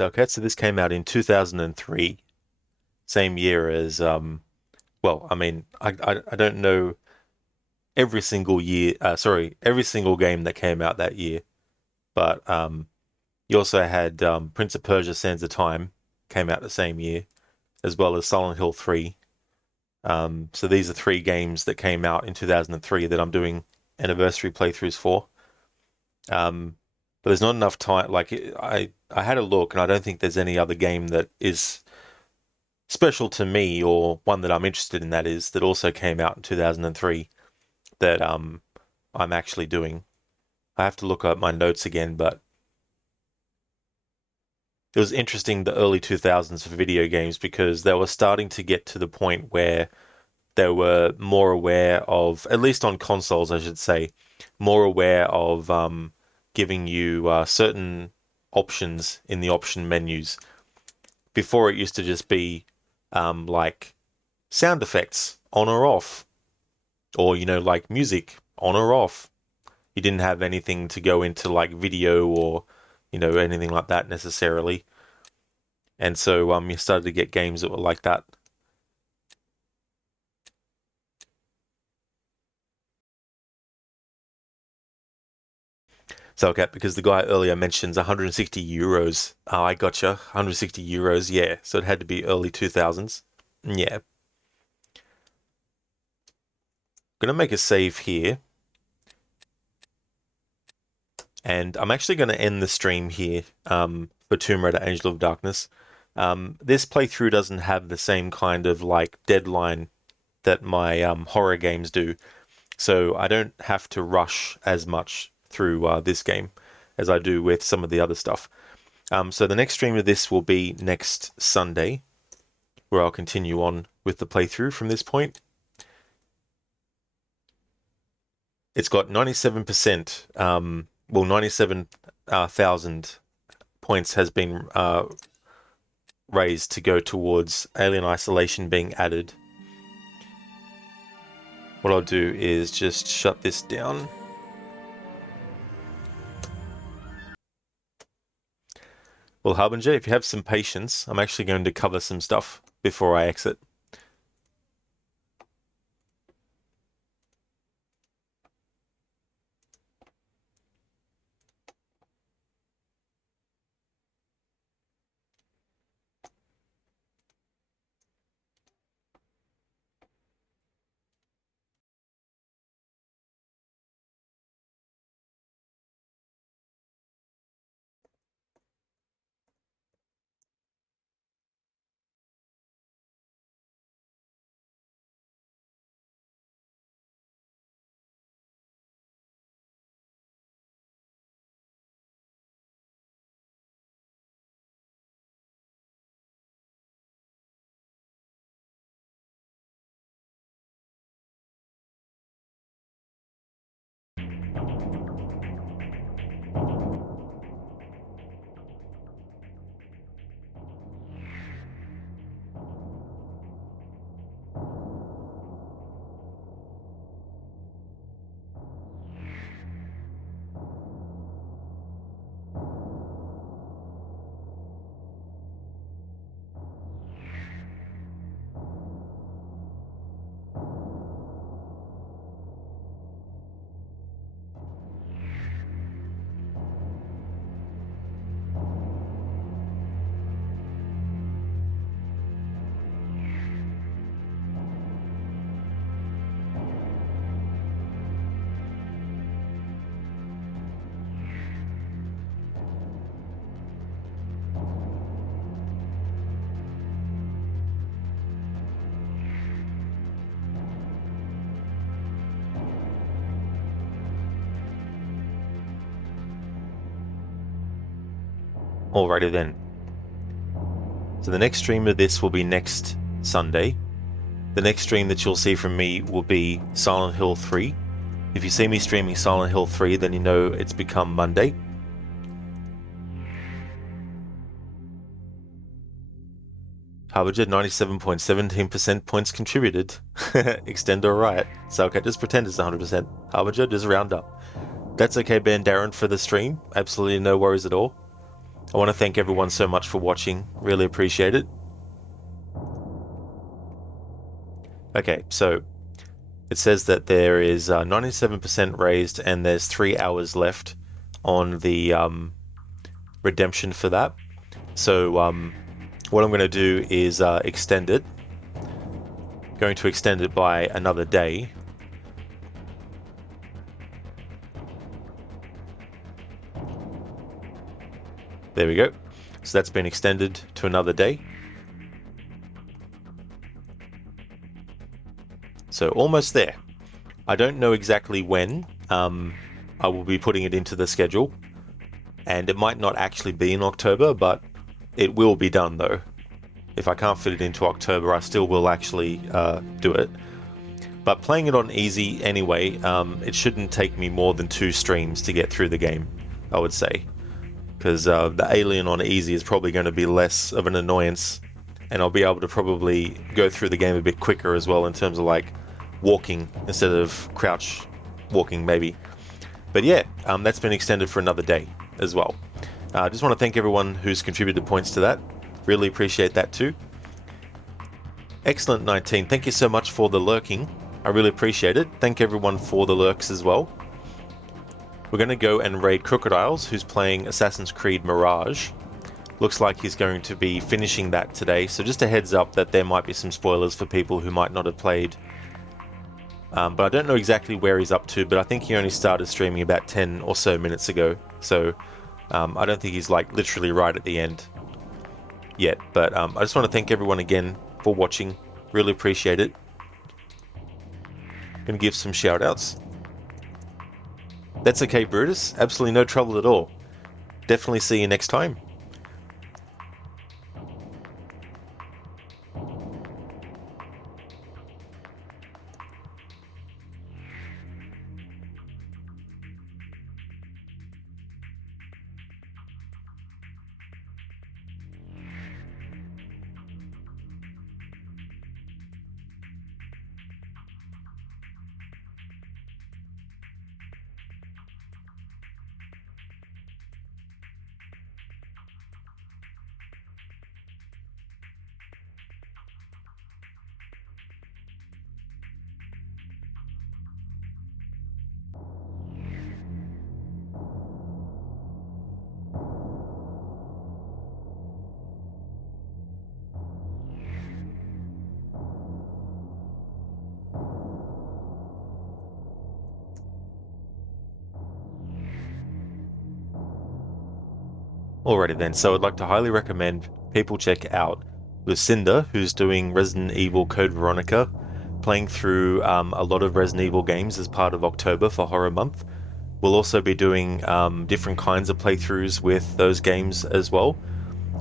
Okay, so this came out in 2003, same year as, well, I mean, I don't know every single year, every single game that came out that year, but you also had Prince of Persia: Sands of Time came out the same year, as well as Silent Hill 3. So these are 3 games that came out in 2003 that I'm doing anniversary playthroughs for. But there's not enough time. Like, I had a look, and I don't think there's any other game that is special to me, or one that I'm interested in, that also came out in 2003 that I'm actually doing. I have to look at my notes again, but it was interesting, the early 2000s for video games, because they were starting to get to the point where they were more aware of, at least on consoles, I should say, more aware of giving you certain options in the option menus. Before, it used to just be like sound effects on or off, or, you know, like music on or off. You didn't have anything to go into like video or, you know, anything like that necessarily. And so you started to get games that were like that. So, okay, because the guy earlier mentions 160 euros. Oh, I gotcha. 160 euros, yeah. So it had to be early 2000s. Yeah. I'm going to make a save here. And I'm actually going to end the stream here for Tomb Raider Angel of Darkness. This playthrough doesn't have the same kind of like deadline that my horror games do. So I don't have to rush as much through this game as I do with some of the other stuff. So the next stream of this will be next Sunday, where I'll continue on with the playthrough from this point. It's got 97%, well, 97,000 points has been raised to go towards Alien Isolation being added. What I'll do is just shut this down. Well, Harbinger, if you have some patience, I'm actually going to cover some stuff before I exit. Alrighty then. So the next stream of this will be next Sunday. The next stream that you'll see from me will be Silent Hill 3. If you see me streaming Silent Hill 3, then you know it's become Monday. Harbinger, 97.17% points contributed. Extendo right. So okay, just pretend it's 100%. Harbinger, just round up. That's okay, Ben Darren, for the stream. Absolutely no worries at all. I want to thank everyone so much for watching. Really appreciate it. Okay, so it says that there is 97% raised and there's 3 hours left on the redemption for that. So what I'm going to do is extend it. Going to extend it by another day. There we go. So that's been extended to another day. So almost there. I don't know exactly when I will be putting it into the schedule. And it might not actually be in October, but It will be done though. If I can't fit it into October, I still will actually do it. But playing it on easy anyway, it shouldn't take me more than 2 streams to get through the game, I would say. Because the alien on easy is probably going to be less of an annoyance, and I'll be able to probably go through the game a bit quicker as well in terms of like walking instead of crouch walking maybe. But yeah, that's been extended for another day as well. I just want to thank everyone who's contributed points to that. Really appreciate that too. Excellent 19, thank you so much for the lurking. I really appreciate it. Thank everyone for the lurks as well. We're going to go and raid Crocodiles, who's playing Assassin's Creed Mirage. Looks like he's going to be finishing that today, so just a heads up that there might be some spoilers for people who might not have played. But I don't know exactly where he's up to, but I think he only started streaming about 10 or so minutes ago, so I don't think he's like literally right at the end yet. But I just want to thank everyone again for watching. Really appreciate it. Gonna give some shout outs. That's okay, Brutus. Absolutely no trouble at all. Definitely see you next time. Alrighty then, so I'd like to highly recommend people check out Lucinda, who's doing Resident Evil Code Veronica, playing through a lot of Resident Evil games as part of October for Horror Month. We'll also be doing different kinds of playthroughs with those games as well.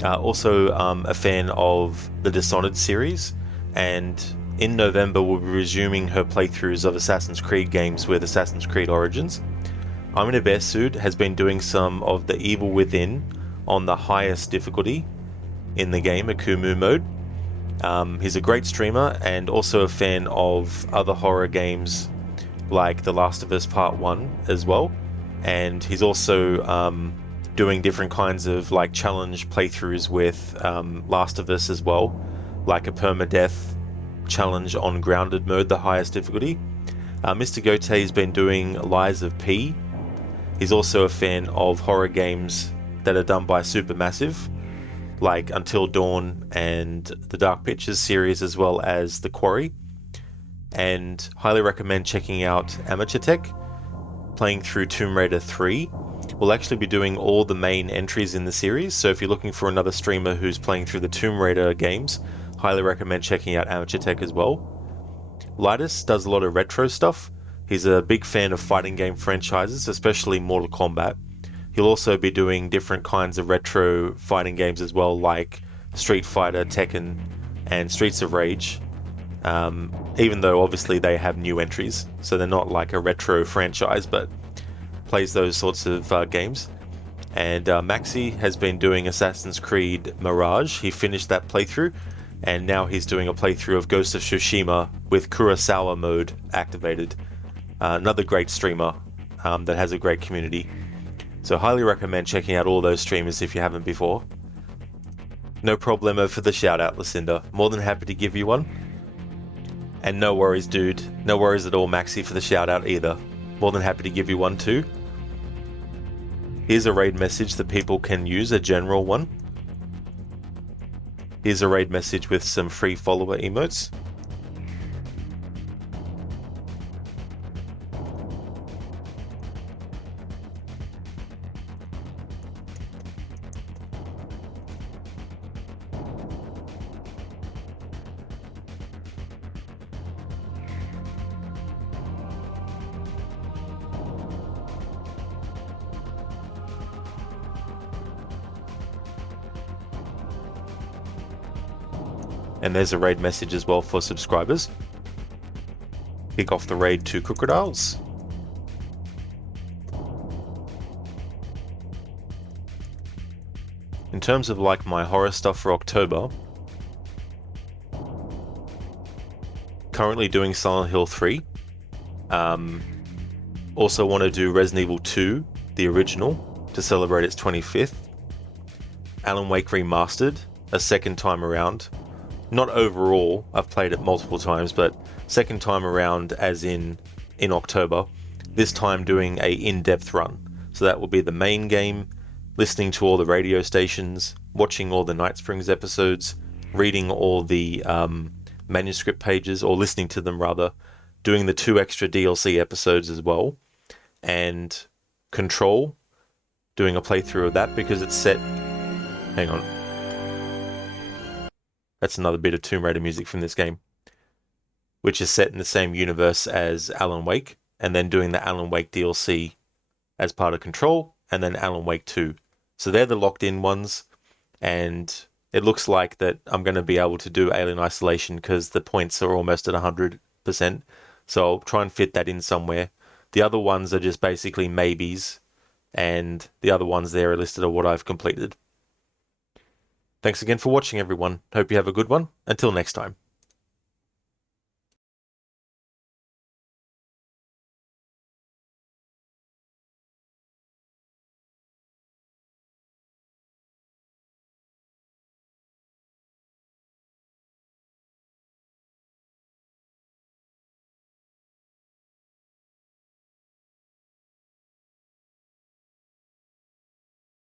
Also a fan of the Dishonored series, and in November we'll be resuming her playthroughs of Assassin's Creed games with Assassin's Creed Origins. Amina Bersud has been doing some of the Evil Within on the highest difficulty in the game, Akumu mode. He's a great streamer and also a fan of other horror games like The Last of Us Part 1 as well. And he's also doing different kinds of like challenge playthroughs with Last of Us as well, like a permadeath challenge on Grounded mode, the highest difficulty. Mr. Gote has been doing Lies of P. He's also a fan of horror games that are done by Supermassive, like Until Dawn and the Dark Pictures series, as well as The Quarry. And highly recommend checking out Amateur Tech, playing through Tomb Raider 3. We'll actually be doing all the main entries in the series, so if you're looking for another streamer who's playing through the Tomb Raider games, highly recommend checking out Amateur Tech as well. Lidus does a lot of retro stuff. He's a big fan of fighting game franchises, especially Mortal Kombat. He'll also be doing different kinds of retro fighting games as well, like Street Fighter, Tekken, and Streets of Rage. Even though obviously they have new entries, so they're not like a retro franchise, but plays those sorts of games. And Maxi has been doing Assassin's Creed Mirage. He finished that playthrough, and now he's doing a playthrough of Ghost of Tsushima with Kurosawa mode activated. Another great streamer that has a great community. So highly recommend checking out all those streamers if you haven't before. No problemo for the shout out, Lucinda. More than happy to give you one. And no worries, dude. No worries at all, Maxi, for the shout out either. More than happy to give you one too. Here's a raid message that people can use, a general one. Here's a raid message with some free follower emotes. And there's a raid message as well for subscribers. Kick off the raid to Crocodiles. In terms of like my horror stuff for October, currently doing Silent Hill 3. Also want to do Resident Evil 2, the original, to celebrate its 25th. Alan Wake Remastered, a second time around. Not overall, I've played it multiple times, but second time around as in October. This time doing a in-depth run. So that will be the main game, listening to all the radio stations, watching all the Night Springs episodes, reading all the manuscript pages, or listening to them rather, doing the 2 extra DLC episodes as well, and Control, doing a playthrough of that because it's set... Hang on. That's another bit of Tomb Raider music from this game, which is set in the same universe as Alan Wake, and then doing the Alan Wake DLC as part of Control, and then Alan Wake 2. So they're the locked in ones, and it looks like that I'm going to be able to do Alien Isolation because the points are almost at 100%, so I'll try and fit that in somewhere. The other ones are just basically maybes, and the other ones there are listed of what I've completed. Thanks again for watching, everyone. Hope you have a good one. Until next time.